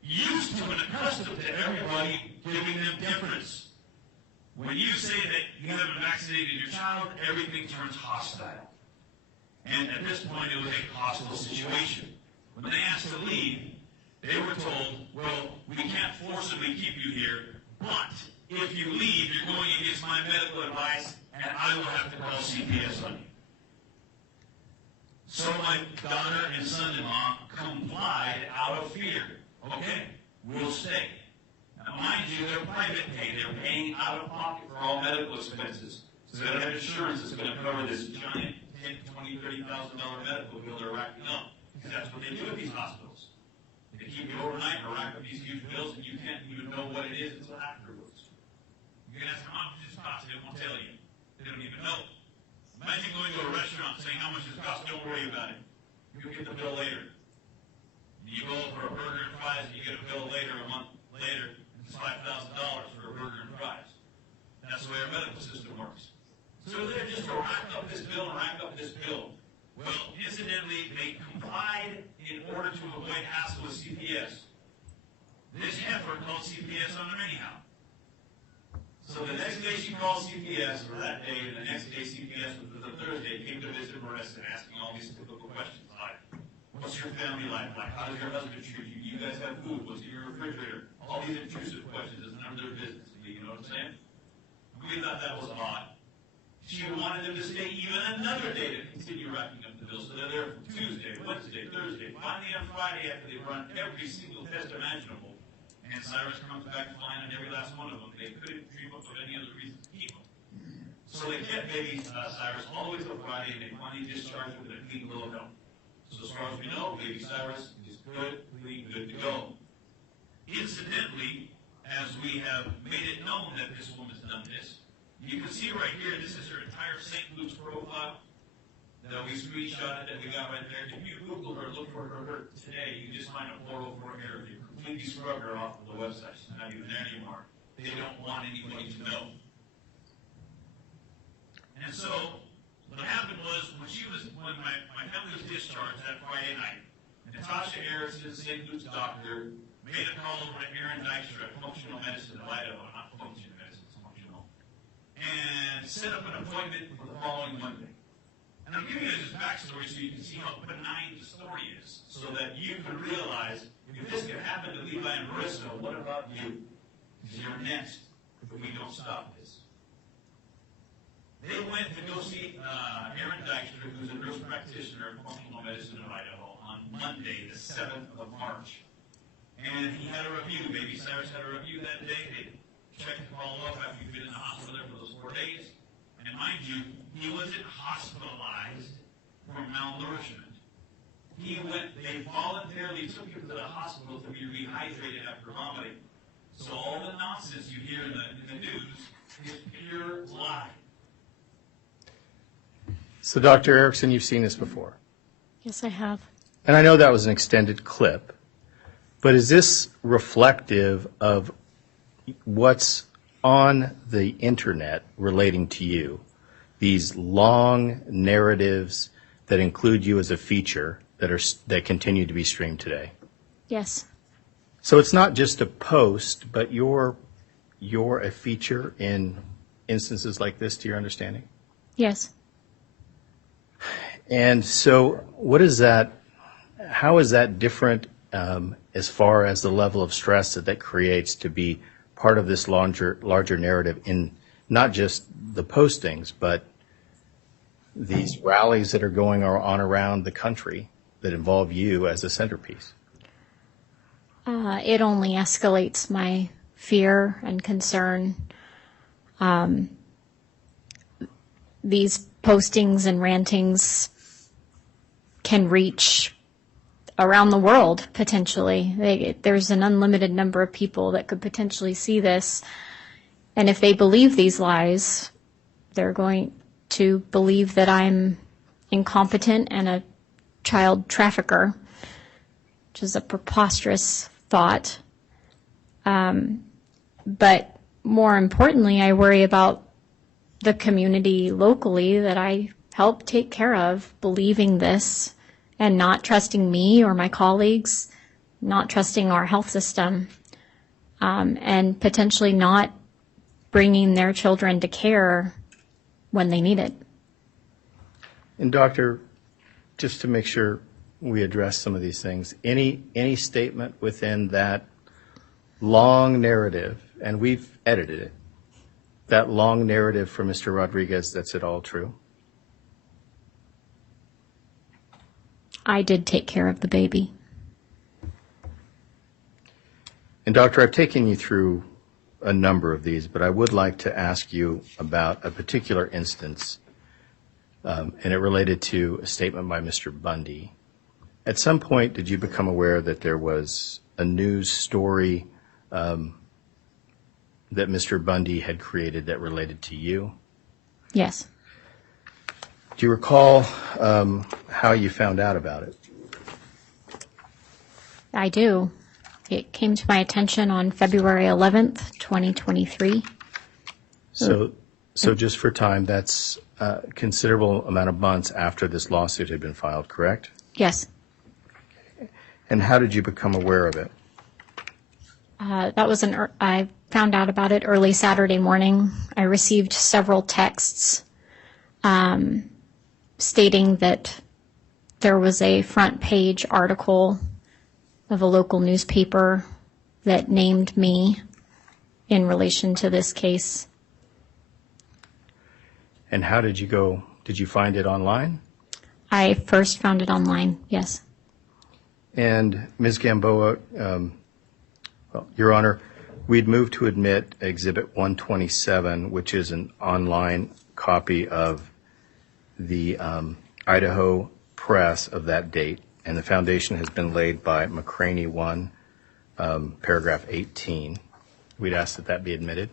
used to and accustomed to everybody giving them deference. When you say that you haven't vaccinated your child, everything turns hostile. And at this point, it was a hostile situation. When they asked to leave, they were told, well, we can't forcibly keep you here, but if you leave, you're going against my medical advice, and I will have to call CPS on you. So my daughter and son-in-law complied out of fear. Okay, will stay. Now, mind you, they're private pay. They're paying out of pocket for all medical expenses. So they don't have insurance that's going to cover this giant $10, $20, $30,000 medical bill they're racking up. Because that's what they do at these hospitals. They keep you overnight and rack up these huge bills, and you can't even know what it is until afterwards. You can ask them how much this costs. They won't tell you. They don't even know. Imagine going to a restaurant saying how much this costs. Don't worry about it. You'll get the bill later. You go for a burger and fries, and you get a bill later, a month later, and it's $5,000 for a burger and fries. That's the way our medical system works. So they're just to rack up this bill and rack up this bill. Well, incidentally, they complied in order to avoid hassle with CPS. This heifer called CPS on them anyhow. So the next day she called CPS, or that day, and the next day CPS, which was a Thursday, came to visit Marissa asking all these typical questions like, what's your family life like? How does your husband treat you? Do you guys have food? What's in your refrigerator? All these intrusive questions is none of their business. You know what I'm saying? We thought that was odd. She wanted them to stay even another day to continue racking up the bill. So they're there from Tuesday, Wednesday, Thursday, finally on Friday after they've run every single test imaginable. And Cyrus comes back flying on every last one of them. They couldn't dream up of any other reason to keep them. So they kept baby Cyrus all the way till Friday, and they finally discharged him with a clean bill of health. So as far as we know, baby Cyrus is good, clean, good to go. Incidentally, as we have made it known that this woman's done this, you can see right here, this is her entire St. Luke's profile that we screenshotted that we got right there. If you Google her, look for her today, you just find a 404 error. You completely scrub her off of the website. She's not even there anymore. They don't want anybody to know. And so, what happened was, when my family was discharged that Friday night, Natasha Erickson, St. Luke's doctor, made a call over to Aaron Dykstra at Functional Medicine of Idaho, not Functional Medicine, it's Functional, and set up an appointment for the following Monday. And I'm giving you this backstory so you can see how benign the story is, so that you can realize, if this could happen to Levi and Marissa, what about you? Because you're next if we don't stop this. They went to go see Aaron Dykstra, who's a nurse practitioner at Functional Medicine of Idaho, on Monday, the 7th of March. And he had a review. Baby Cyrus had a review that day. They checked to follow up after you've been in the hospital there for those 4 days. And mind you, he wasn't hospitalized for malnourishment. They voluntarily took him to the hospital to be rehydrated after vomiting. So all the nonsense you hear in the news is pure lie. So, Dr. Erickson, you've seen this before. Yes, I have. And I know that was an extended clip, but is this reflective of what's on the internet relating to you? These long narratives that include you as a feature that continue to be streamed today? Yes. So it's not just a post, but you're a feature in instances like this, to your understanding? Yes. And so how is that different as far as the level of stress that creates to be part of this larger narrative in not just the postings, but these rallies that are going on around the country that involve you as a centerpiece? It only escalates my fear and concern. These postings and rantings can reach around the world, potentially. There's an unlimited number of people that could potentially see this. And if they believe these lies, they're going to believe that I'm incompetent and a child trafficker, which is a preposterous thought. But more importantly, I worry about the community locally that I help take care of believing this and not trusting me or my colleagues, not trusting our health system, and potentially not bringing their children to care when they need it. And Doctor, just to make sure we address some of these things, any statement within that long narrative, and we've edited it, that long narrative for Mr. Rodriguez, that's at all true? I did take care of the baby. And Doctor, I've taken you through a number of these, but I would like to ask you about a particular instance, and it related to a statement by Mr. Bundy. At some point, did you become aware that there was a news story that Mr. Bundy had created that related to you? Yes. Do you recall how you found out about it? I do. It came to my attention on February 11th, 2023. So just for time, that's a considerable amount of months after this lawsuit had been filed, correct? Yes. And how did you become aware of it? I found out about it early Saturday morning. I received several texts stating that there was a front page article of a local newspaper that named me in relation to this case. And how did you go? Did you find it online? I first found it online, yes. And Ms. Gamboa, well, Your Honor, we'd moved to admit Exhibit 127, which is an online copy of the Idaho Press of that date, and the foundation has been laid by McCraney 1, paragraph 18. We'd ask that that be admitted.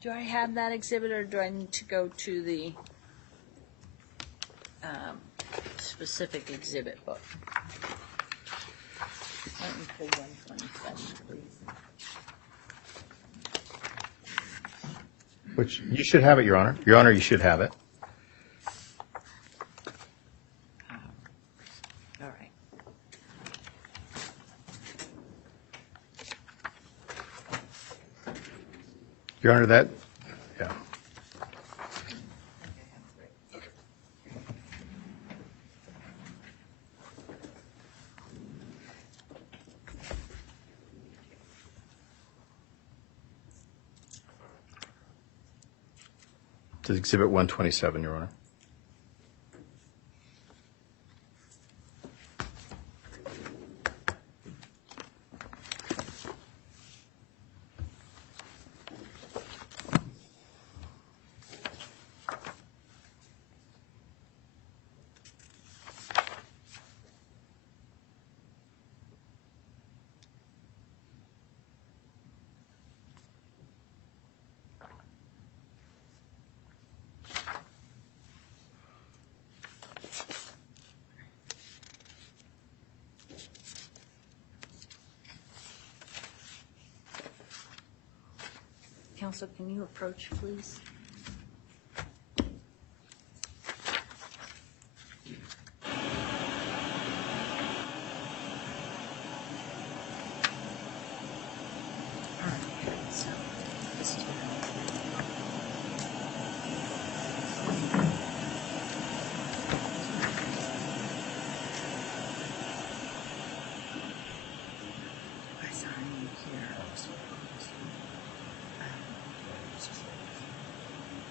Do I have that exhibit, or do I need to go to the specific exhibit book? Let me pull 127, please. Which you should have it, Your Honor. Your Honor, you should have it. All right. Your Honor, that, yeah. To Exhibit 127, Your Honor. Counsel, can you approach, please?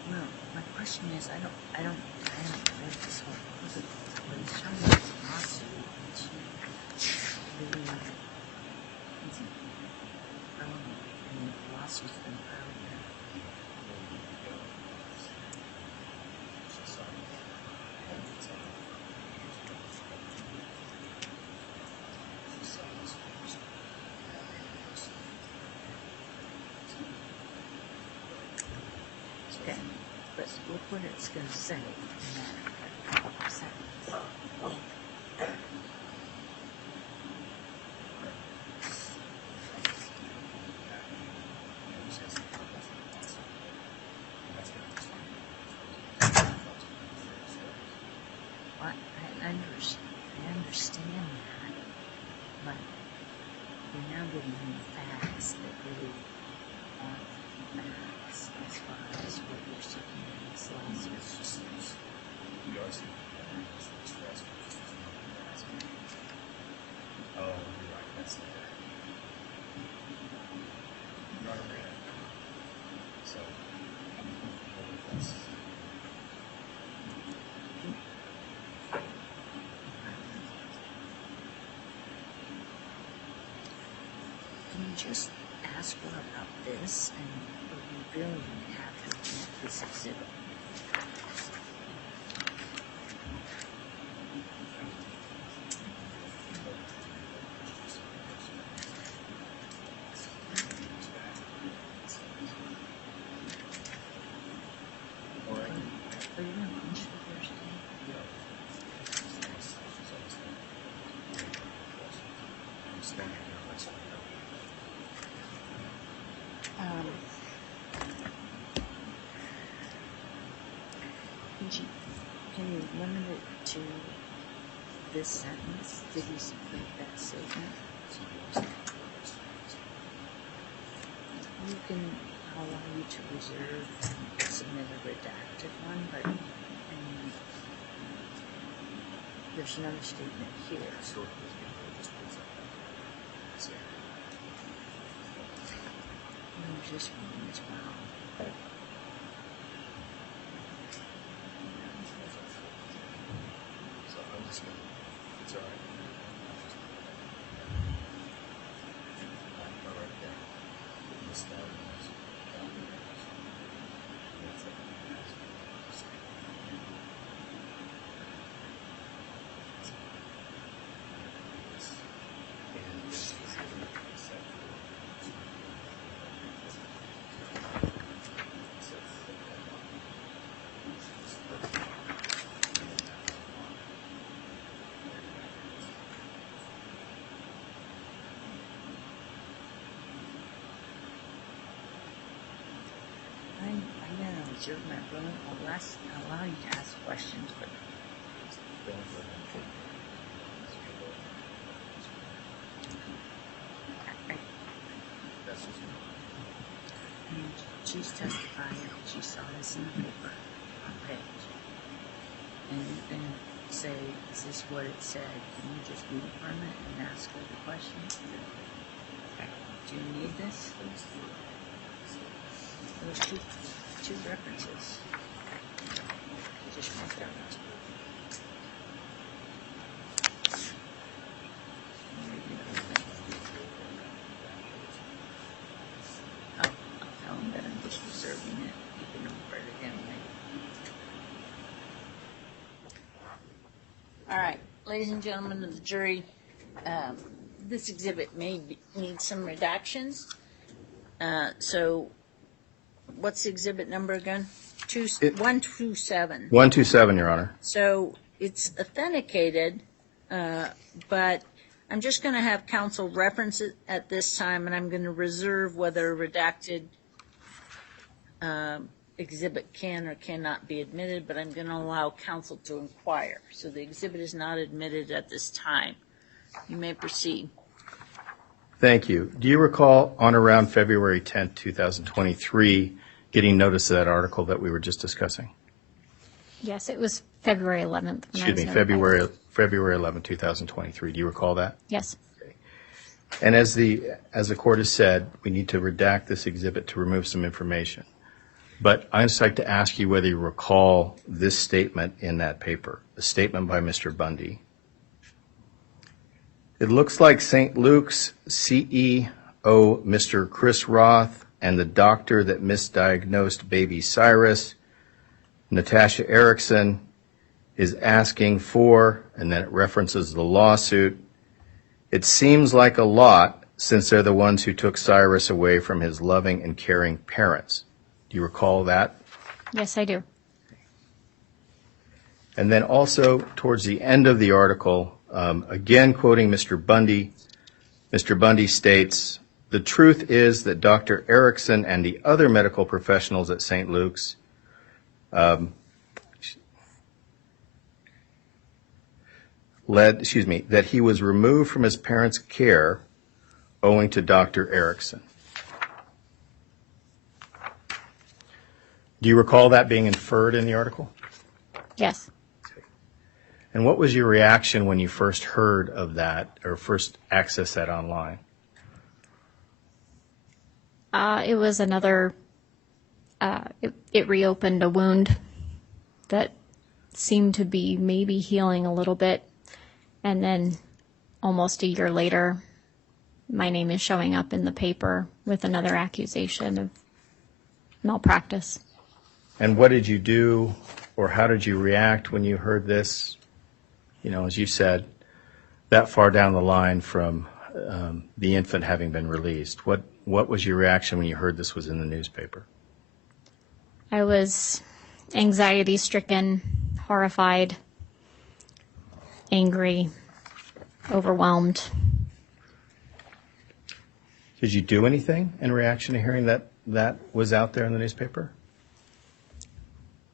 Well, my question is, I don't read this one. But it's showing this lawsuit, which you believe isn't relevant, and the lawsuit's been filed now. Okay, but look what it's going to say in that sentence. I understand that, but you're now giving me facts that really aren't facts as far as what you're seeking in this lawsuit. Oh, you're right, that's not there. You are right. So, that's... just ask her about this, and we really have to admit this exhibit. Can you limit it to this sentence? Did you submit that statement? You can allow you to reserve and submit a redacted one, but there's another statement here. There's this one as well. I'm going to reserve my room. I'll allow you to ask questions, but she's testifying that she saw this in the paper on page. And you can say, is this what it said? Can you just read it from it and ask her the question? Do you need this? There's two references. Just mark them. I'll tell them that I'm just reserving it. You can refer it again later. All right, ladies and gentlemen of the jury, this exhibit may need some redactions. So what's the exhibit number again? 127. 127, Your Honor. So it's authenticated, but I'm just going to have counsel reference it at this time, and I'm going to reserve whether a redacted exhibit can or cannot be admitted, but I'm going to allow counsel to inquire. So the exhibit is not admitted at this time. You may proceed. Thank you. Do you recall on around February 10th, 2023, getting notice of that article that we were just discussing? Yes, it was February 11th. Excuse me, February 11th, 2023. Do you recall that? Yes. And as the court has said, we need to redact this exhibit to remove some information. But I'd just like to ask you whether you recall this statement in that paper, a statement by Mr. Bundy. It looks like St. Luke's CEO, Mr. Chris Roth, and the doctor that misdiagnosed baby Cyrus, Natasha Erickson, is asking for, and then it references the lawsuit. It seems like a lot since they're the ones who took Cyrus away from his loving and caring parents. Do you recall that? Yes, I do. And then also towards the end of the article, again quoting Mr. Bundy states, the truth is that Dr. Erickson and the other medical professionals at St. Luke's that he was removed from his parents' care owing to Dr. Erickson. Do you recall that being inferred in the article? Yes. And what was your reaction when you first heard of that or first accessed that online? It was another, it reopened a wound that seemed to be maybe healing a little bit. And then almost a year later, my name is showing up in the paper with another accusation of malpractice. And what did you do, or how did you react when you heard this, as you said, that far down the line from the infant having been released? What was your reaction when you heard this was in the newspaper? I was anxiety-stricken, horrified, angry, overwhelmed. Did you do anything in reaction to hearing that was out there in the newspaper?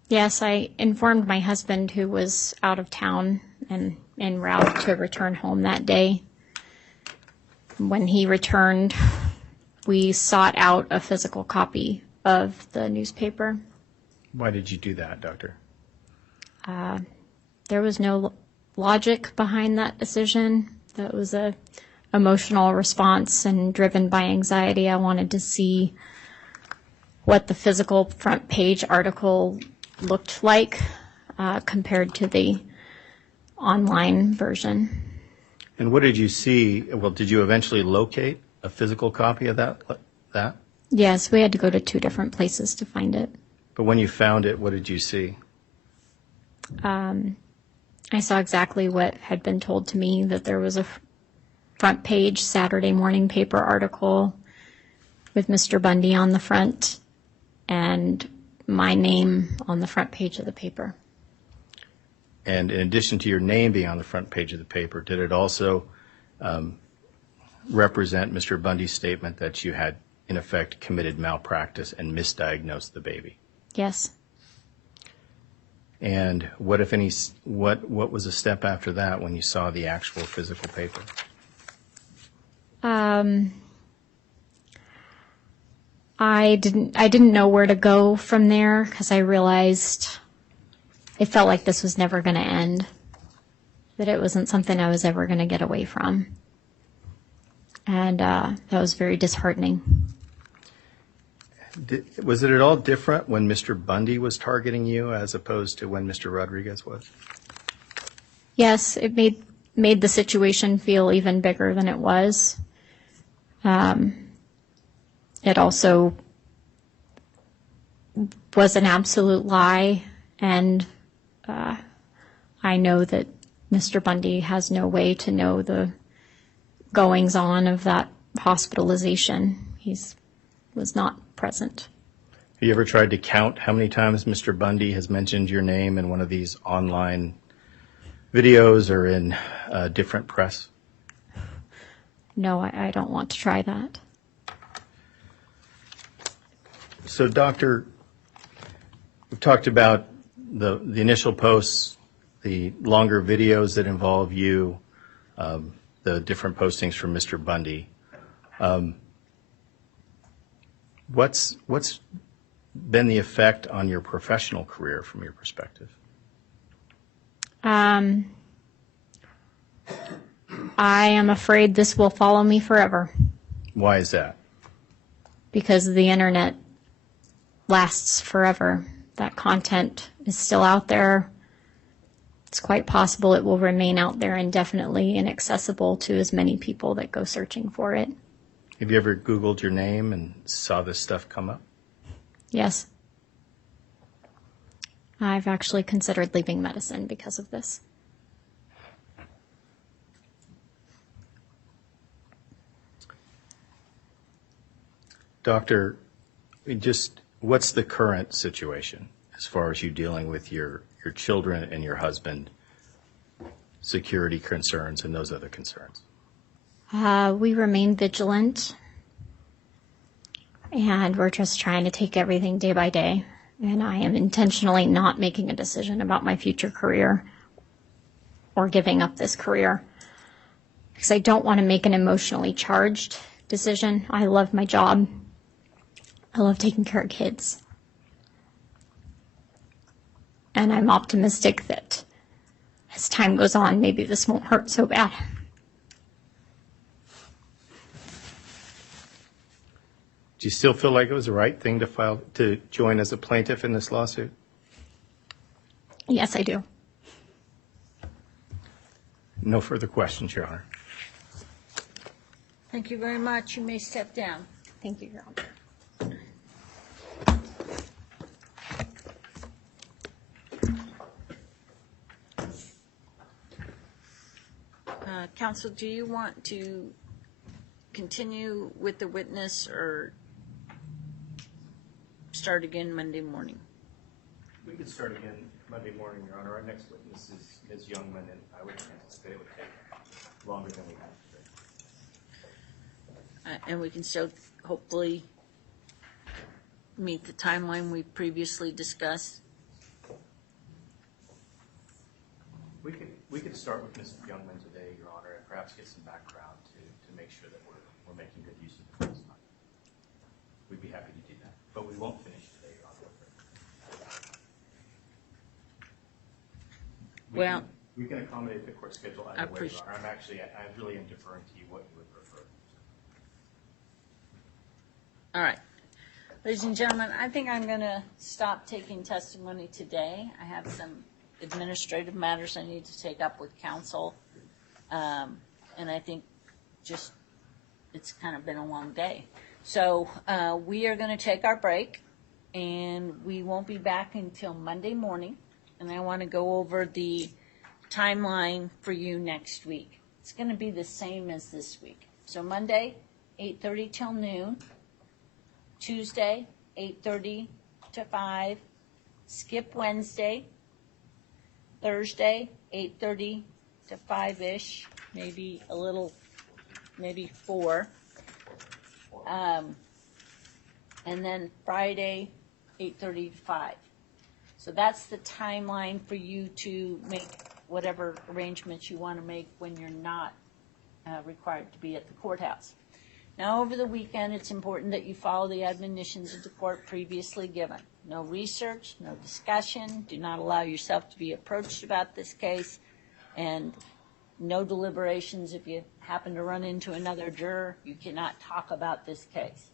Yes, I informed my husband, who was out of town and en route to return home that day. When he returned, we sought out a physical copy of the newspaper. Why did you do that, Doctor? There was no logic behind that decision. That was a emotional response and driven by anxiety. I wanted to see what the physical front page article looked like compared to the online version. And what did you see? Well, did you eventually locate a physical copy of that? Yes, we had to go to 2 different places to find it. But when you found it, what did you see? I saw exactly what had been told to me, that there was a front page Saturday morning paper article with Mr. Bundy on the front and my name on the front page of the paper. And in addition to your name being on the front page of the paper, did it also represent Mr. Bundy's statement that you had, in effect, committed malpractice and misdiagnosed the baby? Yes. And what, if any, what was the step after that when you saw the actual physical paper? I didn't know where to go from there, because I realized it felt like this was never going to end, that it wasn't something I was ever going to get away from. And that was very disheartening. Was it at all different when Mr. Bundy was targeting you as opposed to when Mr. Rodriguez was? Yes, it made the situation feel even bigger than it was. It also was an absolute lie, and I know that Mr. Bundy has no way to know the goings-on of that hospitalization. He was not present. Have you ever tried to count how many times Mr. Bundy has mentioned your name in one of these online videos or in different press? No, I don't want to try that. So, Doctor, we've talked about the initial posts, the longer videos that involve you, the different postings from Mr. Bundy. What's been the effect on your professional career from your perspective? I am afraid this will follow me forever. Why is that? Because the internet lasts forever. That content is still out there. It's quite possible it will remain out there indefinitely and accessible to as many people that go searching for it. Have you ever Googled your name and saw this stuff come up? Yes. I've actually considered leaving medicine because of this. Doctor, what's the current situation as far as you dealing with your children and your husband, security concerns and those other concerns? We remain vigilant, and we're just trying to take everything day by day. And I am intentionally not making a decision about my future career or giving up this career, because I don't want to make an emotionally charged decision. I love my job. I love taking care of kids. And I'm optimistic that as time goes on, maybe this won't hurt so bad. Do you still feel like it was the right thing to join as a plaintiff in this lawsuit? Yes, I do. No further questions, Your Honor. Thank you very much. You may step down. Thank you, Your Honor. Counsel, do you want to continue with the witness or start again Monday morning? We could start again Monday morning, Your Honor. Our next witness is Ms. Youngman, and I would anticipate it would take longer than we have today. And we can still hopefully meet the timeline we previously discussed. We could start with Ms. Youngman today, Your Honor, and perhaps get some background to make sure that we're making good use of the court's time. We'd be happy to do that, but we won't finish today, Your Honor. We can accommodate the court schedule either way, Your Honor. I really am deferring to you what you would prefer. All right. Ladies and gentlemen, I think I'm going to stop taking testimony today. I have some administrative matters I need to take up with counsel. And I think just it's kind of been a long day. So we are going to take our break, and we won't be back until Monday morning. And I want to go over the timeline for you next week. It's going to be the same as this week. So Monday, 8:30 till noon. Tuesday, 8:30 to 5. Skip Wednesday. Thursday, 8:30 to 5-ish, maybe a little, maybe 4. And then Friday, 8:30 to 5. So that's the timeline for you to make whatever arrangements you want to make when you're not required to be at the courthouse. Now, over the weekend, it's important that you follow the admonitions of the court previously given. No research, no discussion. Do not allow yourself to be approached about this case. And no deliberations. If you happen to run into another juror, you cannot talk about this case.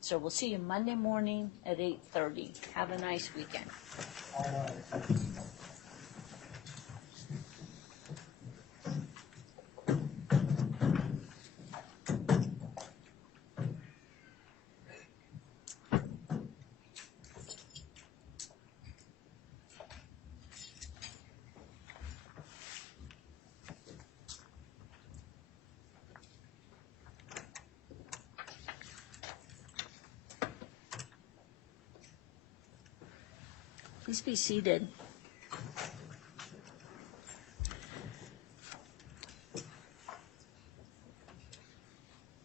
So we'll see you Monday morning at 8:30. Have a nice weekend. Please be seated.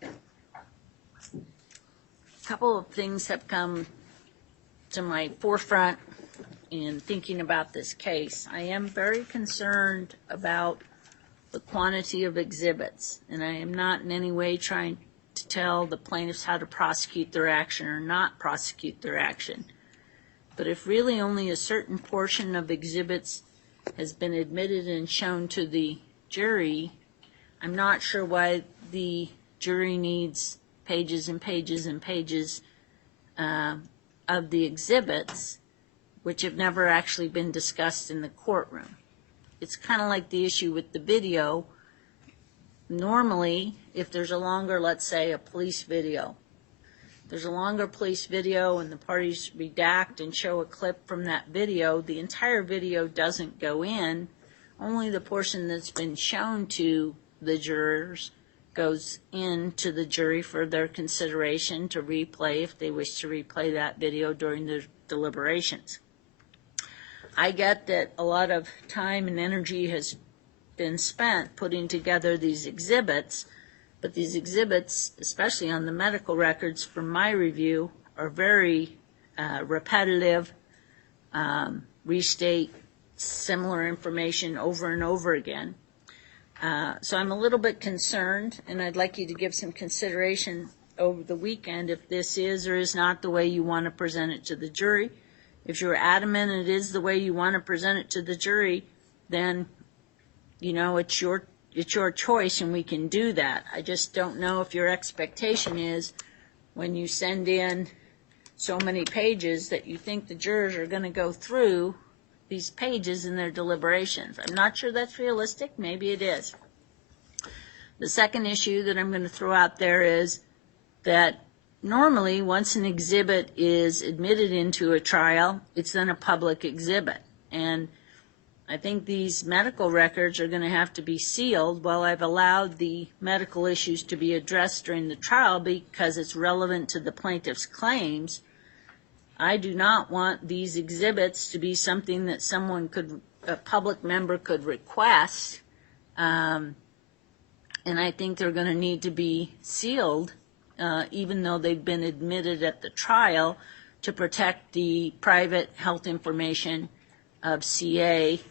A couple of things have come to my forefront in thinking about this case. I am very concerned about the quantity of exhibits, and I am not in any way trying to tell the plaintiffs how to prosecute their action or not prosecute their action. But if really only a certain portion of exhibits has been admitted and shown to the jury, I'm not sure why the jury needs pages and pages and pages of the exhibits, which have never actually been discussed in the courtroom. It's kind of like the issue with the video. Normally, if there's a longer, let's say, a police video, there's a longer police video and the parties redact and show a clip from that video, the entire video doesn't go in. Only the portion that's been shown to the jurors goes into the jury for their consideration to replay if they wish to replay that video during their deliberations. I get that a lot of time and energy has been spent putting together these exhibits, but these exhibits, especially on the medical records from my review, are very repetitive, restate similar information over and over again. So I'm a little bit concerned, and I'd like you to give some consideration over the weekend if this is or is not the way you want to present it to the jury. If you're adamant it is the way you want to present it to the jury, then, you know, it's your choice and we can do that. I just don't know if your expectation is when you send in so many pages that you think the jurors are going to go through these pages in their deliberations. I'm not sure that's realistic. Maybe it is. The second issue that I'm going to throw out there is that normally once an exhibit is admitted into a trial, it's then a public exhibit. And I think these medical records are going to have to be sealed. While I've allowed the medical issues to be addressed during the trial because it's relevant to the plaintiff's claims, I do not want these exhibits to be something that a public member could request. And I think they're going to need to be sealed, even though they've been admitted at the trial, to protect the private health information of CA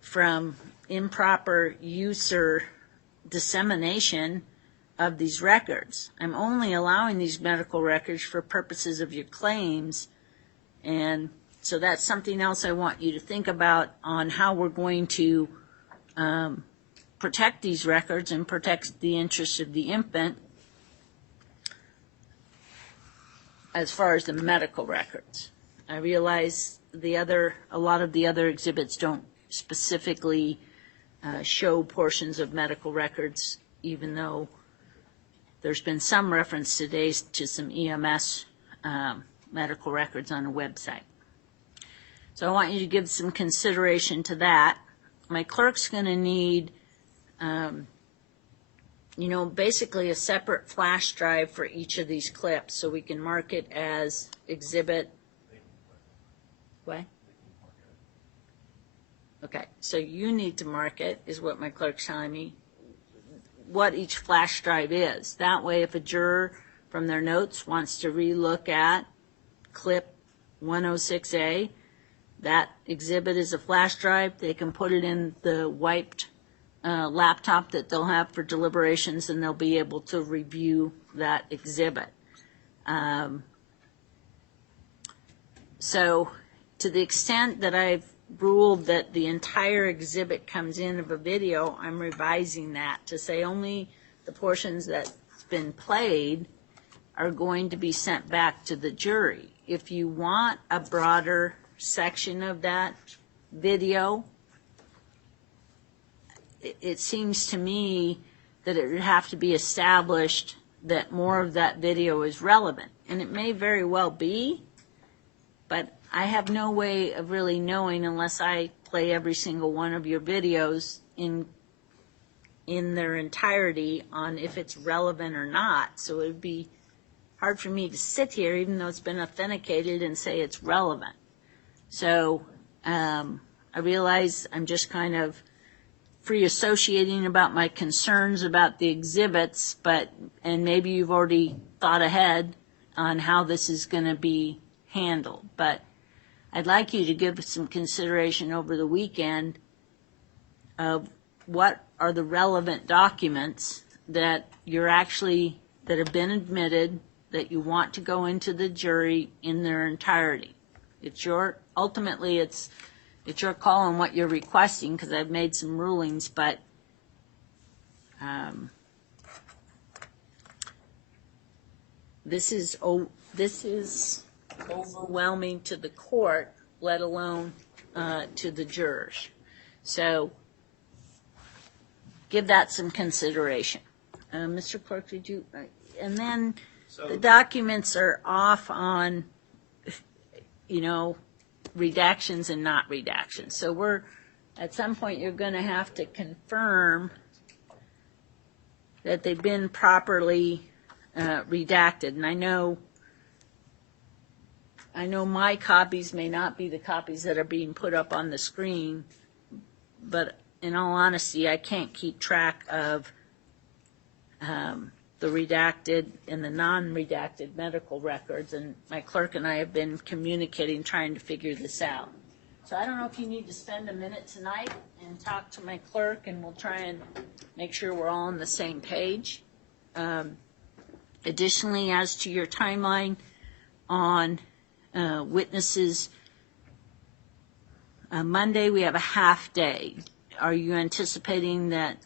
from improper use or dissemination of these records. I'm only allowing these medical records for purposes of your claims, and so that's something else I want you to think about on how we're going to protect these records and protect the interests of the infant as far as the medical records. I realize a lot of the other exhibits don't specifically show portions of medical records, even though there's been some reference today to some EMS medical records on a website. So I want you to give some consideration to that. My clerk's going to need, basically a separate flash drive for each of these clips so we can mark it as exhibit. What? Okay, so you need to mark it, is what my clerk's telling me, what each flash drive is. That way, if a juror from their notes wants to relook at clip 106A, that exhibit is a flash drive. They can put it in the wiped laptop that they'll have for deliberations, and they'll be able to review that exhibit. So to the extent that I've ruled that the entire exhibit comes in of a video, I'm revising that to say only the portions that's been played are going to be sent back to the jury. If you want a broader section of that video, it seems to me that it would have to be established that more of that video is relevant. And it may very well be, but I have no way of really knowing unless I play every single one of your videos in their entirety on if it's relevant or not. So it would be hard for me to sit here, even though it's been authenticated, and say it's relevant. So I realize I'm just kind of free associating about my concerns about the exhibits, and maybe you've already thought ahead on how this is going to be handled. But I'd like you to give some consideration over the weekend of what are the relevant documents that that have been admitted that you want to go into the jury in their entirety. Ultimately it's your call on what you're requesting, because I've made some rulings, but this is overwhelming to the court, let alone to the jurors. So give that some consideration. Mr. Clerk, did you? And then the documents are off on, redactions and not redactions. So at some point you're going to have to confirm that they've been properly redacted. And I know my copies may not be the copies that are being put up on the screen, but in all honesty, I can't keep track of the redacted and the non-redacted medical records, and my clerk and I have been communicating, trying to figure this out. So I don't know if you need to spend a minute tonight and talk to my clerk, and we'll try and make sure we're all on the same page. Additionally, as to your timeline on witnesses, Monday we have a half day. Are you anticipating that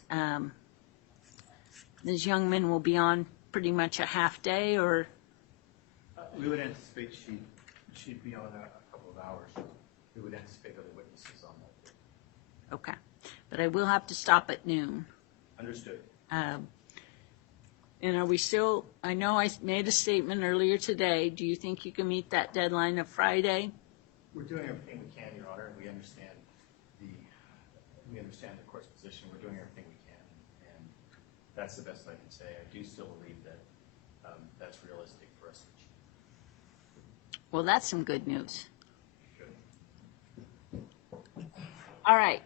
Ms. Youngman will be on pretty much a half day, or? We would anticipate she'd be on a couple of hours. We would anticipate other witnesses on that day. Okay. but I will have to stop at noon. Understood. And are we still, I know I made a statement earlier today. Do you think you can meet that deadline of Friday? We're doing everything we can, Your Honor. We understand the court's position. We're doing everything we can, and that's the best I can say. I do still believe that that's realistic for us to achieve. Well, that's some good news. All right.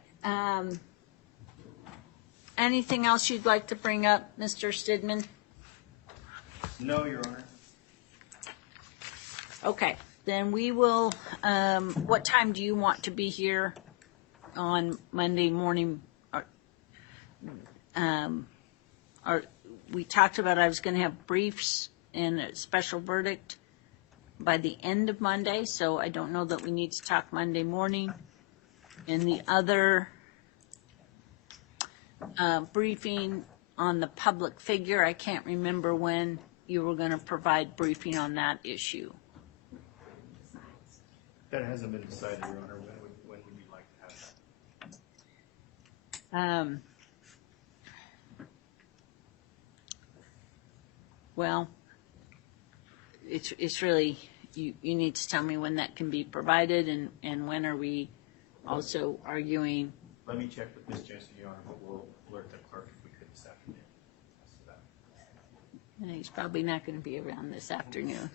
Anything else you'd like to bring up, Mr. Stidman? No, Your Honor. Okay, then we will, what time do you want to be here on Monday morning? Or we talked about I was going to have briefs and a special verdict by the end of Monday, so I don't know that we need to talk Monday morning. And the other briefing on the public figure, I can't remember when you were going to provide briefing on that issue. That hasn't been decided, Your Honor. When would you like to have that? Well, it's really, you need to tell me when that can be provided and when are we also arguing. Let me check with Ms. Jensen, Your Honor, but we'll alert the clerk if we could this afternoon. He's probably not going to be around this afternoon.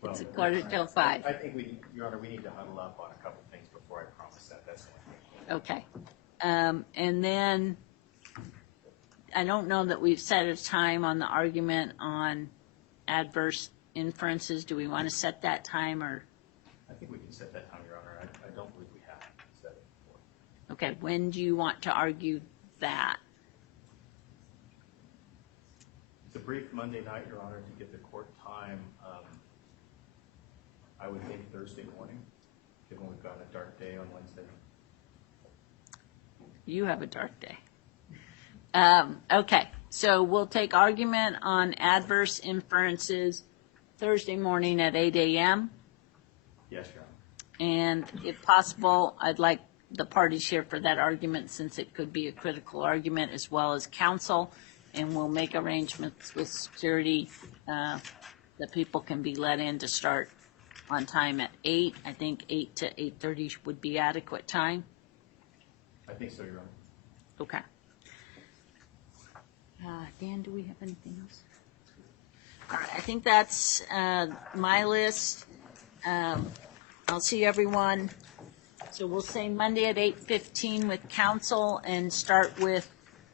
Well, It's a 4:45. I think Your Honor, we need to huddle up on a couple things before I promise that. That's all. Okay. And then I don't know that we've set a time on the argument on adverse inferences. Do we want to set that time or? I think we can set that time, Your Honor. I don't believe we have set it before. Okay. When do you want to argue that? It's a brief Monday night, Your Honor, to get the court time. I would think Thursday morning, given we've got a dark day on Wednesday. You have a dark day. Okay, so we'll take argument on adverse inferences Thursday morning at 8 a.m. Yes, Your Honor. And if possible, I'd like the parties here for that argument since it could be a critical argument as well as counsel. And we'll make arrangements with security that people can be let in to start on time at 8. I think 8 to 8:30 would be adequate time. I think so, Your Honor. Okay. Dan, do we have anything else? All right, I think that's my list. I'll see everyone. So we'll say Monday at 8:15 with counsel and start with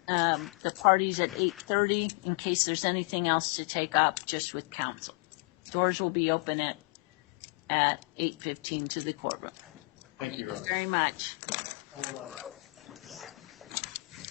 the parties at 8:30 in case there's anything else to take up just with counsel. Doors will be open at 8:15 to the courtroom. Thank you, Your Honor. Very much.